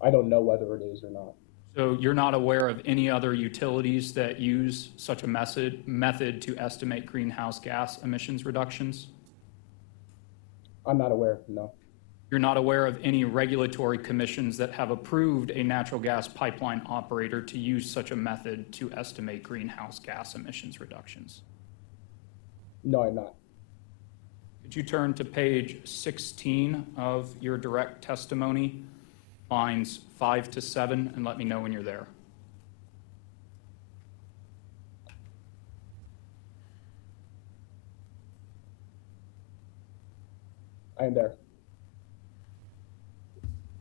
I don't know whether it is or not. So you're not aware of any other utilities that use such a method to estimate greenhouse gas emissions reductions? I'm not aware, no. You're not aware of any regulatory commissions that have approved a natural gas pipeline operator to use such a method to estimate greenhouse gas emissions reductions? No, I'm not. Could you turn to page 16 of your direct testimony, lines 5 to 7, and let me know when you're there. I am there.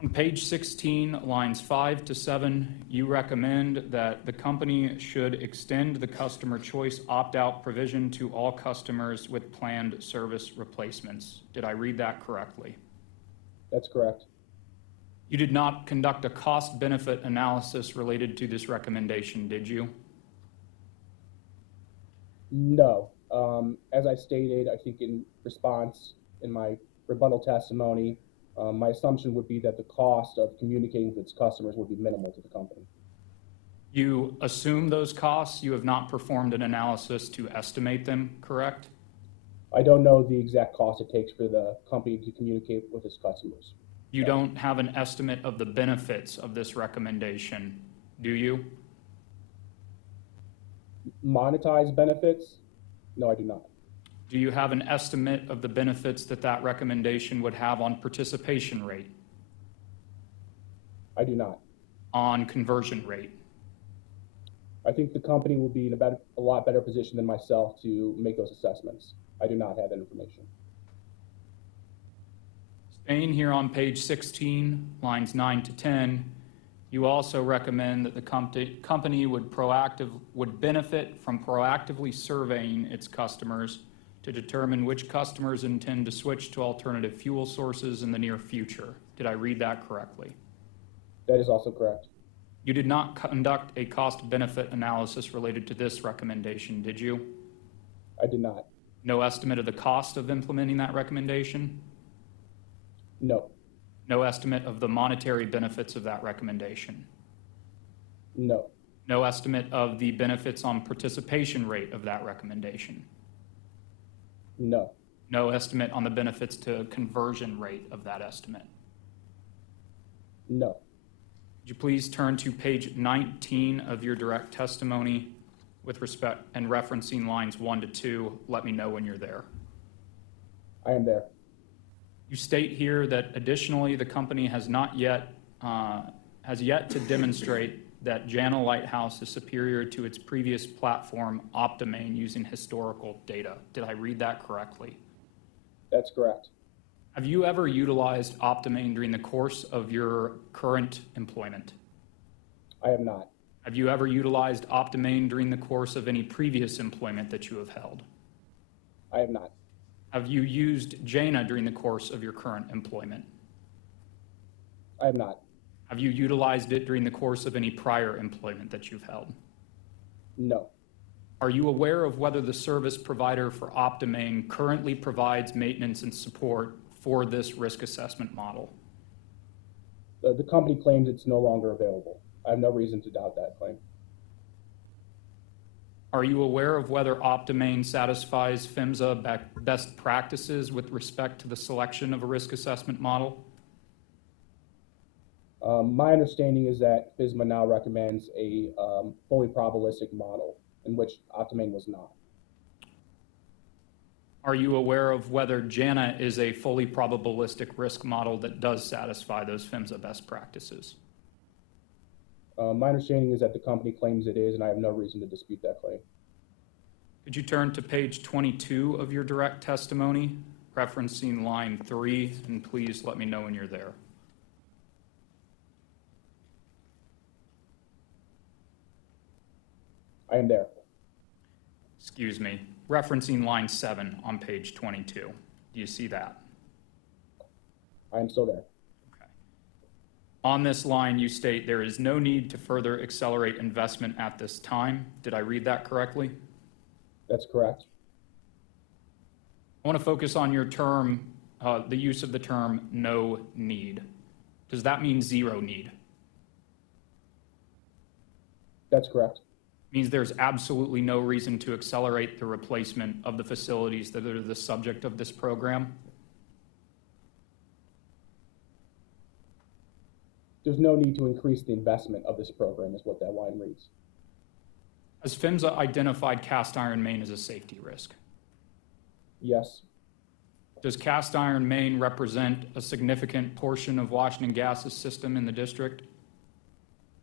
On page 16, lines 5 to 7, you recommend that the company should extend the customer choice opt-out provision to all customers with planned service replacements. Did I read that correctly? That's correct. You did not conduct a cost-benefit analysis related to this recommendation, did you? No. As I stated, I think in response in my rebuttal testimony, my assumption would be that the cost of communicating with its customers would be minimal to the company. You assume those costs. You have not performed an analysis to estimate them, correct? I don't know the exact cost it takes for the company to communicate with its customers. You don't have an estimate of the benefits of this recommendation, do you? Monetize benefits? No, I do not. Do you have an estimate of the benefits that that recommendation would have on participation rate? I do not. On conversion rate? I think the company will be in a lot better position than myself to make those assessments. I do not have that information. Staying here on page 16, lines 9 to 10, you also recommend that the company would benefit from proactively surveying its customers to determine which customers intend to switch to alternative fuel sources in the near future. Did I read that correctly? That is also correct. You did not conduct a cost-benefit analysis related to this recommendation, did you? I did not. No estimate of the cost of implementing that recommendation? No. No estimate of the monetary benefits of that recommendation? No. No estimate of the benefits on participation rate of that recommendation? No. No estimate on the benefits to conversion rate of that estimate? No. Would you please turn to page 19 of your direct testimony with respect and referencing lines 1 to 2? Let me know when you're there. I am there. You state here that additionally, the company has yet to demonstrate that JANA Lighthouse is superior to its previous platform, Optimane, using historical data. Did I read that correctly? That's correct. Have you ever utilized Optimane during the course of your current employment? I have not. Have you ever utilized Optimane during the course of any previous employment that you have held? I have not. Have you used JANA during the course of your current employment? I have not. Have you utilized it during the course of any prior employment that you've held? No. Are you aware of whether the service provider for Optimane currently provides maintenance and support for this risk assessment model? The company claims it's no longer available. I have no reason to doubt that claim. Are you aware of whether Optimane satisfies PHMSA best practices with respect to the selection of a risk assessment model? My understanding is that FSMA now recommends a fully probabilistic model, in which Optimane was not. Are you aware of whether JANA is a fully probabilistic risk model that does satisfy those PHMSA best practices? My understanding is that the company claims it is, and I have no reason to dispute that claim. Could you turn to page 22 of your direct testimony, referencing line 3, and please let me know when you're there. I am there. Excuse me, referencing line 7 on page 22. Do you see that? I am still there. Okay. On this line, you state there is no need to further accelerate investment at this time. Did I read that correctly? That's correct. I want to focus on your term, the use of the term no need. Does that mean zero need? That's correct. Means there's absolutely no reason to accelerate the replacement of the facilities that are the subject of this program? There's no need to increase the investment of this program, is what that line reads. Has PHMSA identified cast iron main as a safety risk? Yes. Does cast iron main represent a significant portion of Washington Gas's system in the district?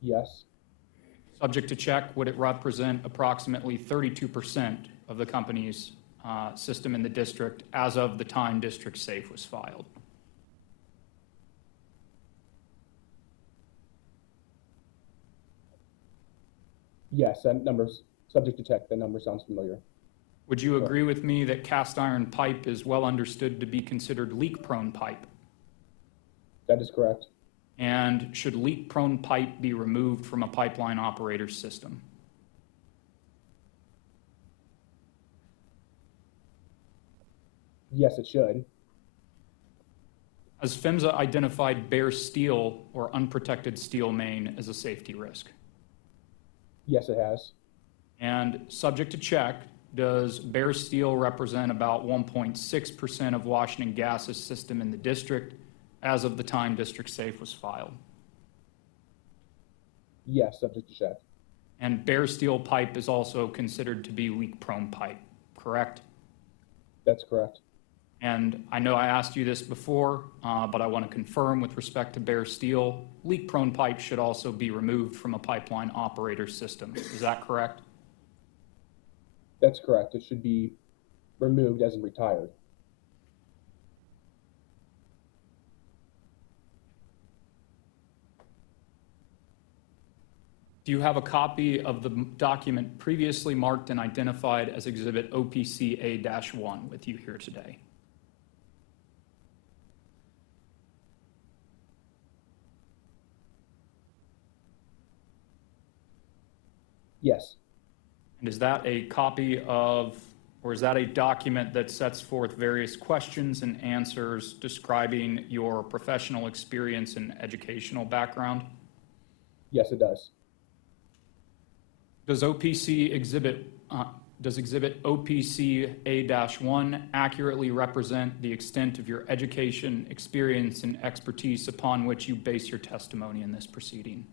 Yes. Subject to check, would it represent approximately 32% of the company's system in the district as of the time District Safe was filed? Yes, that number's subject to check. That number sounds familiar. Would you agree with me that cast iron pipe is well understood to be considered leak-prone pipe? That is correct. And should leak-prone pipe be removed from a pipeline operator's system? Yes, it should. Has PHMSA identified bare steel or unprotected steel main as a safety risk? Yes, it has. And subject to check, does bare steel represent about 1.6% of Washington Gas's system in the district as of the time District Safe was filed? Yes, subject to check. And bare steel pipe is also considered to be leak-prone pipe, correct? That's correct. And I know I asked you this before, but I want to confirm with respect to bare steel, leak-prone pipe should also be removed from a pipeline operator's system. Is that correct? That's correct. It should be removed as in retired. Do you have a copy of the document previously marked and identified as Exhibit OPC-A-1 with you here today? Yes. And is that a copy of, or is that a document that sets forth various questions and answers describing your professional experience and educational background? Yes, it does. Does Exhibit OPC-A-1 accurately represent the extent of your education, experience, and expertise upon which you base your testimony in this proceeding?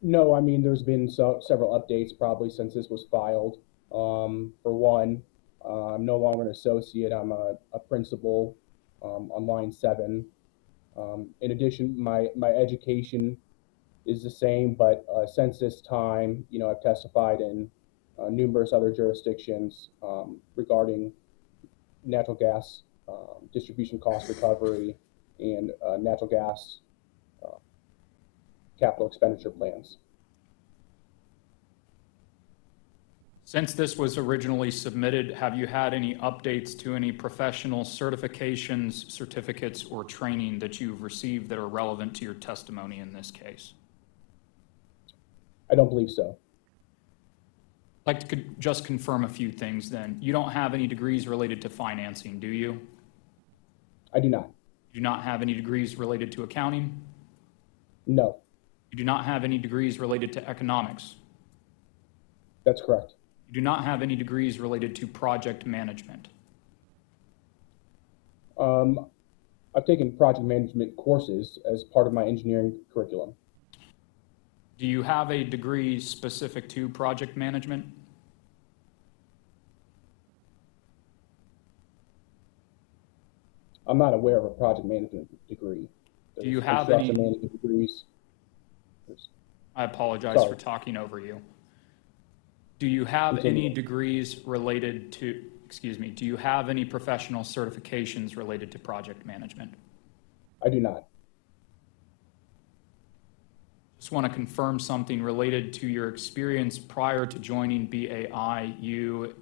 No, I mean, there's been several updates probably since this was filed. For one, I'm no longer an associate, I'm a principal on line 7. In addition, my education is the same, but since this time, you know, I've testified in numerous other jurisdictions regarding natural gas distribution cost recovery and natural gas capital expenditure plans. Since this was originally submitted, have you had any updates to any professional certifications, certificates, or training that you've received that are relevant to your testimony in this case? I don't believe so. I'd like to just confirm a few things then. You don't have any degrees related to financing, do you? I do not. You do not have any degrees related to accounting? No. You do not have any degrees related to economics? That's correct. You do not have any degrees related to project management? I've taken project management courses as part of my engineering curriculum. Do you have a degree specific to project management? I'm not aware of a project management degree. Do you have any? Construction management degrees. I apologize for talking over you. Do you have any degrees related to, do you have any professional certifications related to project management? I do not. Just want to confirm something related to your experience prior to joining BAI. You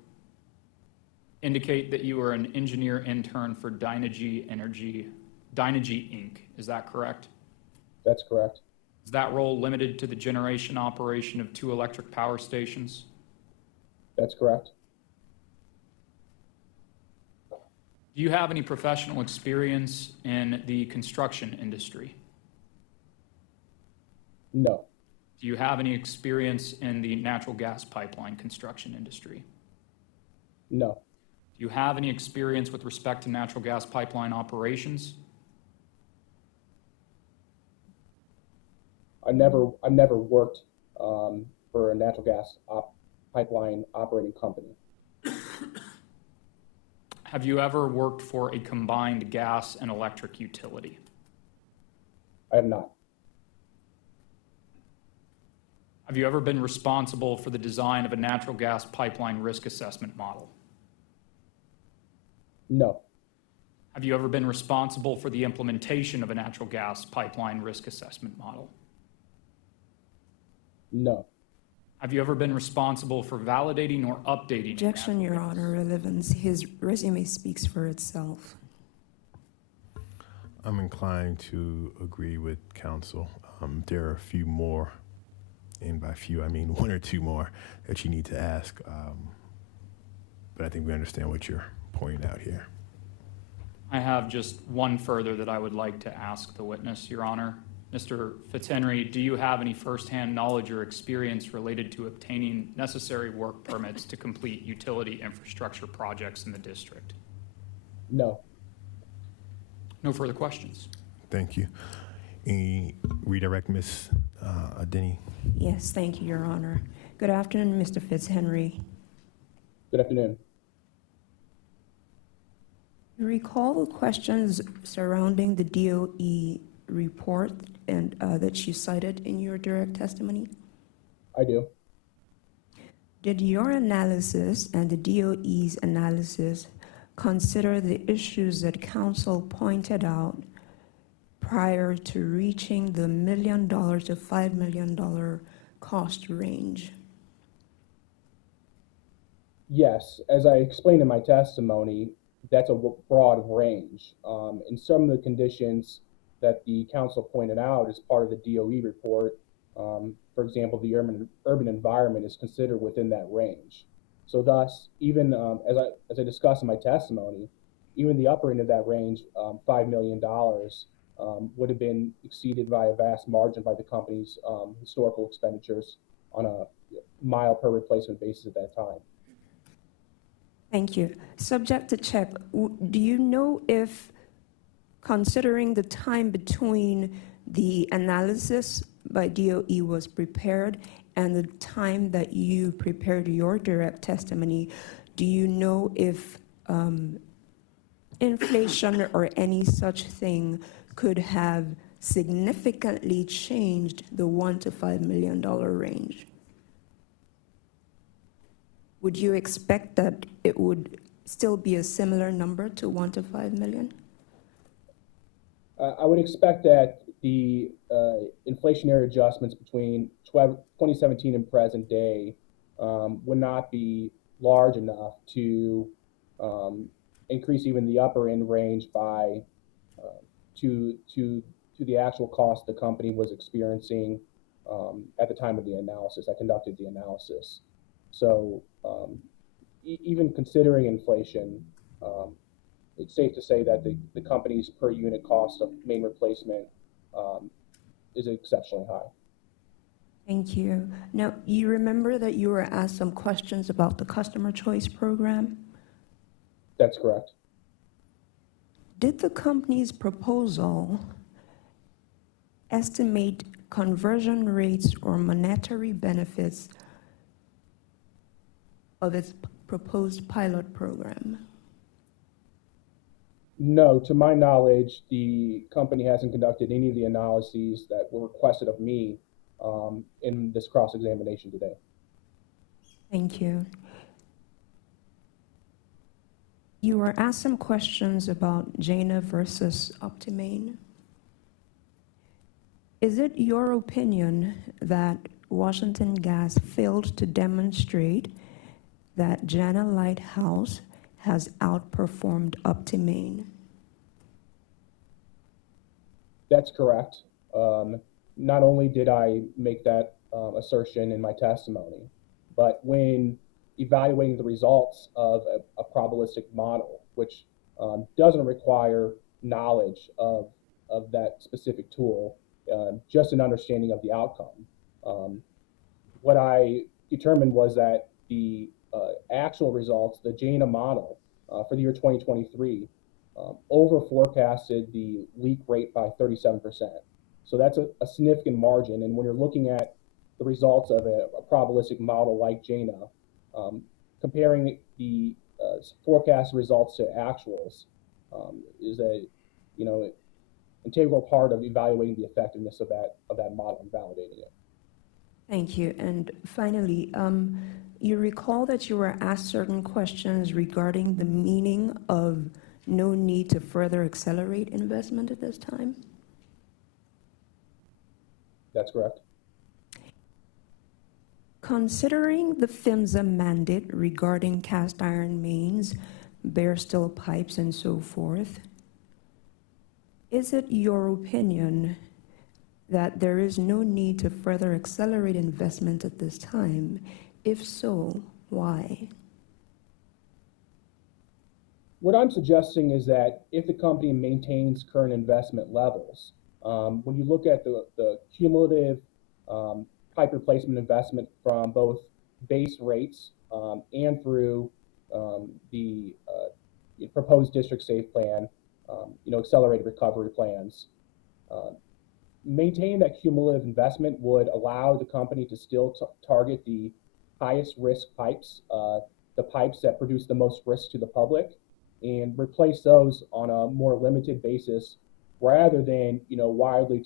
indicate that you were an engineer intern for Dynegy Inc. Is that correct? That's correct. Is that role limited to the generation operation of 2 electric power stations? That's correct. Do you have any professional experience in the construction industry? No. Do you have any experience in the natural gas pipeline construction industry? No. Do you have any experience with respect to natural gas pipeline operations? I've never worked for a natural gas pipeline operating company. Have you ever worked for a combined gas and electric utility? I have not. Have you ever been responsible for the design of a natural gas pipeline risk assessment model? No. Have you ever been responsible for the implementation of a natural gas pipeline risk assessment model? No. Have you ever been responsible for validating or updating? Objection, Your Honor. Relevance. His resume speaks for itself. I'm inclined to agree with counsel. There are a few more, and by few I mean 1 or 2 more that you need to ask. But I think we understand what you're pointing out here. I have just one further that I would like to ask the witness, Your Honor. Mr. Fitzhenry, do you have any firsthand knowledge or experience related to obtaining necessary work permits to complete utility infrastructure projects in the district? No. No further questions. Thank you. Any redirect, Ms. Denny? Yes, thank you, Your Honor. Good afternoon, Mr. Fitzhenry. Good afternoon. You recall the questions surrounding the DOE report and that you cited in your direct testimony? I do. Did your analysis and the DOE's analysis consider the issues that counsel pointed out prior to reaching the $1 million to $5 million cost range? Yes, as I explained in my testimony, that's a broad range. And some of the conditions that the council pointed out as part of the DOE report, for example, the urban environment is considered within that range. So thus, even as I discussed in my testimony, even the upper end of that range, $5 million, would have been exceeded by a vast margin by the company's historical expenditures on a mile per replacement basis at that time. Thank you. Subject to check, do you know if, considering the time between the analysis by DOE was prepared and the time that you prepared your direct testimony, do you know if inflation or any such thing could have significantly changed the $1 to $5 million range? Would you expect that it would still be a similar number to $1 to $5 million? I would expect that the inflationary adjustments between 2017 and present day would not be large enough to increase even the upper end range by to the actual cost the company was experiencing at the time of the analysis. I conducted the analysis. So even considering inflation, it's safe to say that the company's per unit cost of main replacement is exceptionally high. Thank you. Now, you remember that you were asked some questions about the customer choice program? That's correct. Did the company's proposal estimate conversion rates or monetary benefits of its proposed pilot program? No, to my knowledge, the company hasn't conducted any of the analyses that were requested of me in this cross-examination today. Thank you. You were asked some questions about Jana versus Optimane. Is it your opinion that Washington Gas failed to demonstrate that Jana Lighthouse has outperformed Optimane? That's correct. Not only did I make that assertion in my testimony, but when evaluating the results of a probabilistic model, which doesn't require knowledge of that specific tool, just an understanding of the outcome. What I determined was that the actual results, the JANA model for the year 2023, over forecasted the leak rate by 37%. So that's a significant margin. And when you're looking at the results of a probabilistic model like JANA, comparing the forecast results to actuals is a integral part of evaluating the effectiveness of that model and validating it. Thank you. And finally, you recall that you were asked certain questions regarding the meaning of no need to further accelerate investment at this time? That's correct. Considering the PHMSA mandate regarding cast iron mains, bare steel pipes, and so forth, is it your opinion that there is no need to further accelerate investment at this time? If so, why? What I'm suggesting is that if the company maintains current investment levels, when you look at the cumulative pipe replacement investment from both base rates and through the proposed district safe plan, accelerated recovery plans, maintaining that cumulative investment would allow the company to still target the highest risk pipes, the pipes that produce the most risk to the public, and replace those on a more limited basis rather than widely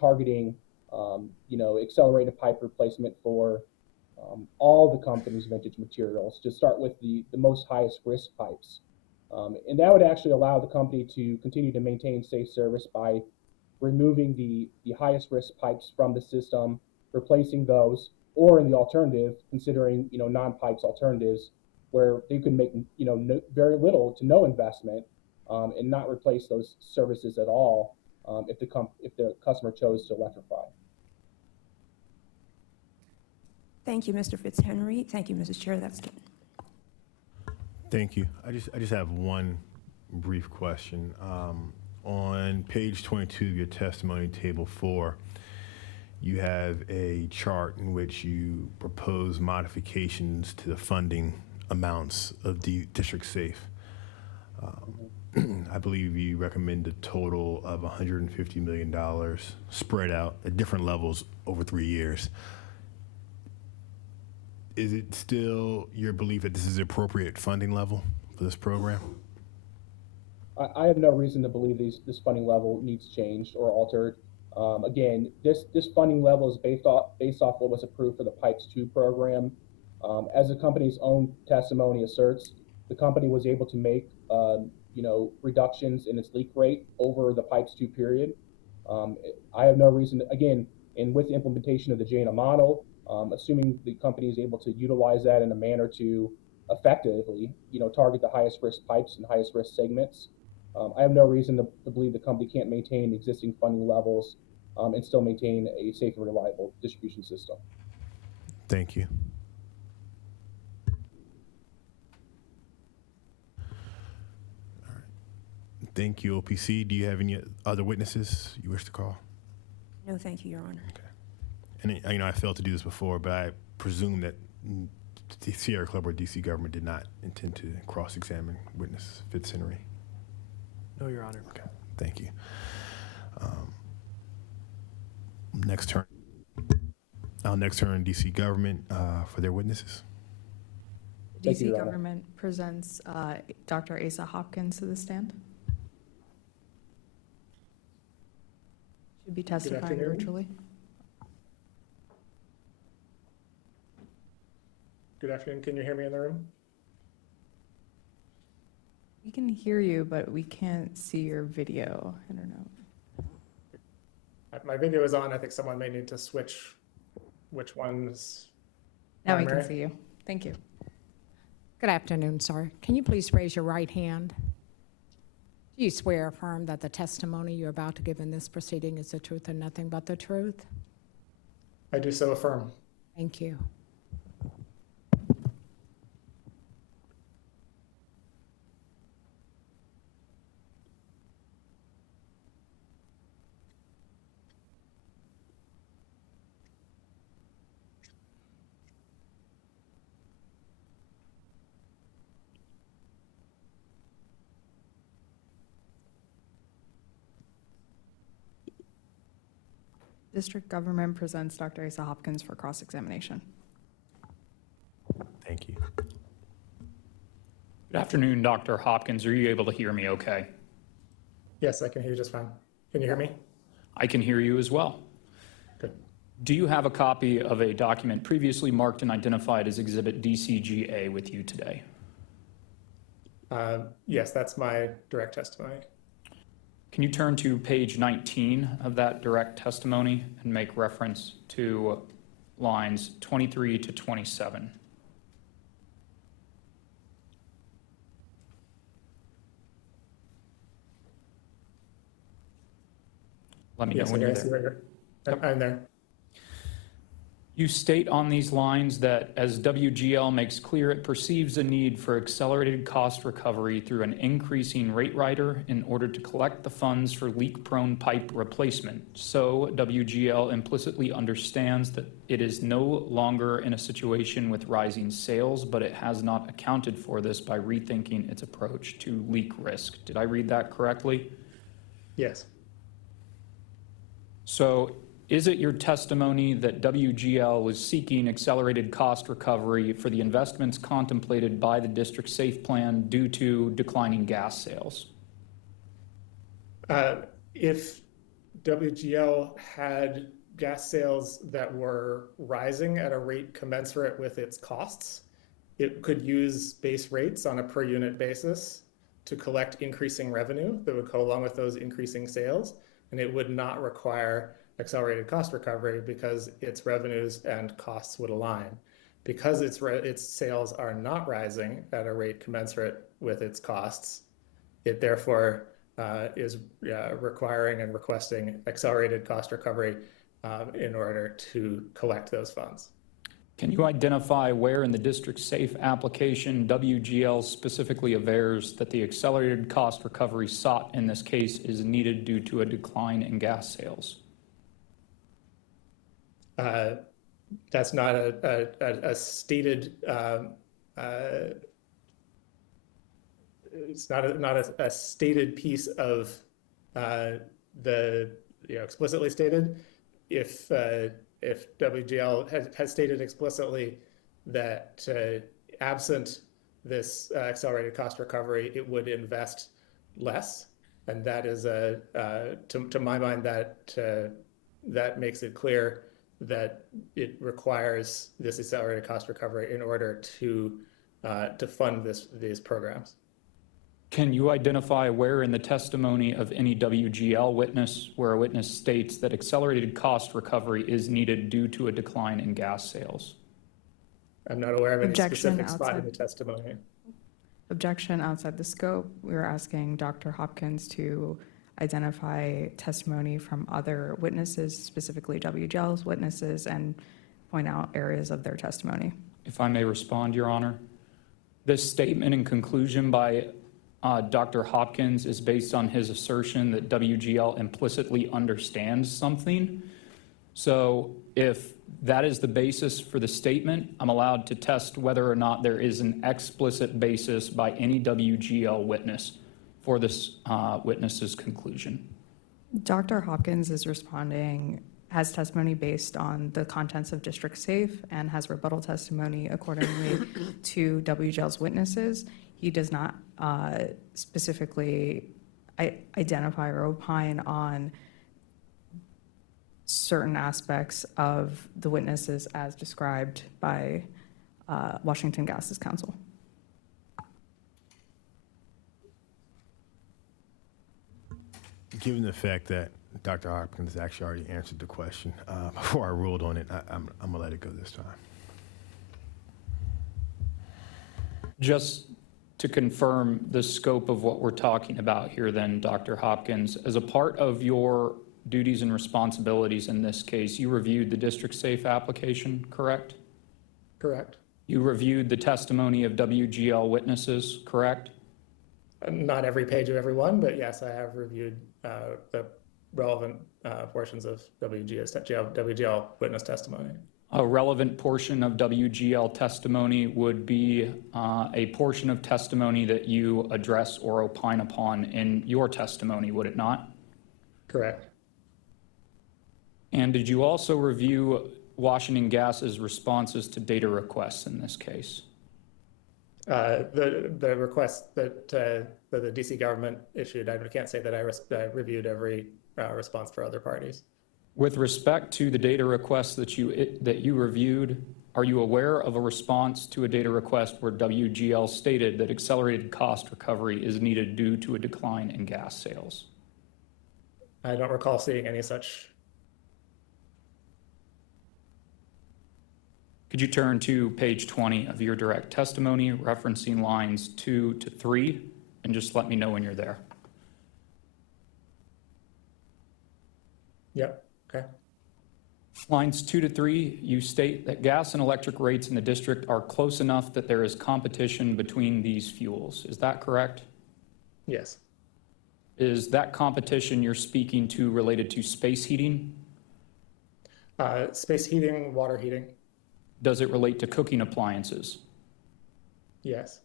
targeting accelerated pipe replacement for all the company's vintage materials to start with the most highest risk pipes. And that would actually allow the company to continue to maintain safe service by removing the highest risk pipes from the system, replacing those, or in the alternative, considering non-pipes alternatives, where they could make very little to no investment and not replace those services at all if the customer chose to electrify. Thank you, Mr. Fitzhenry. Thank you, Mrs. Chair. That's Thank you. I just have one brief question. On page 22 of your testimony, table 4, you have a chart in which you propose modifications to the funding amounts of the district safe. I believe you recommend a total of $150 million spread out at different levels over 3 years. Is it still your belief that this is the appropriate funding level for this program? I have no reason to believe this funding level needs changed or altered. Again, this funding level is based off what was approved for the Pipes 2 program. As the company's own testimony asserts, the company was able to make reductions in its leak rate over the Pipes 2 period. I have no reason to, again, and with the implementation of the JANA model, assuming the company is able to utilize that in a manner to effectively, target the highest risk pipes and highest risk segments, I have no reason to believe the company can't maintain existing funding levels and still maintain a safe and reliable distribution system. Thank you. All right. Thank you, OPC. Do you have any other witnesses you wish to call? no, thank you, Your Honor. Okay. And I failed to do this before, but I presume that the Sierra Club or DC government did not intend to cross-examine witness Fitzhenry. No, Your Honor. Okay, thank you. Next turn. I'll next turn DC government for their witnesses. Thank you, DC Your Honor. government presents Dr. Asa Hopkins to the stand. Should be testifying afternoon. virtually. Good afternoon. Can you hear me in the room? We can hear you, but we can't see your video. I don't know. My video is on. I think someone may need to switch which one's Now we can primary. see you. Thank you. Good afternoon, sir. Can you please raise your right hand? Do you swear or affirm that the testimony you're about to give in this proceeding is the truth and nothing but the truth? I do so affirm. Thank you. District government presents Dr. Asa Hopkins for cross-examination. Thank you. Good afternoon, Dr. Hopkins. Are you able to hear me okay? Yes, I can hear you just fine. Can you hear me? I can hear you as well. Good. Do you have a copy of a document previously marked and identified as Exhibit DCGA with you today? Yes, that's my direct testimony. Can you turn to page 19 of that direct testimony and make reference to lines 23 to 27? Let me know Yes, when okay, you're I see there. where you're. I'm there. You state on these lines that as WGL makes clear, it perceives a need for accelerated cost recovery through an increasing rate rider in order to collect the funds for leak-prone pipe replacement. So WGL implicitly understands that it is no longer in a situation with rising sales, but it has not accounted for this by rethinking its approach to leak risk. Did I read that correctly? Yes. So is it your testimony that WGL was seeking accelerated cost recovery for the investments contemplated by the district safe plan due to declining gas sales? If WGL had gas sales that were rising at a rate commensurate with its costs, it could use base rates on a per unit basis to collect increasing revenue that would go along with those increasing sales, and it would not require accelerated cost recovery because its revenues and costs would align. Because its sales are not rising at a rate commensurate with its costs, it therefore is requiring and requesting accelerated cost recovery in order to collect those funds. Can you identify where in the district safe application WGL specifically avers that the accelerated cost recovery sought in this case is needed due to a decline in gas sales? That's not a stated, it's not a stated piece of the, explicitly stated. If WGL has stated explicitly that absent this accelerated cost recovery, it would invest less, and that is to my mind, that makes it clear that it requires this accelerated cost recovery in order to fund these programs. Can you identify where in the testimony of any WGL witness where a witness states that accelerated cost recovery is needed due to a decline in gas sales? I'm not aware of any Objection specific spot in outside. the testimony. Objection outside the scope. We were asking Dr. Hopkins to identify testimony from other witnesses, specifically WGL's witnesses, and point out areas of their testimony. If I may respond, Your Honor. This statement in conclusion by Dr. Hopkins is based on his assertion that WGL implicitly understands something. So if that is the basis for the statement, I'm allowed to test whether or not there is an explicit basis by any WGL witness for this witness's conclusion. Dr. Hopkins is responding, has testimony based on the contents of District Safe and has rebuttal testimony accordingly to WGL's witnesses. He does not specifically identify or opine on certain aspects of the witnesses as described by Washington Gas's counsel. Given the fact that Dr. Hopkins actually already answered the question before I ruled on it, I'm going to let it go this time. Just to confirm the scope of what we're talking about here then, Dr. Hopkins, as a part of your duties and responsibilities in this case, you reviewed the District Safe application, correct? Correct. You reviewed the testimony of WGL witnesses, correct? Not every page of every one, but yes, I have reviewed the relevant portions of WGL witness testimony. A relevant portion of WGL testimony would be a portion of testimony that you address or opine upon in your testimony, would it not? Correct. And did you also review Washington Gas's responses to data requests in this case? The request that the DC government issued, I can't say that I reviewed every response for other parties. With respect to the data requests that you reviewed, are you aware of a response to a data request where WGL stated that accelerated cost recovery is needed due to a decline in gas sales? I don't recall seeing any such. Could you turn to page 20 of your direct testimony, referencing lines 2 to 3, and just let me know when you're there. Yep. Okay. Lines 2 to 3, you state that gas and electric rates in the district are close enough that there is competition between these fuels. Is that correct? Yes. Is that competition you're speaking to related to space heating? Space heating, water heating. Does it relate to cooking appliances? Yes.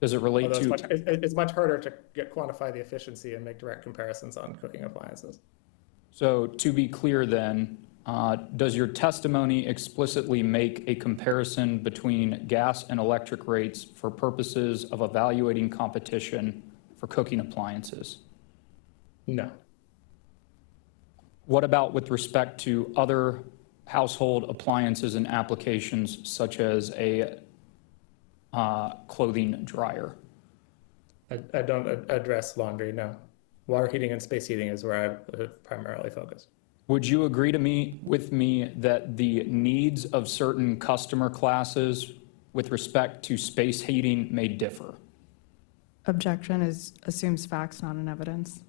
Does it relate to... It's much harder to quantify the efficiency and make direct comparisons on cooking appliances. So to be clear then, does your testimony explicitly make a comparison between gas and electric rates for purposes of evaluating competition for cooking appliances? No. What about with respect to other household appliances and applications such as a clothing dryer? I don't address laundry, no. Water heating and space heating is where I primarily focus. Would you agree with me that the needs of certain customer classes with respect to space heating may differ? Objection assumes facts, not an evidence.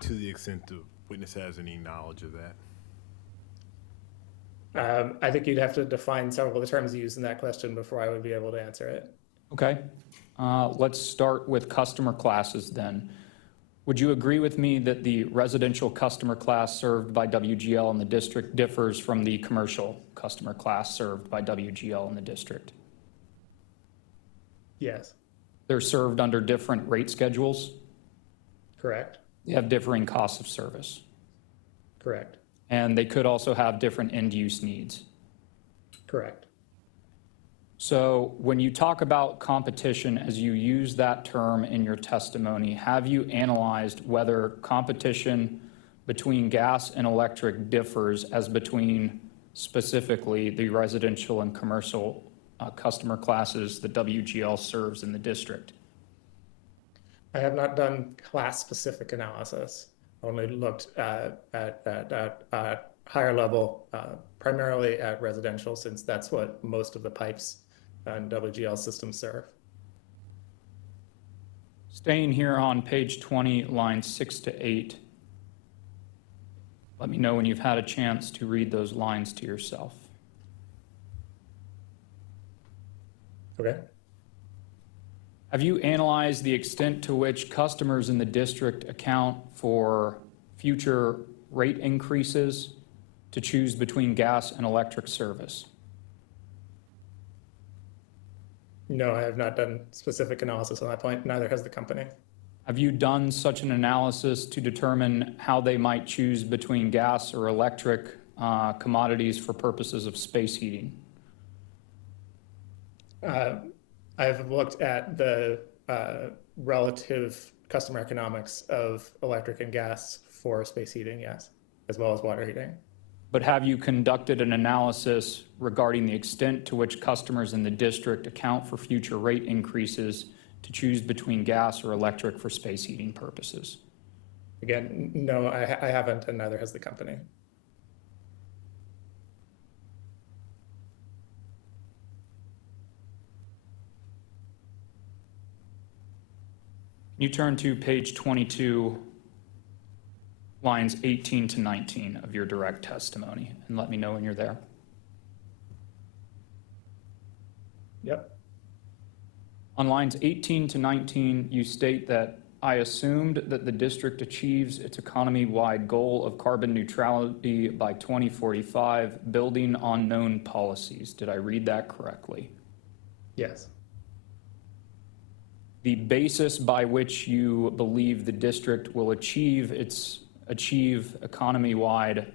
To the extent the witness has any knowledge of that. I think you'd have to define several of the terms used in that question before I would be able to answer it. Okay, let's start with customer classes then. Would you agree with me that the residential customer class served by WGL in the district differs from the commercial customer class served by WGL in the district? Yes. They're served under different rate schedules? Correct. They have differing costs of service. Correct. And they could also have different end-use needs. Correct. So when you talk about competition, as you use that term in your testimony, have you analyzed whether competition between gas and electric differs as between specifically the residential and commercial customer classes that WGL serves in the district? I have not done class-specific analysis. Only looked at higher level, primarily at residential, since that's what most of the pipes and WGL systems serve. Staying here on page 20, lines 6 to 8. Let me know when you've had a chance to read those lines to yourself. Okay. Have you analyzed the extent to which customers in the district account for future rate increases to choose between gas and electric service? No, I have not done specific analysis on that point. Neither has the company. Have you done such an analysis to determine how they might choose between gas or electric commodities for purposes of space heating? I've looked at the relative customer economics of electric and gas for space heating, yes, as well as water heating. But have you conducted an analysis regarding the extent to which customers in the district account for future rate increases to choose between gas or electric for space heating purposes? Again, no, I haven't, and neither has the company. You turn to page 22, lines 18 to 19 of your direct testimony, and let me know when you're there. Yep. On lines 18 to 19, you state that I assumed that the district achieves its economy-wide goal of carbon neutrality by 2045, building on known policies. Did I read that correctly? Yes. The basis by which you believe the district will achieve economy-wide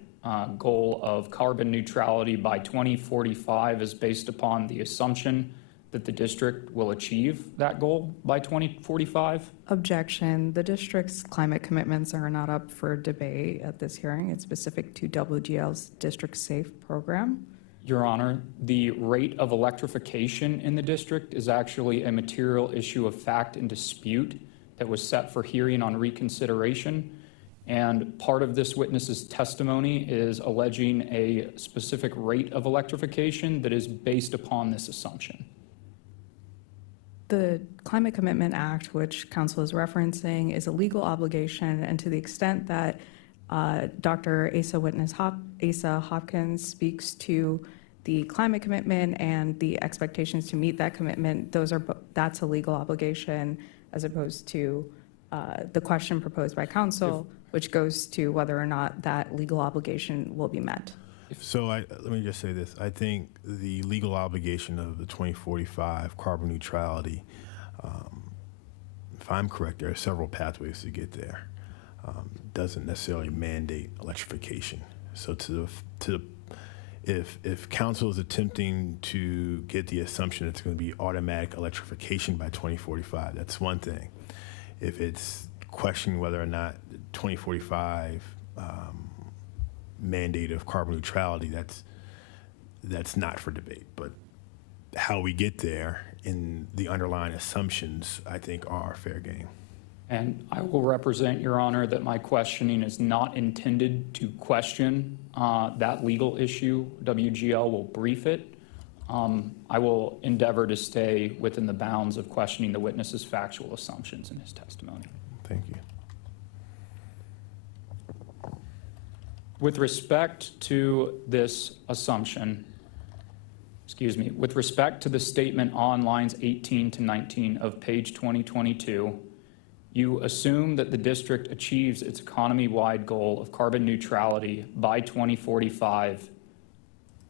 goal of carbon neutrality by 2045 is based upon the assumption that the district will achieve that goal by 2045? Objection. The district's climate commitments are not up for debate at this hearing. It's specific to WGL's District Safe program. Your Honor, the rate of electrification in the district is actually a material issue of fact and dispute that was set for hearing on reconsideration. And part of this witness's testimony is alleging a specific rate of electrification that is based upon this assumption. The Climate Commitment Act, which counsel is referencing, is a legal obligation, and to the extent that Dr. Asa Hopkins speaks to the climate commitment and the expectations to meet that commitment, that's a legal obligation, as opposed to the question proposed by counsel, which goes to whether or not that legal obligation will be met. So let me just say this. I think the legal obligation of the 2045 carbon neutrality, if I'm correct, there are several pathways to get there. Doesn't necessarily mandate electrification. So if council is attempting to get the assumption it's going to be automatic electrification by 2045, that's one thing. If it's questioning whether or not 2045 mandate of carbon neutrality, that's not for debate. But how we get there in the underlying assumptions, I think, are fair game. And I will represent, Your Honor, that my questioning is not intended to question that legal issue. WGL will brief it. I will endeavor to stay within the bounds of questioning the witness's factual assumptions in his testimony. Thank you. With respect to this assumption, with respect to the statement on lines 18 to 19 of page 2022, you assume that the district achieves its economy-wide goal of carbon neutrality by 2045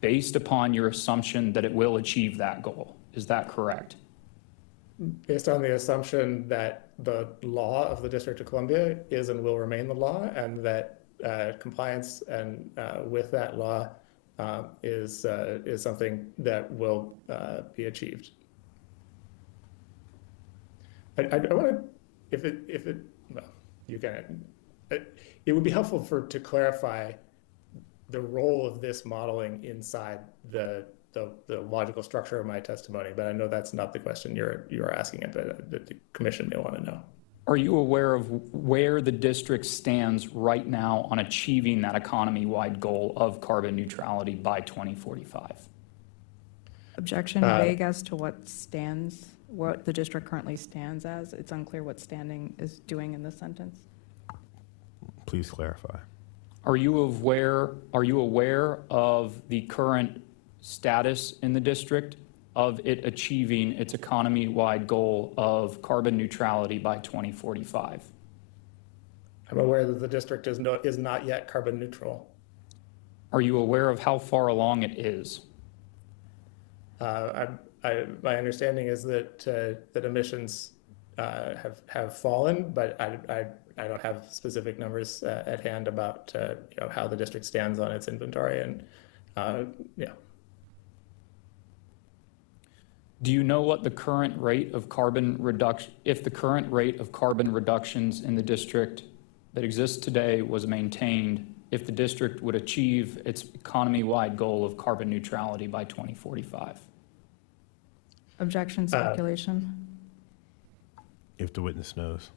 based upon your assumption that it will achieve that goal. Is that correct? Based on the assumption that the law of the District of Columbia is and will remain the law, and that compliance and with that law is something that will be achieved. I want to, well, you can. It would be helpful to clarify the role of this modeling inside the logical structure of my testimony, but I know that's not the question you're asking it, but the commission may want to know. Are you aware of where the district stands right now on achieving that economy-wide goal of carbon neutrality by 2045? Objection vague as to what the district currently stands as. It's unclear what standing is doing in this sentence. Please clarify. Are you aware of the current status in the district of it achieving its economy-wide goal of carbon neutrality by 2045? I'm aware that the district is not yet carbon neutral. Are you aware of how far along it is? My understanding is that emissions have fallen, but I don't have specific numbers at hand about how the district stands on its inventory, and yeah. Do you know what the current rate of carbon reduction, if the current rate of carbon reductions in the district that exists today was maintained, if the district would achieve its economy-wide goal of carbon neutrality by 2045? Objection, speculation. If the witness knows.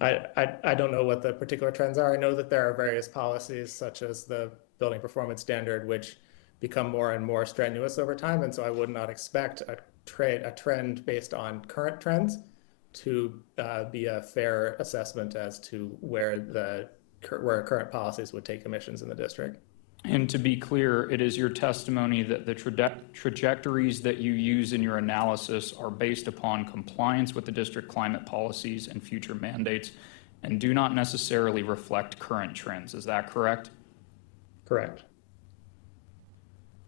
I don't know what the particular trends are. I know that there are various policies, such as the building performance standard, which become more and more strenuous over time, and so I would not expect a trend based on current trends to be a fair assessment as to where current policies would take emissions in the district. And to be clear, it is your testimony that the trajectories that you use in your analysis are based upon compliance with the district climate policies and future mandates and do not necessarily reflect current trends. Is that correct? Correct.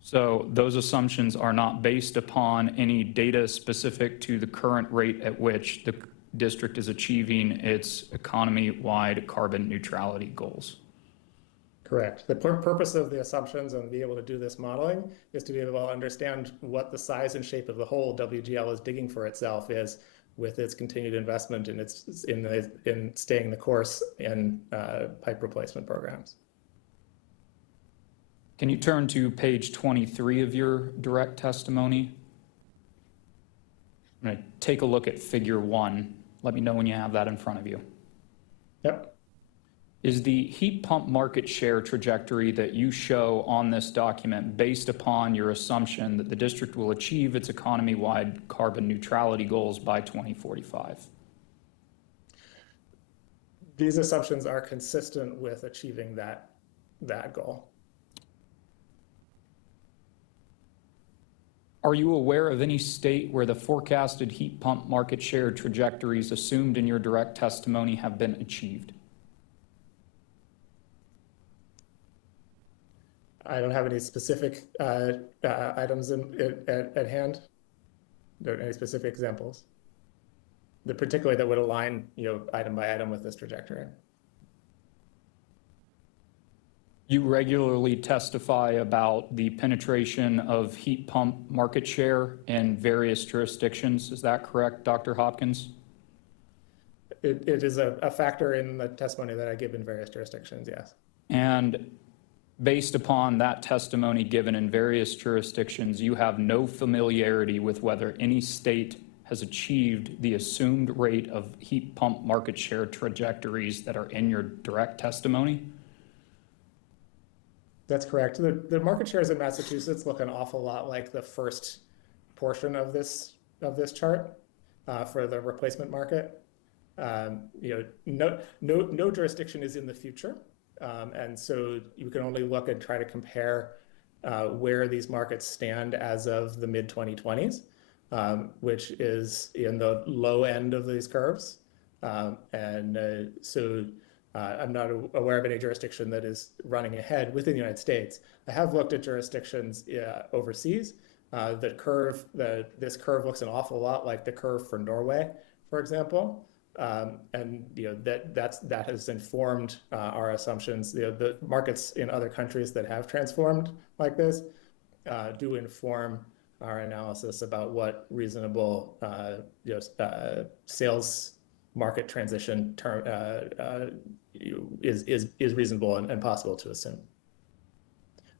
So those assumptions are not based upon any data specific to the current rate at which the district is achieving its economy-wide carbon neutrality goals. Correct. The purpose of the assumptions and be able to do this modeling is to be able to understand what the size and shape of the hole WGL is digging for itself is with its continued investment in staying the course in pipe replacement programs. Can you turn to page 23 of your direct testimony? I'm going to take a look at figure 1. Let me know when you have that in front of you. Yep. Is the heat pump market share trajectory that you show on this document based upon your assumption that the district will achieve its economy-wide carbon neutrality goals by 2045? These assumptions are consistent with achieving that goal. Are you aware of any state where the forecasted heat pump market share trajectories assumed in your direct testimony have been achieved? I don't have any specific items at hand. There are any specific examples, particularly that would align, item by item with this trajectory. You regularly testify about the penetration of heat pump market share in various jurisdictions. Is that correct, Dr. Hopkins? It is a factor in the testimony that I give in various jurisdictions, yes. And based upon that testimony given in various jurisdictions, you have no familiarity with whether any state has achieved the assumed rate of heat pump market share trajectories that are in your direct testimony? That's correct. The market shares in Massachusetts look an awful lot like the first portion of this chart for the replacement market. No jurisdiction is in the future, and so you can only look and try to compare where these markets stand as of the mid-2020s, which is in the low end of these curves, so I'm not aware of any jurisdiction that is running ahead within the United States. I have looked at jurisdictions overseas. This curve looks an awful lot like the curve for Norway, for example, and that has informed our assumptions. The markets in other countries that have transformed like this do inform our analysis about what reasonable sales market transition is reasonable and possible to assume.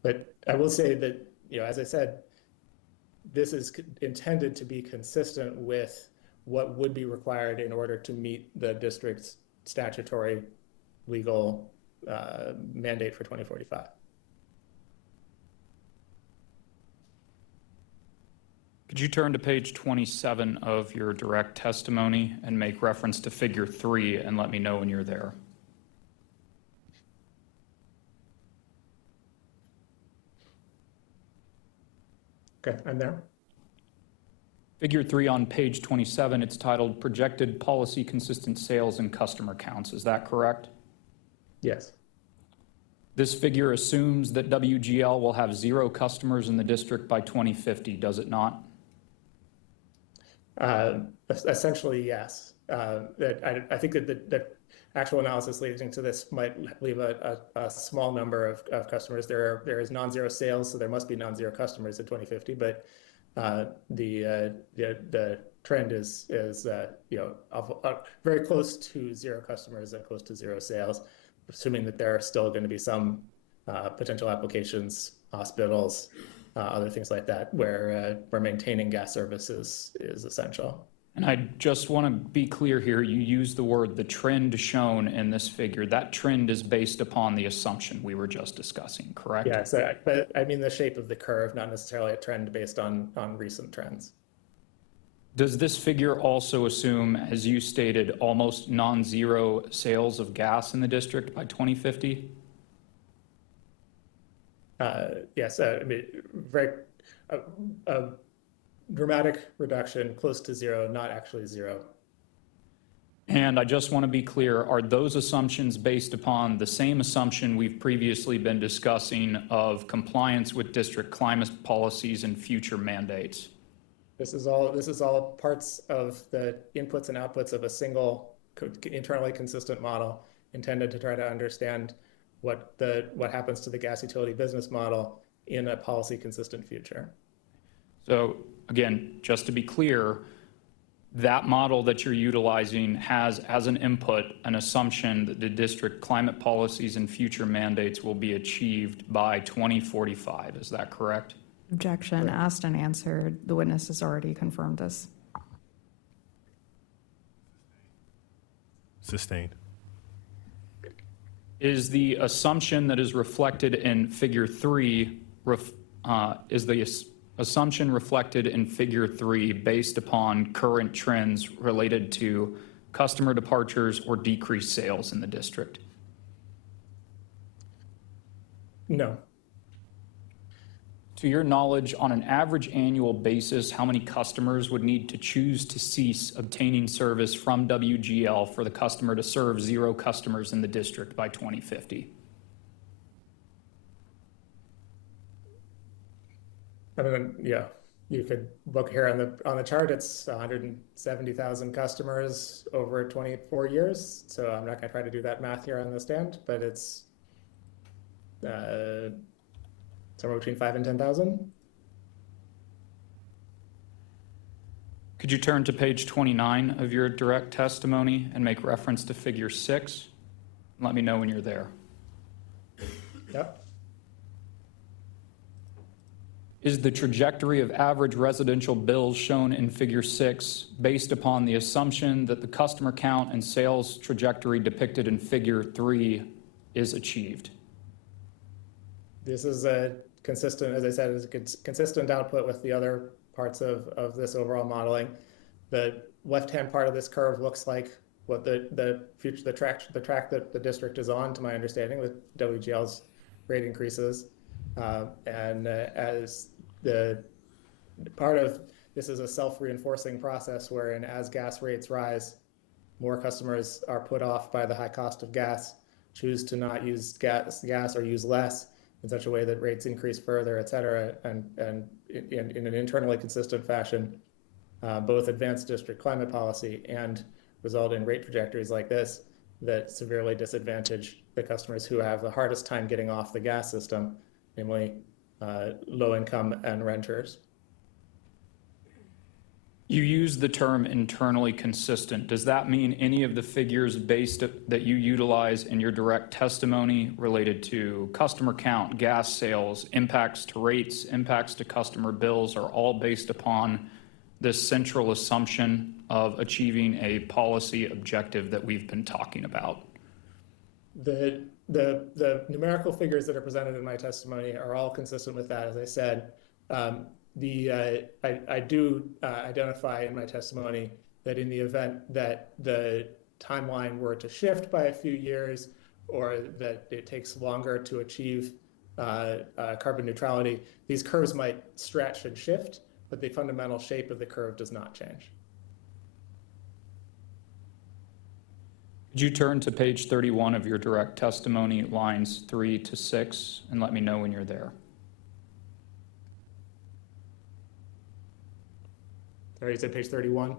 But I will say that, as I said, this is intended to be consistent with what would be required in order to meet the district's statutory legal mandate for 2045. Could you turn to page 27 of your direct testimony and make reference to figure 3 and let me know when you're there? Okay, I'm there. Figure 3 on page 27, it's titled Projected Policy Consistent Sales and Customer Counts. Is that correct? Yes. This figure assumes that WGL will have 0 customers in the district by 2050, does it not? Essentially, yes. I think that the actual analysis leading to this might leave a small number of customers. There is non-zero sales, so there must be non-zero customers in 2050. But the trend is very close to 0 customers and close to 0 sales, assuming that there are still going to be some potential applications, hospitals, other things like that, where maintaining gas services is essential. And I just want to be clear here, you use the word the trend shown in this figure. That trend is based upon the assumption we were just discussing, correct? Yeah, but I mean the shape of the curve, not necessarily a trend based on recent trends. Does this figure also assume, as you stated, almost non-zero sales of gas in the district by 2050? Yes, I mean, very dramatic reduction, close to 0, not actually 0. And I just want to be clear, are those assumptions based upon the same assumption we've previously been discussing of compliance with district climate policies and future mandates? This is all parts of the inputs and outputs of a single internally consistent model intended to try to understand what happens to the gas utility business model in a policy consistent future. So again, just to be clear, that model that you're utilizing has as an input an assumption that the district climate policies and future mandates will be achieved by 2045. Is that correct? Objection. Asked and answered. The witness has already confirmed this. Sustained. Is the assumption that is reflected in figure 3, assumption reflected in figure 3 based upon current trends related to customer departures or decreased sales in the district? No. To your knowledge, on an average annual basis, how many customers would need to choose to cease obtaining service from WGL for the customer to serve 0 customers in the district by 2050? I mean, yeah, you could look here on the chart. It's 170,000 customers over 24 years. So I'm not going to try to do that math here on the stand, but it's somewhere between 5,000 and 10,000. Could you turn to page 29 of your direct testimony and make reference to figure 6? Let me know when you're there. Yep. Is the trajectory of average residential bills shown in Figure 6 based upon the assumption that the customer count and sales trajectory depicted in Figure 3 is achieved? This is a consistent, as I said, is a consistent output with the other parts of this overall modeling. The left-hand part of this curve looks like what the track that the district is on, to my understanding, with WGL's rate increases. As the part of this is a self-reinforcing process wherein as gas rates rise, more customers are put off by the high cost of gas, choose to not use gas or use less in such a way that rates increase further, et cetera, and in an internally consistent fashion, both advance district climate policy and result in rate trajectories like this that severely disadvantage the customers who have the hardest time getting off the gas system, namely low income and renters. You use the term internally consistent. Does that mean any of the figures that you utilize in your direct testimony related to customer count, gas sales, impacts to rates, impacts to customer bills are all based upon this central assumption of achieving a policy objective that we've been talking about? The numerical figures that are presented in my testimony are all consistent with that. As I said, I do identify in my testimony that in the event that the timeline were to shift by a few years, or that it takes longer to achieve carbon neutrality, these curves might stretch and shift, but the fundamental shape of the curve does not change. Could you turn to page 31 of your direct testimony, lines 3 to 6, and let me know when you're there? Sorry, you said page 31?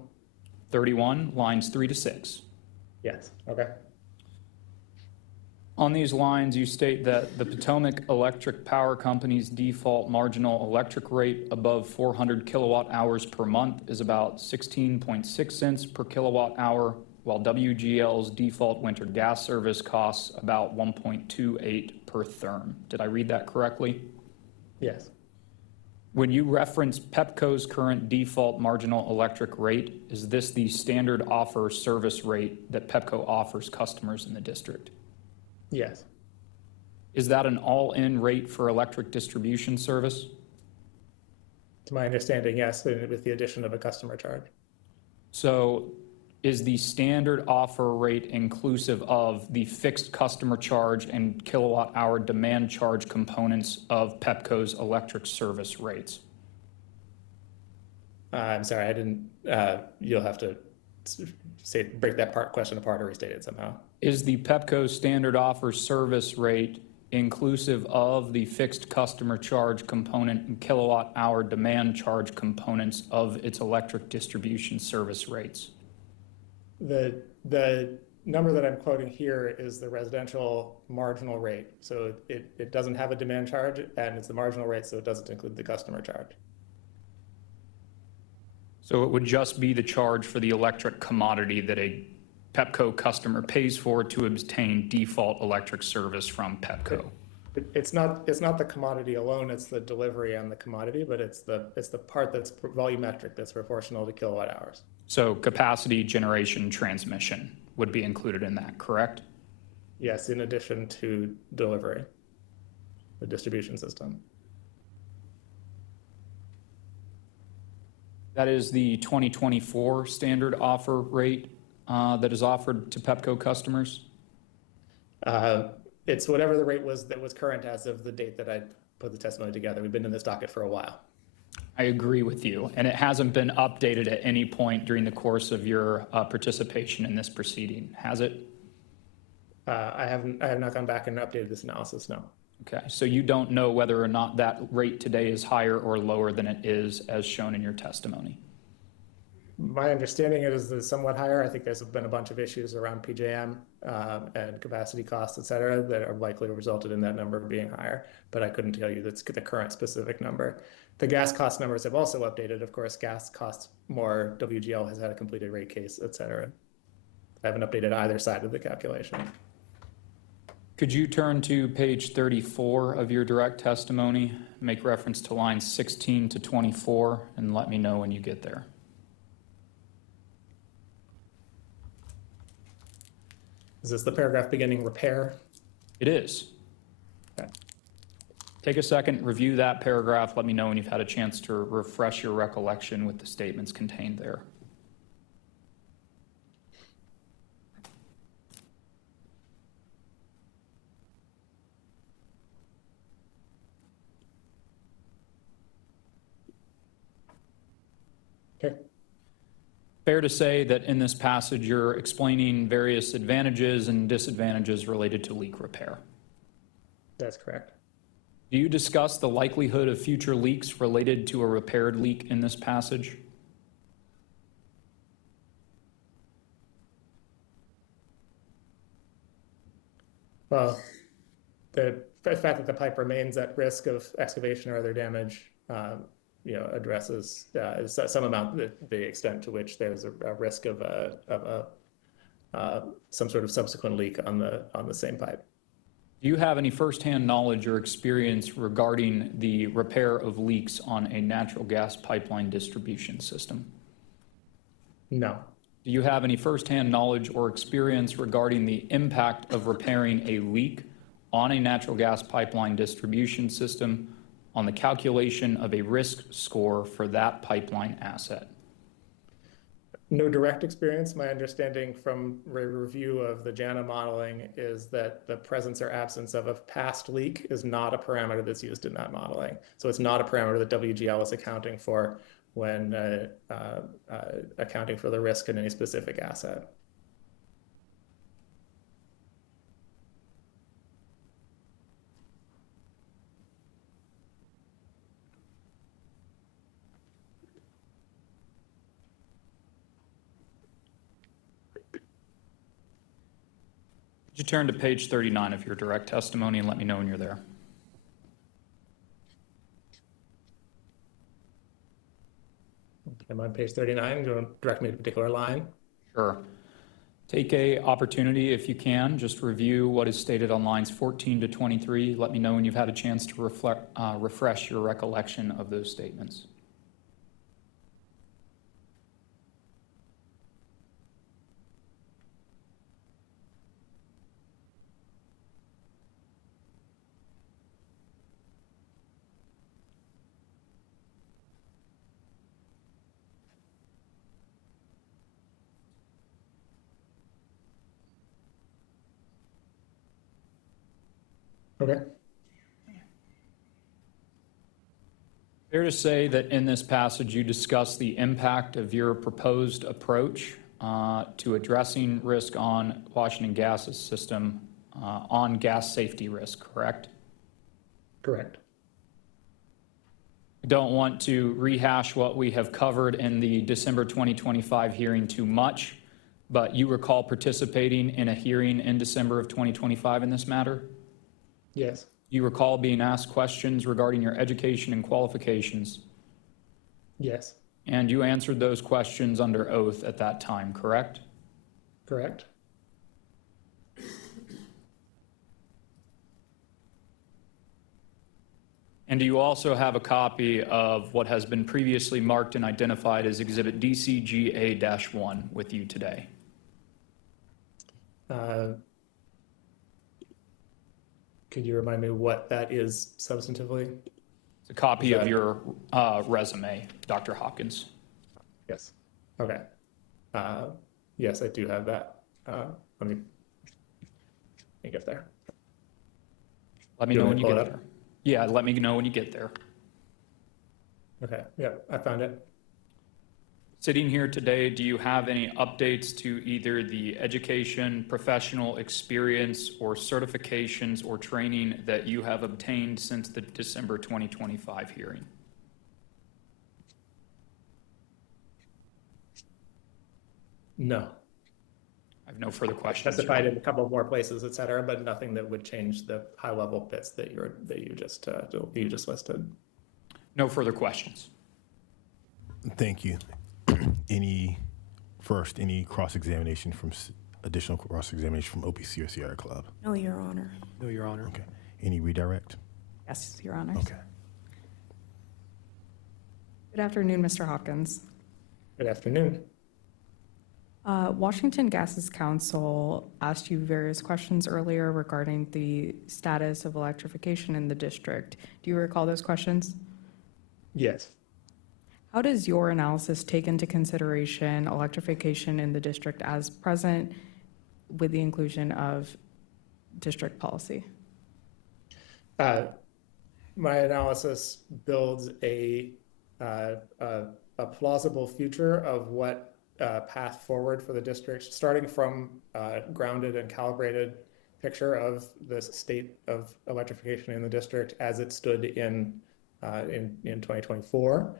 31, lines 3 to 6. Yes, okay. On these lines, you state that the Potomac Electric Power Company's default marginal electric rate above 400 kilowatt hours per month is about 16.6 cents per kilowatt hour, while WGL's default winter gas service costs about 1.28 per therm. Did I read that correctly? Yes. When you reference PEPCO's current default marginal electric rate, is this the standard offer service rate that PEPCO offers customers in the district? Yes. Is that an all-in rate for electric distribution service? To my understanding, yes, with the addition of a customer charge. So is the standard offer rate inclusive of the fixed customer charge and kilowatt hour demand charge components of PEPCO's electric service rates? I'm sorry, I didn't, you'll have to break that question apart or restate it somehow. Is the PEPCO standard offer service rate inclusive of the fixed customer charge component and kilowatt hour demand charge components of its electric distribution service rates? The number that I'm quoting here is the residential marginal rate. So it doesn't have a demand charge, and it's the marginal rate, so it doesn't include the customer charge. So it would just be the charge for the electric commodity that a PEPCO customer pays for to obtain default electric service from PEPCO. It's not the commodity alone, it's the delivery on the commodity, but it's the part that's volumetric, that's proportional to kilowatt hours. So capacity, generation, transmission would be included in that, correct? Yes, in addition to delivery, the distribution system. That is the 2024 standard offer rate that is offered to PEPCO customers? It's whatever the rate was that was current as of the date that I put the testimony together. We've been in this docket for a while. I agree with you, and it hasn't been updated at any point during the course of your participation in this proceeding, has it? I have not gone back and updated this analysis, no. Okay, so you don't know whether or not that rate today is higher or lower than it is as shown in your testimony? My understanding is that it's somewhat higher. I think there's been a bunch of issues around PJM and capacity costs, et cetera, that are likely resulted in that number being higher, but I couldn't tell you that's the current specific number. The gas cost numbers have also updated. Of course, gas costs more. WGL has had a completed rate case, et cetera. I haven't updated either side of the calculation. Could you turn to page 34 of your direct testimony, make reference to lines 16 to 24, and let me know when you get there. Is this the paragraph beginning repair? It is. Okay. Take a second, review that paragraph. Let me know when you've had a chance to refresh your recollection with the statements contained there. Okay. Fair to say that in this passage, you're explaining various advantages and disadvantages related to leak repair. That's correct. Do you discuss the likelihood of future leaks related to a repaired leak in this passage? Well, the fact that the pipe remains at risk of excavation or other damage, addresses some amount, the extent to which there's a risk of some sort of subsequent leak on the same pipe. Do you have any firsthand knowledge or experience regarding the repair of leaks on a natural gas pipeline distribution system? No. Do you have any firsthand knowledge or experience regarding the impact of repairing a leak on a natural gas pipeline distribution system on the calculation of a risk score for that pipeline asset? No direct experience. My understanding from review of the JANA modeling is that the presence or absence of a past leak is not a parameter that's used in that modeling. So it's not a parameter that WGL is accounting for when accounting for the risk in any specific asset. Could you turn to page 39 of your direct testimony and let me know when you're there? I'm on page 39. Do you want to direct me to a particular line? Sure. Take a opportunity, if you can, just review what is stated on lines 14 to 23. Let me know when you've had a chance to refresh your recollection of those statements. Okay. Fair to say that in this passage you discuss the impact of your proposed approach to addressing risk on Washington Gas's system on gas safety risk, correct? Correct. I don't want to rehash what we have covered in the December 2025 hearing too much, but you recall participating in a hearing in December of 2025 in this matter? Yes. You recall being asked questions regarding your education and qualifications? Yes. And you answered those questions under oath at that time, correct? Correct. And do you also have a copy of what has been previously marked and identified as Exhibit DCGA-1 with you today? Could you remind me what that is substantively? It's a copy of your resume, Dr. Hopkins. Yes. Okay. Yes, I do have that. Let me get there. Let me know when you get there. Yeah, let me know when you get there. Okay. Yeah, I found it. Sitting here today, do you have any updates to either the education, professional experience, or certifications or training that you have obtained since the December 2025 hearing? No. I have no further questions. Testified in a couple more places, et cetera, but nothing that would change the high-level bits that you just listed. No further questions. Thank you. Any cross-examination from additional cross-examination from OPC or Sierra Club? No, Your Honor. No, Your Honor. Okay. Any redirect? Yes, Your Honors. Okay. Good afternoon, Mr. Hawkins. Good afternoon. Washington Gas's counsel asked you various questions earlier regarding the status of electrification in the district. Do you recall those questions? Yes. How does your analysis take into consideration electrification in the district as present with the inclusion of district policy? My analysis builds a plausible future of what path forward for the district, starting from grounded and calibrated picture of the state of electrification in the district as it stood in 2024.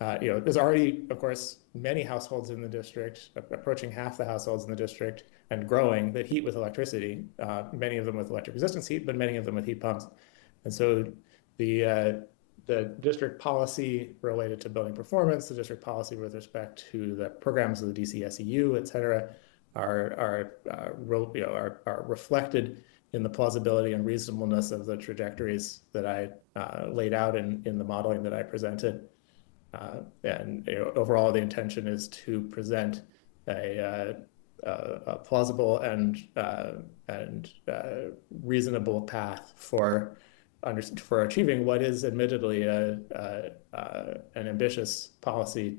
There's already, of course, many households in the district, approaching half the households in the district and growing, that heat with electricity, many of them with electric resistance heat, but many of them with heat pumps. And so the district policy related to building performance, the district policy with respect to the programs of the DCSEU, et cetera, are reflected in the plausibility and reasonableness of the trajectories that I laid out in the modeling that I presented. Overall, the intention is to present a plausible and reasonable path for achieving what is admittedly an ambitious policy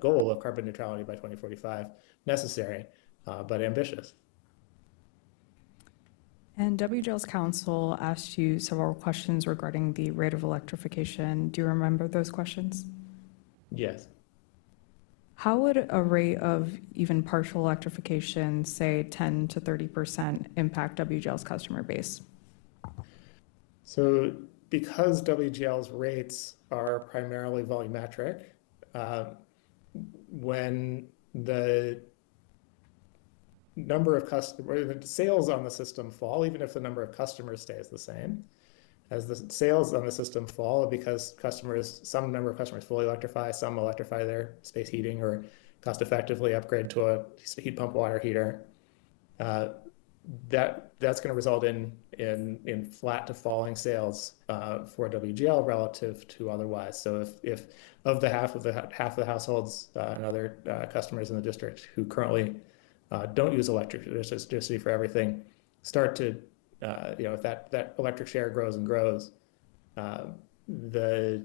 goal of carbon neutrality by 2045, necessary, but ambitious. And WGL's counsel asked you several questions regarding the rate of electrification. Do you remember those questions? Yes. How would a rate of even partial electrification, say 10 to 30%, impact WGL's customer base? So because WGL's rates are primarily volumetric, when the number of the sales on the system fall, even if the number of customers stays the same, as the sales on the system fall because some number of customers fully electrify, some electrify their space heating or cost effectively upgrade to a heat pump water heater, that's going to result in flat to falling sales for WGL relative to otherwise. So if of the half of the households and other customers in the district who currently don't use electricity for everything start to if that electric share grows and grows, the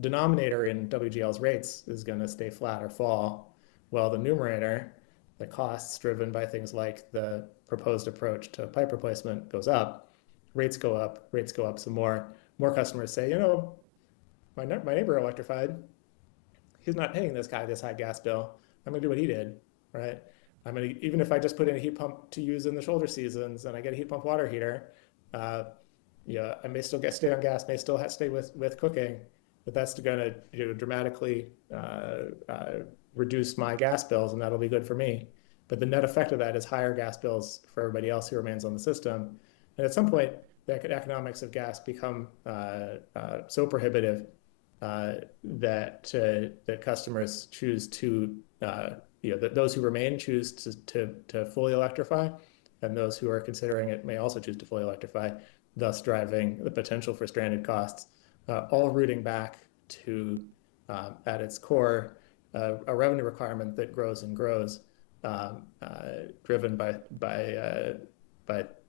denominator in WGL's rates is going to stay flat or fall, while the numerator, the costs driven by things like the proposed approach to pipe replacement, goes up, rates go up some more. More customers say, my neighbor electrified, he's not paying this guy this high gas bill. I'm going to do what he did, right? Even if I just put in a heat pump to use in the shoulder seasons and I get a heat pump water heater, I may still stay on gas, may still stay with cooking, but that's going to dramatically reduce my gas bills, and that'll be good for me. But the net effect of that is higher gas bills for everybody else who remains on the system. And at some point, the economics of gas become so prohibitive that customers choose to that those who remain choose to fully electrify, and those who are considering it may also choose to fully electrify, thus driving the potential for stranded costs, all rooting back to, at its core, a revenue requirement that grows and grows, driven by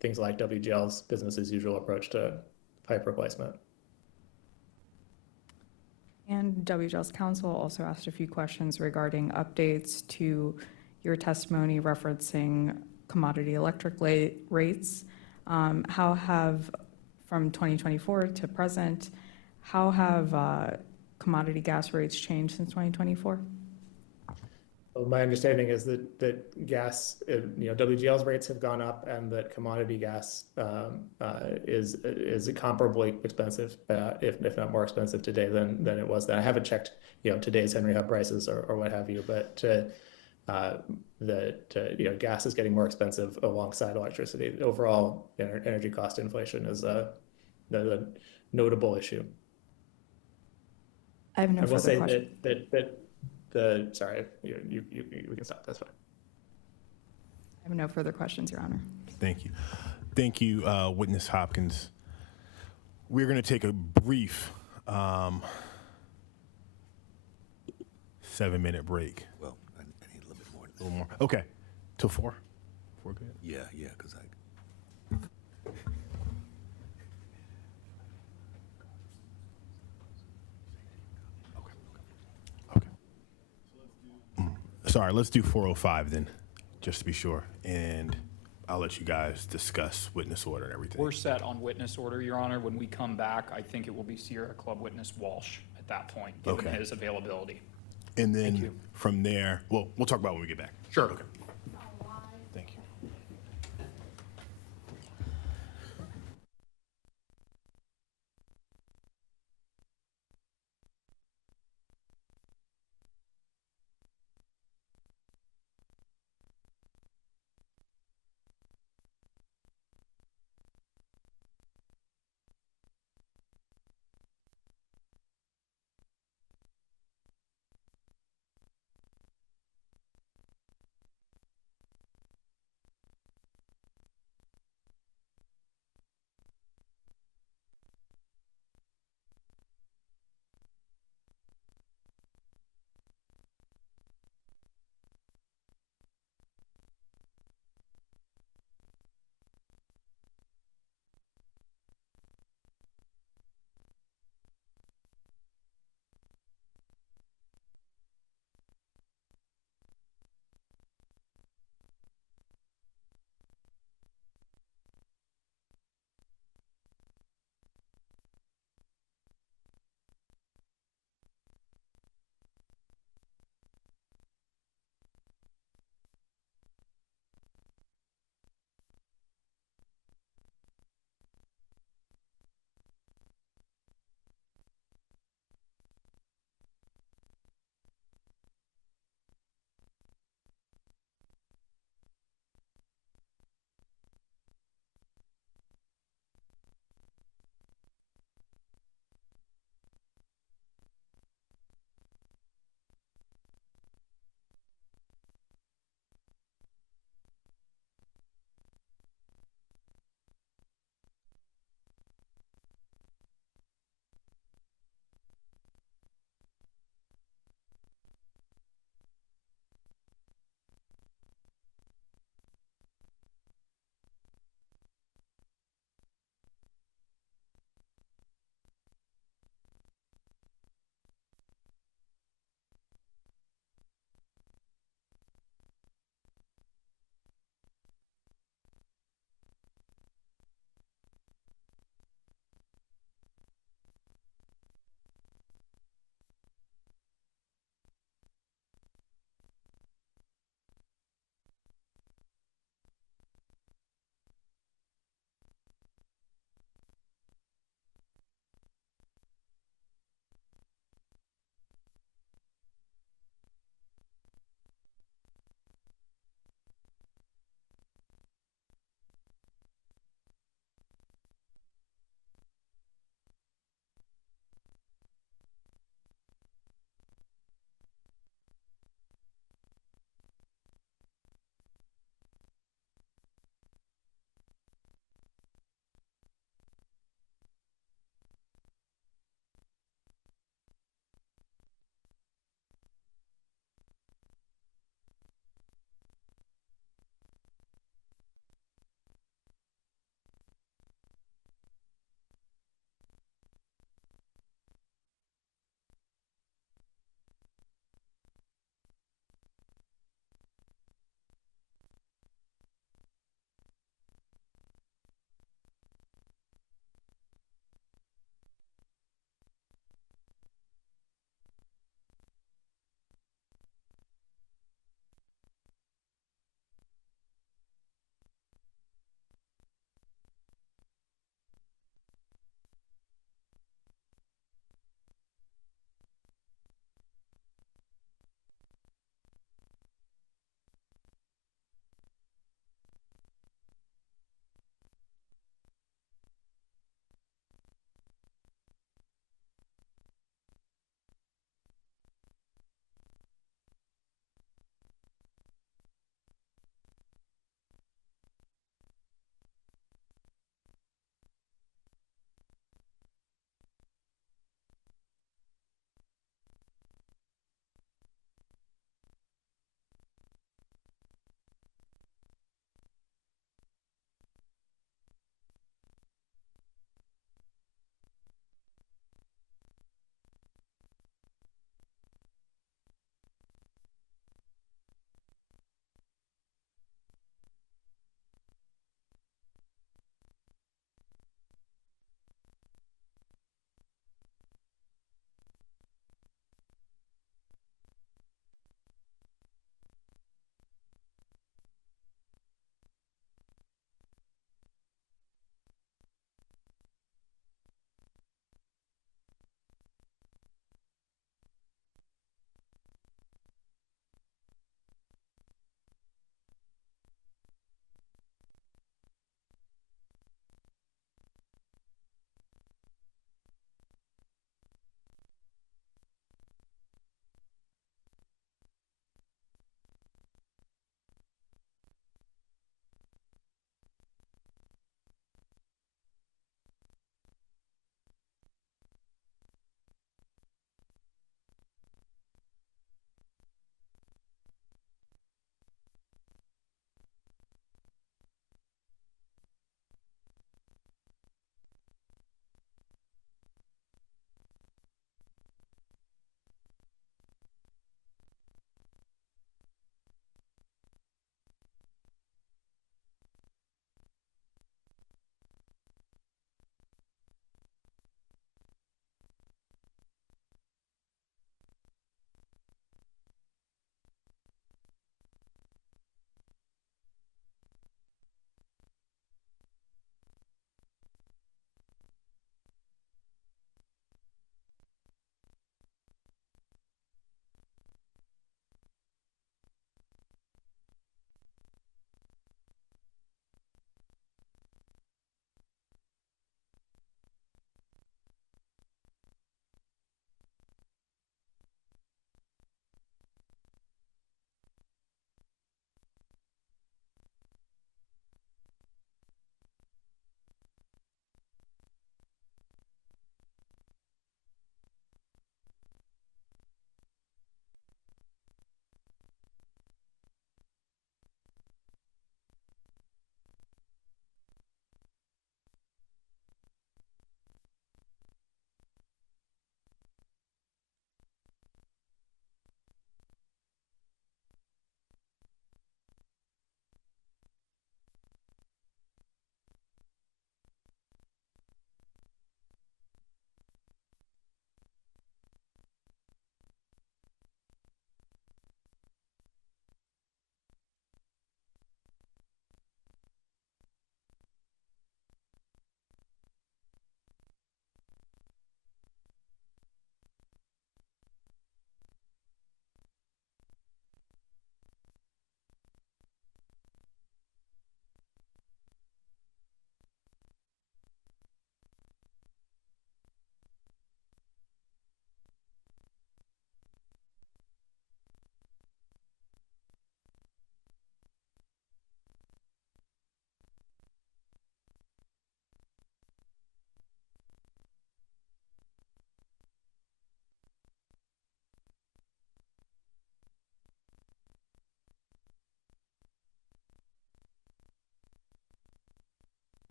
things like WGL's business as usual approach to pipe replacement. And WGL's counsel also asked a few questions regarding updates to your testimony referencing commodity electric rates. How have, from 2024 to present, how have commodity gas rates changed since 2024? Well, my understanding is that gas, WGL's rates have gone up, and that commodity gas is comparably expensive, if not more expensive today than it was then. I haven't checked, today's Henry Hub prices or what have you, but gas is getting more expensive alongside electricity. The overall energy cost inflation is a notable issue. I have no further questions. Sorry, we can stop. That's fine. I have no further questions, Your Honor. Thank you. Thank you, Witness Hopkins. We're going to take a brief 7-minute break. Well, I need a little bit more. A little more. Okay. Till 4? 4 good? Yeah, because Sorry, let's do 4:05 then, just to be sure. And I'll let you guys discuss witness order and everything. We're set on witness order, Your Honor. When we come back, I think it will be Sierra Club witness Walsh at that point, given Okay. his availability. And Thank then you. from there, well, we'll talk about it when we get back. Sure. Okay. Thank you.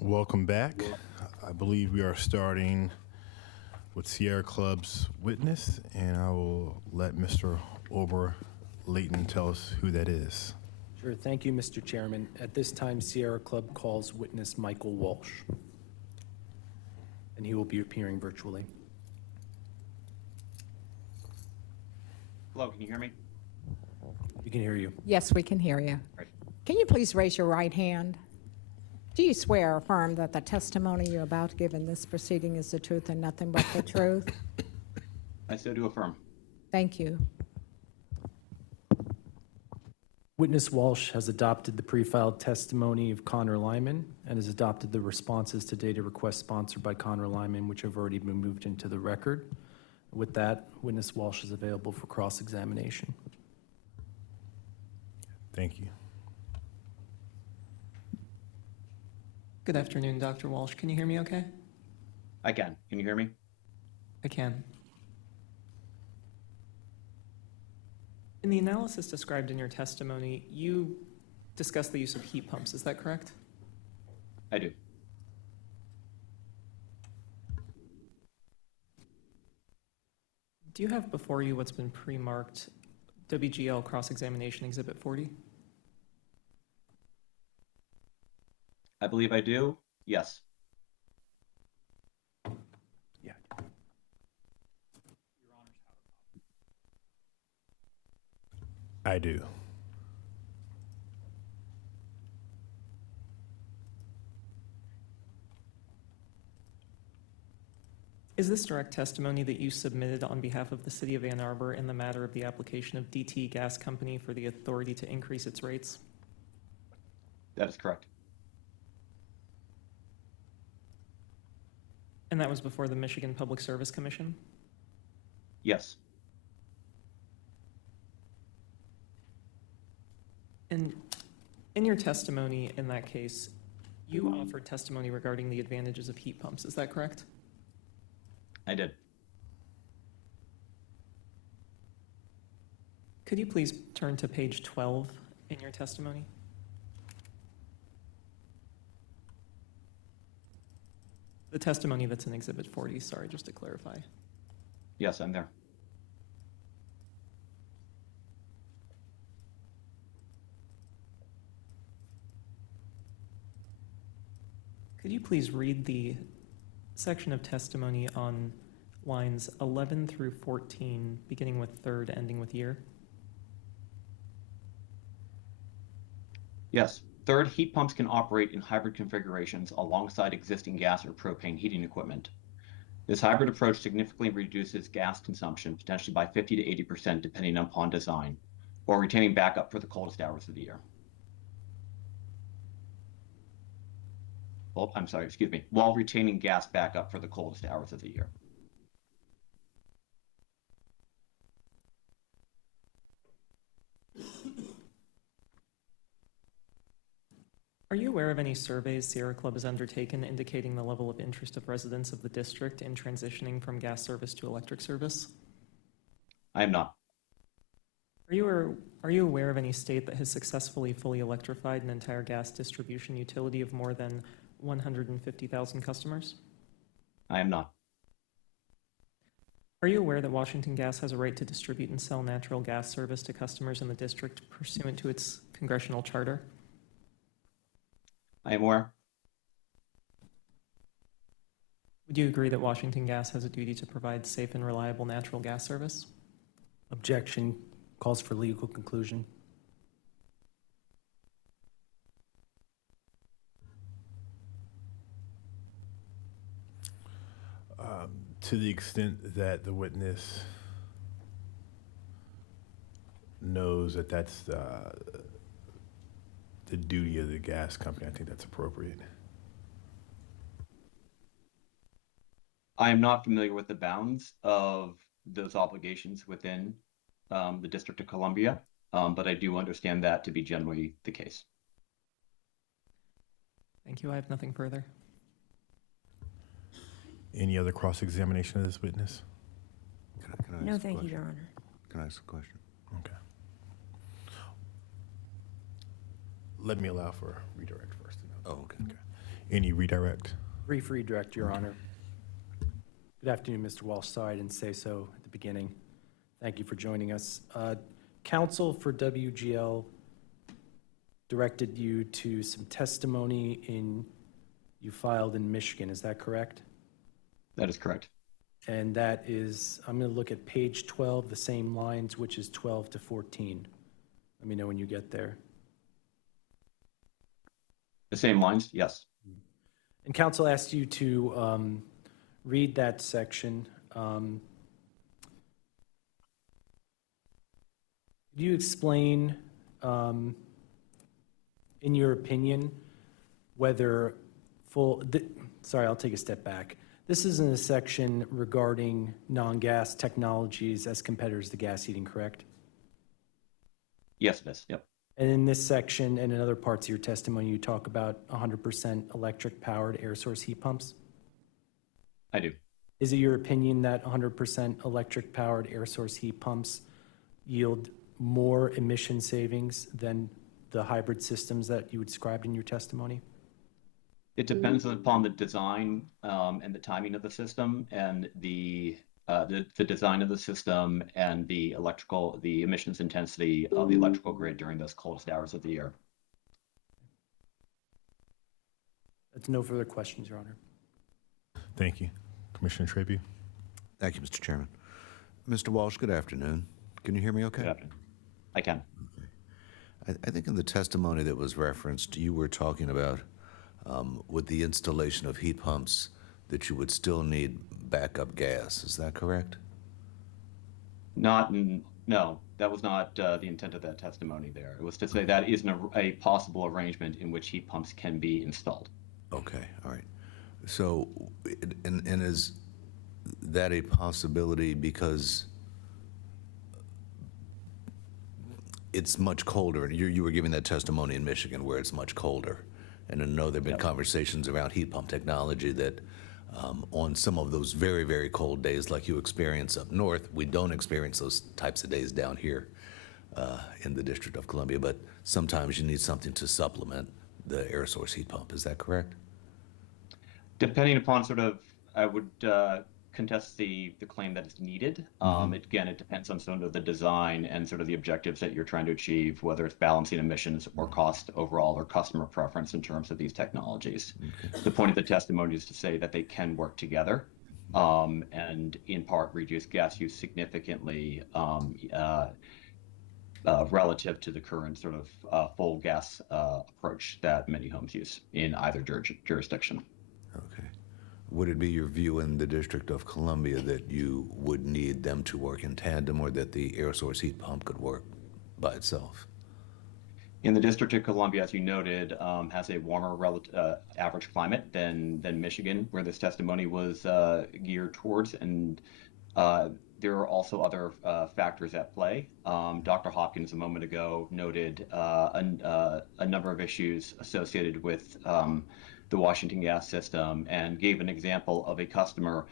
Welcome back. I believe we are starting with Sierra Club's witness, and I will let Mr. Ober-Layton tell us who that is. Sure, thank you, Mr. Chairman. At this time, Sierra Club calls witness Michael Walsh, and he will be appearing virtually. Hello, can you hear me? We can hear you. Yes, we can hear you. Right. Can you please raise your right hand? Do you swear or affirm that the testimony you're about to give in this proceeding is the truth and nothing but the truth? I so do affirm. Thank you. Witness Walsh has adopted the pre-filed testimony of Connor Lyman and has adopted the responses to data requests sponsored by Connor Lyman, which have already been moved into the record. With that, witness Walsh is available for cross-examination. Thank you. Good afternoon, Dr. Walsh. Can you hear me okay? I can. Can you hear me? I can. In the analysis described in your testimony, you discussed the use of heat pumps. Is that correct? I do. Do you have before you what's been pre-marked WGL cross-examination Exhibit 40? I believe I do. Yes. Yeah. I do. Is this direct testimony that you submitted on behalf of the City of Ann Arbor in the matter of the application of DT Gas Company for the authority to increase its rates? That is correct. And that was before the Michigan Public Service Commission? Yes. And in your testimony in that case, you offered testimony regarding the advantages of heat pumps. Is that correct? I did. Could you please turn to page 12 in your testimony? The testimony that's in Exhibit 40, sorry, just to clarify. Yes, I'm there. Could you please read the section of testimony on lines 11 through 14, beginning with third, ending with year? Yes. Third, heat pumps can operate in hybrid configurations alongside existing gas or propane heating equipment. This hybrid approach significantly reduces gas consumption, potentially by 50 to 80% depending upon design, or retaining backup for the coldest hours of the year. Well, I'm sorry, excuse me, while retaining gas backup for the coldest hours of the year. Are you aware of any surveys Sierra Club has undertaken indicating the level of interest of residents of the district in transitioning from gas service to electric service? I am not. Are you aware of any state that has successfully fully electrified an entire gas distribution utility of more than 150,000 customers? I am not. Are you aware that Washington Gas has a right to distribute and sell natural gas service to customers in the district pursuant to its congressional charter? I am aware. Would you agree that Washington Gas has a duty to provide safe and reliable natural gas service? Objection. Calls for legal conclusion. To the extent that the witness knows that that's the duty of the gas company, I think that's appropriate. I am not familiar with the bounds of those obligations within the District of Columbia, but I do understand that to be generally the case. Thank you. I have nothing further. Any other cross-examination of this witness? Can I No, ask a thank you, question? Your Honor. Can I ask a question? Okay. Let me allow for redirect first. Oh, okay. Any redirect? Brief redirect, Your Honor. Good afternoon, Mr. Walsh. Sorry I didn't say so at the beginning. Thank you for joining us. Counsel for WGL directed you to some testimony you filed in Michigan. Is that correct? That is correct. And that is, I'm going to look at page 12, the same lines, which is 12 to 14. Let me know when you get there. The same lines? Yes. And counsel asked you to read that section. Could you explain, in your opinion, whether sorry, I'll take a step back. This is in a section regarding non-gas technologies as competitors to gas heating, correct? Yes, it is. Yep. And in this section and in other parts of your testimony, you talk about 100% electric-powered air source heat pumps? I do. Is it your opinion that 100% electric-powered air source heat pumps yield more emission savings than the hybrid systems that you described in your testimony? It depends upon the design and the timing of the system, and the design of the system and the emissions intensity of the electrical grid during those coldest hours of the year. That's no further questions, Your Honor. Thank you. Commissioner Trabue. Thank you, Mr. Chairman. Mr. Walsh, good afternoon. Can you hear me okay? Good afternoon. I can. Okay. I think in the testimony that was referenced, you were talking about with the installation of heat pumps that you would still need backup gas. Is that correct? No, that was not the intent of that testimony there. It was to say that is a possible arrangement in which heat pumps can be installed. Okay, all right. So, and is that a possibility because it's much colder? And you were giving that testimony in Michigan where it's much colder. And I know there have been conversations around heat pump technology that on some of those very, very cold days like you experience up north, we don't experience those types of days down here in the District of Columbia, but sometimes you need something to supplement the air source heat pump. Is that correct? Depending upon I would contest the claim that it's needed. Again, it depends on sort of the design and sort of the objectives that you're trying to achieve, whether it's balancing emissions or cost overall or customer preference in terms of these technologies. Okay. The point of the testimony is to say that they can work together and in part reduce gas use significantly relative to the current sort of full gas approach that many homes use in either jurisdiction. Okay. Would it be your view in the District of Columbia that you would need them to work in tandem, or that the air source heat pump could work by itself? In the District of Columbia, as you noted, has a warmer average climate than Michigan, where this testimony was geared towards, and there are also other factors at play. Dr. Hopkins a moment ago noted a number of issues associated with the Washington gas system and gave an example of a customer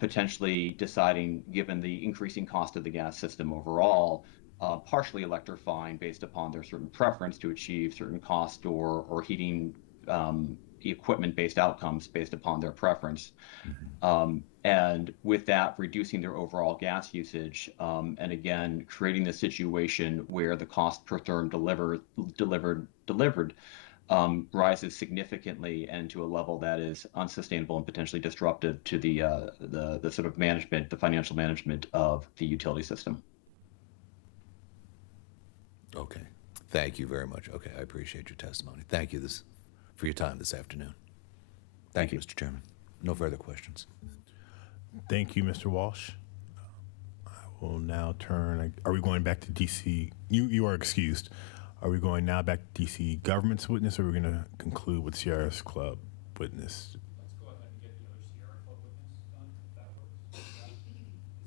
potentially deciding, given the increasing cost of the gas system overall, partially electrifying based upon their certain preference to achieve certain cost or heating equipment-based outcomes based upon their preference. And with that, reducing their overall gas usage, and again, creating the situation where the cost per therm delivered rises significantly and to a level that is unsustainable and potentially disruptive to the sort of management, the financial management of the utility system. Okay. Thank you very much. Okay, I appreciate your testimony. Thank you for your time this afternoon. Thank you, Mr. Chairman. No further questions. Thank you, Mr. Walsh. I will now turn. Are we going back to DC? You are excused. Are we going now back to DC government's witness, or are we going to conclude with Sierra's Club witness? Let's go ahead and get the other Sierra Club witness done, if that works. Is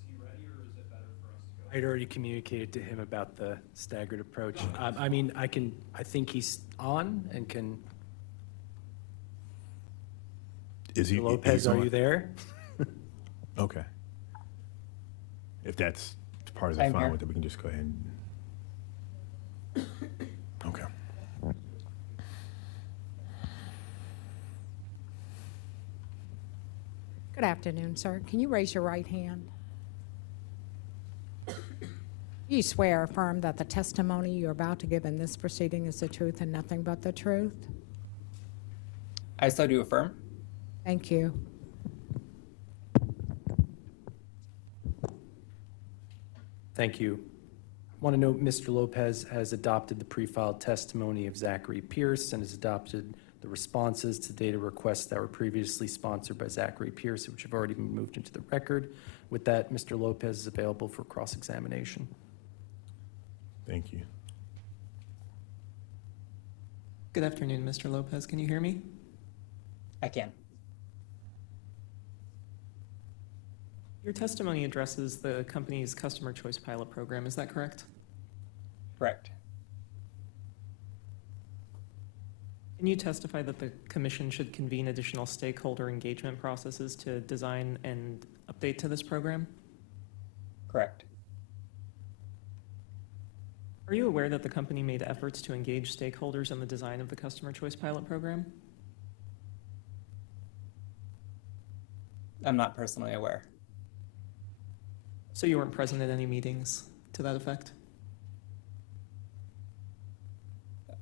he ready, or is it better for us to go? I'd already communicated to him about the staggered approach. I mean, I think he's on and can. Is he? Lopez, are you there? Okay. If that's part of the fine with it, we can just go ahead and. Okay. Good afternoon, sir. Can you raise your right hand? You swear or affirm that the testimony you're about to give in this proceeding is the truth and nothing but the truth? I so do affirm. Thank you. Thank you. I want to note Mr. Lopez has adopted the pre-filed testimony of Zachary Pierce and has adopted the responses to data requests that were previously sponsored by Zachary Pierce, which have already been moved into the record. With that, Mr. Lopez is available for cross-examination. Thank you. Good afternoon, Mr. Lopez. Can you hear me? I can. Your testimony addresses the company's customer choice pilot program. Is that correct? Correct. Can you testify that the commission should convene additional stakeholder engagement processes to design and update to this program? Correct. Are you aware that the company made efforts to engage stakeholders in the design of the customer choice pilot program? I'm not personally aware. So you weren't present at any meetings to that effect?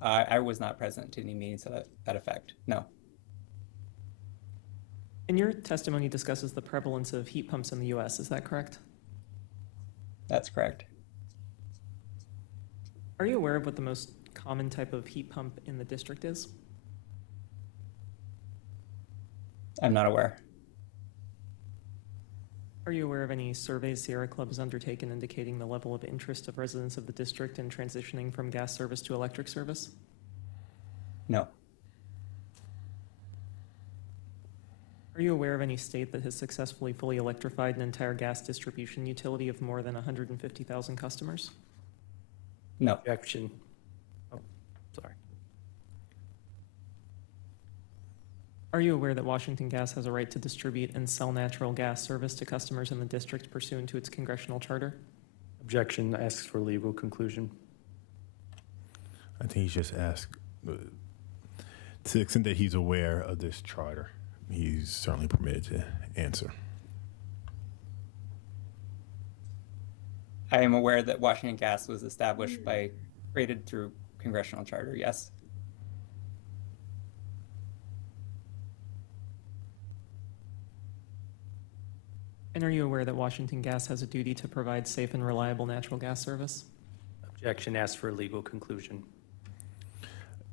I was not present to any meetings to that effect, no. And your testimony discusses the prevalence of heat pumps in the U.S., is that correct? That's correct. Are you aware of what the most common type of heat pump in the district is? I'm not aware. Are you aware of any surveys Sierra Club has undertaken indicating the level of interest of residents of the district in transitioning from gas service to electric service? No. Are you aware of any state that has successfully fully electrified an entire gas distribution utility of more than 150,000 customers? No. Objection. Oh, sorry. Are you aware that Washington Gas has a right to distribute and sell natural gas service to customers in the district pursuant to its congressional charter? Objection asks for legal conclusion. I think he's just asked, to the extent that he's aware of this charter, he's certainly permitted to answer. I am aware that Washington Gas was established created through congressional charter, yes. And are you aware that Washington Gas has a duty to provide safe and reliable natural gas service? Objection asks for legal conclusion.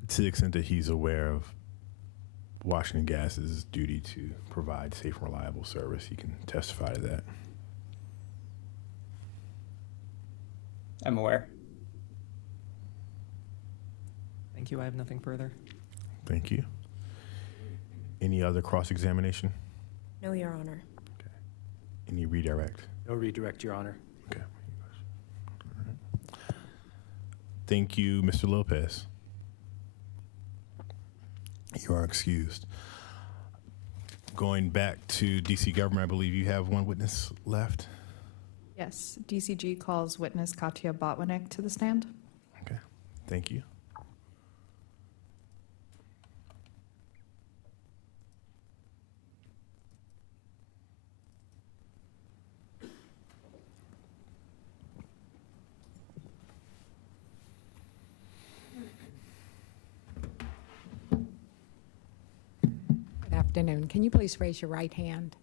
To the extent that he's aware of Washington Gas's duty to provide safe and reliable service, he can testify to that. I'm aware. Thank you. I have nothing further. Thank you. Any other cross-examination? No, Your Honor. Any redirect? No redirect, Your Honor. Okay. Thank you, Mr. Lopez. You are excused. Going back to DC government, I believe you have one witness left. Yes, DCG calls witness Katya Botwinick to the stand. Okay, thank you. Good afternoon. Can you please raise your right hand?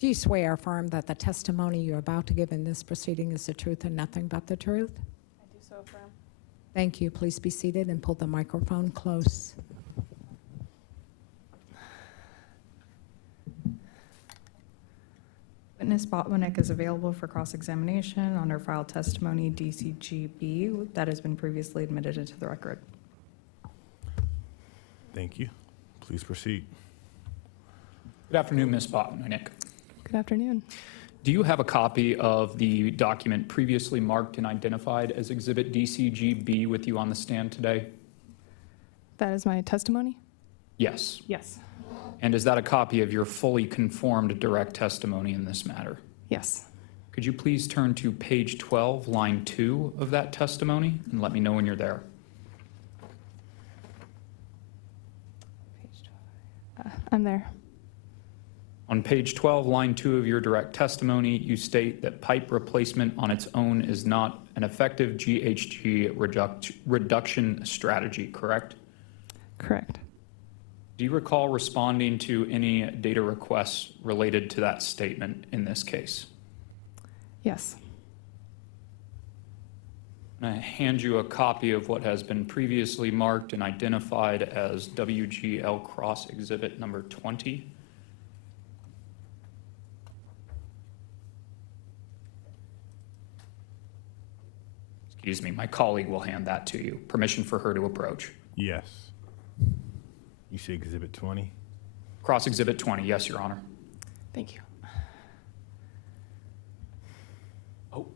Do you swear or affirm that the testimony you're about to give in this proceeding is the truth and nothing but the truth? I do so affirm. Thank you. Please be seated and pull the microphone close. Witness Botwinick is available for cross-examination on her filed testimony DCGB that has been previously admitted into the record. Thank you. Please proceed. Good afternoon, Ms. Botwinick. Good afternoon. Do you have a copy of the document previously marked and identified as Exhibit DCGB with you on the stand today? That is my testimony? Yes. Yes. And is that a copy of your fully conformed direct testimony in this matter? Yes. Could you please turn to page 12, line 2 of that testimony, and let me know when you're there? I'm there. On page 12, line 2 of your direct testimony, you state that pipe replacement on its own is not an effective GHG reduction strategy, correct? Correct. Do you recall responding to any data requests related to that statement in this case? Yes. I'm going to hand you a copy of what has been previously marked and identified as WGL Cross Exhibit number 20. Excuse me, my colleague will hand that to you. Permission for her to approach. Yes. You say Exhibit 20? Cross Exhibit 20, yes, Your Honor. Thank you. Oh.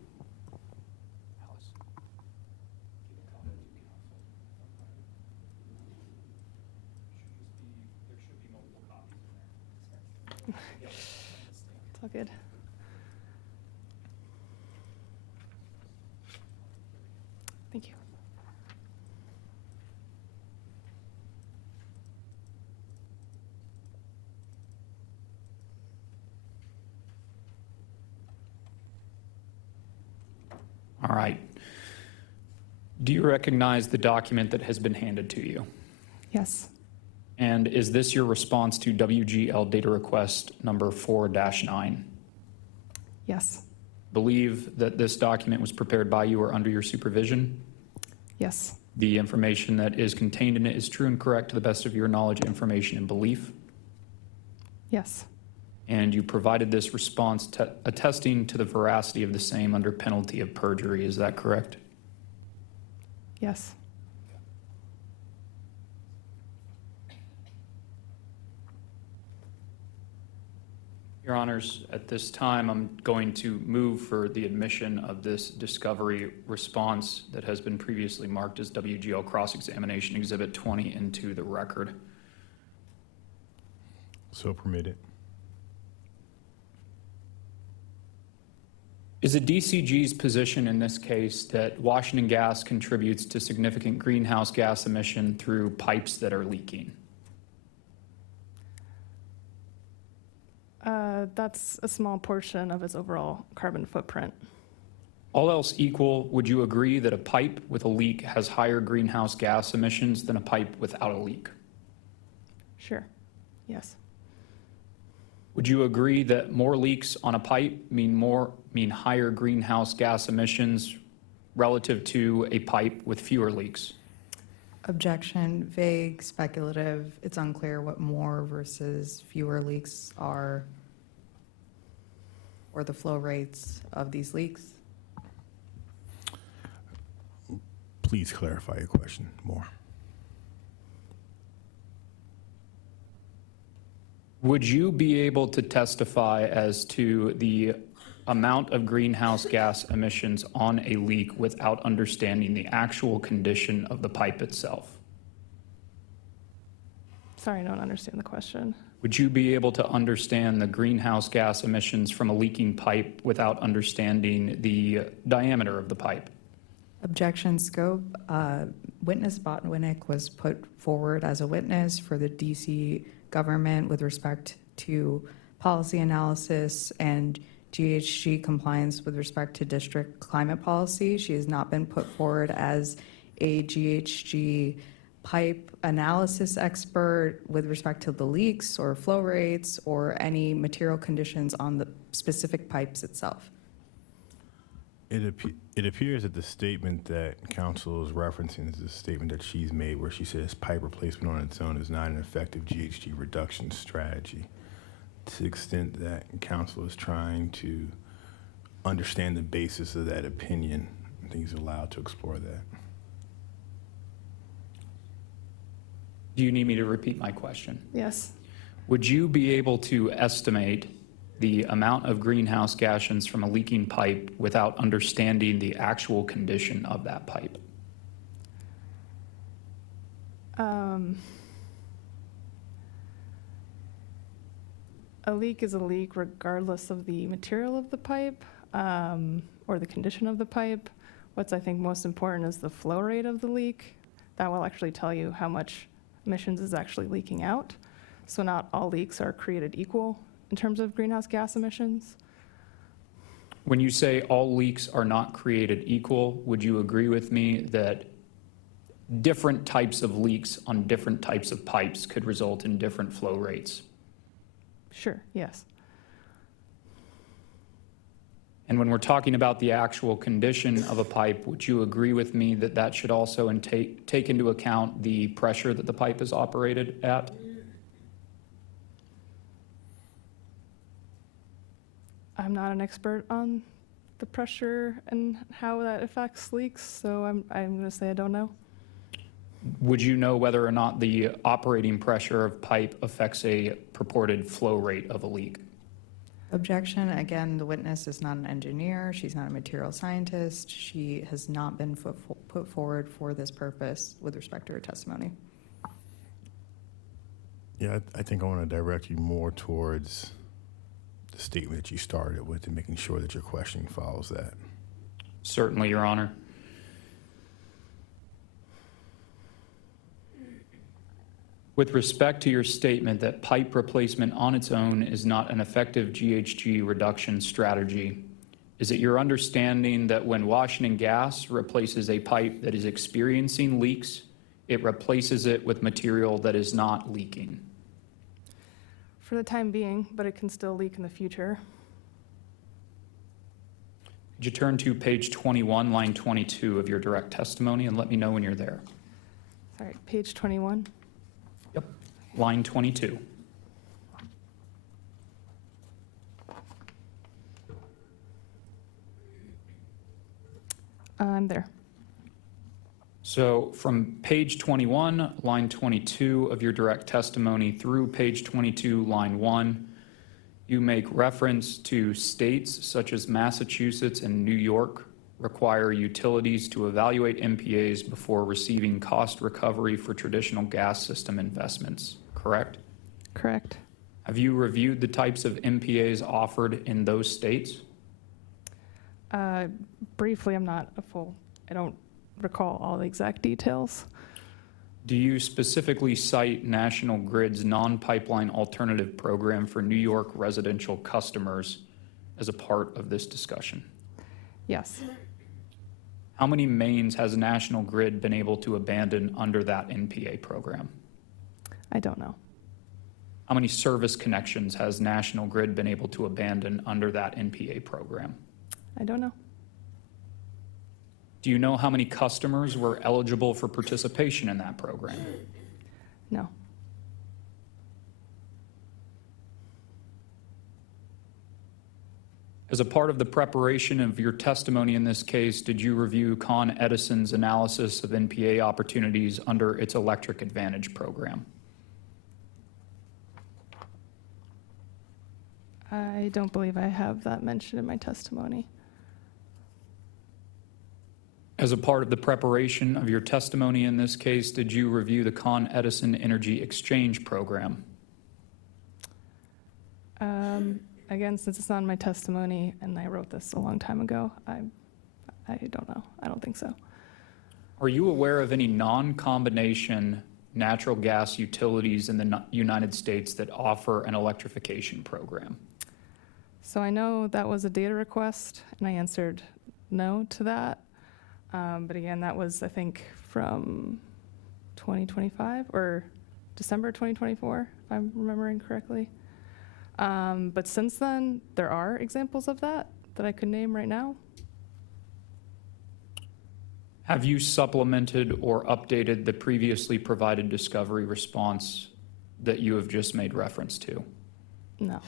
It's all good. Thank you. All right. Do you recognize the document that has been handed to you? Yes. And is this your response to WGL data request number 4-9? Yes. Believe that this document was prepared by you or under your supervision? Yes. The information that is contained in it is true and correct to the best of your knowledge, information, and belief? Yes. And you provided this response attesting to the veracity of the same under penalty of perjury, is that correct? Yes. Your Honors, at this time, I'm going to move for the admission of this discovery response that has been previously marked as WGL Cross-Examination Exhibit 20 into the record. So permitted. Is it DCG's position in this case that Washington Gas contributes to significant greenhouse gas emission through pipes that are leaking? That's a small portion of its overall carbon footprint. All else equal, would you agree that a pipe with a leak has higher greenhouse gas emissions than a pipe without a leak? Sure. Yes. Would you agree that more leaks on a pipe mean higher greenhouse gas emissions relative to a pipe with fewer leaks? Objection, vague, speculative. It's unclear what more versus fewer leaks are, or the flow rates of these leaks. Please clarify your question more. Would you be able to testify as to the amount of greenhouse gas emissions on a leak without understanding the actual condition of the pipe itself? Sorry, I don't understand the question. Would you be able to understand the greenhouse gas emissions from a leaking pipe without understanding the diameter of the pipe? Objection, scope. Witness Botwinick was put forward as a witness for the DC government with respect to policy analysis and GHG compliance with respect to district climate policy. She has not been put forward as a GHG pipe analysis expert with respect to the leaks or flow rates or any material conditions on the specific pipes itself. It appears that the statement that counsel is referencing is a statement that she's made where she says pipe replacement on its own is not an effective GHG reduction strategy. To the extent that counsel is trying to understand the basis of that opinion, I think he's allowed to explore that. Do you need me to repeat my question? Yes. Would you be able to estimate the amount of greenhouse gases from a leaking pipe without understanding the actual condition of that pipe? A leak is a leak regardless of the material of the pipe or the condition of the pipe. What's I think most important is the flow rate of the leak. That will actually tell you how much emissions is actually leaking out. So not all leaks are created equal. in terms of greenhouse gas emissions. When you say all leaks are not created equal, would you agree with me that different types of leaks on different types of pipes could result in different flow rates? Sure, yes. And when we're talking about the actual condition of a pipe, would you agree with me that that should also take into account the pressure that the pipe is operated at? I'm not an expert on the pressure and how that affects leaks, so I'm going to say I don't know. Would you know whether or not the operating pressure of pipe affects a purported flow rate of a leak? Objection. Again, the witness is not an engineer. She's not a material scientist. She has not been put forward for this purpose with respect to her testimony. Yeah, I think I want to direct you more towards the statement that you started with and making sure that your questioning follows that. Certainly, Your Honor. With respect to your statement that pipe replacement on its own is not an effective GHG reduction strategy, is it your understanding that when Washington Gas replaces a pipe that is experiencing leaks, it replaces it with material that is not leaking? For the time being, but it can still leak in the future. Could you turn to page 21, line 22 of your direct testimony and let me know when you're there? Sorry, page 21. Yep, line 22. I'm there. So from page 21, line 22 of your direct testimony through page 22, line 1, you make reference to states such as Massachusetts and New York require utilities to evaluate MPAs before receiving cost recovery for traditional gas system investments, correct? Correct. Have you reviewed the types of MPAs offered in those states? Briefly, I don't recall all the exact details. Do you specifically cite National Grid's non-pipeline alternative program for New York residential customers as a part of this discussion? Yes. How many mains has National Grid been able to abandon under that NPA program? I don't know. How many service connections has National Grid been able to abandon under that NPA program? I don't know. Do you know how many customers were eligible for participation in that program? No. As a part of the preparation of your testimony in this case, did you review Con Edison's analysis of NPA opportunities under its Electric Advantage program? I don't believe I have that mentioned in my testimony. As a part of the preparation of your testimony in this case, did you review the Con Edison Energy Exchange program? Again, since it's not in my testimony and I wrote this a long time ago, I don't know. I don't think so. Are you aware of any non-combination natural gas utilities in the United States that offer an electrification program? So I know that was a data request and I answered no to that. But again, that was, I think, from 2025 or December 2024, if I'm remembering correctly. But since then, there are examples of that I could name right now. Have you supplemented or updated the previously provided discovery response that you have just made reference to? No.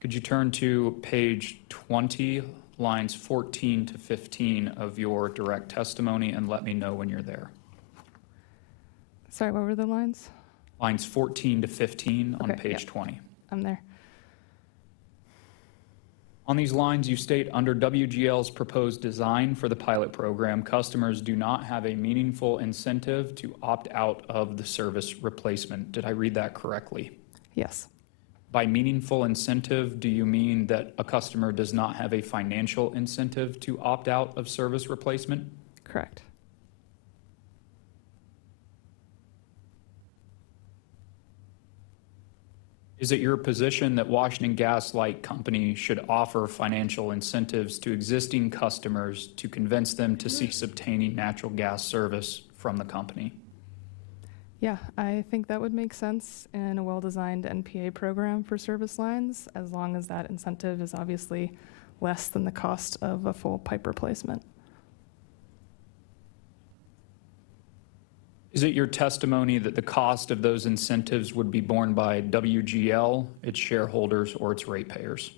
Could you turn to page 20, lines 14 to 15 of your direct testimony and let me know when you're there? Sorry, what were the lines? Lines 14 to 15 on Okay, page yeah. 20. I'm there. On these lines, you state, under WGL's proposed design for the pilot program, customers do not have a meaningful incentive to opt out of the service replacement. Did I read that correctly? Yes. By meaningful incentive, do you mean that a customer does not have a financial incentive to opt out of service replacement? Correct. Is it your position that Washington Gas Light Company should offer financial incentives to existing customers to convince them to cease obtaining natural gas service from the company? Yeah, I think that would make sense in a well-designed NPA program for service lines, as long as that incentive is obviously less than the cost of a full pipe replacement. Is it your testimony that the cost of those incentives would be borne by WGL, its shareholders, or its ratepayers?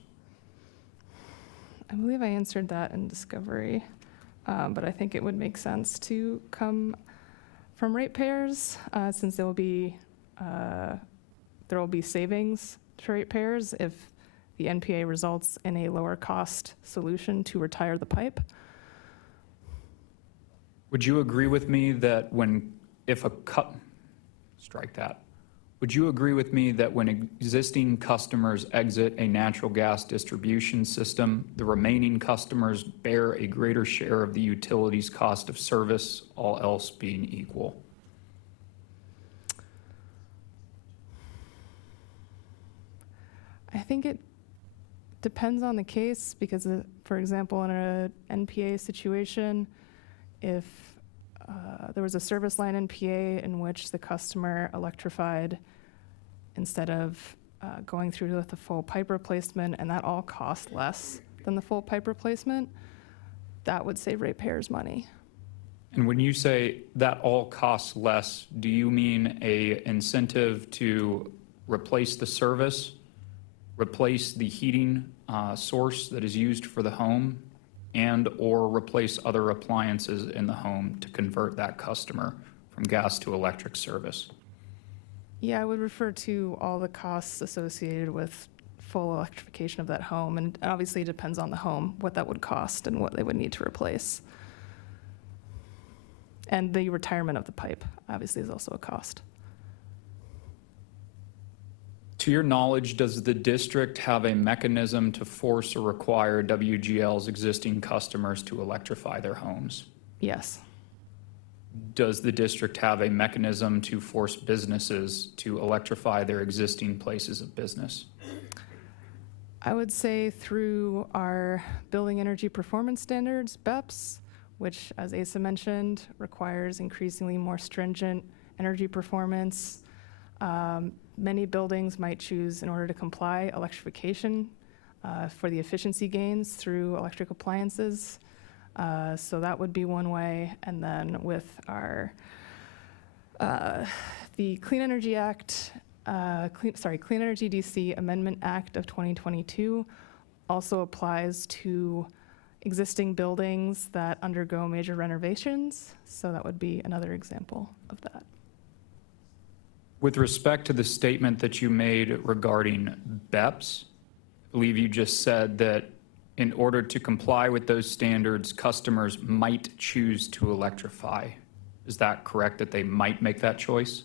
I believe I answered that in discovery, but I think it would make sense to come from ratepayers, since there will be savings to ratepayers if the NPA results in a lower cost solution to retire the pipe. Would you agree with me that Would you agree with me that when existing customers exit a natural gas distribution system, the remaining customers bear a greater share of the utility's cost of service, all else being equal? I think it depends on the case because, for example, in an NPA situation, if there was a service line NPA in which the customer electrified instead of going through with the full pipe replacement, and that all cost less than the full pipe replacement, that would save ratepayers money. And when you say that all costs less, do you mean a incentive to replace the service, replace the heating source that is used for the home, and or replace other appliances in the home to convert that customer from gas to electric service? Yeah, I would refer to all the costs associated with full electrification of that home, and obviously it depends on the home, what that would cost and what they would need to replace. And the retirement of the pipe, obviously, is also a cost. To your knowledge, does the district have a mechanism to force or require WGL's existing customers to electrify their homes? Yes. Does the district have a mechanism to force businesses to electrify their existing places of business? I would say through our Building Energy Performance Standards, BEPS, which, as Asa mentioned, requires increasingly more stringent energy performance. Many buildings might choose, in order to comply, electrification for the efficiency gains through electric appliances. So that would be one way. And then with our the Clean Energy Act, Clean Energy DC Amendment Act of 2022 also applies to existing buildings that undergo major renovations. So that would be another example of that. With respect to the statement that you made regarding BEPS, I believe you just said that in order to comply with those standards, customers might choose to electrify. Is that correct, that they might make that choice?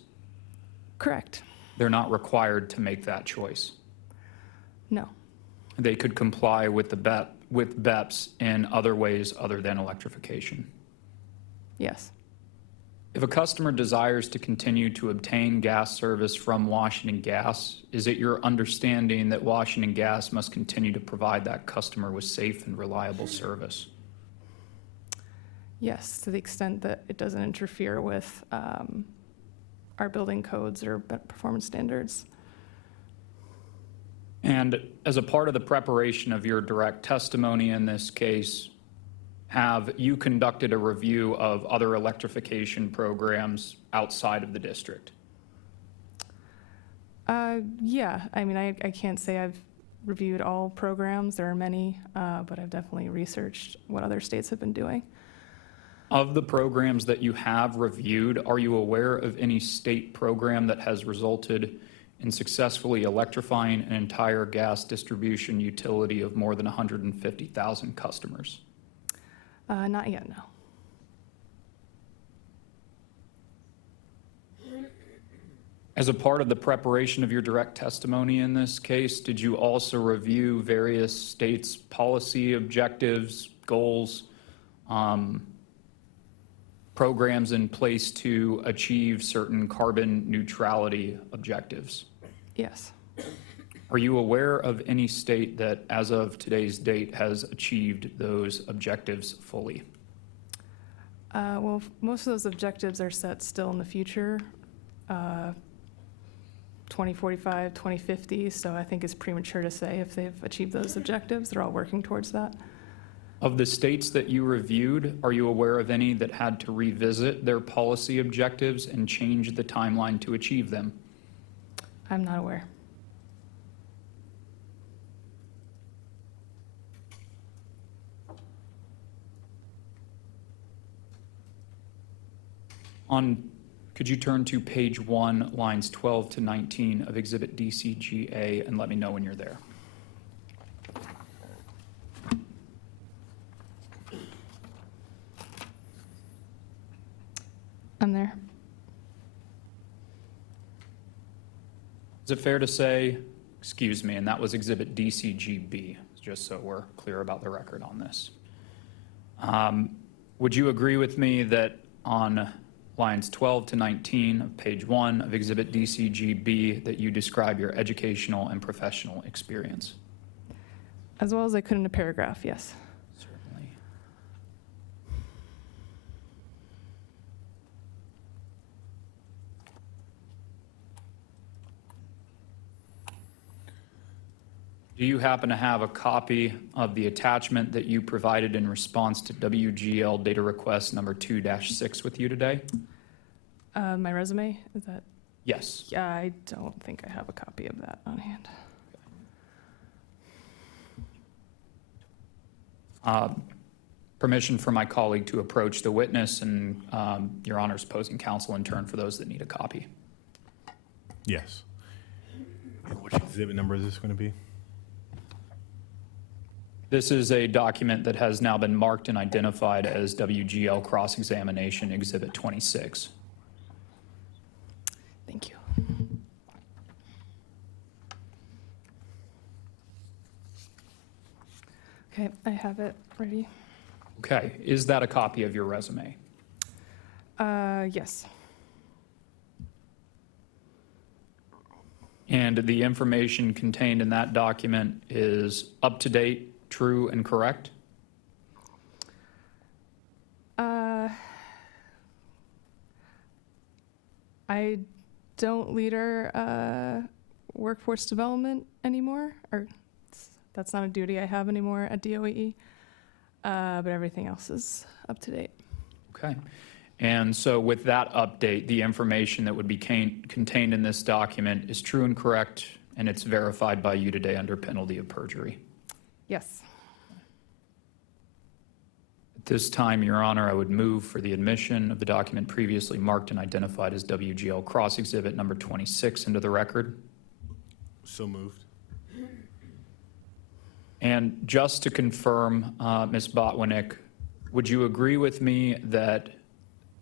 Correct. They're not required to make that choice? No. They could comply with with BEPS in other ways other than electrification? Yes. If a customer desires to continue to obtain gas service from Washington Gas, is it your understanding that Washington Gas must continue to provide that customer with safe and reliable service? Yes, to the extent that it doesn't interfere with our building codes or performance standards. And as a part of the preparation of your direct testimony in this case, have you conducted a review of other electrification programs outside of the district? Yeah, I mean, I can't say I've reviewed all programs. There are many, but I've definitely researched what other states have been doing. Of the programs that you have reviewed, are you aware of any state program that has resulted in successfully electrifying an entire gas distribution utility of more than 150,000 customers? Not yet, no. As a part of the preparation of your direct testimony in this case, did you also review various states' policy objectives, goals, programs in place to achieve certain carbon neutrality objectives? Yes. Are you aware of any state that, as of today's date, has achieved those objectives fully? Well, most of those objectives are set still in the future, 2045, 2050, so I think it's premature to say if they've achieved those objectives. They're all working towards that. Of the states that you reviewed, are you aware of any that had to revisit their policy objectives and change the timeline to achieve them? I'm not aware. Could you turn to page 1, lines 12 to 19 of Exhibit DCGA and let me know when you're there? I'm there. Is it fair to say, excuse me, and that was Exhibit DCGB, just so we're clear about the record on this. Would you agree with me that on lines 12 to 19 of page 1 of Exhibit DCGB that you describe your educational and professional experience? As well as I could in a paragraph, yes. Certainly. Do you happen to have a copy of the attachment that you provided in response to WGL data request number 2-6 with you today? My resume, is that? Yes. Yeah, I don't think I have a copy of that on hand. Permission for my colleague to approach the witness and Your Honor's opposing counsel in turn for those that need a copy. Yes. And which exhibit number is this going to be? This is a document that has now been marked and identified as WGL cross-examination Exhibit 26. Thank you. Okay, I have it ready. Okay, is that a copy of your resume? Yes. And the information contained in that document is up to date, true, and correct? I don't lead our workforce development anymore, or that's not a duty I have anymore at DOE, but everything else is up to date. Okay. And so with that update, the information that would be contained in this document is true and correct, and it's verified by you today under penalty of perjury? Yes. At this time, Your Honor, I would move for the admission of the document previously marked and identified as WGL Cross Exhibit number 26 into the record. So moved. And just to confirm, Ms. Botwinick, would you agree with me that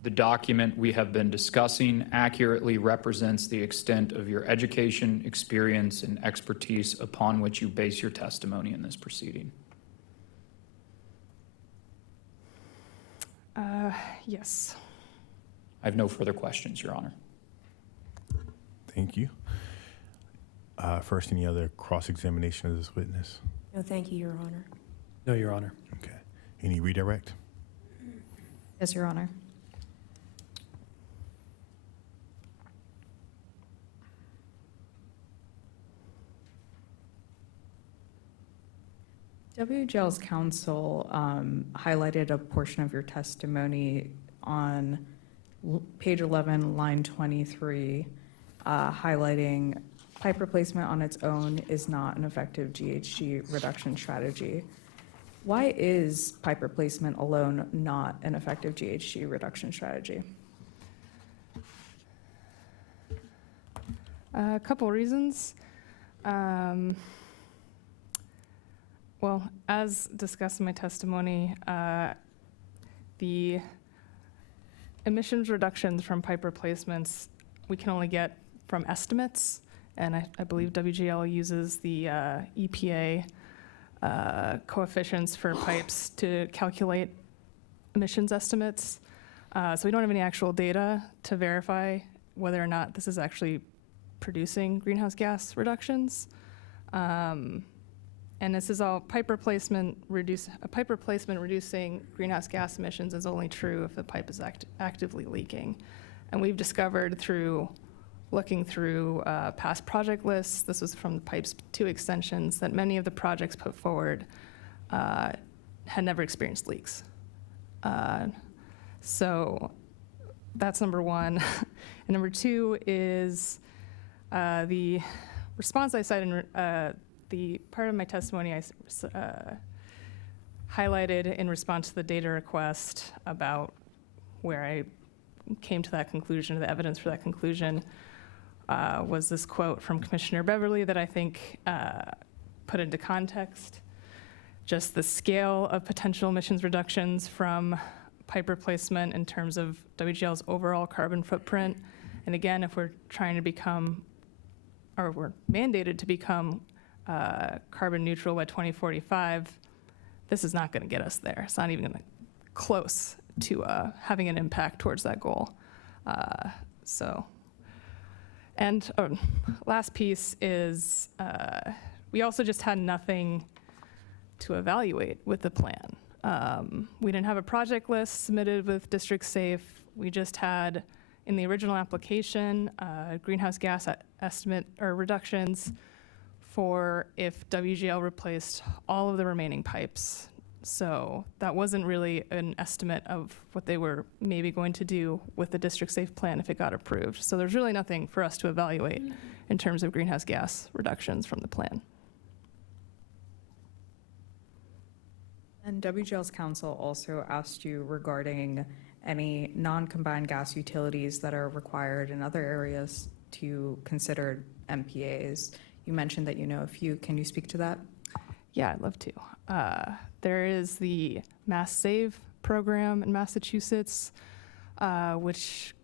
the document we have been discussing accurately represents the extent of your education, experience, and expertise upon which you base your testimony in this proceeding? Yes. I have no further questions, Your Honor. Thank you. First, any other cross-examination of this witness? No, thank you, Your Honor. No, Your Honor. Okay. Any redirect? Yes, Your Honor. WGL's counsel highlighted a portion of your testimony on page 11, line 23, highlighting pipe replacement on its own is not an effective GHG reduction strategy. Why is pipe replacement alone not an effective GHG reduction strategy? A couple reasons. Well, as discussed in my testimony, the emissions reductions from pipe replacements we can only get from estimates, and I believe WGL uses the EPA coefficients for pipes to calculate emissions estimates. So we don't have any actual data to verify whether or not this is actually producing greenhouse gas reductions. And this is all pipe replacement reducing greenhouse gas emissions is only true if the pipe is actively leaking. And we've discovered through looking through past project lists, this was from the Pipes 2 extensions, that many of the projects put forward had never experienced leaks. So that's number one. And number two is the response I cited in the part of my testimony I highlighted in response to the data request about where I came to that conclusion, or the evidence for that conclusion, was this quote from Commissioner Beverly that I think put into context just the scale of potential emissions reductions from pipe replacement in terms of WGL's overall carbon footprint. And again, if we're trying to become, or we're mandated to become carbon neutral by 2045, this is not going to get us there. It's not even going to close to having an impact towards that goal. And last piece is we also just had nothing to evaluate with the plan. We didn't have a project list submitted with District Safe. We just had, in the original application, greenhouse gas estimate or reductions for if WGL replaced all of the remaining pipes. So that wasn't really an estimate of what they were maybe going to do with the District Safe plan if it got approved. So there's really nothing for us to evaluate in terms of greenhouse gas reductions from the plan. And WGL's counsel also asked you regarding any non-combined gas utilities that are required in other areas to consider MPAs. You mentioned that you know a few. Can you speak to that? Yeah, I'd love to. There is the Mass Save program in Massachusetts, which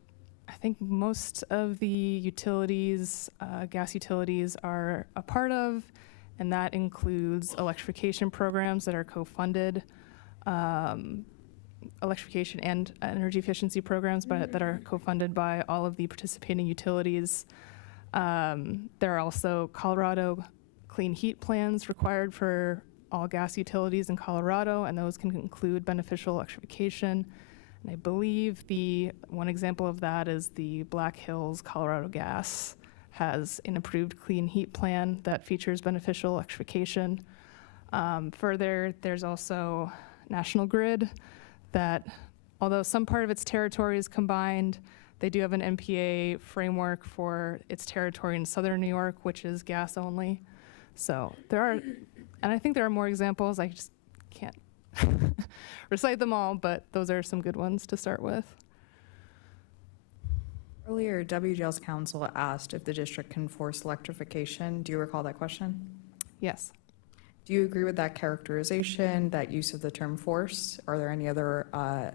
I think most of the utilities, gas utilities, are a part of, and that includes electrification programs that are co-funded, electrification and energy efficiency programs that are co-funded by all of the participating utilities. There are also Colorado clean heat plans required for all gas utilities in Colorado, and those can include beneficial electrification. And I believe the one example of that is the Black Hills Colorado Gas has an approved clean heat plan that features beneficial electrification. Further, there's also National Grid that, although some part of its territory is combined, they do have an MPA framework for its territory in southern New York, which is gas only. So there are, and I think there are more examples. I just can't recite them all, but those are some good ones to start with. Earlier, WGL's counsel asked if the district can force electrification. Do you recall that question? Yes. Do you agree with that characterization, that use of the term force? Are there any other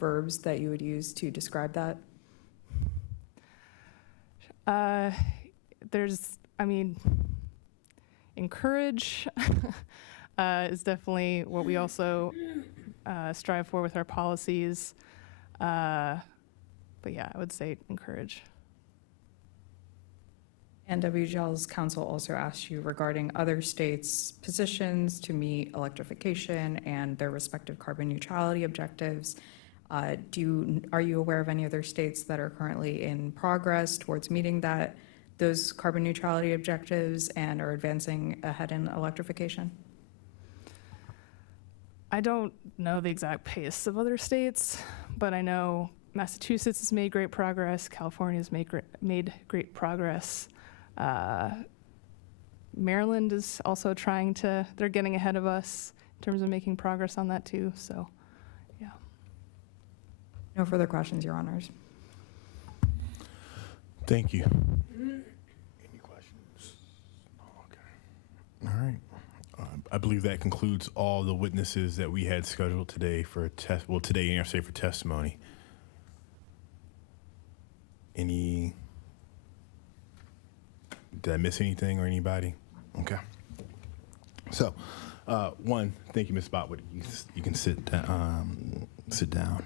verbs that you would use to describe that? Encourage is definitely what we also strive for with our policies. But yeah, I would say encourage. And WGL's counsel also asked you regarding other states' positions to meet electrification and their respective carbon neutrality objectives. Are you aware of any other states that are currently in progress towards meeting those carbon neutrality objectives and are advancing ahead in electrification? I don't know the exact pace of other states, but I know Massachusetts has made great progress. California has made great progress. Maryland is also they're getting ahead of us in terms of making progress on that too, so yeah. No further questions, Your Honors. Thank you. Any questions? Okay. All right. I believe that concludes all the witnesses that we had scheduled today for today and yesterday for testimony. Did I miss anything or anybody? Okay. So, thank you, Ms. Botwood. You can sit down.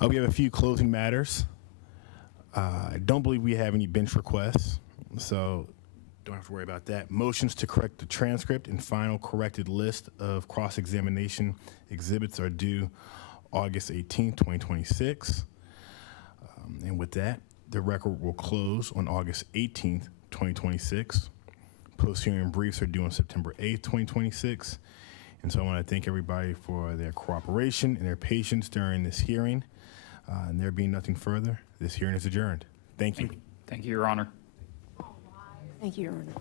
We have a few closing matters. I don't believe we have any bench requests, so don't have to worry about that. Motions to correct the transcript and final corrected list of cross-examination exhibits are due August 18, 2026. And with that, the record will close on August 18th, 2026. Post-hearing briefs are due on September 8th, 2026. And so I want to thank everybody for their cooperation and their patience during this hearing. And there being nothing further, this hearing is adjourned. Thank you. Thank you, Your Honor. Thank you, Your Honor.